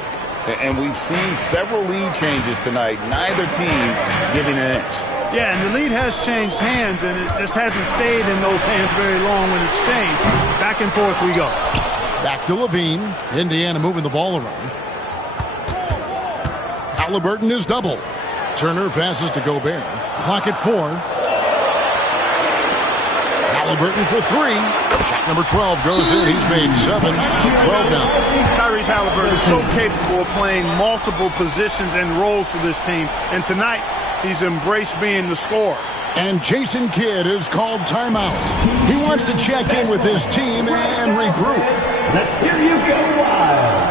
And we've seen several lead changes tonight. Neither team giving an inch. Yeah, and the lead has changed hands, and it just hasn't stayed in those hands very long when it's changed. Back and forth we go. Back to Levine. Indiana moving the ball around. Halliburton is double. Turner passes to Gobert. Clock at 4. Halliburton for 3. Shot number 12 goes in. He's made 7 of 12 now. Tyrese Halliburton is so capable of playing multiple positions and roles for this team. And tonight, he's embraced being the scorer. And Jason Kidd is called timeout. He wants to check in with his team and regroup. Let's hear you go wild.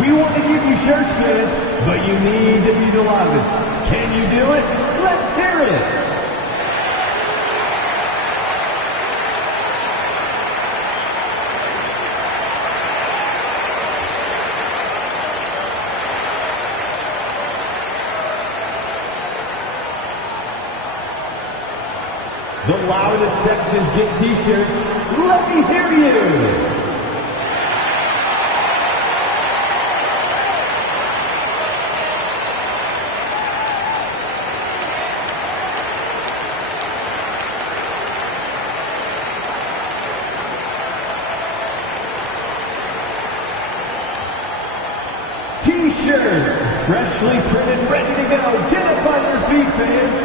We want to give you shirts, fans, but you need to be the loudest. Can you do it? Let's hear it. The loudest sections get t-shirts. Let me hear you. T-shirts, freshly printed, ready to go. Get up on your feet, fans.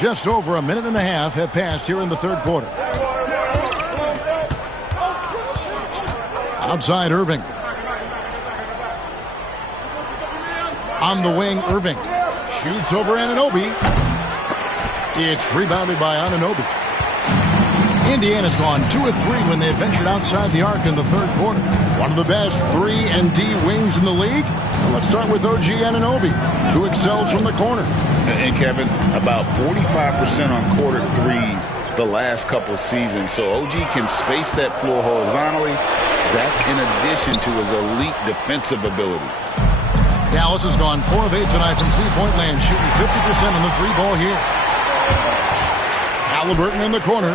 Just over a minute and a half have passed here in the third quarter. Outside Irving. On the wing, Irving. Shoots over Anunoby. It's rebounded by Anunoby. Indiana's gone 2 of 3 when they ventured outside the arc in the third quarter. One of the best 3 and D wings in the league. Well, let's start with OG Anunoby, who excels from the corner. And Kevin, about 45% on quarter threes the last couple seasons. So OG can space that floor horizontally. That's in addition to his elite defensive ability. Dallas has gone 4 of 8 tonight from three-point land, shooting 50% on the three ball here. Halliburton in the corner.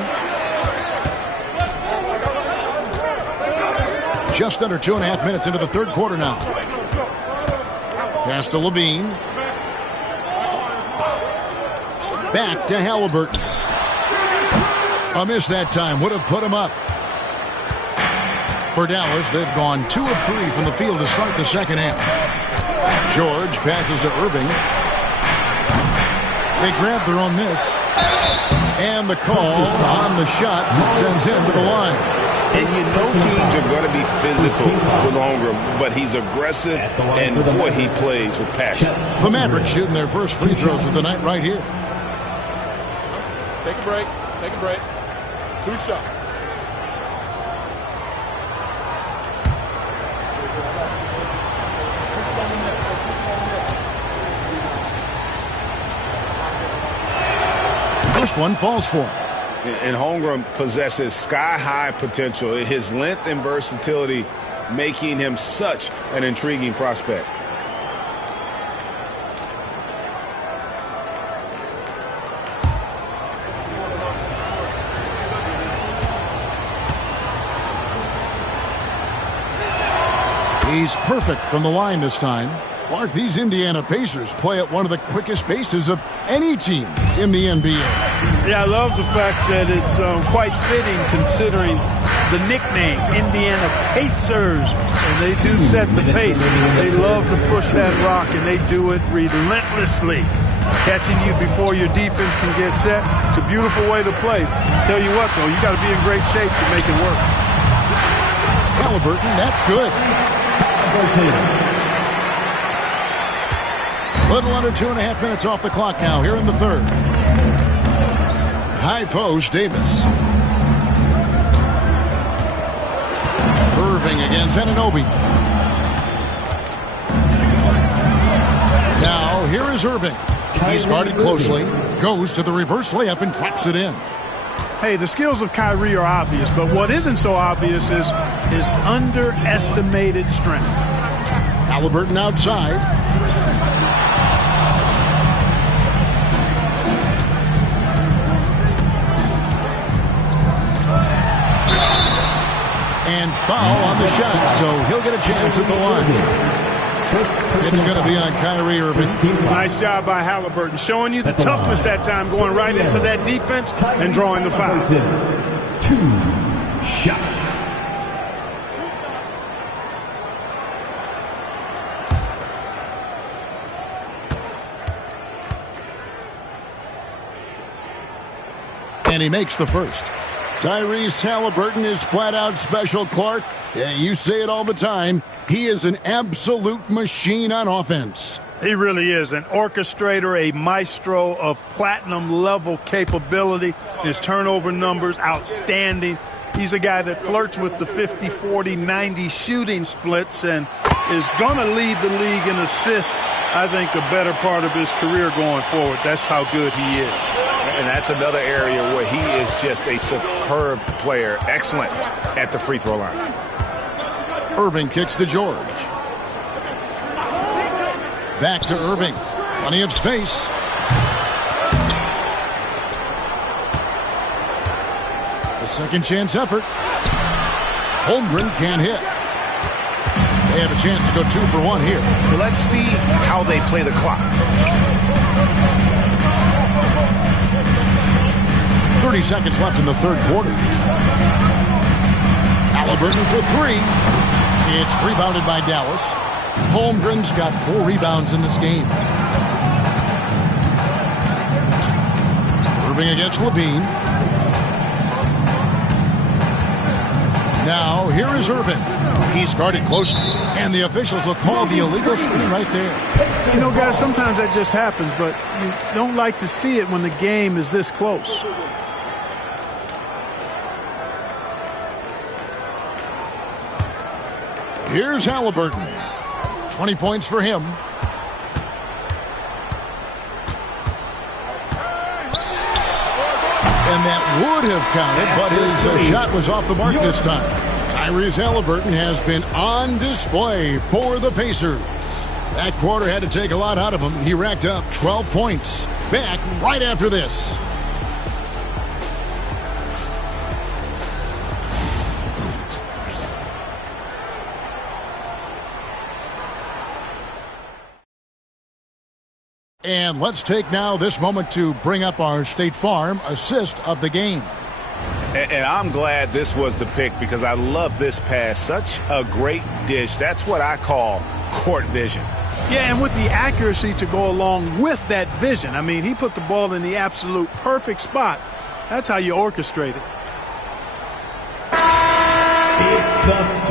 Just under 2.5 minutes into the third quarter now. Pass to Levine. Back to Halliburton. A miss that time. Would have put him up. For Dallas, they've gone 2 of 3 from the field to start the second half. George passes to Irving. They grab their own miss. And the call on the shot sends him to the line. And you know teams are going to be physical with Holmgren, but he's aggressive, and boy, he plays with passion. The Mavericks shooting their first free throws of the night right here. Take a break. Take a break. 2 shots. First one falls for him. And Holmgren possesses sky-high potential. His length and versatility making him such an intriguing prospect. He's perfect from the line this time. Clark, these Indiana Pacers play at one of the quickest paces of any team in the NBA. Yeah, I love the fact that it's quite fitting considering the nickname, Indiana Pacers. And they do set the pace. They love to push that rock, and they do it relentlessly. catching you before your defense can get set. It's a beautiful way to play. Tell you what, though, you got to be in great shape to make it work. Halliburton, that's good. Little under 2.5 minutes off the clock now here in the third. High post, Davis. Irving against Anunoby. Now, here is Irving. He's guarded closely, goes to the reverse layup and traps it in. Hey, the skills of Kyrie are obvious, but what isn't so obvious is his underestimated strength. Halliburton outside. And foul on the shot, so he'll get a chance at the line. It's going to be on Kyrie Irving. Nice job by Halliburton, showing you the toughness that time, going right into that defense and drawing the foul. 2 shots. And he makes the first. Tyrese Halliburton is flat out special, Clark. Yeah, you say it all the time. He is an absolute machine on offense. He really is an orchestrator, a maestro of platinum-level capability. His turnover numbers, outstanding. He's a guy that flirts with the 50, 40, 90 shooting splits and is going to lead the league in assists, I think, the better part of his career going forward. That's how good he is. And that's another area where he is just a superb player, excellent at the free throw line. Irving kicks to George. Back to Irving. Plenty of space. A second chance effort. Holmgren can't hit. They have a chance to go 2 for 1 here. Well, let's see how they play the clock. 30 seconds left in the third quarter. Halliburton for 3. It's rebounded by Dallas. Holmgren's got 4 rebounds in this game. Irving against Levine. Now, here is Irving. He's guarded closely, and the officials will call the illegal screen right there. You know, guys, sometimes that just happens, but you don't like to see it when the game is this close. Here's Halliburton. 20 points for him. And that would have counted, but his shot was off the mark this time. Tyrese Halliburton has been on display for the Pacers. That quarter had to take a lot out of him. He racked up 12 points. Back right after this. And let's take now this moment to bring up our State Farm assist of the game. And I'm glad this was the pick because I love this pass. Such a great dish. That's what I call court vision. Yeah, and with the accuracy to go along with that vision. I mean, he put the ball in the absolute perfect spot. That's how you orchestrate it.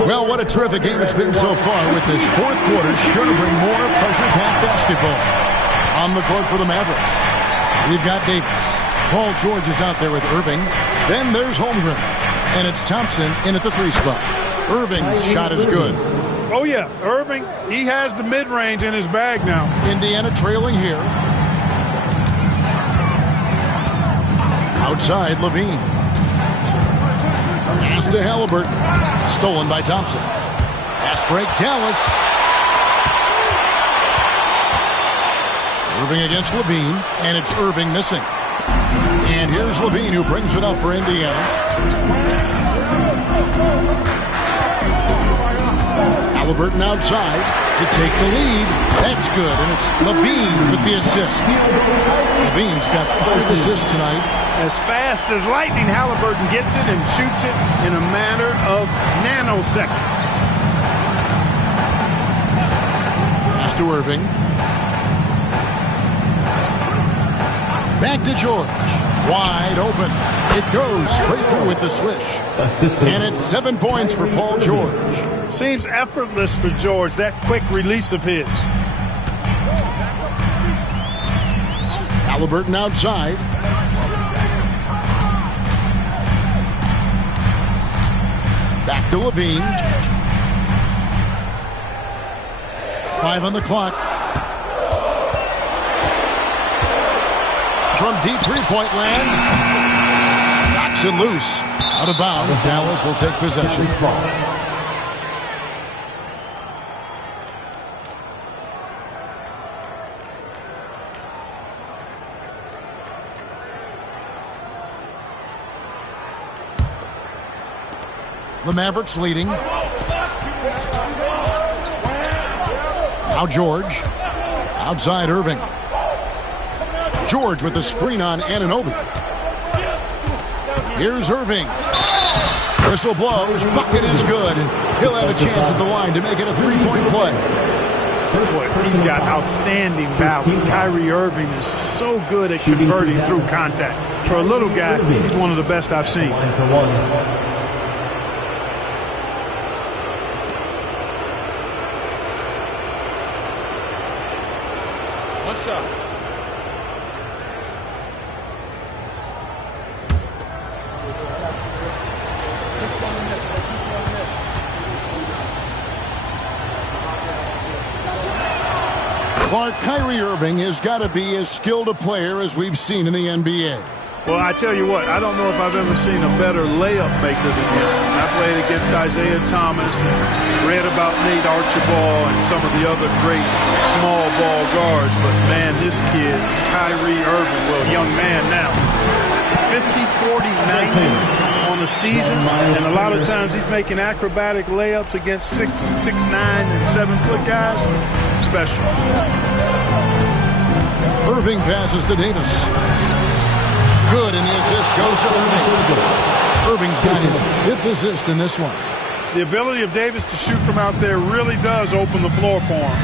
Well, what a terrific game it's been so far with this fourth quarter. Sure to bring more pressure-packed basketball. On the court for the Mavericks, we've got Davis. Paul George is out there with Irving. Then there's Holmgren. And it's Thompson in at the 3 spot. Irving's shot is good. Oh, yeah. Irving, he has the mid-range in his bag now. Indiana trailing here. Outside, Levine. Pass to Halliburton. Stolen by Thompson. Fast break, Dallas. Irving against Levine, and it's Irving missing. And here's Levine who brings it up for Indiana. Halliburton outside to take the lead. That's good, and it's Levine with the assist. Levine's got 5 assists tonight. As fast as lightning, Halliburton gets it and shoots it in a matter of nanoseconds. Pass to Irving. Back to George. Wide open. It goes straight through with the swish. And it's 7 points for Paul George. Seems effortless for George, that quick release of his. Halliburton outside. Back to Levine. 5 on the clock. From deep three-point land. Knocks it loose. Out of bounds. Dallas will take possession. The Mavericks leading. Now George. Outside Irving. George with the screen on Anunoby. Here's Irving. Whistle blows. Bucket is good. And he'll have a chance at the line to make it a three-point play. He's got outstanding balance. Kyrie Irving is so good at converting through contact. For a little guy, he's one of the best I've seen. What's up? Clark, Kyrie Irving has got to be as skilled a player as we've seen in the NBA. Well, I tell you what, I don't know if I've ever seen a better layup maker than him. I played against Isaiah Thomas and read about Nate Archibald and some of the other great small ball guards. But, man, this kid, Kyrie Irving, well, young man now, 50, 40, 90 on the season. And a lot of times he's making acrobatic layups against 6'9", and 7-foot guys. Special. Irving passes to Davis. Good, and the assist goes to Irving. Irving's got his 5th assist in this one. The ability of Davis to shoot from out there really does open the floor for him.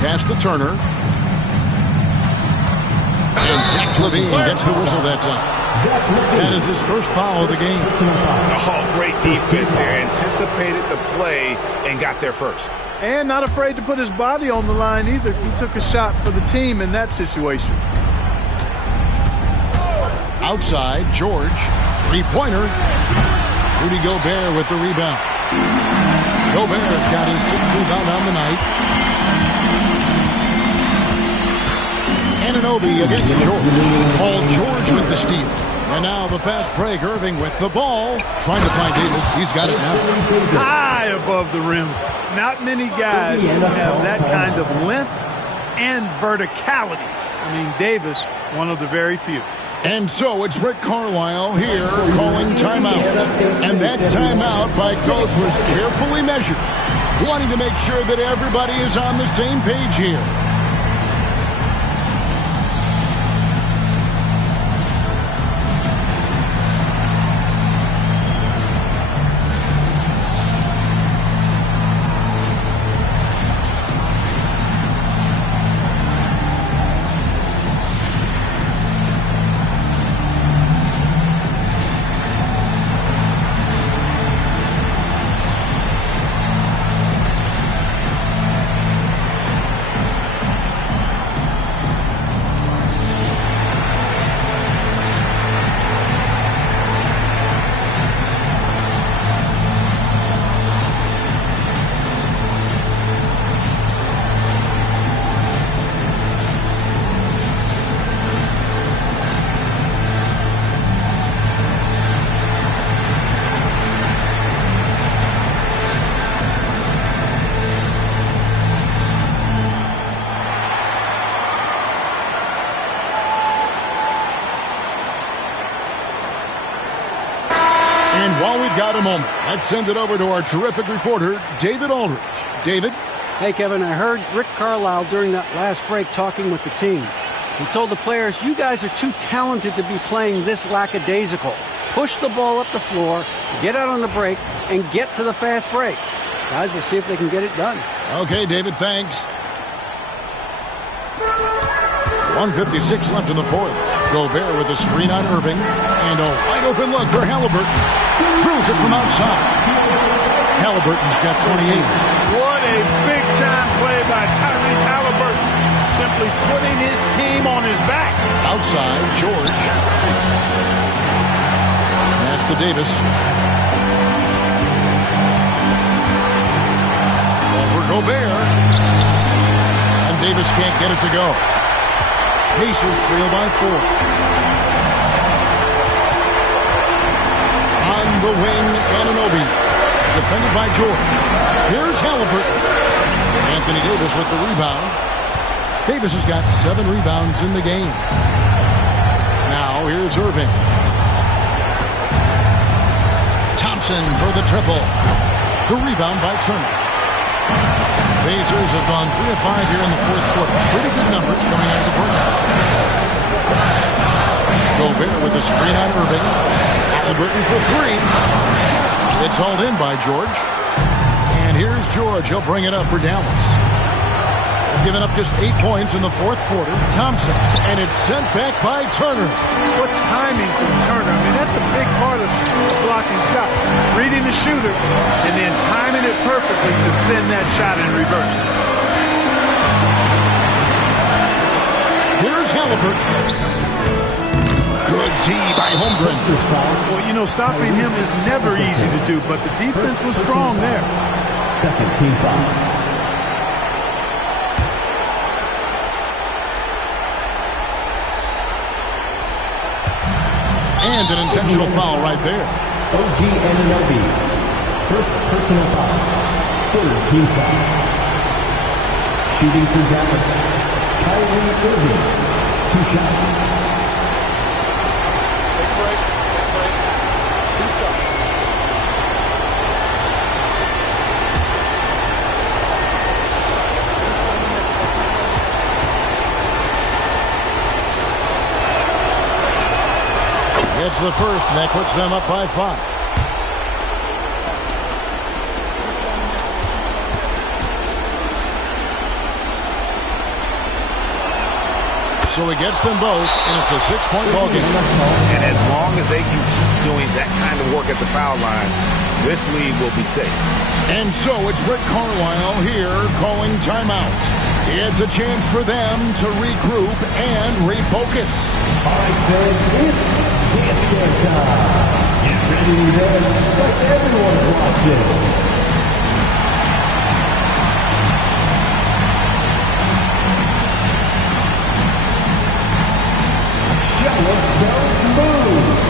Pass to Turner. And Zach LaVine gets the whistle that time. That is his first foul of the game. Oh, great defense there. Anticipated the play and got there first. And not afraid to put his body on the line either. He took a shot for the team in that situation. Outside, George. Three-pointer. Rudy Gobert with the rebound. Gobert's got his 6th rebound on the night. Anunoby against George. Paul George with the steal. And now the fast break. Irving with the ball. Trying to find Davis. He's got it now. High above the rim. Not many guys have that kind of length and verticality. I mean, Davis, one of the very few. And so it's Rick Carlisle here calling timeout. And that timeout by coach was carefully measured, wanting to make sure that everybody is on the same page here. Got a moment. Let's send it over to our terrific reporter, David Aldridge. David? Hey, Kevin, I heard Rick Carlisle during that last break talking with the team. He told the players, you guys are too talented to be playing this lackadaisical. Push the ball up the floor, get out on the break, and get to the fast break. Guys, we'll see if they can get it done. Okay, David, thanks. 1:56 left in the fourth. Gobert with a screen on Irving. And a wide open look for Halliburton. Drills it from outside. Halliburton's got 28. What a big-time play by Tyrese Halliburton. Simply putting his team on his back. Outside, George. Pass to Davis. Over Gobert. And Davis can't get it to go. Pacers trail by 4. On the wing, Anunoby. Defended by George. Here's Halliburton. Anthony Davis with the rebound. Davis has got 7 rebounds in the game. Now here's Irving. Thompson for the triple. The rebound by Turner. Pacers have gone 3 of 5 here in the fourth quarter. Pretty good numbers coming out of the break. Gobert with the screen on Irving. Halliburton for 3. It's hauled in by George. And here's George. He'll bring it up for Dallas. Giving up just 8 points in the fourth quarter. Thompson. And it's sent back by Turner. What timing from Turner. I mean, that's a big part of blocking shots. Reading the shooter and then timing it perfectly to send that shot in reverse. Here's Halliburton. Good D by Holmgren. Well, you know, stopping him is never easy to do, but the defense was strong there. Second team foul. And an intentional foul right there. OG Anunoby. First personal foul. Third team foul. Shooting for Dallas. Kyrie Irving. 2 shots. It's the first, and that puts them up by 5. So he gets them both, and it's a 6-point ball game. And as long as they can keep doing that kind of work at the foul line, this lead will be safe. And so it's Rick Carlisle here calling timeout. It's a chance for them to regroup and refocus. All right, fans, it's dance game time. Get ready then, like everyone's watching. Show us those moves.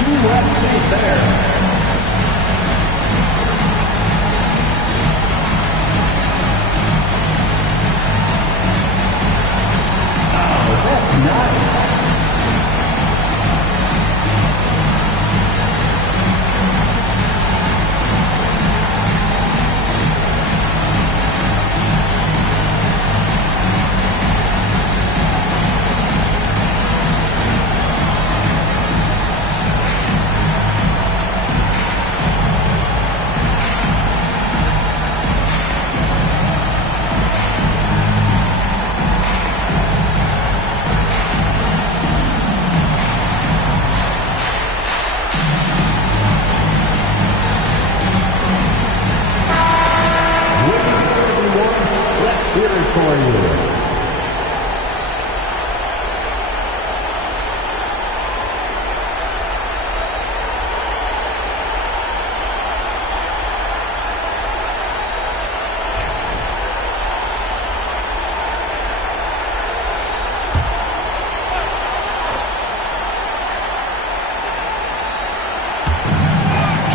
Two left feet there. Nice.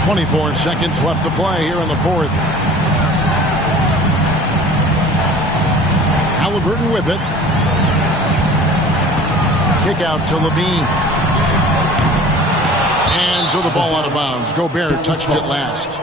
.24 seconds left to play here in the fourth. Halliburton with it. Kick out to Levine. And so the ball out of bounds. Gobert touched it last.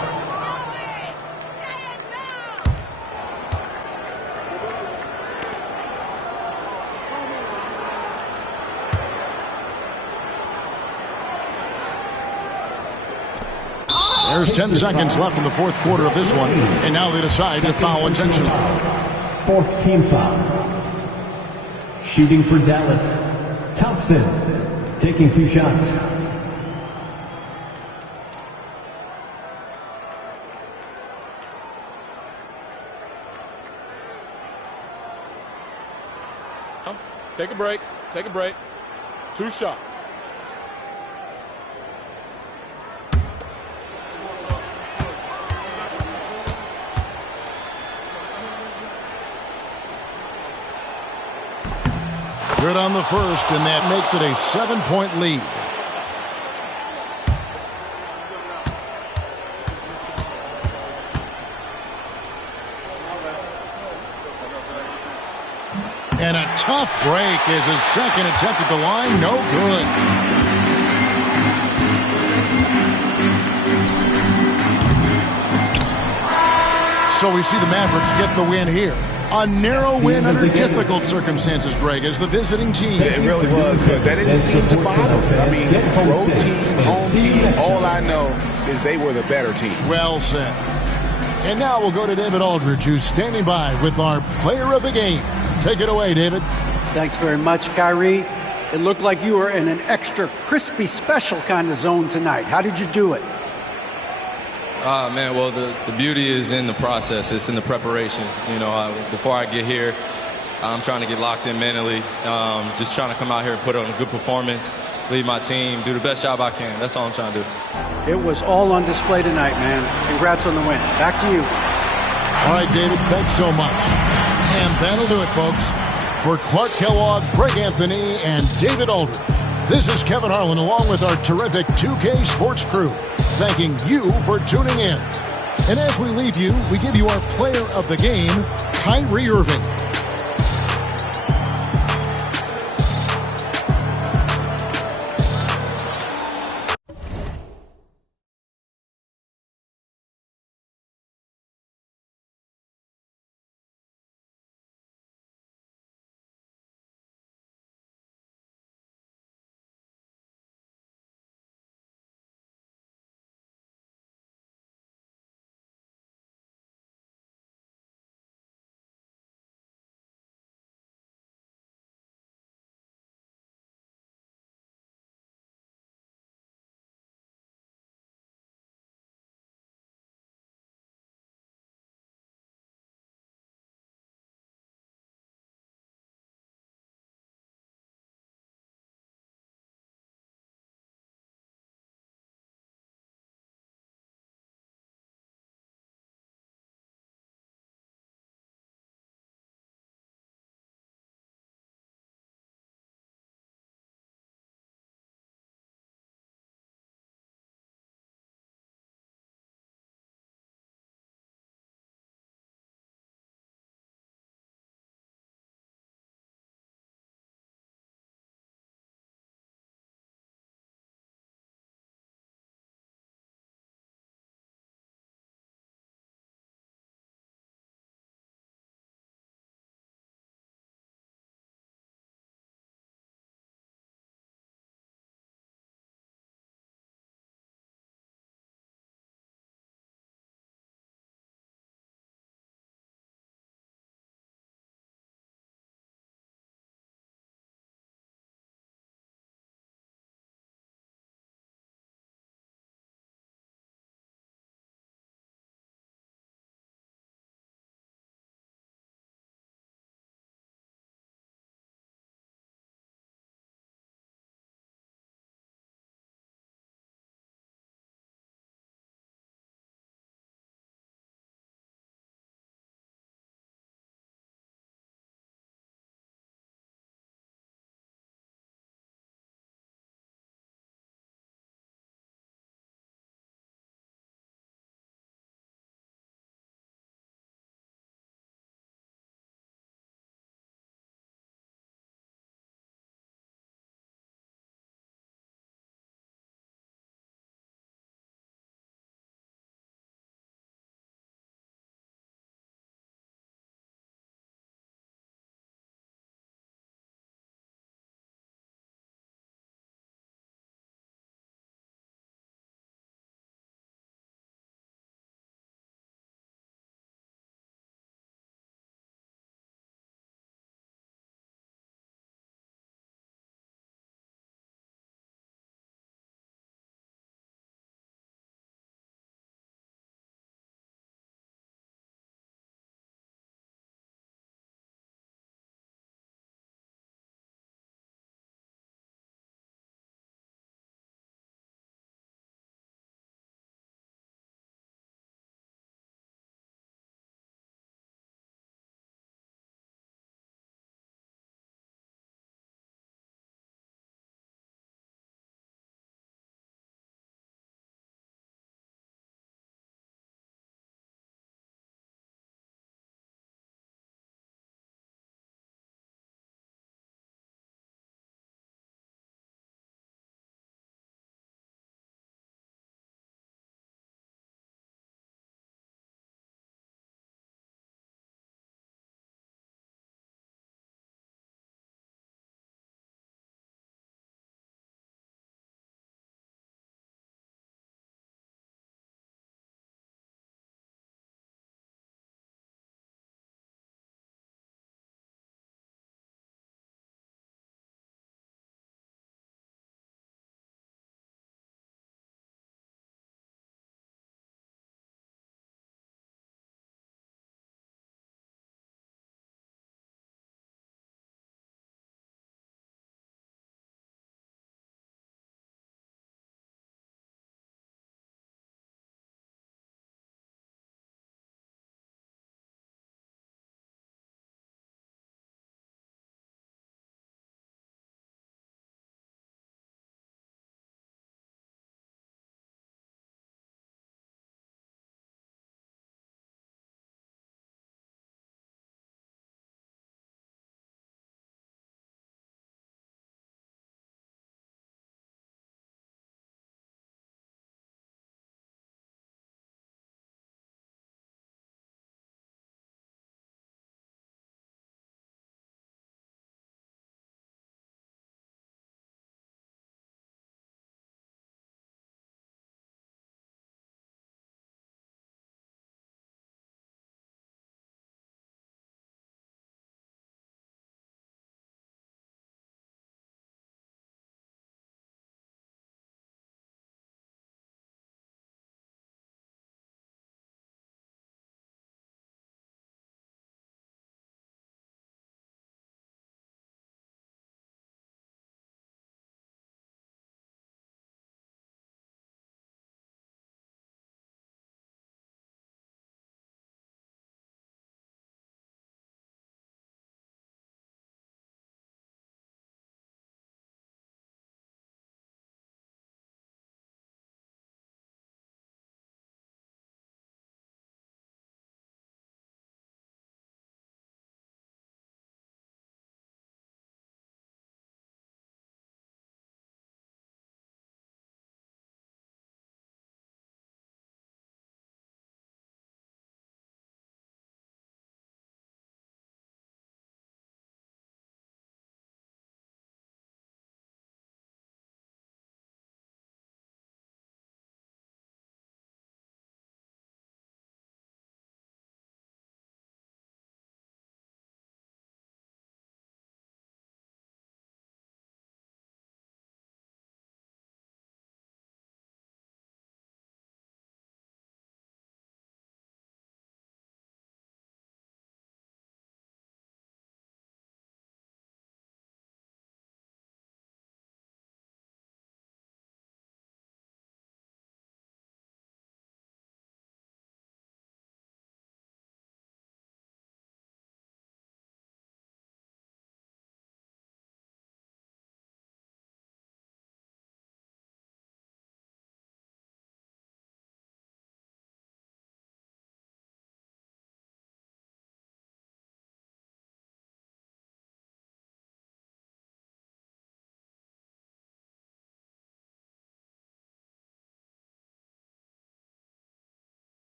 There's 10 seconds left in the fourth quarter of this one, and now they decide to foul intentionally. Fourth team foul. Shooting for Dallas, Thompson, taking 2 shots. Take a break. Take a break. 2 shots. Good on the first, and that makes it a 7-point lead. And a tough break is his second attempt at the line. No good. So we see the Mavericks get the win here. A narrow win under difficult circumstances, Greg, as the visiting team. It really was, but that didn't seem to bother. I mean, road team, home team, all I know is they were the better team. Well said. And now we'll go to David Aldridge, who's standing by with our player of the game. Take it away, David. Thanks very much, Kyrie. It looked like you were in an extra crispy special kind of zone tonight. How did you do it? Man, well, the beauty is in the process. It's in the preparation. You know, before I get here, I'm trying to get locked in mentally. Just trying to come out here and put on a good performance, lead my team, do the best job I can. That's all I'm trying to do. It was all on display tonight, man. Congrats on the win. Back to you. All right, David, thanks so much. And that'll do it, folks. For Clark Kellogg, Greg Anthony, and David Aldridge, this is Kevin Harlan along with our terrific 2K Sports crew, thanking you for tuning in. And as we leave you, we give you our player of the game, Kyrie Irving.